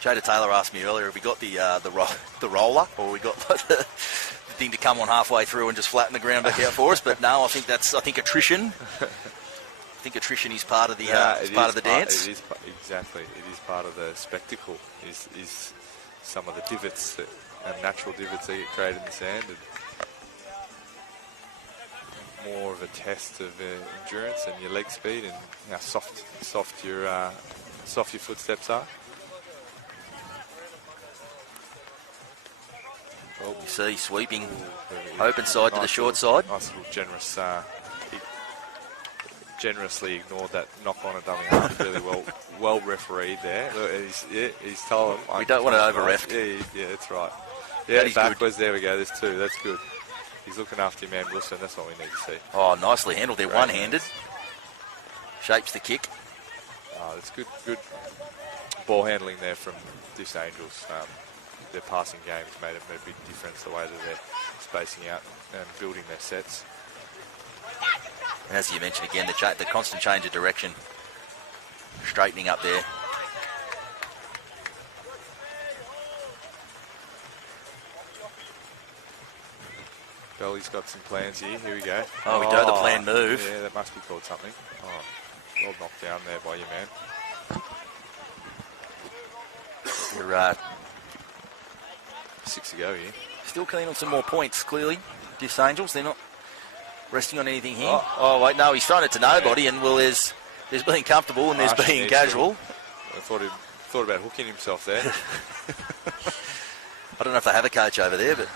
Jada Taylor asked me earlier, have we got the roller, or we got the thing to come on halfway through and just flatten the ground back out for us? But no, I think attrition. I think attrition is part of the part of the dance. It is exactly. It is part of the spectacle. Is some of the divots and natural divots that get created in the sand. And more of a test of endurance and your leg speed and how soft your footsteps are. Well, you see sweeping open side to the short side. Nice little generous. Generously ignored that knock on a dummy half. Really well refereed there. Look, he's told him. We don't want to over ref. Yeah, that's right. Yeah, backwards. Good. There we go. There's two. That's good. He's looking after your man Wilson. That's what we need to see. Oh, nicely handled there. One-handed. Shapes the kick. Oh, that's good. Good ball handling there from this Angels. Their passing game has made a big difference. The way that they're spacing out and building their sets. And as you mentioned again, the constant change of direction, straightening up there. Belly's got some plans here. Here we go. Oh, we do the planned move. Yeah, that must be called something. Oh, well knocked down there by your man. They're 6 to go here. still keen on some more points, clearly. This Angels, they're not resting on anything here. Oh, wait, no, he's thrown it to nobody, and well, there's being comfortable and there's being casual. I thought about hooking himself there. I don't know if they have a coach over there, but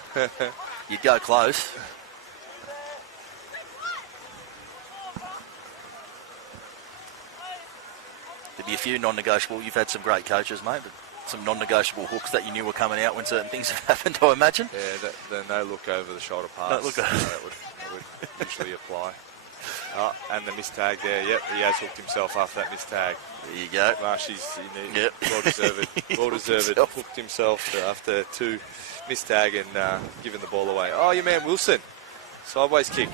you'd go close. There'd be a few non-negotiable. You've had some great coaches, mate, but some non-negotiable hooks that you knew were coming out when certain things have happened, I imagine. Yeah, the no look over the shoulder pass. No look over. That would usually apply. Oh, and the missed tag there. Yep, he has hooked himself after that missed tag. There you go. Yep. Well deserved. Well deserved. Hooked himself after 2 missed tag and given the ball away. Oh, your man Wilson. Sideways kick.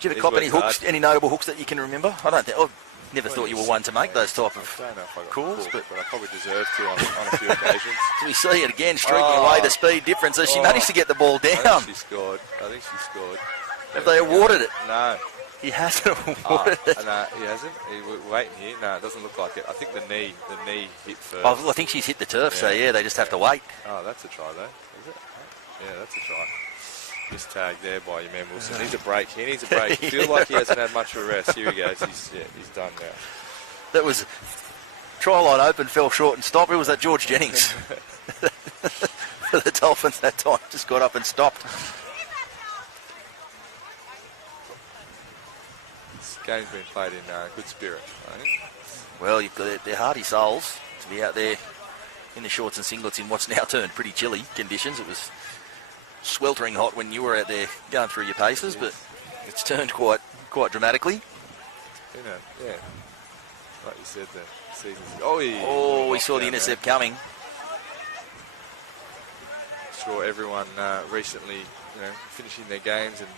Did you ever cop any hooks, any notable hooks that you can remember? I don't think. I've never thought you were one to make those type of calls, but I probably deserve to on a few occasions. So we see it again, streaking away the speed difference as she managed to get the ball down. I think she scored. Have they awarded it? No. He hasn't awarded it. No, he hasn't. We're waiting here. No, it doesn't look like it. I think the knee hit first. Oh, I think she's hit the turf, so yeah, they just have to wait. Oh, that's a try though, is it? Yeah, that's a try. Missed tag there by your man Wilson. He needs a break. He feels like he hasn't had much of a rest. Here he goes. He's done now. That was try line open, fell short and stopped. It was that George Jennings for the Dolphins that time. Just got up and stopped. This game's been played in good spirit, I think. Well, you've got their hardy souls to be out there in the shorts and singlets in what's now turned pretty chilly conditions. It was sweltering hot when you were out there going through your paces, but it's turned quite dramatically. Yeah, like you said, the season's... we saw the intercept coming. I'm sure everyone recently, finishing their games and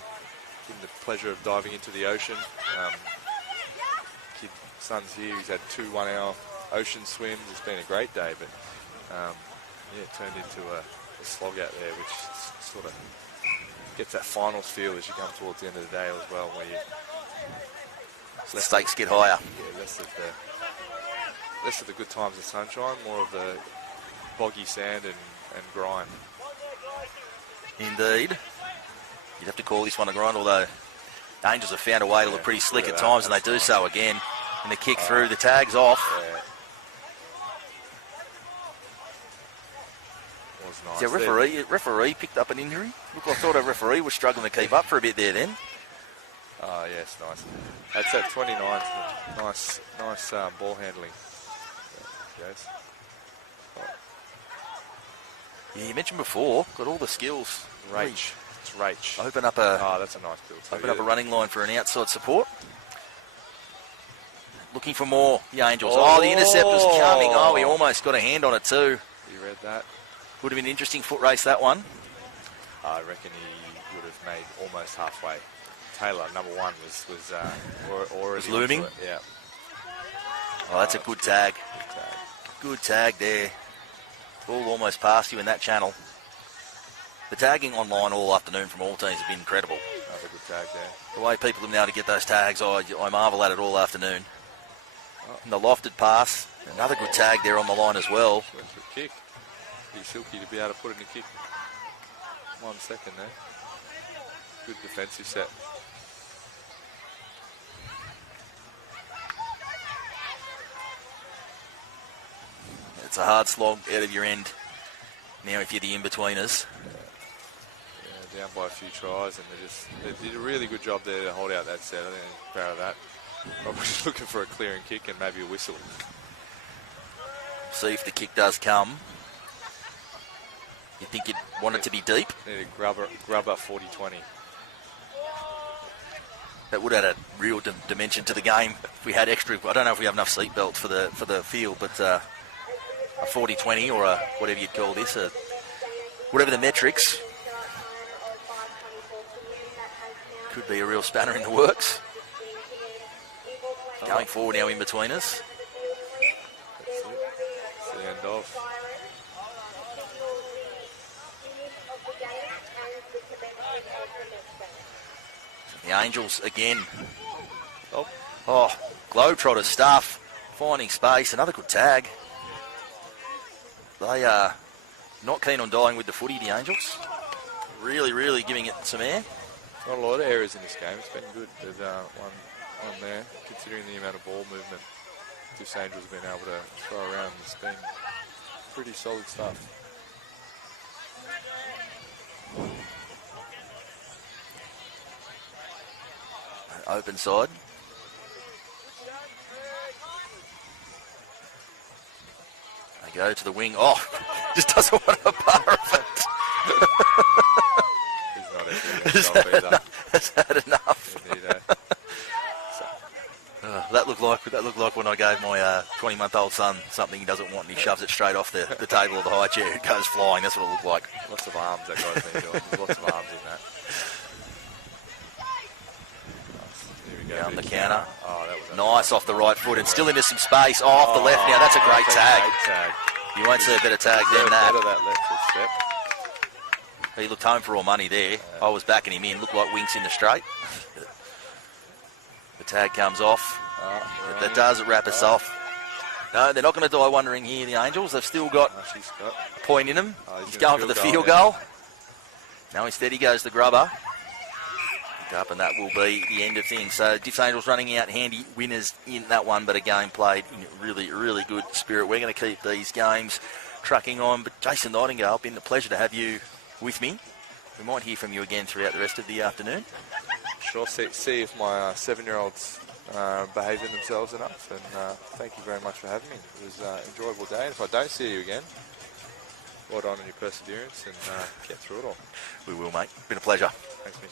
getting the pleasure of diving into the ocean. Son's here, he's had 2 1-hour ocean swims. It's been a great day, but it turned into a slog out there, which sort of gets that finals feel as you come towards the end of the day as well, where the stakes get higher. Yeah, less of the good times of sunshine, more of the boggy sand and grime. Indeed. You'd have to call this one a grind, although the Angels have found a way to look pretty slick at times, and they do so again. And the kick through, the tag's off. Yeah. Was nice. The referee picked up an injury. Look, I thought a referee was struggling to keep up for a bit there then. Oh, yes, nice. That's that 29. Nice ball handling. Yes. Yeah, you mentioned before, got all the skills. Rach. It's Rach. Open up a that's a nice build. Open up a running line for an outside support. Looking for more, the Angels. The intercept was coming. He almost got a hand on it too. You read that? Would have been an interesting foot race, that one. I reckon he would have made almost halfway. Taylor, number 1, was already looming. Yeah. Oh, that's a good tag. Good tag there. Ball almost past you in that channel. The tagging online all afternoon from all teams has been incredible. Another good tag there. The way people have now to get those tags, I marvel at it all afternoon. And the lofted pass, another good tag there on the line as well. Went for a kick. Pretty silky to be able to put in a kick. 1 second there. Good defensive set. It's a hard slog out of your end. Now if you're the in-betweeners. Yeah, down by a few tries, and they did a really good job there to hold out that set. I think I'm proud of that. Probably just looking for a clearing kick and maybe a whistle. See if the kick does come. You think you'd want it to be deep? Need a grubber 40-20. That would add a real dimension to the game. If we had extra, I don't know if we have enough seat belts for the field, but a 40-20 or a whatever you'd call this, whatever the metrics, could be a real spanner in the works. Going forward now in between us. That's it. It's the end of. The Angels again. Globetrotter stuff. Finding space. Another good tag. They are not keen on dying with the footy, the Angels. Really, really giving it some air. Not a lot of errors in this game. It's been good. There's one there, considering the amount of ball movement this Angels have been able to throw around. It's been pretty solid stuff. Open side. They go to the wing. Oh, just doesn't want a bar of it. He's not happy with himself either. Has had enough. Indeed, That looked like when I gave my 20-month-old son something he doesn't want, and he shoves it straight off the table of the high chair. It goes flying. That's what it looked like. Lots of arms that guy's been doing. There's lots of arms in that. Here we go. Down the counter. Oh, that was nice off the right foot and still into some space. Oh, off the left now. That's a great tag. You won't see a better tag than that. That left foot step. He looked home for all money there. I was backing him in. Looked like Winks in the straight. The tag comes off. That does wrap us off. No, they're not going to die wondering here, the Angels. They've still got a point in them. He's going for the field goal. Now instead he goes the grubber. Up, and that will be the end of things. So Diffs Angels running out handy winners in that one, but a game played in really, really good spirit. We're going to keep these games trucking on. But Jason Nightingale, been a pleasure to have you with me. We might hear from you again throughout the rest of the afternoon. Sure, see if my 7-year-olds behaving themselves enough, and thank you very much for having me. It was an enjoyable day, and if I don't see you again, well done on your perseverance and get through it all. We will, mate. Been a pleasure. Thanks, Mitch.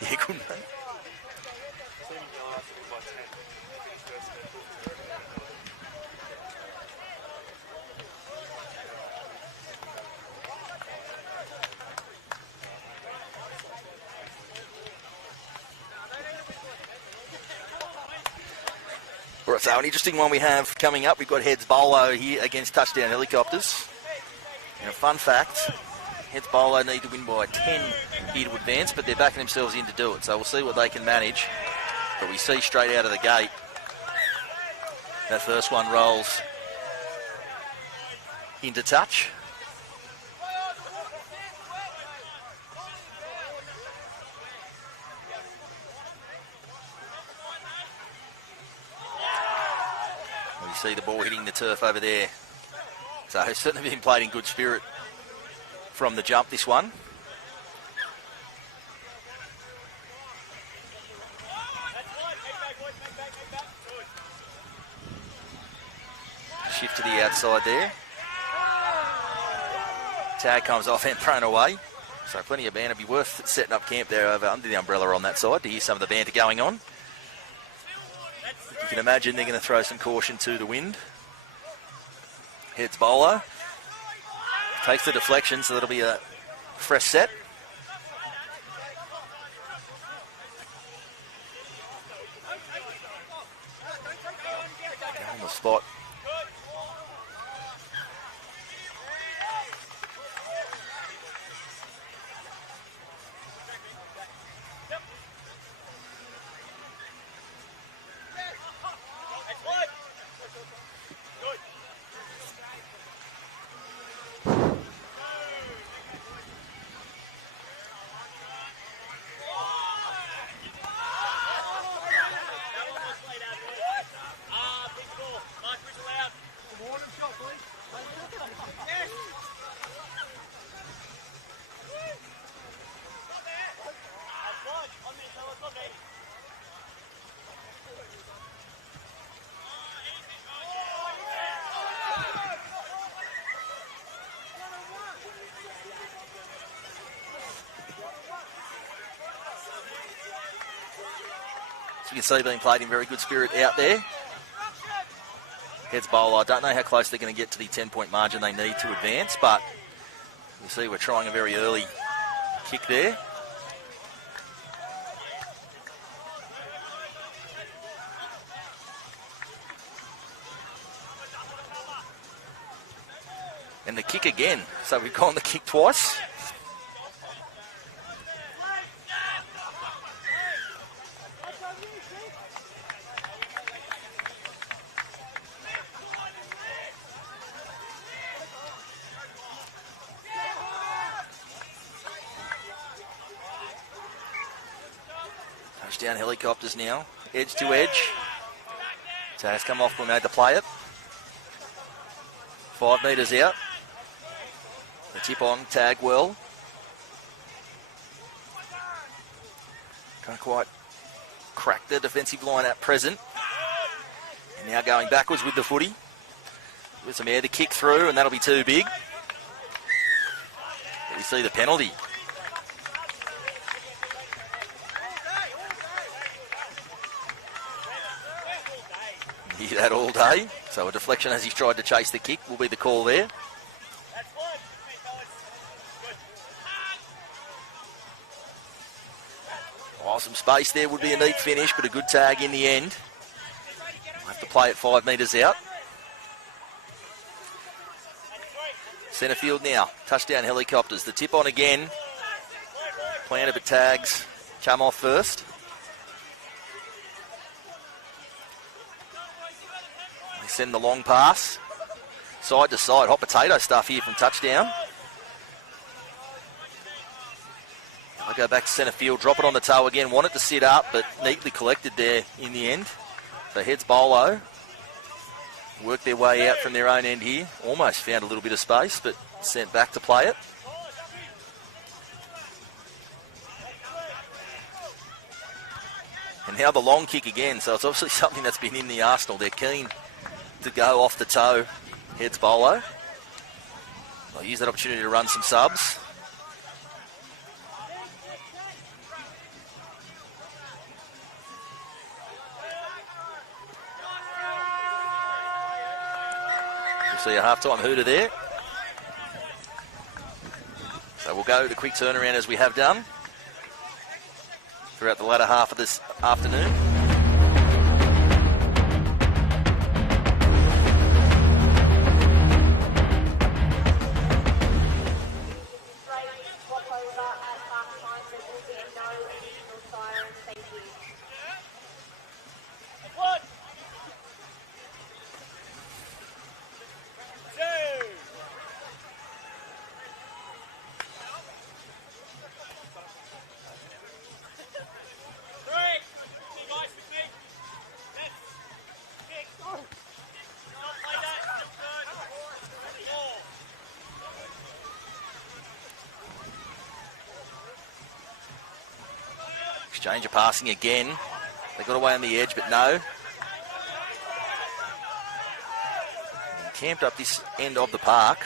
Yeah, good. All right, so an interesting one we have coming up. We've got Heads Bolo here against Touchdown Helicopters. And a fun fact, Heads Bolo need to win by 10 here to advance, but they're backing themselves in to do it. So we'll see what they can manage. But we see straight out of the gate, that first one rolls into touch. We see the ball hitting the turf over there. So it's certainly been played in good spirit from the jump, this one. Shift to the outside there. Tag comes off and thrown away. So plenty of banter. Be worth setting up camp there over under the umbrella on that side to hear some of the banter going on. You can imagine they're going to throw some caution to the wind. Heads Bolo. Takes the deflection, so that'll be a fresh set. On the spot. You can see being played in very good spirit out there. Heads Bolo. I don't know how close they're going to get to the 10-point margin they need to advance, but you see we're trying a very early kick there. And the kick again. So we've gone the kick twice. Touchdown Helicopters now, edge to edge. So it's come off, we made to play it. 5 metres out. The tip on, tag well. Can't quite crack the defensive line at present. And now going backwards with the footy. With some air to kick through, and that'll be too big. But we see the penalty. Hear that all day. So a deflection as he's tried to chase the kick will be the call there. Oh, some space there would be a neat finish, but a good tag in the end. We'll have to play it 5 metres out. Centre field now. Touchdown Helicopters. The tip on again. Plan of tags come off first. They send the long pass. Side to side. Hot potato stuff here from touchdown. I go back to centre field, drop it on the toe again. Want it to sit up, but neatly collected there in the end. So Heads Bolo work their way out from their own end here. Almost found a little bit of space, but sent back to play it. And now the long kick again, so it's obviously something that's been in the arsenal. They're keen to go off the toe. Heads bolo. They'll use that opportunity to run some subs. You'll see a half-time hooter there. So we'll go the quick turnaround as we have done throughout the latter half of this afternoon. Exchange of passing again. They got away on the edge, but no. And camped up this end of the park.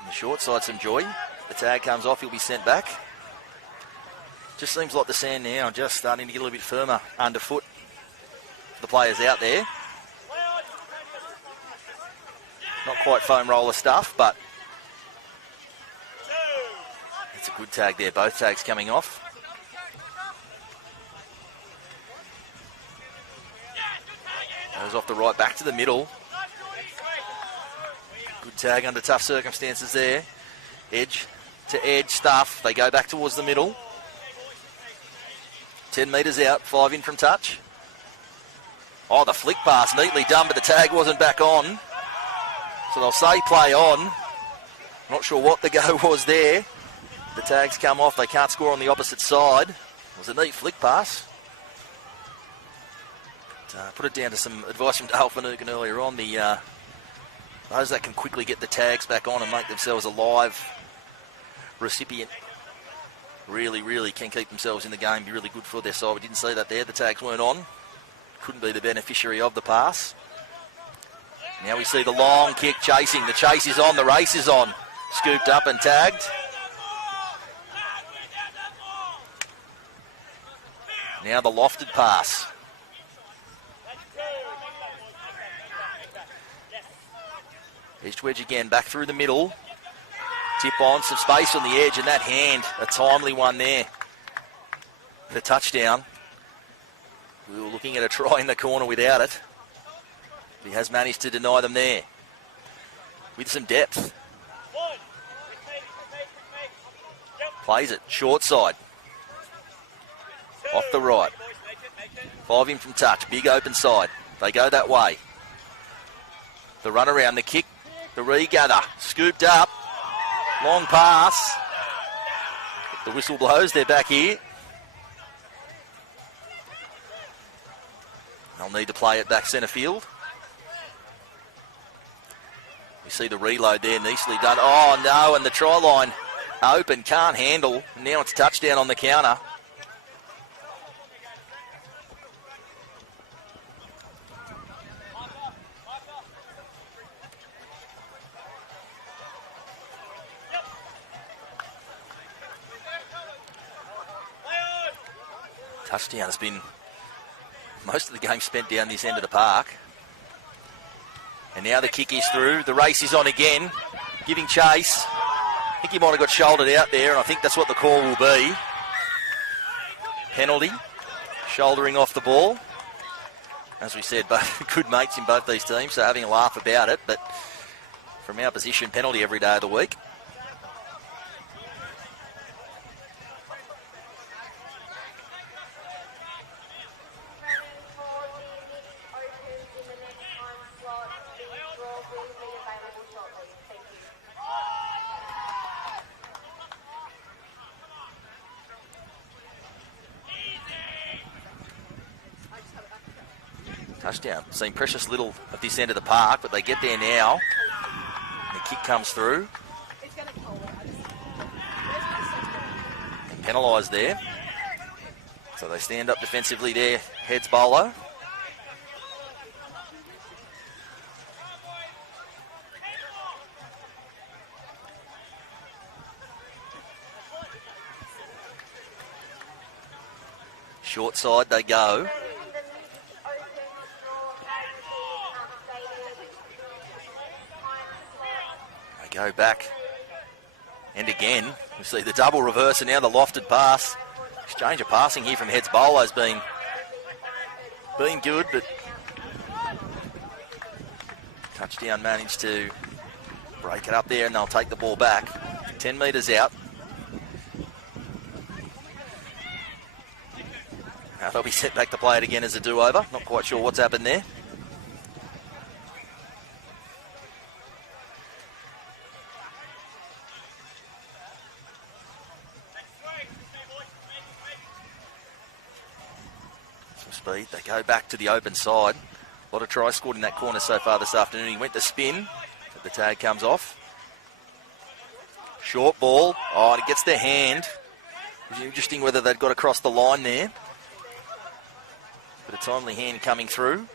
On the short side, some joy. The tag comes off, he'll be sent back. Just seems like the sand now just starting to get a little bit firmer underfoot for the players out there. Not quite foam roller stuff, but it's a good tag there. Both tags coming off. Goes off the right back to the middle. Good tag under tough circumstances there. Edge to edge stuff. They go back towards the middle. 10 metres out, 5 in from touch. Oh, the flick pass neatly done, but the tag wasn't back on. So they'll say play on. Not sure what the go was there. The tags come off. They can't score on the opposite side. It was a neat flick pass. But, put it down to some advice from Dale Finucane earlier on. Those that can quickly get the tags back on and make themselves a live recipient really can keep themselves in the game, be really good for their side. We didn't see that there. The tags weren't on. Couldn't be the beneficiary of the pass. Now we see the long kick chasing. The chase is on. The race is on. Scooped up and tagged. Now the lofted pass. East wedge again, back through the middle. Tip on, some space on the edge, and that hand, a timely one there. The touchdown. We were looking at a try in the corner without it. He has managed to deny them there with some depth. Plays it short side. Off the right. 5 in from touch. Big open side. They go that way. The run around, the kick, the regather. Scooped up. Long pass. The whistle blows. They're back here. They'll need to play it back centre field. We see the reload there, nicely done. Oh, no, and the try line open, can't handle. Now it's touchdown on the counter. Touchdown has been most of the game spent down this end of the park. And now the kick is through. The race is on again. Giving chase. I think he might have got shouldered out there, and I think that's what the call will be. Penalty. Shouldering off the ball. As we said, both good mates in both these teams, so having a laugh about it. But from our position, penalty every day of the week. Touchdown. Seen precious little of this end of the park, but they get there now. The kick comes through. And penalised there. So they stand up defensively there, heads bowler. Short side they go. They go back. And again, we see the double reverse and now the lofted pass. Exchange of passing here from Heads Bowler has been good, but touchdown managed to break it up there and they'll take the ball back. 10 metres out. Now they'll be set back to play it again as a do-over. Not quite sure what's happened there. Speed. They go back to the open side. A lot of tries scored in that corner so far this afternoon. He went to spin, but the tag comes off. Short ball. Oh, and it gets their hand. It was interesting whether they'd got across the line there. But a timely hand coming through.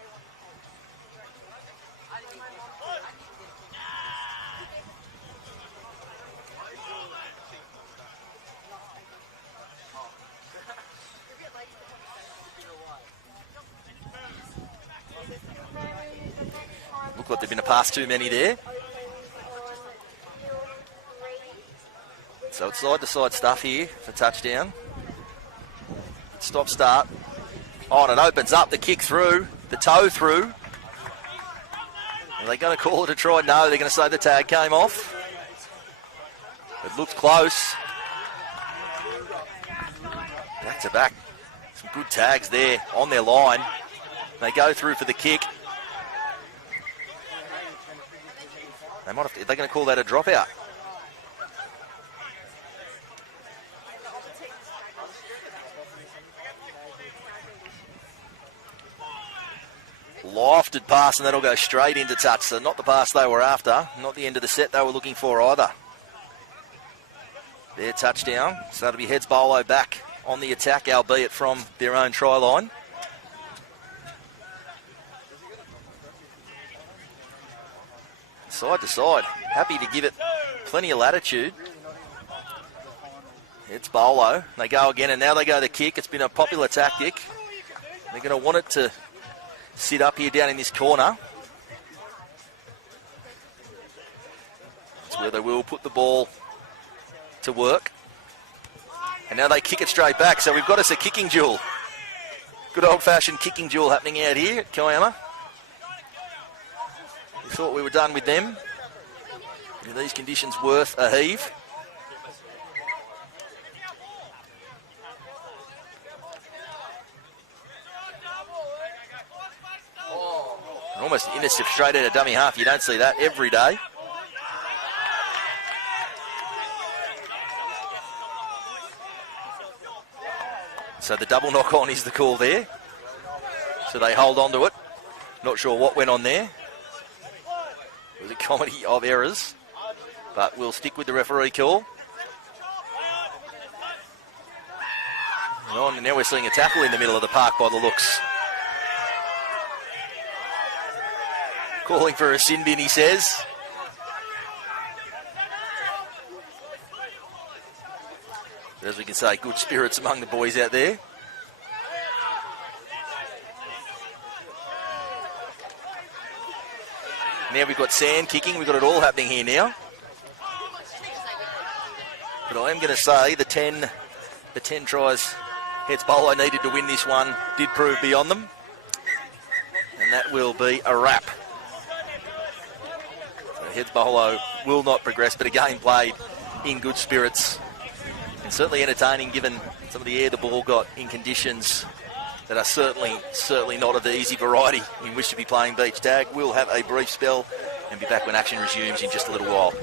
Looked like there'd been a pass too many there. So it's side-to-side stuff here for touchdown. Stop start. Oh, and it opens up, the kick through, the toe through. Are they going to call it a try? No, they're going to say the tag came off. It looked close. Back to back. Some good tags there on their line. They go through for the kick. They might have to, they're going to call that a dropout. Lofted pass and that'll go straight into touch. So not the pass they were after, not the end of the set they were looking for either. Their touchdown. So that'll be Heads Bolo back on the attack, albeit from their own try line. Side to side. Happy to give it plenty of latitude. It's Bolo. They go again and now they go the kick. It's been a popular tactic. They're going to want it to sit up here down in this corner. That's where they will put the ball to work. And now they kick it straight back. So we've got us a kicking duel. Good old-fashioned kicking duel happening out here at Kiama. We thought we were done with them. In these conditions, worth a heave. Almost an intercept straight out of dummy half. You don't see that every day. So the double knock on is the call there. So they hold on to it. Not sure what went on there. It was a comedy of errors. But we'll stick with the referee call. And now we're seeing a tackle in the middle of the park by the looks. Calling for a sin bin, he says. But as we can say, good spirits among the boys out there. Now we've got sand kicking. We've got it all happening here now. But I am going to say the 10 tries Heads Bolo needed to win this one did prove beyond them. And that will be a wrap. Heads Bolo will not progress, but again played in good spirits and certainly entertaining given some of the air the ball got in conditions that are certainly not of the easy variety in which to be playing beach tag. We'll have a brief spell and be back when action resumes in just a little while.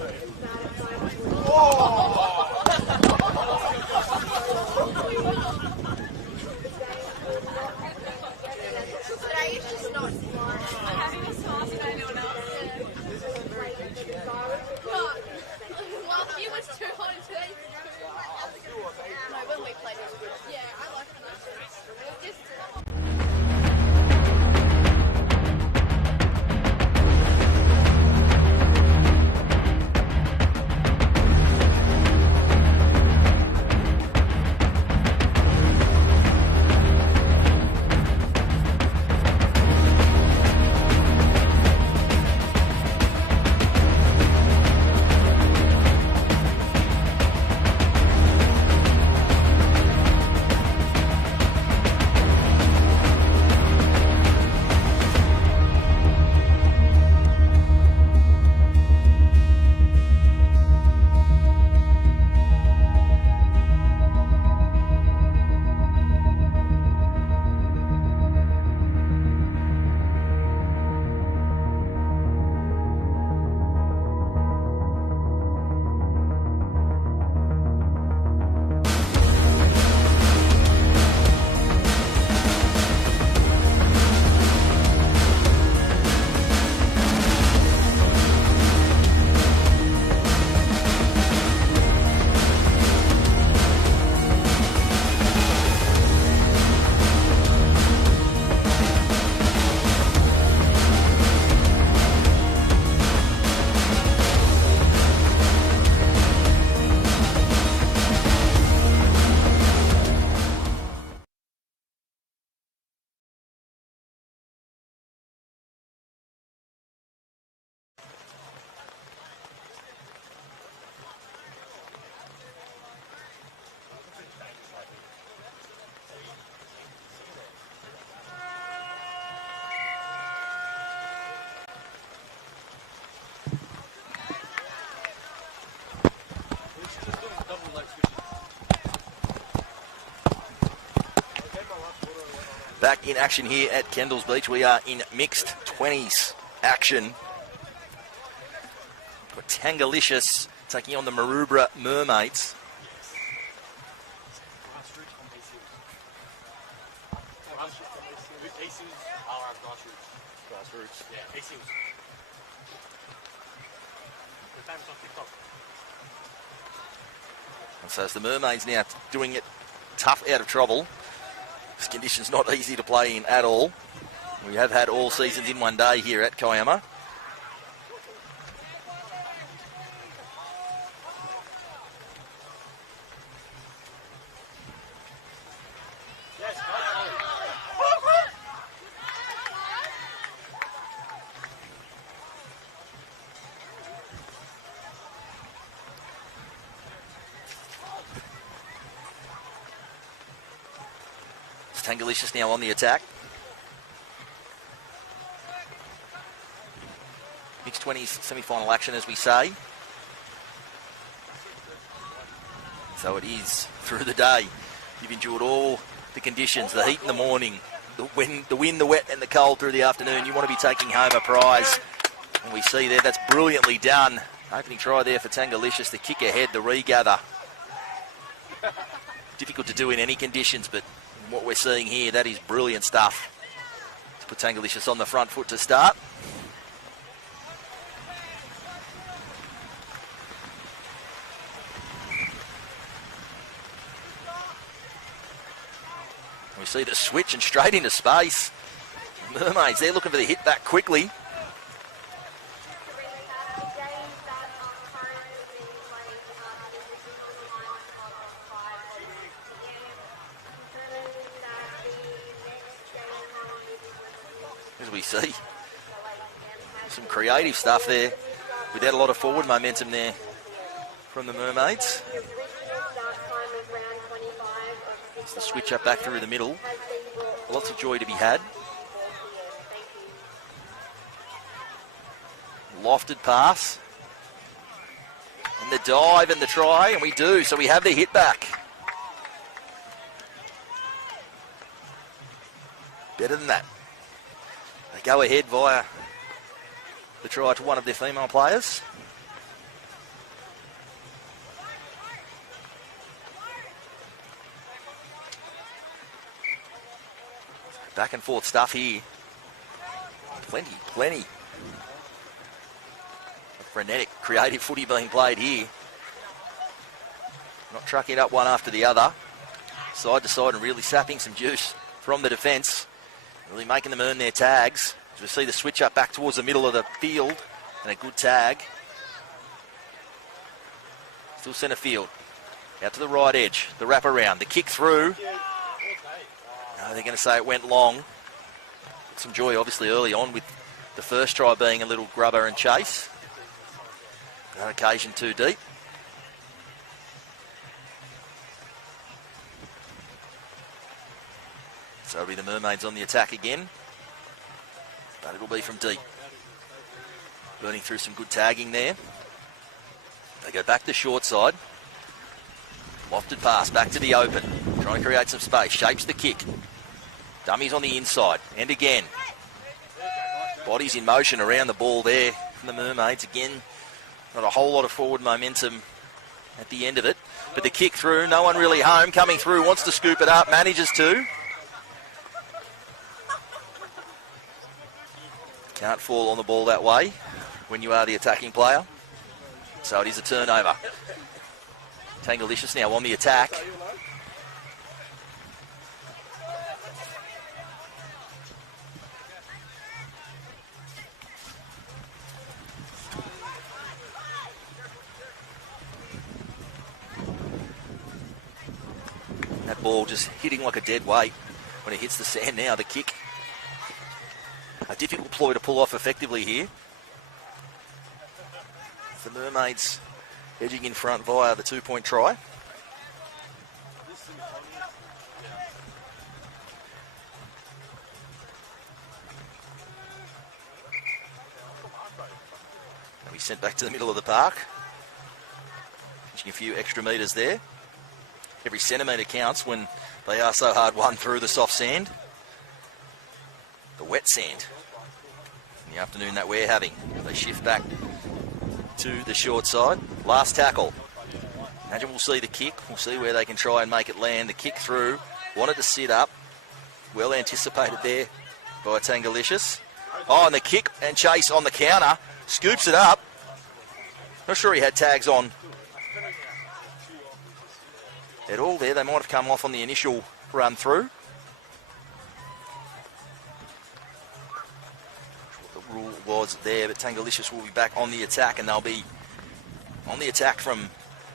Back in action here at Kendalls Beach. We are in mixed 20s action. Got Tangalicious taking on the Maroubra Mermaids. And so it's the Mermaids now doing it tough out of trouble. This condition's not easy to play in at all. We have had all seasons in one day here at Kiama. Tangalicious now on the attack. Mixed 20s semi-final action, as we say. So it is through the day. You've endured all the conditions, the heat in the morning, the wind, the wet and the cold through the afternoon. You want to be taking home a prize. And we see there, that's brilliantly done. Opening try there for Tangalicious, the kick ahead, the regather. Difficult to do in any conditions, but what we're seeing here, that is brilliant stuff. To put Tangalicious on the front foot to start. We see the switch and straight into space. Mermaids, they're looking for the hit back quickly. As we see some creative stuff there without a lot of forward momentum there from the Mermaids. It's the switch up back through the middle. Lots of joy to be had. Lofted pass. And the dive and the try, and we do. So we have the hit back. Better than that. They go ahead via the try to one of their female players. Back and forth stuff here. Plenty of frenetic, creative footy being played here. Not trucking it up one after the other. Side to side and really sapping some juice from the defence. Really making them earn their tags. As we see the switch up back towards the middle of the field. And a good tag. Still centre field. Out to the right edge. The wrap around. The kick through. No, they're going to say it went long. Some joy obviously early on with the first try being a little grubber and chase. On occasion too deep. So it'll be the Mermaids on the attack again. But it'll be from deep. Burning through some good tagging there. They go back to short side. Lofted pass back to the open. Trying to create some space. Shapes the kick. Dummies on the inside. And again. Bodies in motion around the ball there from the Mermaids. Again, not a whole lot of forward momentum at the end of it. But the kick through. No one really home. Coming through. Wants to scoop it up. Manages to. Can't fall on the ball that way when you are the attacking player. So it is a turnover. Tangalicious now on the attack. That ball just hitting like a dead weight when it hits the sand now. The kick. A difficult ploy to pull off effectively here. The Mermaids edging in front via the 2-point try. And we sent back to the middle of the park. Catching a few extra metres there. Every centimetre counts when they are so hard won through the soft sand. the wet sand in the afternoon that we're having. They shift back to the short side. Last tackle. Imagine we'll see the kick. We'll see where they can try and make it land. The kick through. Wanted to sit up. Well anticipated there by Tangalicious. Oh, and the kick and chase on the counter. Scoops it up. Not sure he had tags on at all there. They might have come off on the initial run through. What the rule was there, but Tangalicious will be back on the attack, and they'll be on the attack from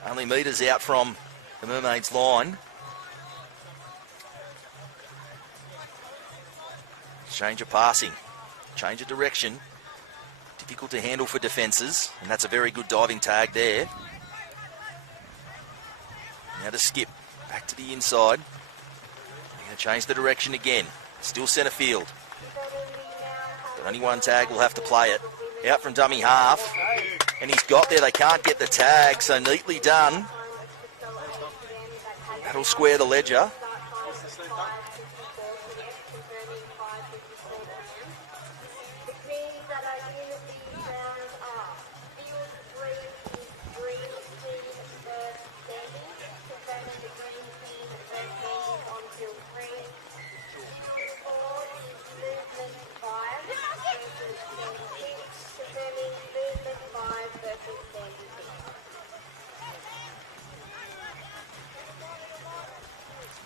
only metres out from the Mermaids line. Change of passing, change of direction. Difficult to handle for defences, and that's a very good diving tag there. Now to skip back to the inside. Going to change the direction again. Still centre field. But only one tag will have to play it. Out from dummy half. And he's got there. They can't get the tag, so neatly done. That'll square the ledger.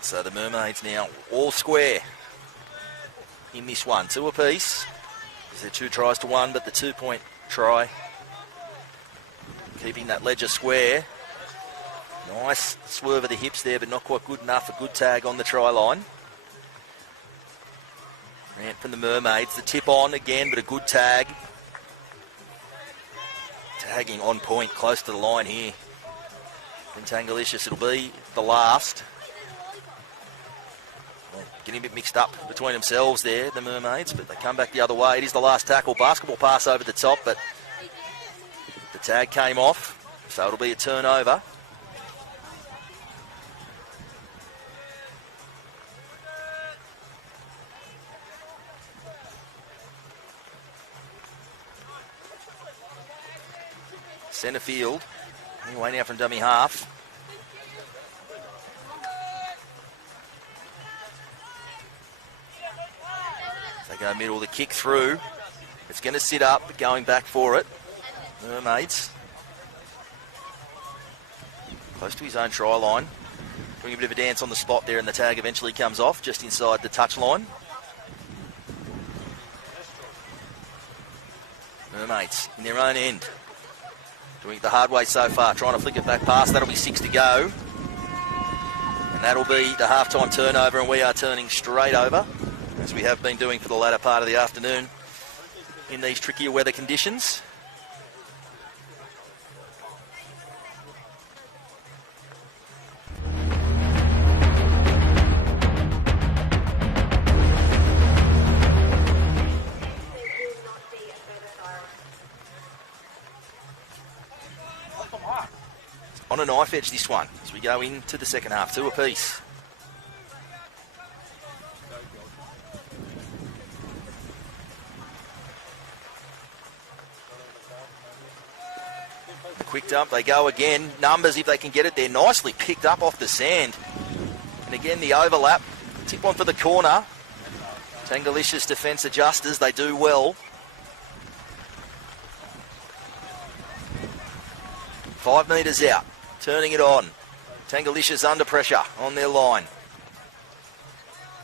So the Mermaids now all square in this one. 2 apiece. They're 2 tries to 1, but the 2-point try keeping that ledger square. Nice swerve of the hips there, but not quite good enough. A good tag on the try line. Rant from the Mermaids. The tip on again, but a good tag. Tagging on point, close to the line here. From Tangalicious, it'll be the last. Getting a bit mixed up between themselves there, the Mermaids, but they come back the other way. It is the last tackle. Basketball pass over the top, but the tag came off, so it'll be a turnover. Centre field. Anyway, now from dummy half. They go middle, the kick through. It's going to sit up, but going back for it. Mermaids. Close to his own try line. Doing a bit of a dance on the spot there, and the tag eventually comes off just inside the touch line. Mermaids in their own end. Doing it the hard way so far, trying to flick it back past. That'll be 6 to go. And that'll be the halftime turnover, and we are turning straight over, as we have been doing for the latter part of the afternoon in these trickier weather conditions. On a knife edge, this one, as we go into the second half. 2 apiece. The quick dump, they go again. Numbers, if they can get it there, nicely picked up off the sand. And again, the overlap. Tip on for the corner. Tangalicious defence adjusters, they do well. 5 metres out, turning it on. Tangalicious under pressure on their line.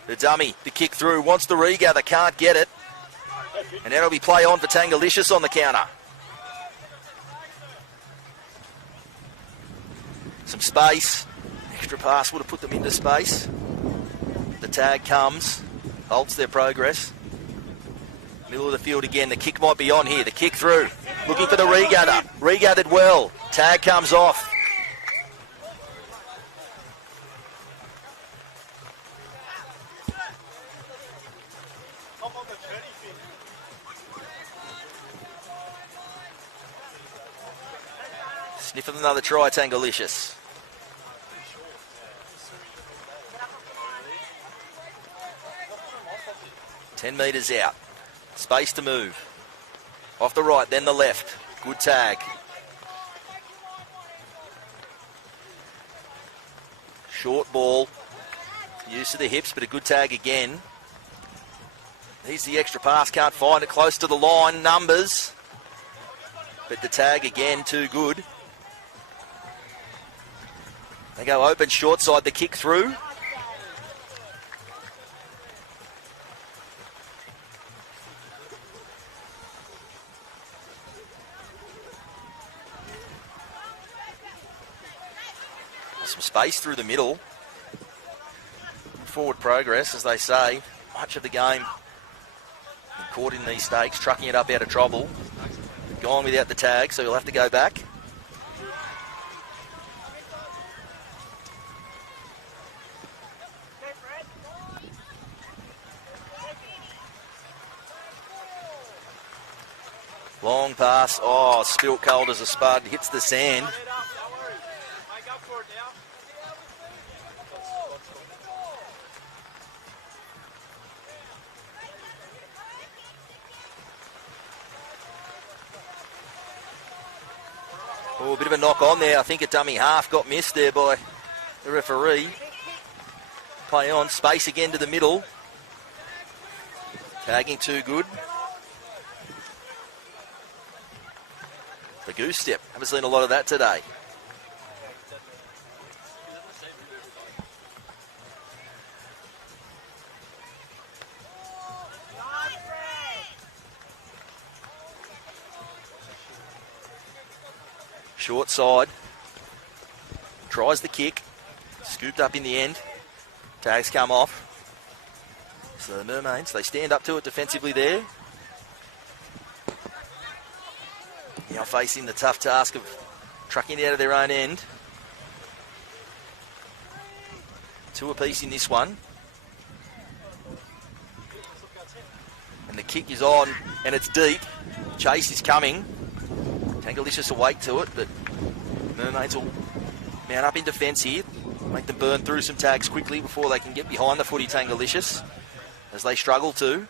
The dummy, the kick through, wants the regather, can't get it. And that'll be play on for Tangalicious on the counter. Some space. Extra pass would have put them into space. The tag comes, halts their progress. Middle of the field again. The kick might be on here. The kick through. Looking for the regather. Regathered well. Tag comes off. Sniff of another try, Tangalicious. 10 metres out. Space to move. Off the right, then the left. Good tag. Short ball. Used to the hips, but a good tag again. Needs the extra pass, can't find it. Close to the line, numbers. But the tag again, too good. They go open short side, the kick through. Some space through the middle. Forward progress, as they say. Much of the game caught in these stakes, trucking it up out of trouble. Gone without the tag, so he'll have to go back. Long pass. Oh, spilt cold as a spud. Hits the sand. Oh, a bit of a knock on there. I think a dummy half got missed there by the referee. Play on. Space again to the middle. Tagging too good. The goose step. Haven't seen a lot of that today. Short side. Tries the kick. Scooped up in the end. Tags come off. So the Mermaids, they stand up to it defensively there. Now facing the tough task of trucking it out of their own end. 2 apiece in this one. And the kick is on, and it's deep. Chase is coming. Tangalicious awake to it, but Mermaids will mount up in defence here. Make them burn through some tags quickly before they can get behind the footy Tangalicious, as they struggle to.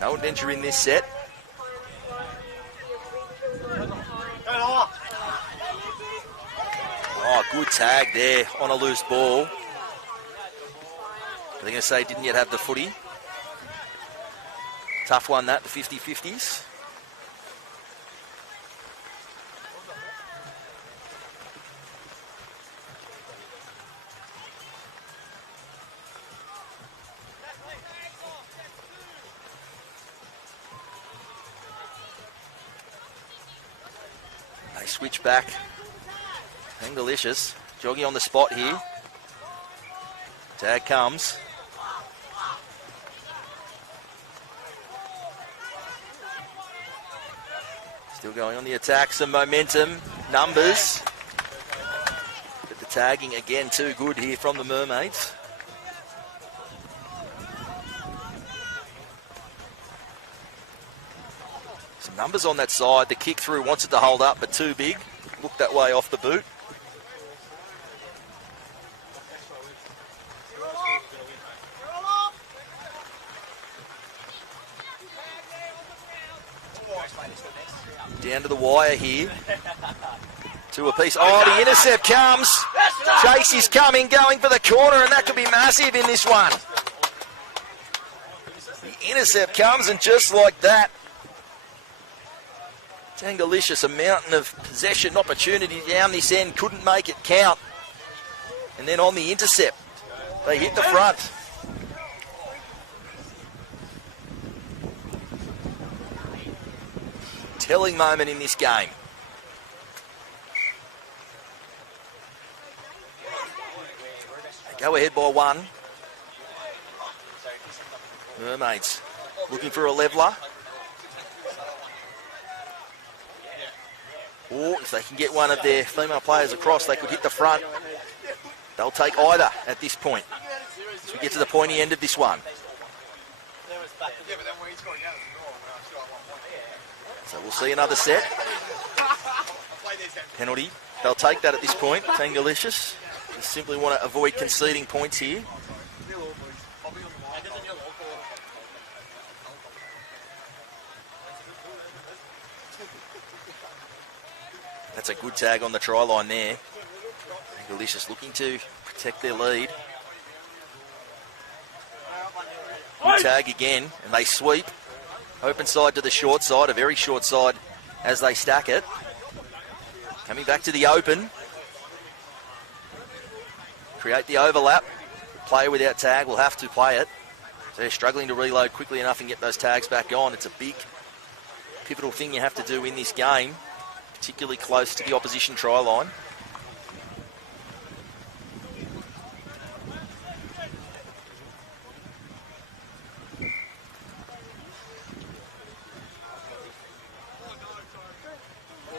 No adventure in this set. Oh, good tag there on a loose ball. They're going to say didn't yet have the footy. Tough one that, the 50-50s. They switch back. Tangalicious jogging on the spot here. Tag comes. Still going on the attack, some momentum, numbers. But the tagging again too good here from the Mermaids. Some numbers on that side. The kick through wants it to hold up, but too big. Looked that way off the boot. Down to the wire here. 2 apiece. Oh, the intercept comes. Chase is coming, going for the corner, and that could be massive in this one. The intercept comes, and just like that, Tangalicious, a mountain of possession opportunity down this end, couldn't make it count. And then on the intercept, they hit the front. Telling moment in this game. They go ahead by 1. Mermaids looking for a leveller. Or if they can get one of their female players across, they could hit the front. They'll take either at this point, as we get to the pointy end of this one. So we'll see another set. Penalty. They'll take that at this point. Tangalicious. They simply want to avoid conceding points here. That's a good tag on the try line there. Delicious looking to protect their lead. Good tag again, and they sweep. Open side to the short side, a very short side as they stack it. Coming back to the open. Create the overlap. Player without tag will have to play it. So they're struggling to reload quickly enough and get those tags back on. It's a big, pivotal thing you have to do in this game, particularly close to the opposition try line.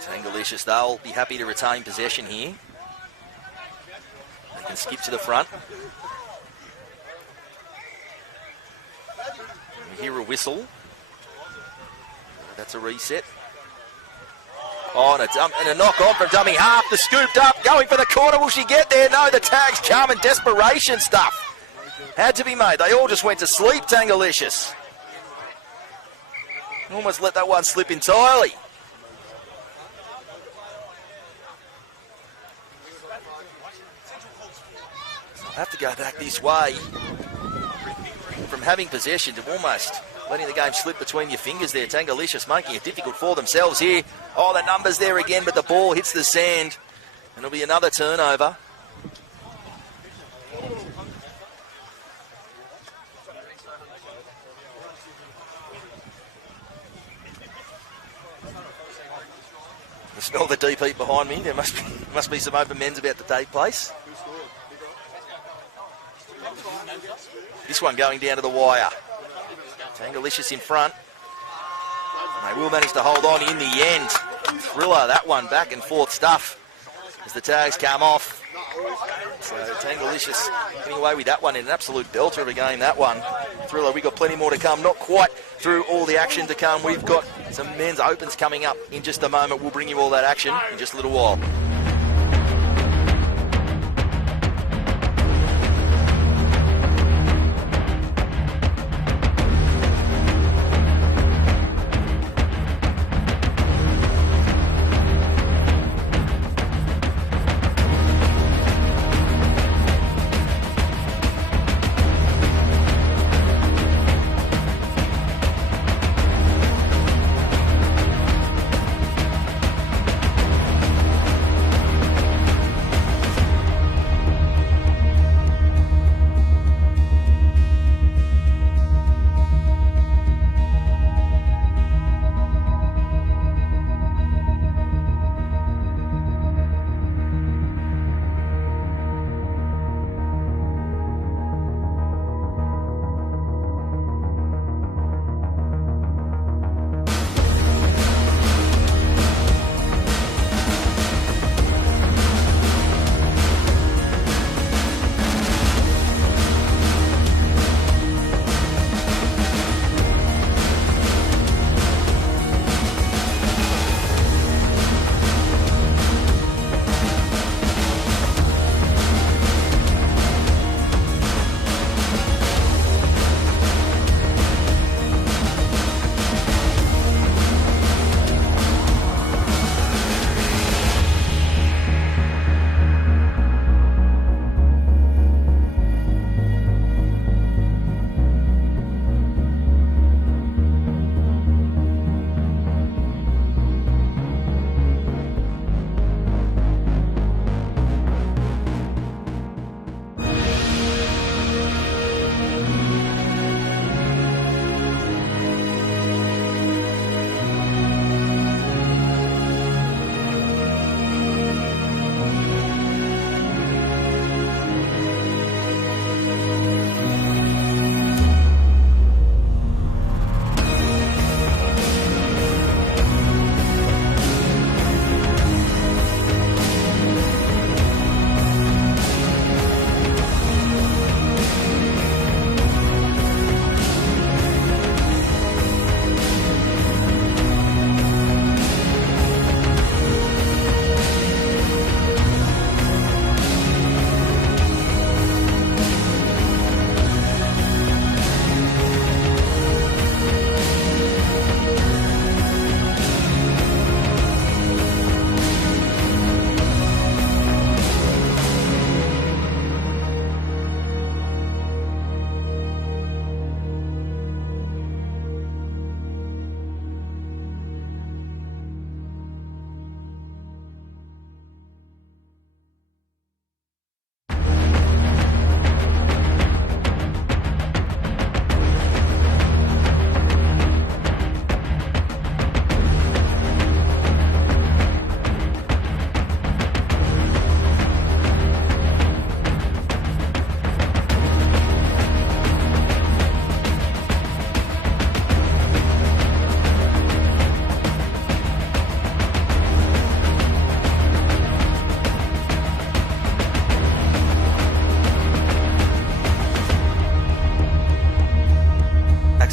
Tangalicious, they'll be happy to retain possession here. They can skip to the front. We hear a whistle. That's a reset. Oh, and a knock on from dummy half. The scooped up, going for the corner. Will she get there? No, the tag's charm and desperation stuff. Had to be made. They all just went to sleep, Tangalicious. Almost let that one slip entirely. Have to go back this way. From having possession to almost letting the game slip between your fingers there. Tangalicious making it difficult for themselves here. Oh, the numbers there again, but the ball hits the sand. And it'll be another turnover. You smell the deep heat behind me. There must be some open men's about to take place. This one going down to the wire. Tangalicious in front. And they will manage to hold on in the end. Thriller, that one, back and forth stuff as the tags come off. So Tangalicious getting away with that one in an absolute belter of a game, that one. Thriller, we've got plenty more to come. Not quite through all the action to come. We've got some men's opens coming up in just a moment. We'll bring you all that action in just a little while.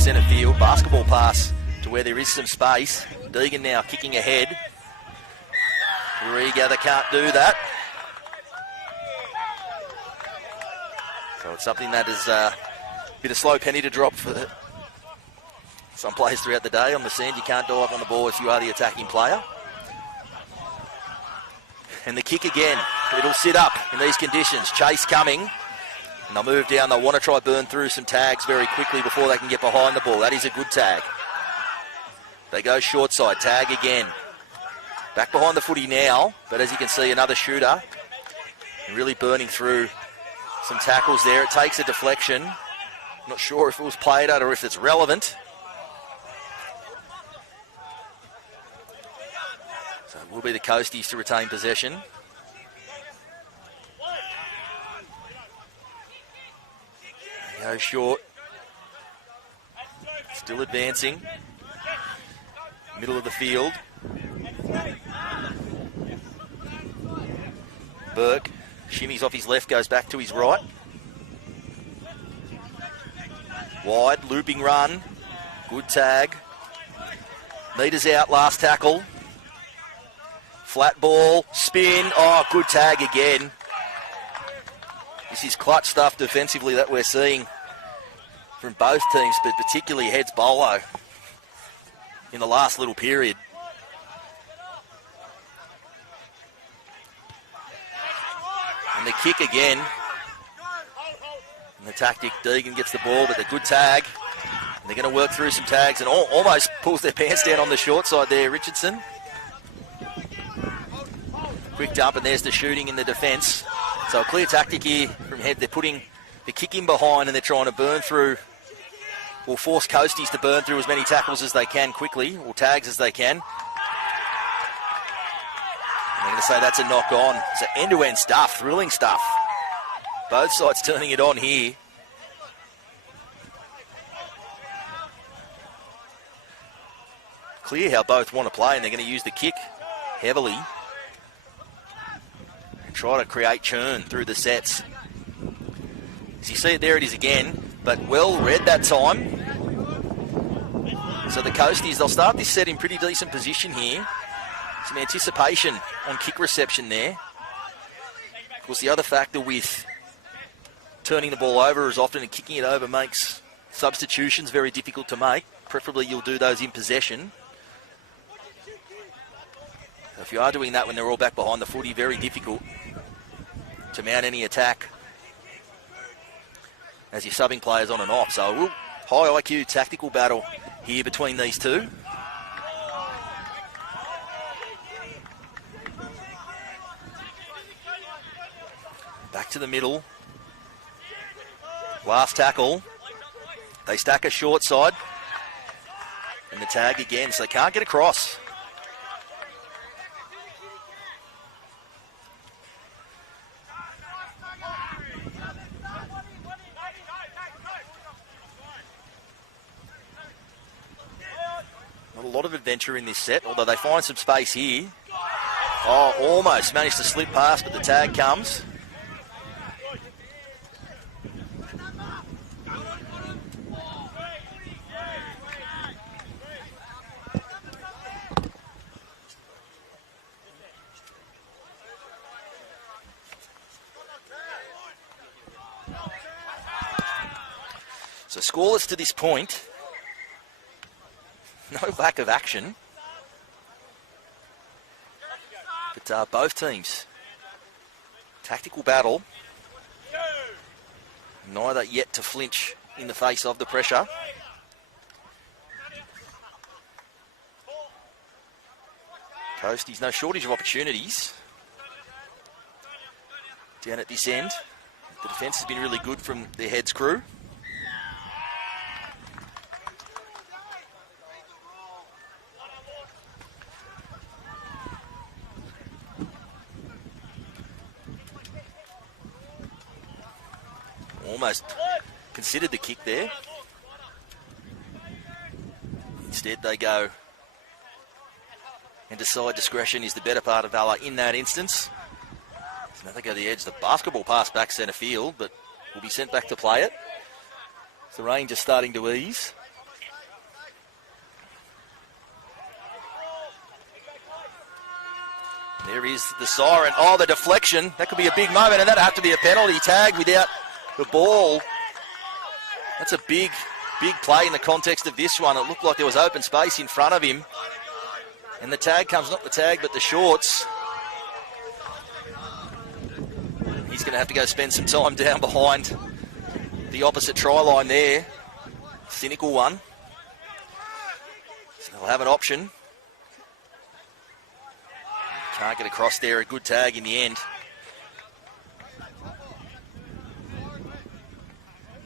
centre field. Basketball pass to where there is some space. Deegan now kicking ahead. Regather can't do that. So it's something that is a bit of slow penny to drop for some players throughout the day. On the sand, you can't dive on the ball if you are the attacking player. And the kick again. It'll sit up in these conditions. Chase coming. And they'll move down. They'll want to try burn through some tags very quickly before they can get behind the ball. That is a good tag. They go short side. Tag again. Back behind the footy now. But as you can see, another shooter. Really burning through some tackles there. It takes a deflection. Not sure if it was played at or if it's relevant. So it will be the Coasties to retain possession. They go short. Still advancing. Middle of the field. Burke shimmies off his left, goes back to his right. Wide, looping run. Good tag. Meters out, last tackle. Flat ball, spin. Oh, good tag again. This is clutch stuff defensively that we're seeing from both teams, but particularly Heads Bolo in the last little period. And the kick again. And the tactic, Deegan gets the ball, but the good tag. And they're going to work through some tags and almost pulls their pants down on the short side there, Richardson. Quick dump, and there's the shooting in the defence. So a clear tactic here from Head. They're putting the kick in behind and they're trying to burn through, or force Coasties to burn through as many tackles as they can quickly, or tags as they can. And they're going to say that's a knock on. So end-to-end stuff, thrilling stuff. Both sides turning it on here. Clear how both want to play, and they're going to use the kick heavily and try to create churn through the sets. As you see it, there it is again, but well read that time. So the Coasties, they'll start this set in pretty decent position here. Some anticipation on kick reception there. Of course, the other factor with turning the ball over as often and kicking it over makes substitutions very difficult to make. Preferably you'll do those in possession. So if you are doing that when they're all back behind the footy, very difficult to mount any attack as you're subbing players on and off. So a real high IQ tactical battle here between these two. Back to the middle. Last tackle. They stack a short side. And the tag again, so they can't get across. Not a lot of adventure in this set, although they find some space here. Oh, almost managed to slip past, but the tag comes. So scoreless to this point. No lack of action. But both teams. Tactical battle. Neither yet to flinch in the face of the pressure. Coasties, no shortage of opportunities. Down at this end. The defence has been really good from their Heads crew. Almost considered the kick there. Instead they go and decide discretion is the better part of valor in that instance. So now they go the edge. The basketball pass back centre field, but will be sent back to play it. The rain just starting to ease. There is the siren. Oh, the deflection. That could be a big moment, and that'll have to be a penalty. Tag without the ball. That's a big play in the context of this one. It looked like there was open space in front of him. And the tag comes, not the tag, but the shorts. He's going to have to go spend some time down behind the opposite try line there. Cynical one. So they'll have an option. Can't get across there. A good tag in the end.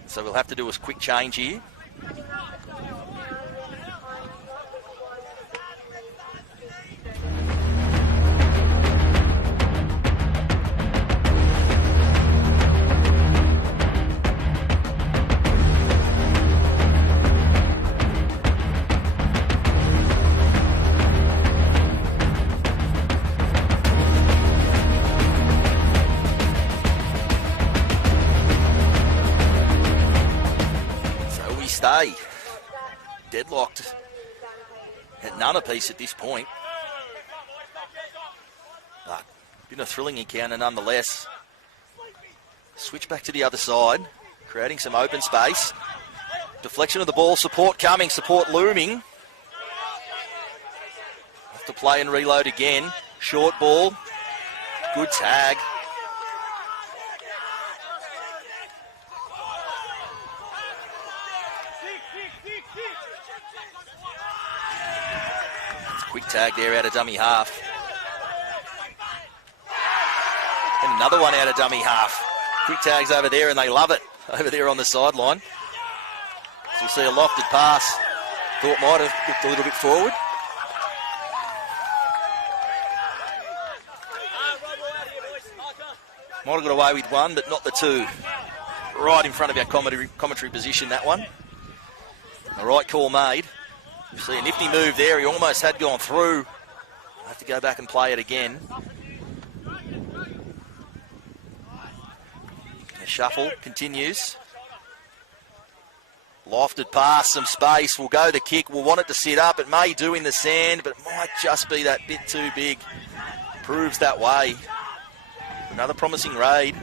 So we'll have to do a quick change here. Stay deadlocked at none apiece at this point. But been a thrilling encounter nonetheless. Switch back to the other side, creating some open space. Deflection of the ball, support coming, support looming. Have to play and reload again. Short ball, good tag. Quick tag there out of dummy half. And another one out of dummy half. Quick tags over there and they love it over there on the sideline. So we'll see a lofted pass. Thought might have looked a little bit forward. Might have got away with one, but not the two. Right in front of our commentary position, that one. The right call made. You see a nifty move there. He almost had gone through. I'll have to go back and play it again. The shuffle continues. Lofted pass, some space. Will go the kick. We'll want it to sit up. It may do in the sand, but it might just be that bit too big. Proves that way. Another promising raid.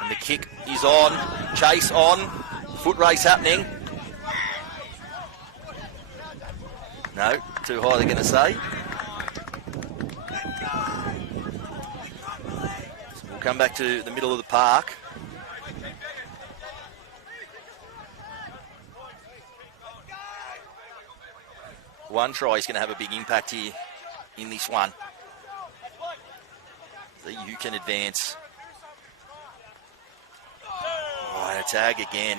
And the kick is on. Chase on. Foot race happening. No, too high they're going to say. So we'll come back to the middle of the park. One try is going to have a big impact here in this one. See who can advance. Oh, and a tag again.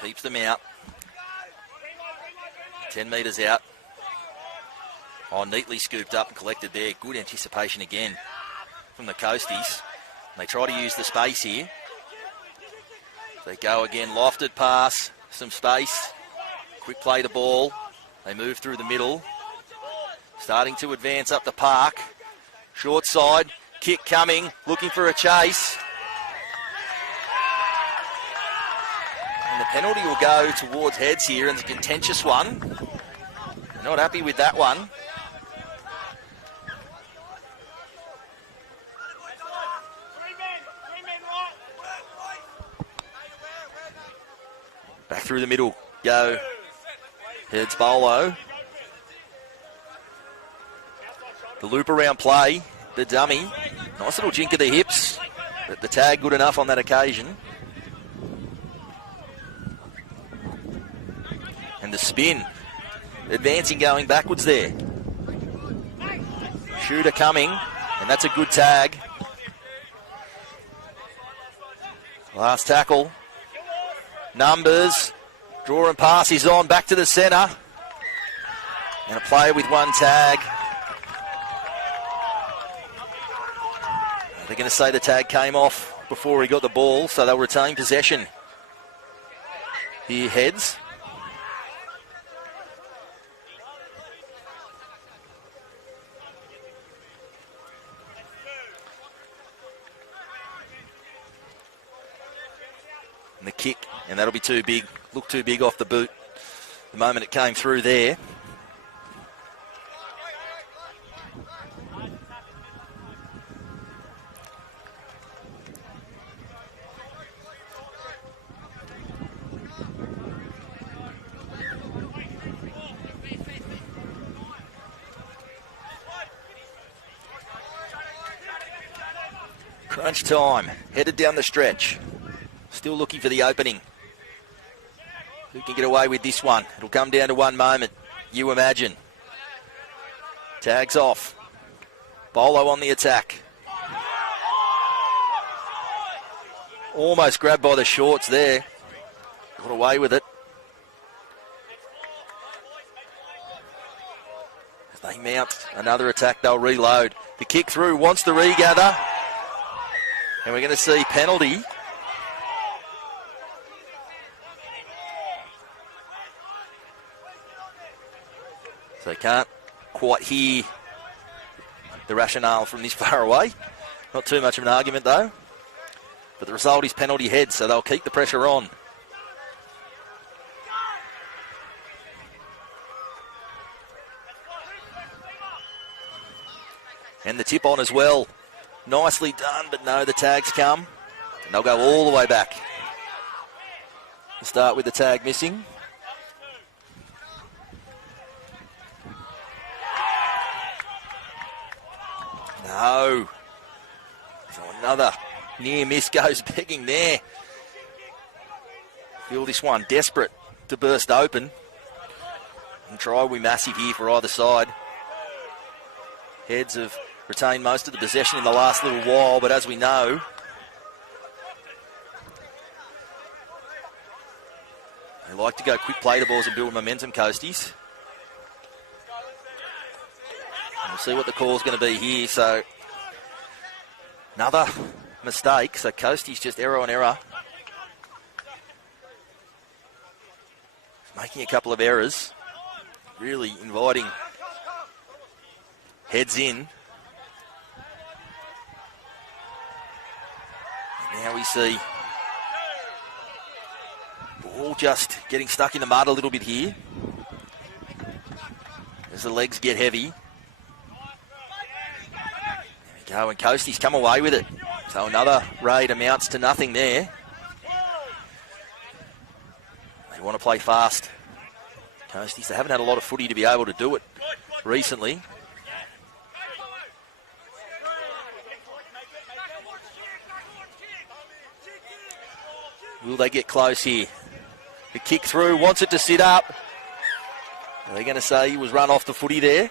Keeps them out. 10 metres out. Oh, neatly scooped up and collected there. Good anticipation again from the Coasties. They try to use the space here. They go again, lofted pass, some space. Quick play the ball. They move through the middle. Starting to advance up the park. Short side, kick coming, looking for a chase. And the penalty will go towards heads here, and it's a contentious one. They're not happy with that one. Back through the middle, go. Heads Bolo. The loop around play, the dummy. Nice little jink of the hips, but the tag good enough on that occasion. And the spin, advancing going backwards there. Shooter coming, and that's a good tag. Last tackle. Numbers, draw and pass is on, back to the centre. And a player with one tag. They're going to say the tag came off before he got the ball, so they'll retain possession. Here heads. And that'll be too big. Looked too big off the boot the moment it came through there. Crunch time, headed down the stretch. Still looking for the opening. Who can get away with this one? It'll come down to one moment. You imagine. Tags off. Bolo on the attack. Almost grabbed by the shorts there. Got away with it. As they mount another attack, they'll reload. The kick through, wants to regather. And we're going to see penalty. So can't quite hear the rationale from this far away. Not too much of an argument though. But the result is penalty head, so they'll keep the pressure on. And the tip on as well. Nicely done, but no, the tags come. And they'll go all the way back. We'll start with the tag missing. No. So another near miss goes begging there. Feel this one desperate to burst open. And try will be massive here for either side. Heads have retained most of the possession in the last little while, but as we know, they like to go quick play to balls and build momentum, Coasties. And we'll see what the call's going to be here. So another mistake. So Coasties just error on error. Making a couple of errors. Really inviting heads in. Now we see ball just getting stuck in the mud a little bit here as the legs get heavy. There we go, and Coasties come away with it. So another raid amounts to nothing there. They want to play fast. Coasties, they haven't had a lot of footy to be able to do it recently. Will they get close here? The kick through, wants it to sit up. Are they going to say he was run off the footy there?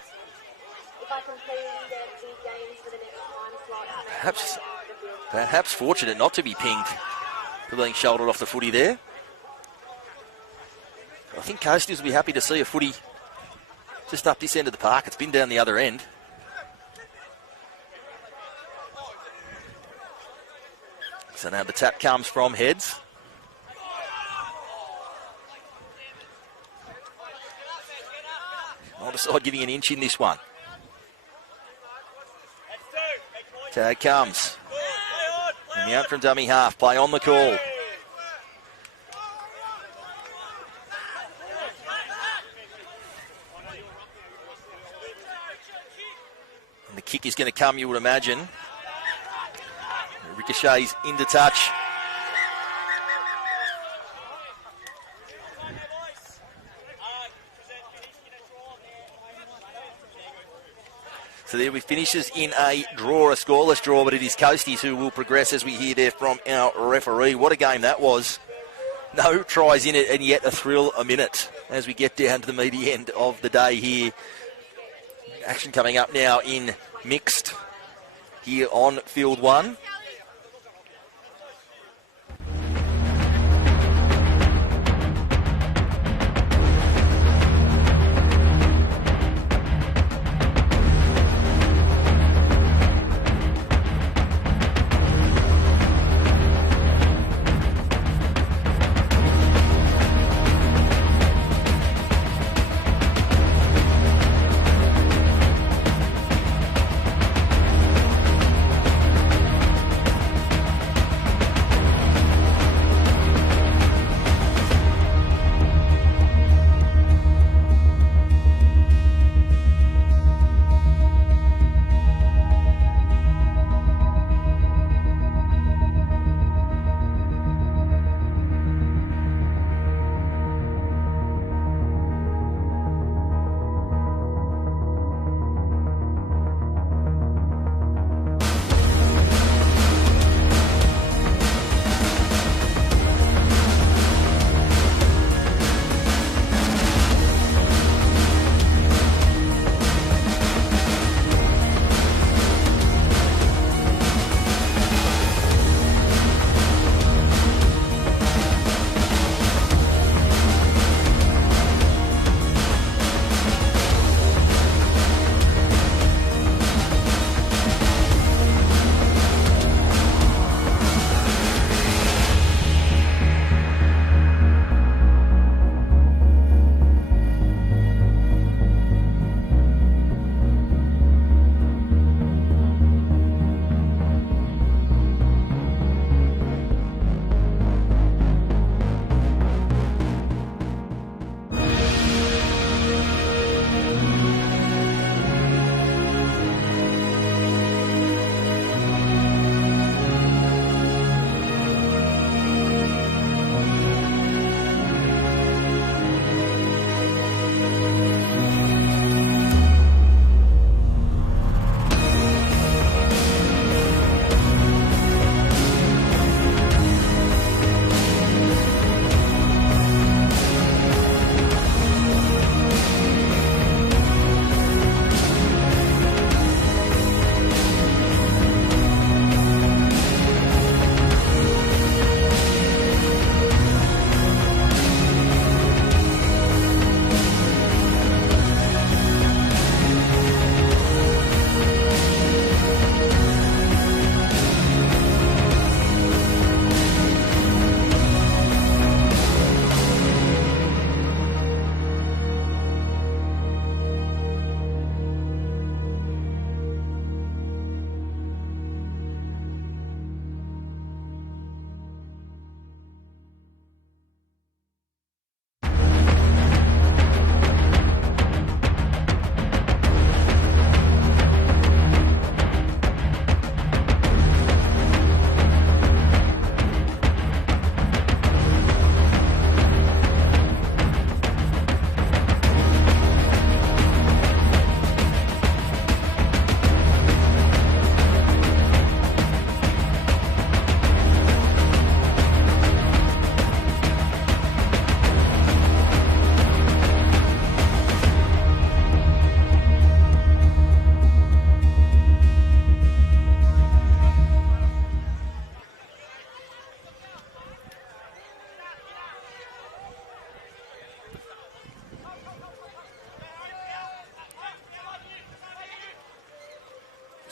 Perhaps fortunate not to be pinged for being shouldered off the footy there. I think Coasties will be happy to see a footy just up this end of the park. It's been down the other end. So now the tap comes from heads. Either side giving an inch in this one. Tag comes. And the out from dummy half. Play on the call. And the kick is going to come, you would imagine. Ricochets into touch. So there we finishes in a draw, a scoreless draw, but it is Coasties who will progress as we hear there from our referee. What a game that was. No tries in it, and yet a thrill a minute as we get down to the meaty end of the day here. Action coming up now in mixed here on field one.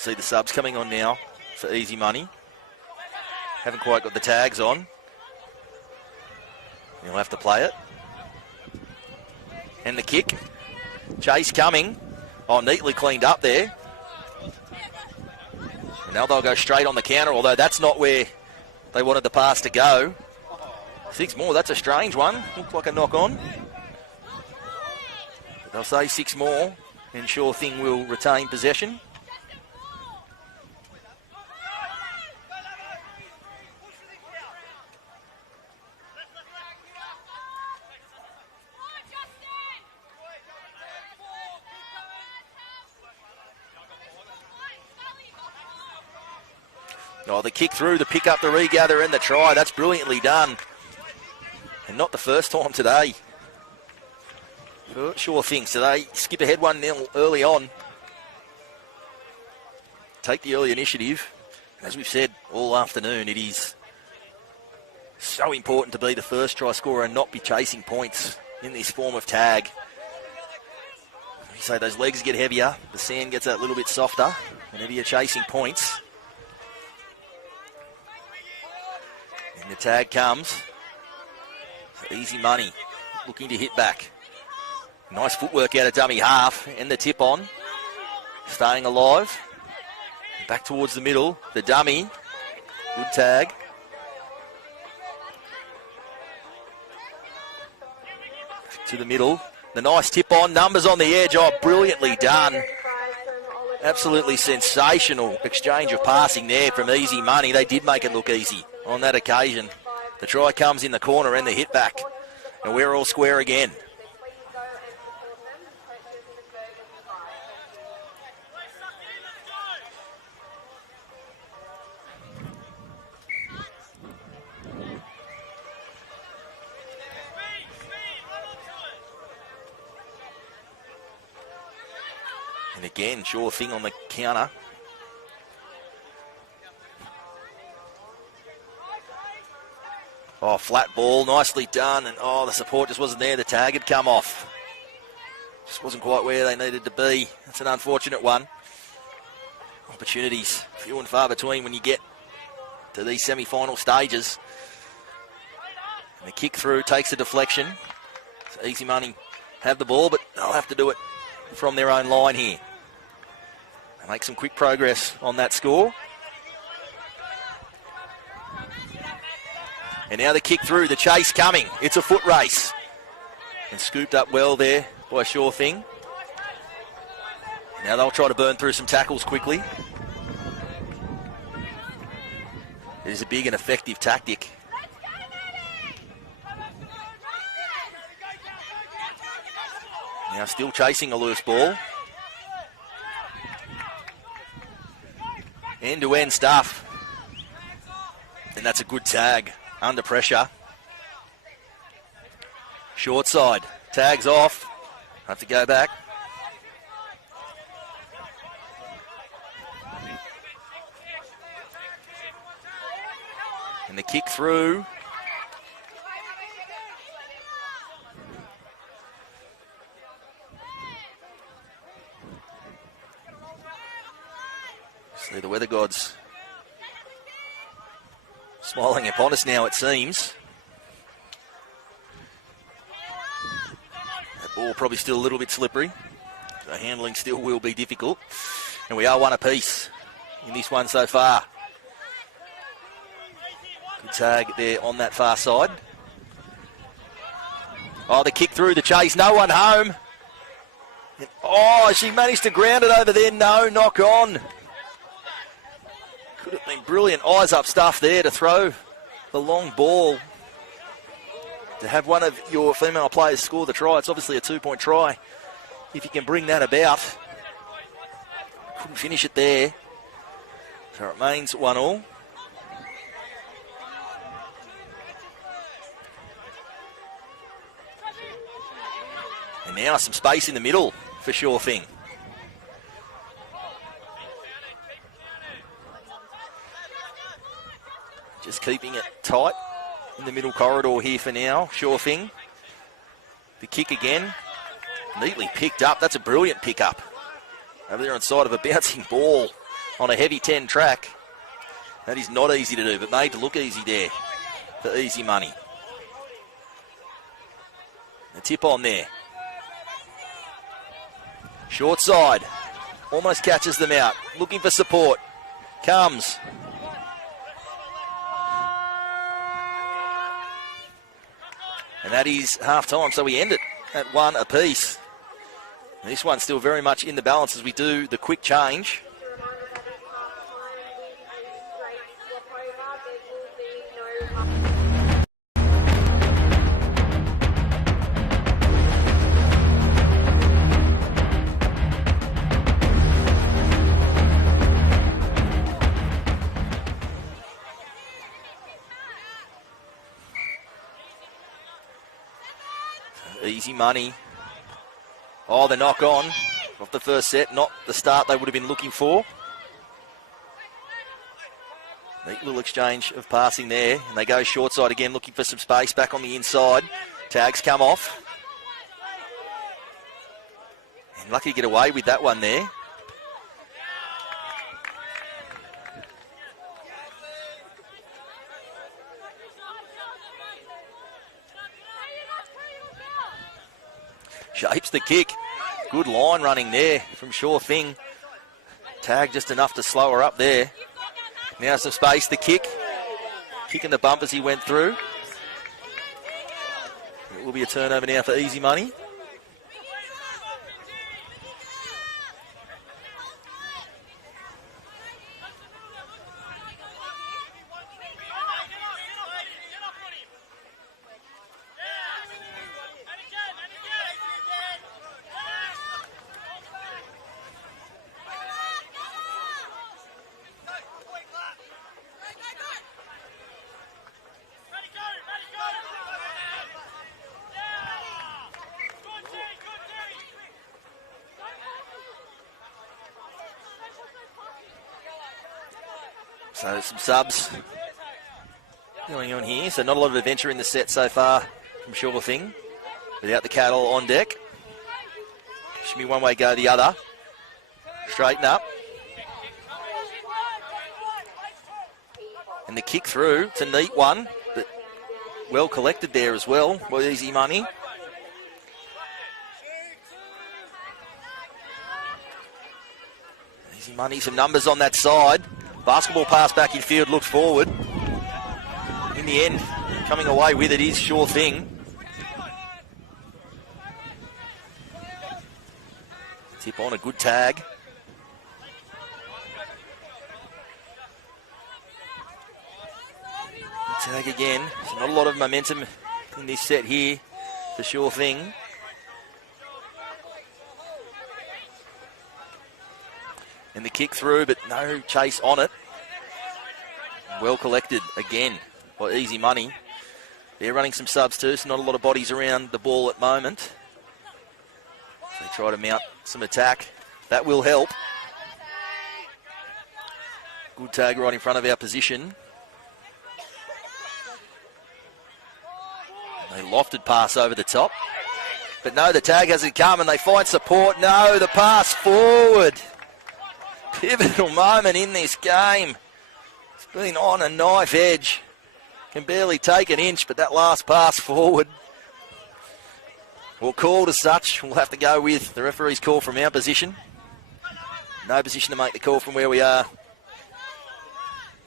See the subs coming on now for easy money. Haven't quite got the tags on. He'll have to play it. And the kick. Chase coming. Oh, neatly cleaned up there. And now they'll go straight on the counter, although that's not where they wanted the pass to go. 6 more, that's a strange one. Looked like a knock on. But they'll say 6 more, and Sure Thing will retain possession. Oh, the kick through, the pick up, the regather, and the try. That's brilliantly done. And not the first time today. Sure Thing. So they skip ahead 1-0 early on. Take the early initiative. As we've said all afternoon, it is so important to be the first try scorer and not be chasing points in this form of tag. You say those legs get heavier, the sand gets that little bit softer whenever you're chasing points. And the tag comes. Easy money, looking to hit back. Nice footwork out of dummy half, and the tip on. Staying alive. Back towards the middle, the dummy. Good tag. To the middle. The nice tip on, numbers on the edge. Oh, brilliantly done. Absolutely sensational exchange of passing there from easy money. They did make it look easy on that occasion. The try comes in the corner and the hit back. And we're all square again. And again, Sure Thing on the counter. Oh, flat ball, nicely done, and oh, the support just wasn't there. The tag had come off. Just wasn't quite where they needed to be. That's an unfortunate one. Opportunities few and far between when you get to these semi-final stages. And the kick through takes a deflection. So easy money have the ball, but they'll have to do it from their own line here. They make some quick progress on that score. And now the kick through, the chase coming. It's a foot race. And scooped up well there by Sure Thing. Now they'll try to burn through some tackles quickly. It is a big and effective tactic. Now still chasing a loose ball. End-to-end stuff. And that's a good tag. Under pressure. Short side. Tags off. Have to go back. And the kick through. See the weather gods smiling upon us now, it seems. That ball probably still a little bit slippery. So handling still will be difficult. And we are one apiece in this one so far. Good tag there on that far side. Oh, the kick through, the chase, no one home. And, oh, she managed to ground it over there. No, knock on. Could have been brilliant eyes up stuff there to throw the long ball. To have one of your female players score the try, it's obviously a 2-point try. If you can bring that about. Couldn't finish it there. So it remains 1-1. And now some space in the middle for Sure Thing. Just keeping it tight in the middle corridor here for now. Sure Thing. The kick again. Neatly picked up. That's a brilliant pick up. Over there on side of a bouncing ball. on a heavy 10 track. That is not easy to do, but made to look easy there for Easy Money. The tip on there. Short side. Almost catches them out. Looking for support. Comes. And that is half-time, so we end it at 1 apiece. This one's still very much in the balance as we do the quick change. Easy Money. Oh, the knock on off the first set. Not the start they would have been looking for. Neat little exchange of passing there. And they go short side again, looking for some space back on the inside. Tags come off. And lucky to get away with that one there. Shapes the kick. Good line running there from Sure Thing. Tag just enough to slow her up there. Now some space, the kick. Kicking the bump as he went through. It will be a turnover now for Easy Money. So some subs going on here. So not a lot of adventure in the set so far from Sure Thing. Without the cattle on deck. Should be one way go the other. Straighten up. And the kick through. It's a neat one, but well collected there as well. Well, Easy Money. Easy Money, some numbers on that side. Basketball pass back in field, looks forward. In the end, coming away with it is Sure Thing. Tip on, a good tag. Good tag again. So not a lot of momentum in this set here for Sure Thing. And the kick through, but no chase on it. Well collected again by Easy Money. They're running some subs too, so not a lot of bodies around the ball at the moment. So they try to mount some attack. That will help. Good tag right in front of our position. They lofted pass over the top. But no, the tag hasn't come and they find support. No, the pass forward. Pivotal moment in this game. It's been on a knife edge. Can barely take an inch, but that last pass forward, well, called as such. We'll have to go with the referee's call from our position. No position to make the call from where we are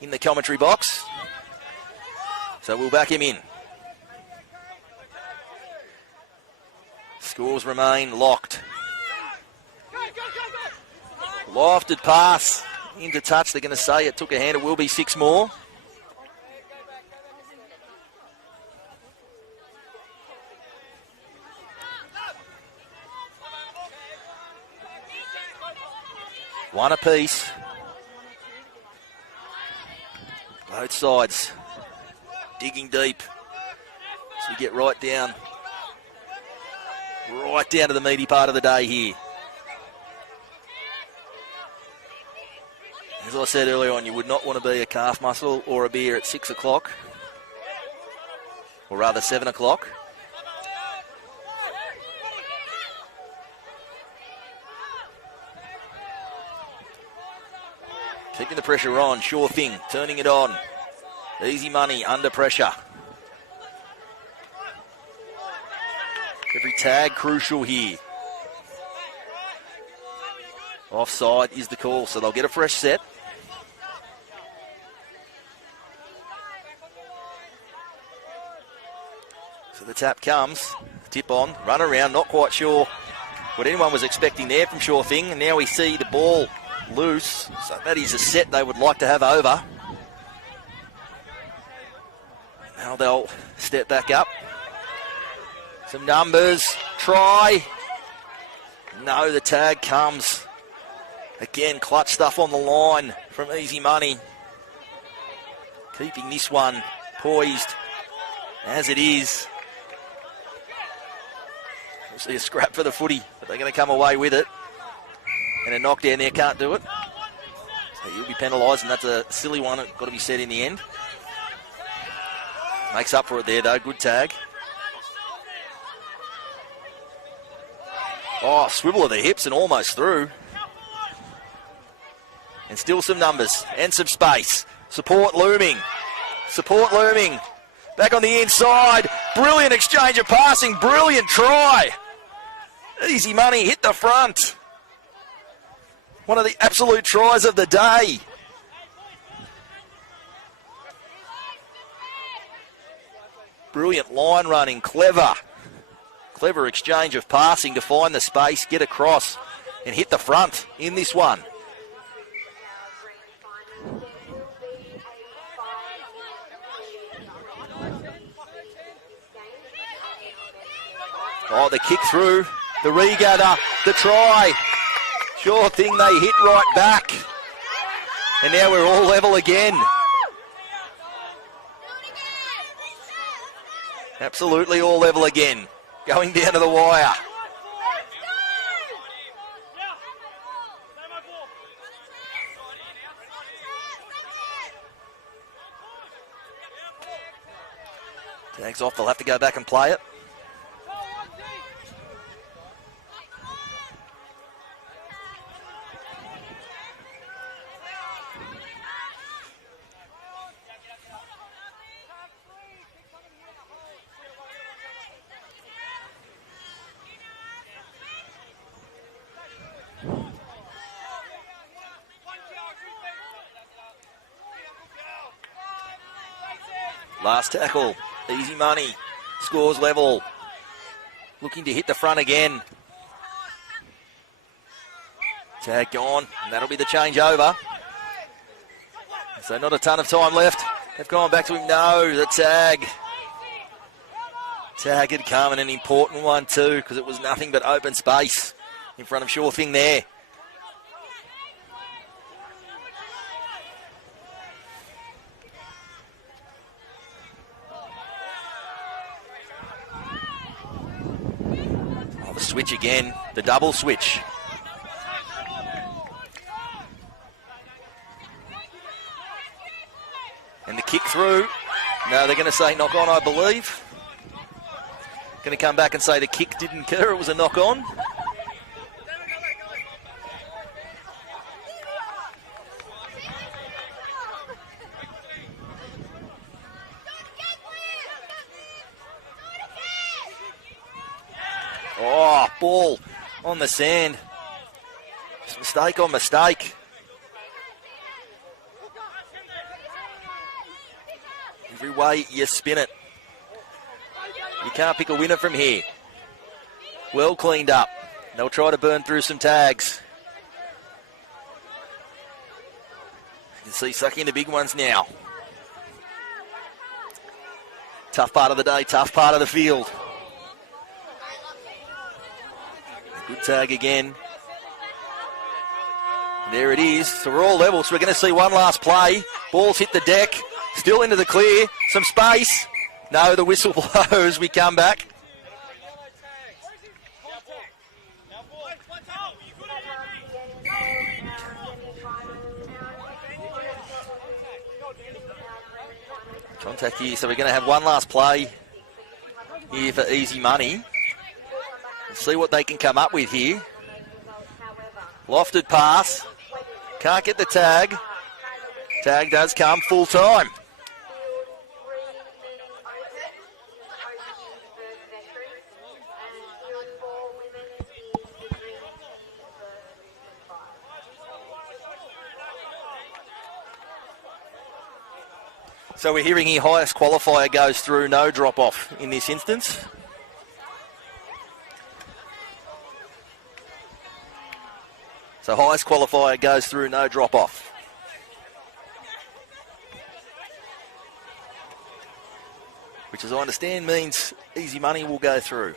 in the commentary box. So we'll back him in. Scores remain locked. Lofted pass into touch. They're going to say it took a hand. It will be 6 more. One apiece. Both sides digging deep. So you get right down to the meaty part of the day here. As I said earlier on, you would not want to be a calf muscle or a beer at 6 o'clock. Or rather 7 o'clock. Keeping the pressure on. Sure thing. Turning it on. Easy money under pressure. Every tag crucial here. Offside is the call, so they'll get a fresh set. So the tap comes. Tip on. Run around. Not quite sure what anyone was expecting there from Sure Thing. And now we see the ball loose. So that is a set they would like to have over. Now they'll step back up. Some numbers. Try. No, the tag comes. Again, clutch stuff on the line from Easy Money. Keeping this one poised as it is. We'll see a scrap for the footy, but they're going to come away with it. And a knockdown there, can't do it. So he'll be penalised, and that's a silly one. It's got to be set in the end. Makes up for it there, though. Good tag. Oh, swivel of the hips and almost through. And still some numbers and some space. Support looming. Support looming. Back on the inside. Brilliant exchange of passing. Brilliant try. Easy Money hit the front. One of the absolute tries of the day. Brilliant line running. Clever. Clever exchange of passing to find the space, get across and hit the front in this one. Oh, the kick through, the regather, the try. Sure thing, they hit right back. And now we're all level again. Absolutely all level again. Going down to the wire. Tag's off, they'll have to go back and play it. Last tackle, Easy Money, scores level, looking to hit the front again. Tag gone, and that'll be the change over. So not a ton of time left. They've gone back to him. No, the tag. Tag had come, and an important one too, because it was nothing but open space in front of Sure Thing there. Switch again, the double switch. And the kick through. No, they're going to say knock on, I believe. Going to come back and say the kick didn't occur, it was a knock on. Oh, ball on the sand. Just mistake on mistake. Every way you spin it. You can't pick a winner from here. Well cleaned up. They'll try to burn through some tags. You can see sucking the big ones now. Tough part of the day, tough part of the field. Good tag again. There it is. So we're all level. So we're going to see one last play. Ball's hit the deck. Still into the clear. Some space. No, the whistle blows. We come back. Contact here. So we're going to have one last play here for Easy Money. See what they can come up with here. Lofted pass. Can't get the tag. Tag does come full time. So we're hearing here highest qualifier goes through, no drop off in this instance. So highest qualifier goes through, no drop off. Which, as I understand, means easy money will go through.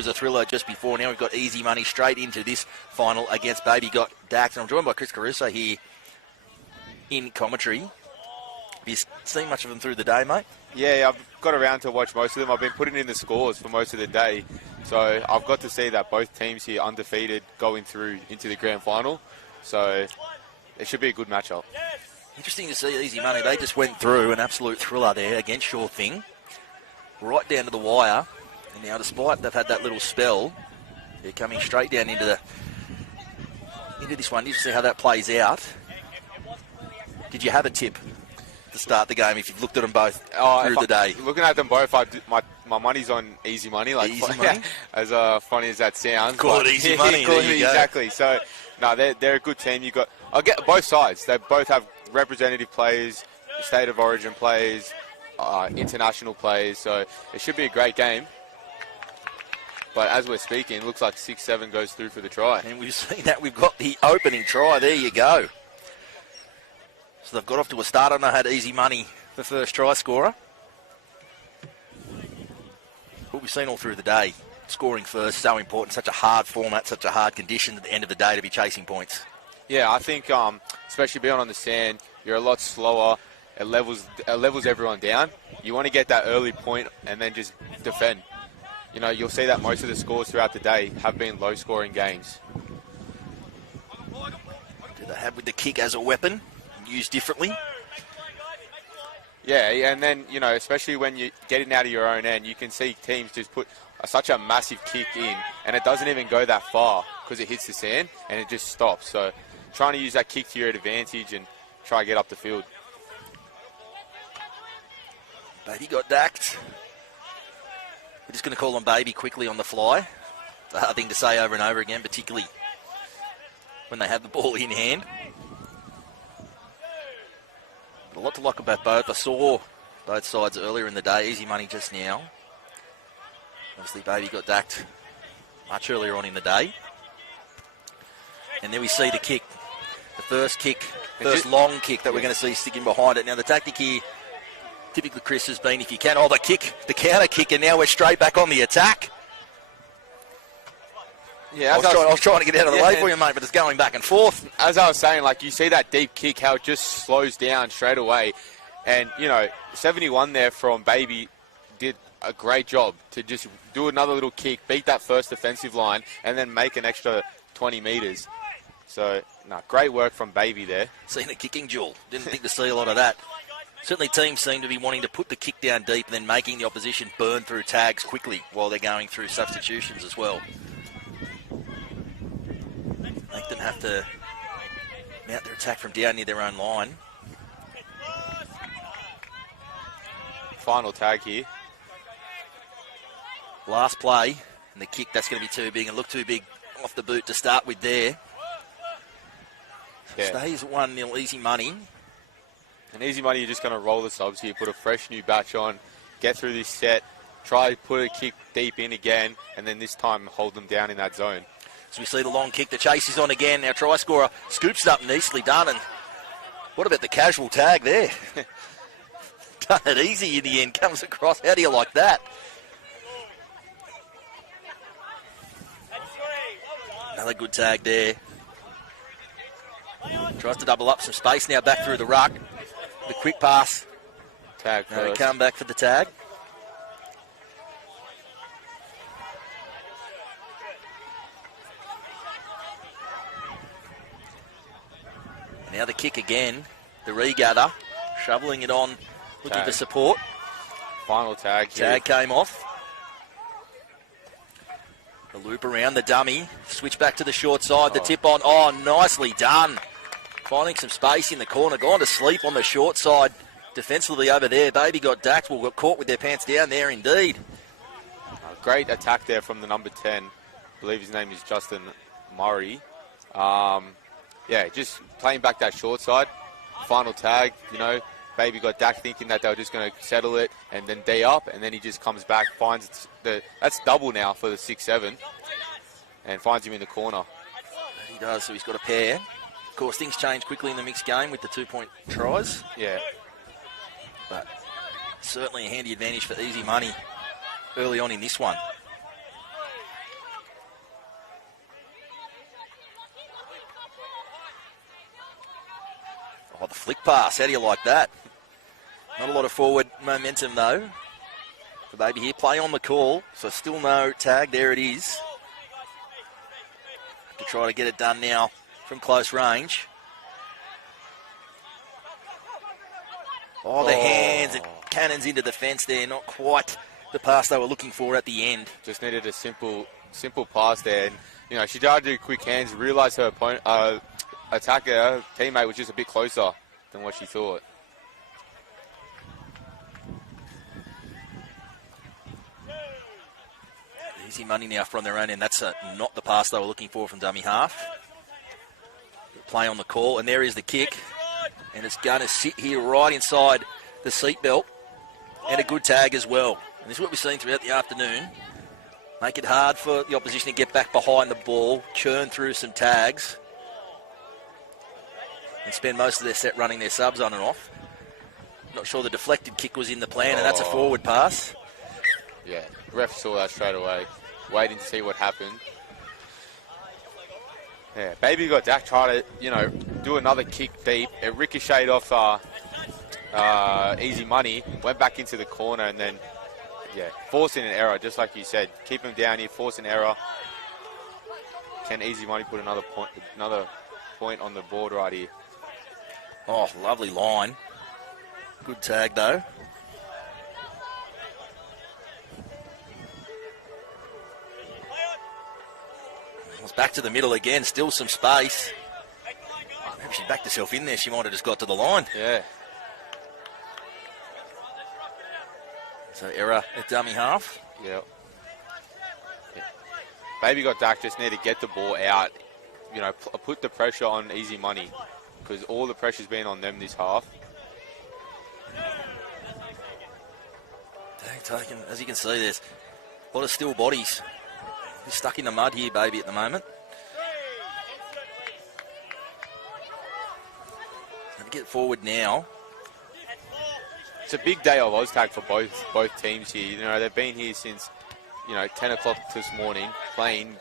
was a thriller just before. Now we've got Easy Money straight into this final against Baby Got Dax. And I'm joined by Chris Caruso here in commentary. Have you seen much of them through the day, mate? Yeah, I've got around to watch most of them. I've been putting in the scores for most of the day. So I've got to see that both teams here undefeated going through into the grand final. So it should be a good matchup. Interesting to see Easy Money. They just went through an absolute thriller there against Sure Thing. Right down to the wire. And now despite they've had that little spell, they're coming straight down into this one. Did you see how that plays out? Did you have a tip to start the game if you've looked at them both through the day? Looking at them both, my money's on Easy Money. Like Easy Money? As funny as that sounds. Call it Easy Money. There you go. Exactly. So, no, they're a good team. I'll get both sides. They both have representative players, state of origin players, international players. So it should be a great game. But as we're speaking, it looks like 6-7 goes through for the try. And we've seen that. We've got the opening try. There you go. So they've got off to a start. I know had Easy Money, the first try scorer. But we've seen all through the day. Scoring first, so important. Such a hard format, such a hard condition at the end of the day to be chasing points. Yeah, I think especially being on the sand, you're a lot slower. It levels everyone down. You want to get that early point and then just defend. You know, you'll see that most of the scores throughout the day have been low-scoring games. Do they have with the kick as a weapon, used differently? Yeah, and then, you know, especially when you're getting out of your own end, you can see teams just put such a massive kick in, and it doesn't even go that far because it hits the sand, and it just stops. So trying to use that kick to your advantage and try to get up the field. Baby got dacked. We're just going to call on Baby quickly on the fly. The hard thing to say over and over again, particularly when they have the ball in hand. But a lot to like about both. I saw both sides earlier in the day. Easy Money just now. Obviously, Baby got dacked much earlier on in the day. And then we see the kick. The first long kick that we're going to see sticking behind it. Now, the tactic here, typically, Chris, has been if you can, the counter kick, and now we're straight back on the attack. Yeah, I was trying to get out of the way for you, mate, but it's going back and forth. As I was saying, like, you see that deep kick, how it just slows down straight away. And, you know, 71 there from Baby did a great job to just do another little kick, beat that first defensive line, and then make an extra 20 metres. So, great work from Baby there. Seen a kicking duel. Didn't think to see a lot of that. Certainly teams seem to be wanting to put the kick down deep and then making the opposition burn through tags quickly while they're going through substitutions as well. Make them have to mount their attack from down near their own line. Final tag here. Last play, and the kick, that's going to be too big and look too big off the boot to start with there. Yeah. Stays 1-0 Easy Money. And Easy Money, you're just going to roll the subs here, put a fresh new batch on, get through this set, try to put a kick deep in again, and then this time hold them down in that zone. So we see the long kick. The chase is on again. Our try scorer scoops it up, nicely done. And what about the casual tag there? Done it easy in the end. Comes across. How do you like that? Another good tag there. Tries to double up some space now back through the ruck. The quick pass. Tag Now we first. come back for the tag. Now the kick again. The regather. Shoveling it on. Looking Tag. for support. Final tag here. Tag came off. The loop around the dummy. Switch back to the short side. The tip on. Oh, nicely done. Finding some space in the corner. Gone to sleep on the short side. Defensively over there. Baby got dacked. Well, got caught with their pants down there indeed. Great attack there from the number 10. I believe his name is Justin Murray. Yeah, just playing back that short side. Final tag, you know, Baby got dacked thinking that they were just going to settle it and then D up, and then he just comes back, finds that's double now for the 6-7, and finds him in the corner. He does, so he's got a pair. Of course, things change quickly in the mixed game with the 2-point tries. Yeah. But certainly a handy advantage for Easy Money early on in this one. the flick pass. How do you like that? Not a lot of forward momentum, though. The baby here, play on the call, so still no tag. There it is. To try to get it done now from close range. Oh, the hands and cannons into the fence there. Not quite the pass they were looking for at the end. Just needed a simple pass there. And, you know, she tried to do quick hands, realised her opponent, attacker, her teammate was just a bit closer than what she thought. Easy money now from their own end. That's not the pass they were looking for from dummy half. Play on the call, and there is the kick. And it's going to sit here right inside the seatbelt. And a good tag as well. And this is what we've seen throughout the afternoon. Make it hard for the opposition to get back behind the ball, churn through some tags, and spend most of their set running their subs on and off. Not sure the deflected kick was in the plan, and that's a forward pass. Yeah, ref saw that straight away, waiting to see what happened. Yeah, Baby got Dak try to, you know, do another kick deep. It ricocheted off Easy Money, went back into the corner, and then, yeah, forcing an error, just like you said. Keep him down here, force an error. Can Easy Money put another point on the board right here? Oh, lovely line. Good tag, though. It's back to the middle again, still some space. Maybe she backed herself in there. She might have just got to the line. Yeah. So error at dummy half. Yeah. Baby got Dak, just need to get the ball out. You know, put the pressure on Easy Money, because all the pressure's been on them this half. Taken, as you can see, there's a lot of still bodies. He's stuck in the mud here, Baby, at the moment. So to get forward now. It's a big day of OzTag for both teams here. You know, they've been here since, you know, 10 o'clock this morning, playing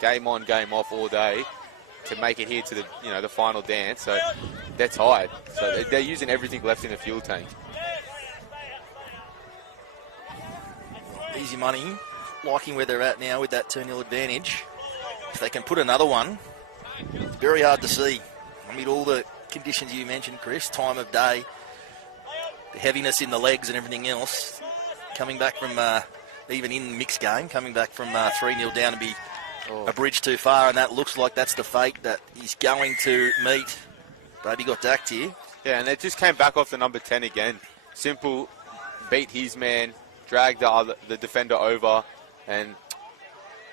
game on, game off all day to make it here to the, you know, the final dance. So they're tired. So they're using everything left in the fuel tank. Easy Money, liking where they're at now with that 2-0 advantage. If they can put another one, it's very hard to see. Amid all the conditions you mentioned, Chris, time of day, the heaviness in the legs and everything else, coming back from, even in the mixed game, coming back from 3-0 down to be a bridge too far, and that looks like that's the fate that he's going to meet. Baby got dacked here. Yeah, and they just came back off the number 10 again. Simple, beat his man, dragged the defender over, and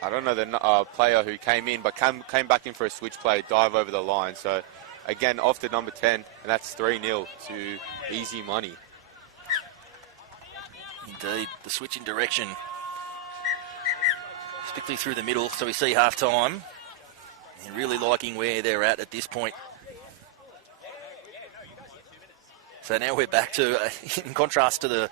I don't know the player who came in, but came back in for a switch play, dive over the line. So, again, off to number 10, and that's 3-0 to Easy Money. Indeed, the switch in direction. Particularly through the middle, so we see half-time. And really liking where they're at this point. So now we're back to, in contrast to the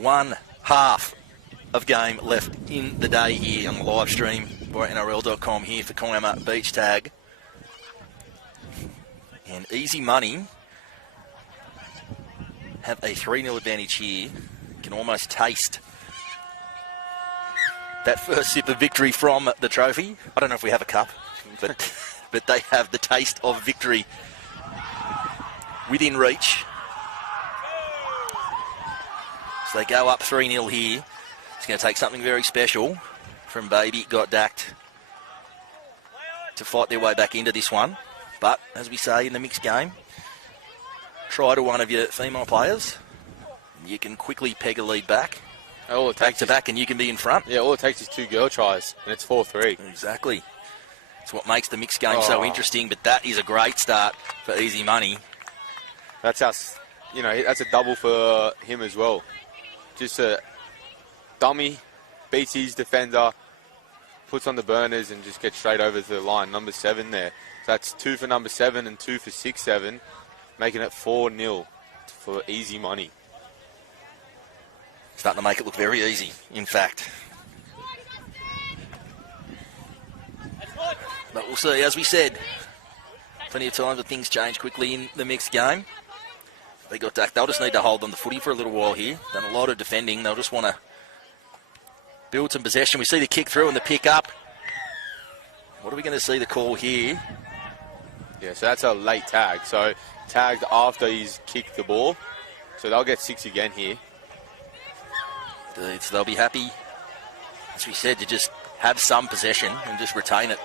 one half of game left in the day here on the live stream by NRL.com here for Kiama Beach Tag. And Easy Money have a 3-0 advantage here. You can almost taste that first sip of victory from the trophy. I don't know if we have a cup, but but they have the taste of victory within reach. So they go up 3-0 here. It's going to take something very special from Baby Got Dacked to fight their way back into this one. But, as we say in the mixed game, try to one of your female players. You can quickly peg a lead back. All it takes to back and you can be in front. Yeah, all it takes is 2 girl tries, and it's 4-3. Exactly. It's what makes the mixed game so interesting, but that is a great start for Easy Money. That's us. That's a double for him as well. Just a dummy, beats his defender, puts on the burners and just gets straight over to the line. Number 7 there. So that's 2 for number 7 and 2 for 6-7, making it 4-0 for Easy Money. Starting to make it look very easy, in fact. But we'll see, as we said, plenty of times that things change quickly in the mixed game. They got Dacked. They'll just need to hold on the footy for a little while here. Done a lot of defending. They'll just want to build some possession. We see the kick through and the pick up. What are we going to see the call here? Yeah, so that's a late tag. So tagged after he's kicked the ball. So they'll get 6 again here. So they'll be happy, as we said, to just have some possession and just retain it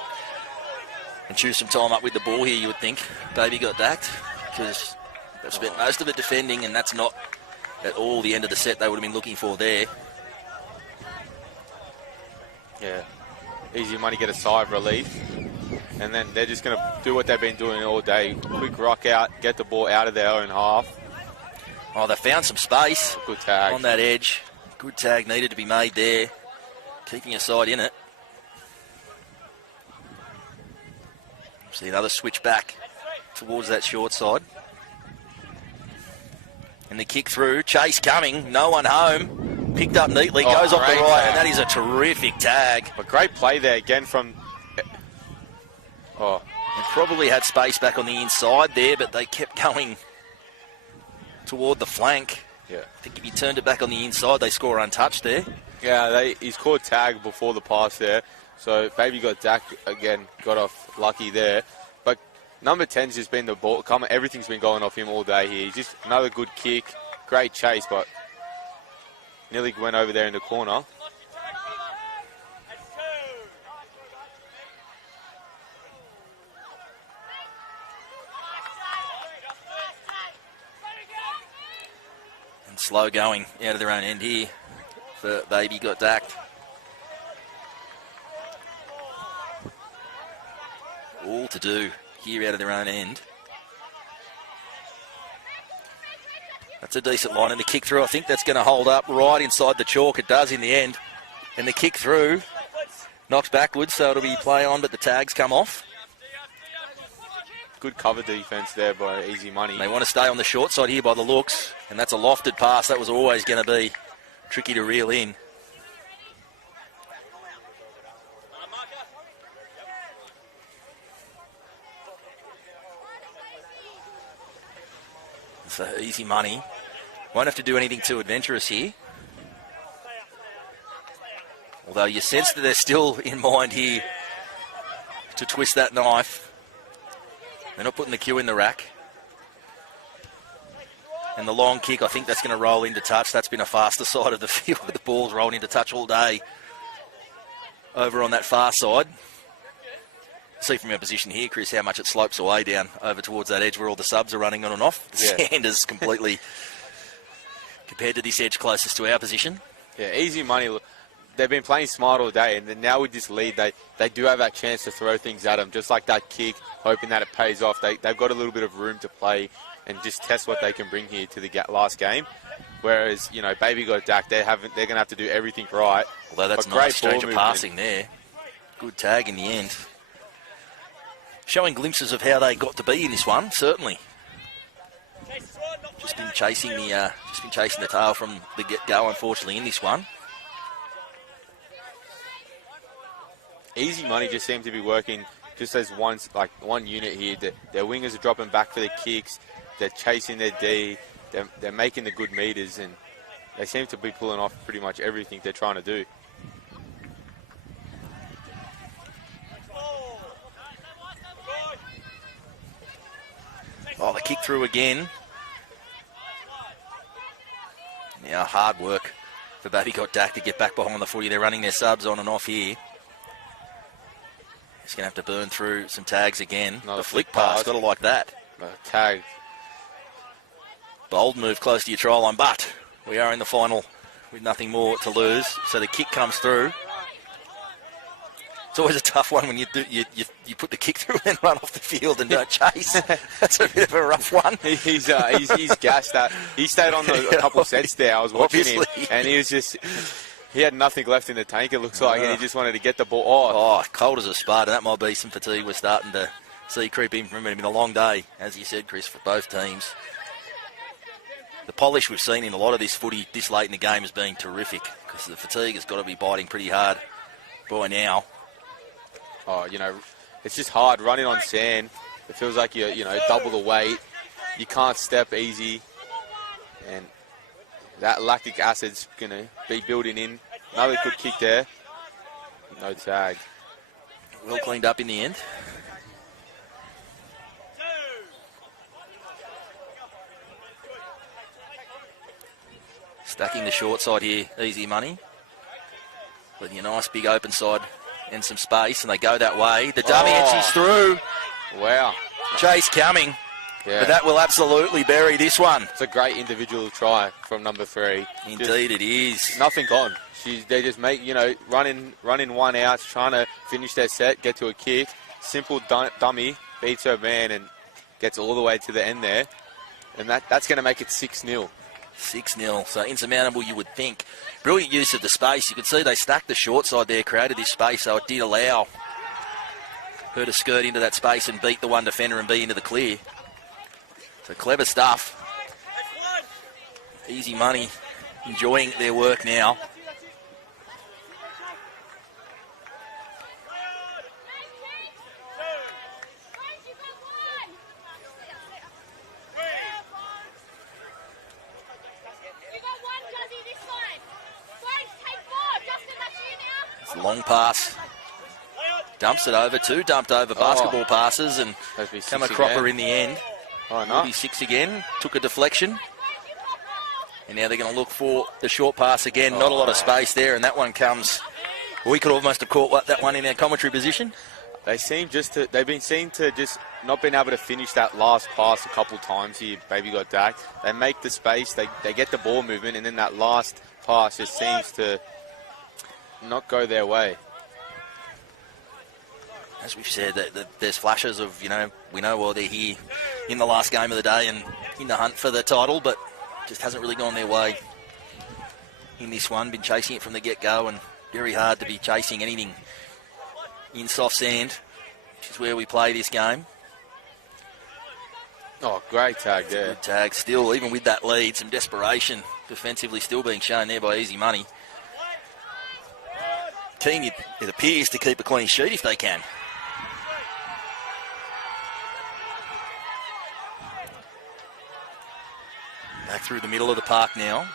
and choose some time up with the ball here, you would think. Baby Got Dacked, because they've spent most of it defending, and that's not at all the end of the set they would have been looking for there. Yeah, Easy Money get a sigh of relief, and then they're just going to do what they've been doing all day. Quick rock out, get the ball out of their own half. Oh, they found some space. Good tag on that edge. Good tag needed to be made there. Keeping a side in it. See another switch back towards that short side. And the kick through. Chase coming. No one home. Picked up neatly. Goes off the right. And that is a terrific tag. A great play there again from... And probably had space back on the inside there, but they kept going toward the flank. Yeah. I think if he turned it back on the inside, they score untouched there. Yeah, he's caught tag before the pass there. So Baby Got Dacked again, got off lucky there. But number 10's just been the ball. Everything's been going off him all day here. He's just another good kick. Great chase, but nearly went over there in the corner. Slow going out of their own end here for Baby Got Dacked. All to do here out of their own end. That's a decent line, and the kick through, I think that's going to hold up right inside the chalk. It does in the end. And the kick through knocks backwards, so it'll be play on, but the tags come off. Good cover defense there by Easy Money. They want to stay on the short side here by the looks, and that's a lofted pass. That was always going to be tricky to reel in. So Easy Money won't have to do anything too adventurous here. Although you sense that they're still in mind here to twist that knife. They're not putting the cue in the rack. And the long kick, I think that's going to roll into touch. That's been a faster side of the field. The ball's rolled into touch all day over on that far side. See from your position here, Chris, how much it slopes away down over towards that edge where all the subs are running on and off. The sand is completely compared to this edge closest to our position. Yeah, Easy Money. They've been playing smart all day, and then now with this lead, they do have that chance to throw things at them, just like that kick, hoping that it pays off. They've got a little bit of room to play and just test what they can bring here to the last game. Whereas, Baby Got Dacked, they're going to have to do everything right. Although that's nice change of passing there. Good tag in the end. Showing glimpses of how they got to be in this one, certainly. just been chasing the tail from the get-go, unfortunately, in this one. Easy Money just seemed to be working just as one unit here. Their wingers are dropping back for the kicks. They're chasing their D. They're making the good meters, and they seem to be pulling off pretty much everything they're trying to do. Oh, the kick through again. Now hard work for Baby Got Dak to get back behind the footy. They're running their subs on and off here. He's going to have to burn through some tags again. Another the flick pass, got to like that. Tag. Bold move close to your try line, but we are in the final with nothing more to lose. So the kick comes through. It's always a tough one when you put the kick through and run off the field and don't chase. That's a bit of a rough one. He's gassed that. He stayed on a couple of sets there. I was watching him, and he had nothing left in the tank, it looks like, and he just wanted to get the ball. Oh, cold as a Spartan. That might be some fatigue we're starting to see creep in from him. It's been a long day, as you said, Chris, for both teams. The polish we've seen in a lot of this footy this late in the game has been terrific, because the fatigue has got to be biting pretty hard by now. Oh, it's just hard running on sand. It feels like you're, double the weight. You can't step easy, and that lactic acid's going to be building in. Another good kick there. No tag. Well cleaned up in the end. Stacking the short side here, Easy Money. With a nice big open side and some space, and they go that way. The dummy, and she's through. Wow. Chase coming. Yeah. But that will absolutely bury this one. It's a great individual try from number 3. Indeed it is. Nothing on. They just make, running one out, trying to finish their set, get to a kick. Simple dummy, beats her man and gets all the way to the end there. And that's going to make it 6-0. 6-0, so insurmountable you would think. Brilliant use of the space. You could see they stacked the short side there, created this space, so it did allow her to skirt into that space and beat the one defender and be into the clear. So clever stuff. Easy Money enjoying their work now. It's a long pass. Dumps it over. 2 dumped over basketball passes and come a cropper in the end. Will be 6 again. Took a deflection. And now they're going to look for the short pass again. Not a lot of space there, and that one comes. We could almost have caught that one in our commentary position. They've been seen to just not been able to finish that last pass a couple times here. Baby Got Dak. They make the space, they get the ball movement, and then that last pass just seems to not go their way. As we've said, that there's flashes of, we know why they're here in the last game of the day and in the hunt for the title, but just hasn't really gone their way in this one. Been chasing it from the get-go, and very hard to be chasing anything in soft sand, which is where we play this game. Oh, great tag there. Good tag still, even with that lead, some desperation defensively still being shown there by Easy Money. Keen, it appears, to keep a clean sheet if they can. Back through the middle of the park now.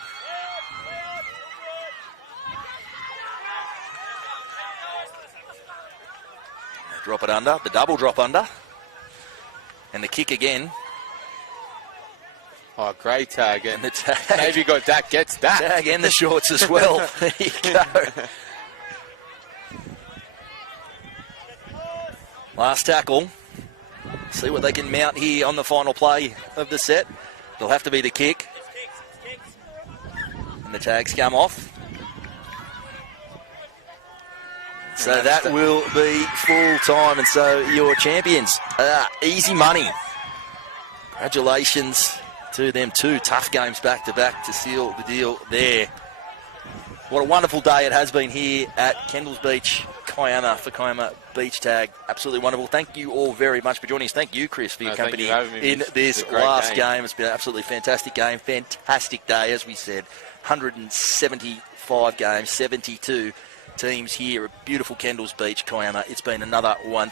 They drop it under, the double drop under. And the kick again. Oh, great tag. And the tag. Maybe Got Dak gets that. Tag and the shorts as well. There you go. Last tackle. See what they can mount here on the final play of the set. It'll have to be the kick. And the tags come off. So that will be full time, and so your champions, Easy Money. Congratulations to them. 2 tough games back to back to seal the deal there. What a wonderful day it has been here at Kendalls Beach Kiama for Kiama Beach Tag. Absolutely wonderful. Thank you all very much for joining us. Thank you, Chris, for your company in this last game. It's been an absolutely fantastic game. Fantastic day, as we said. 175 games, 72 teams here at beautiful Kendalls Beach Kiama. It's been another one.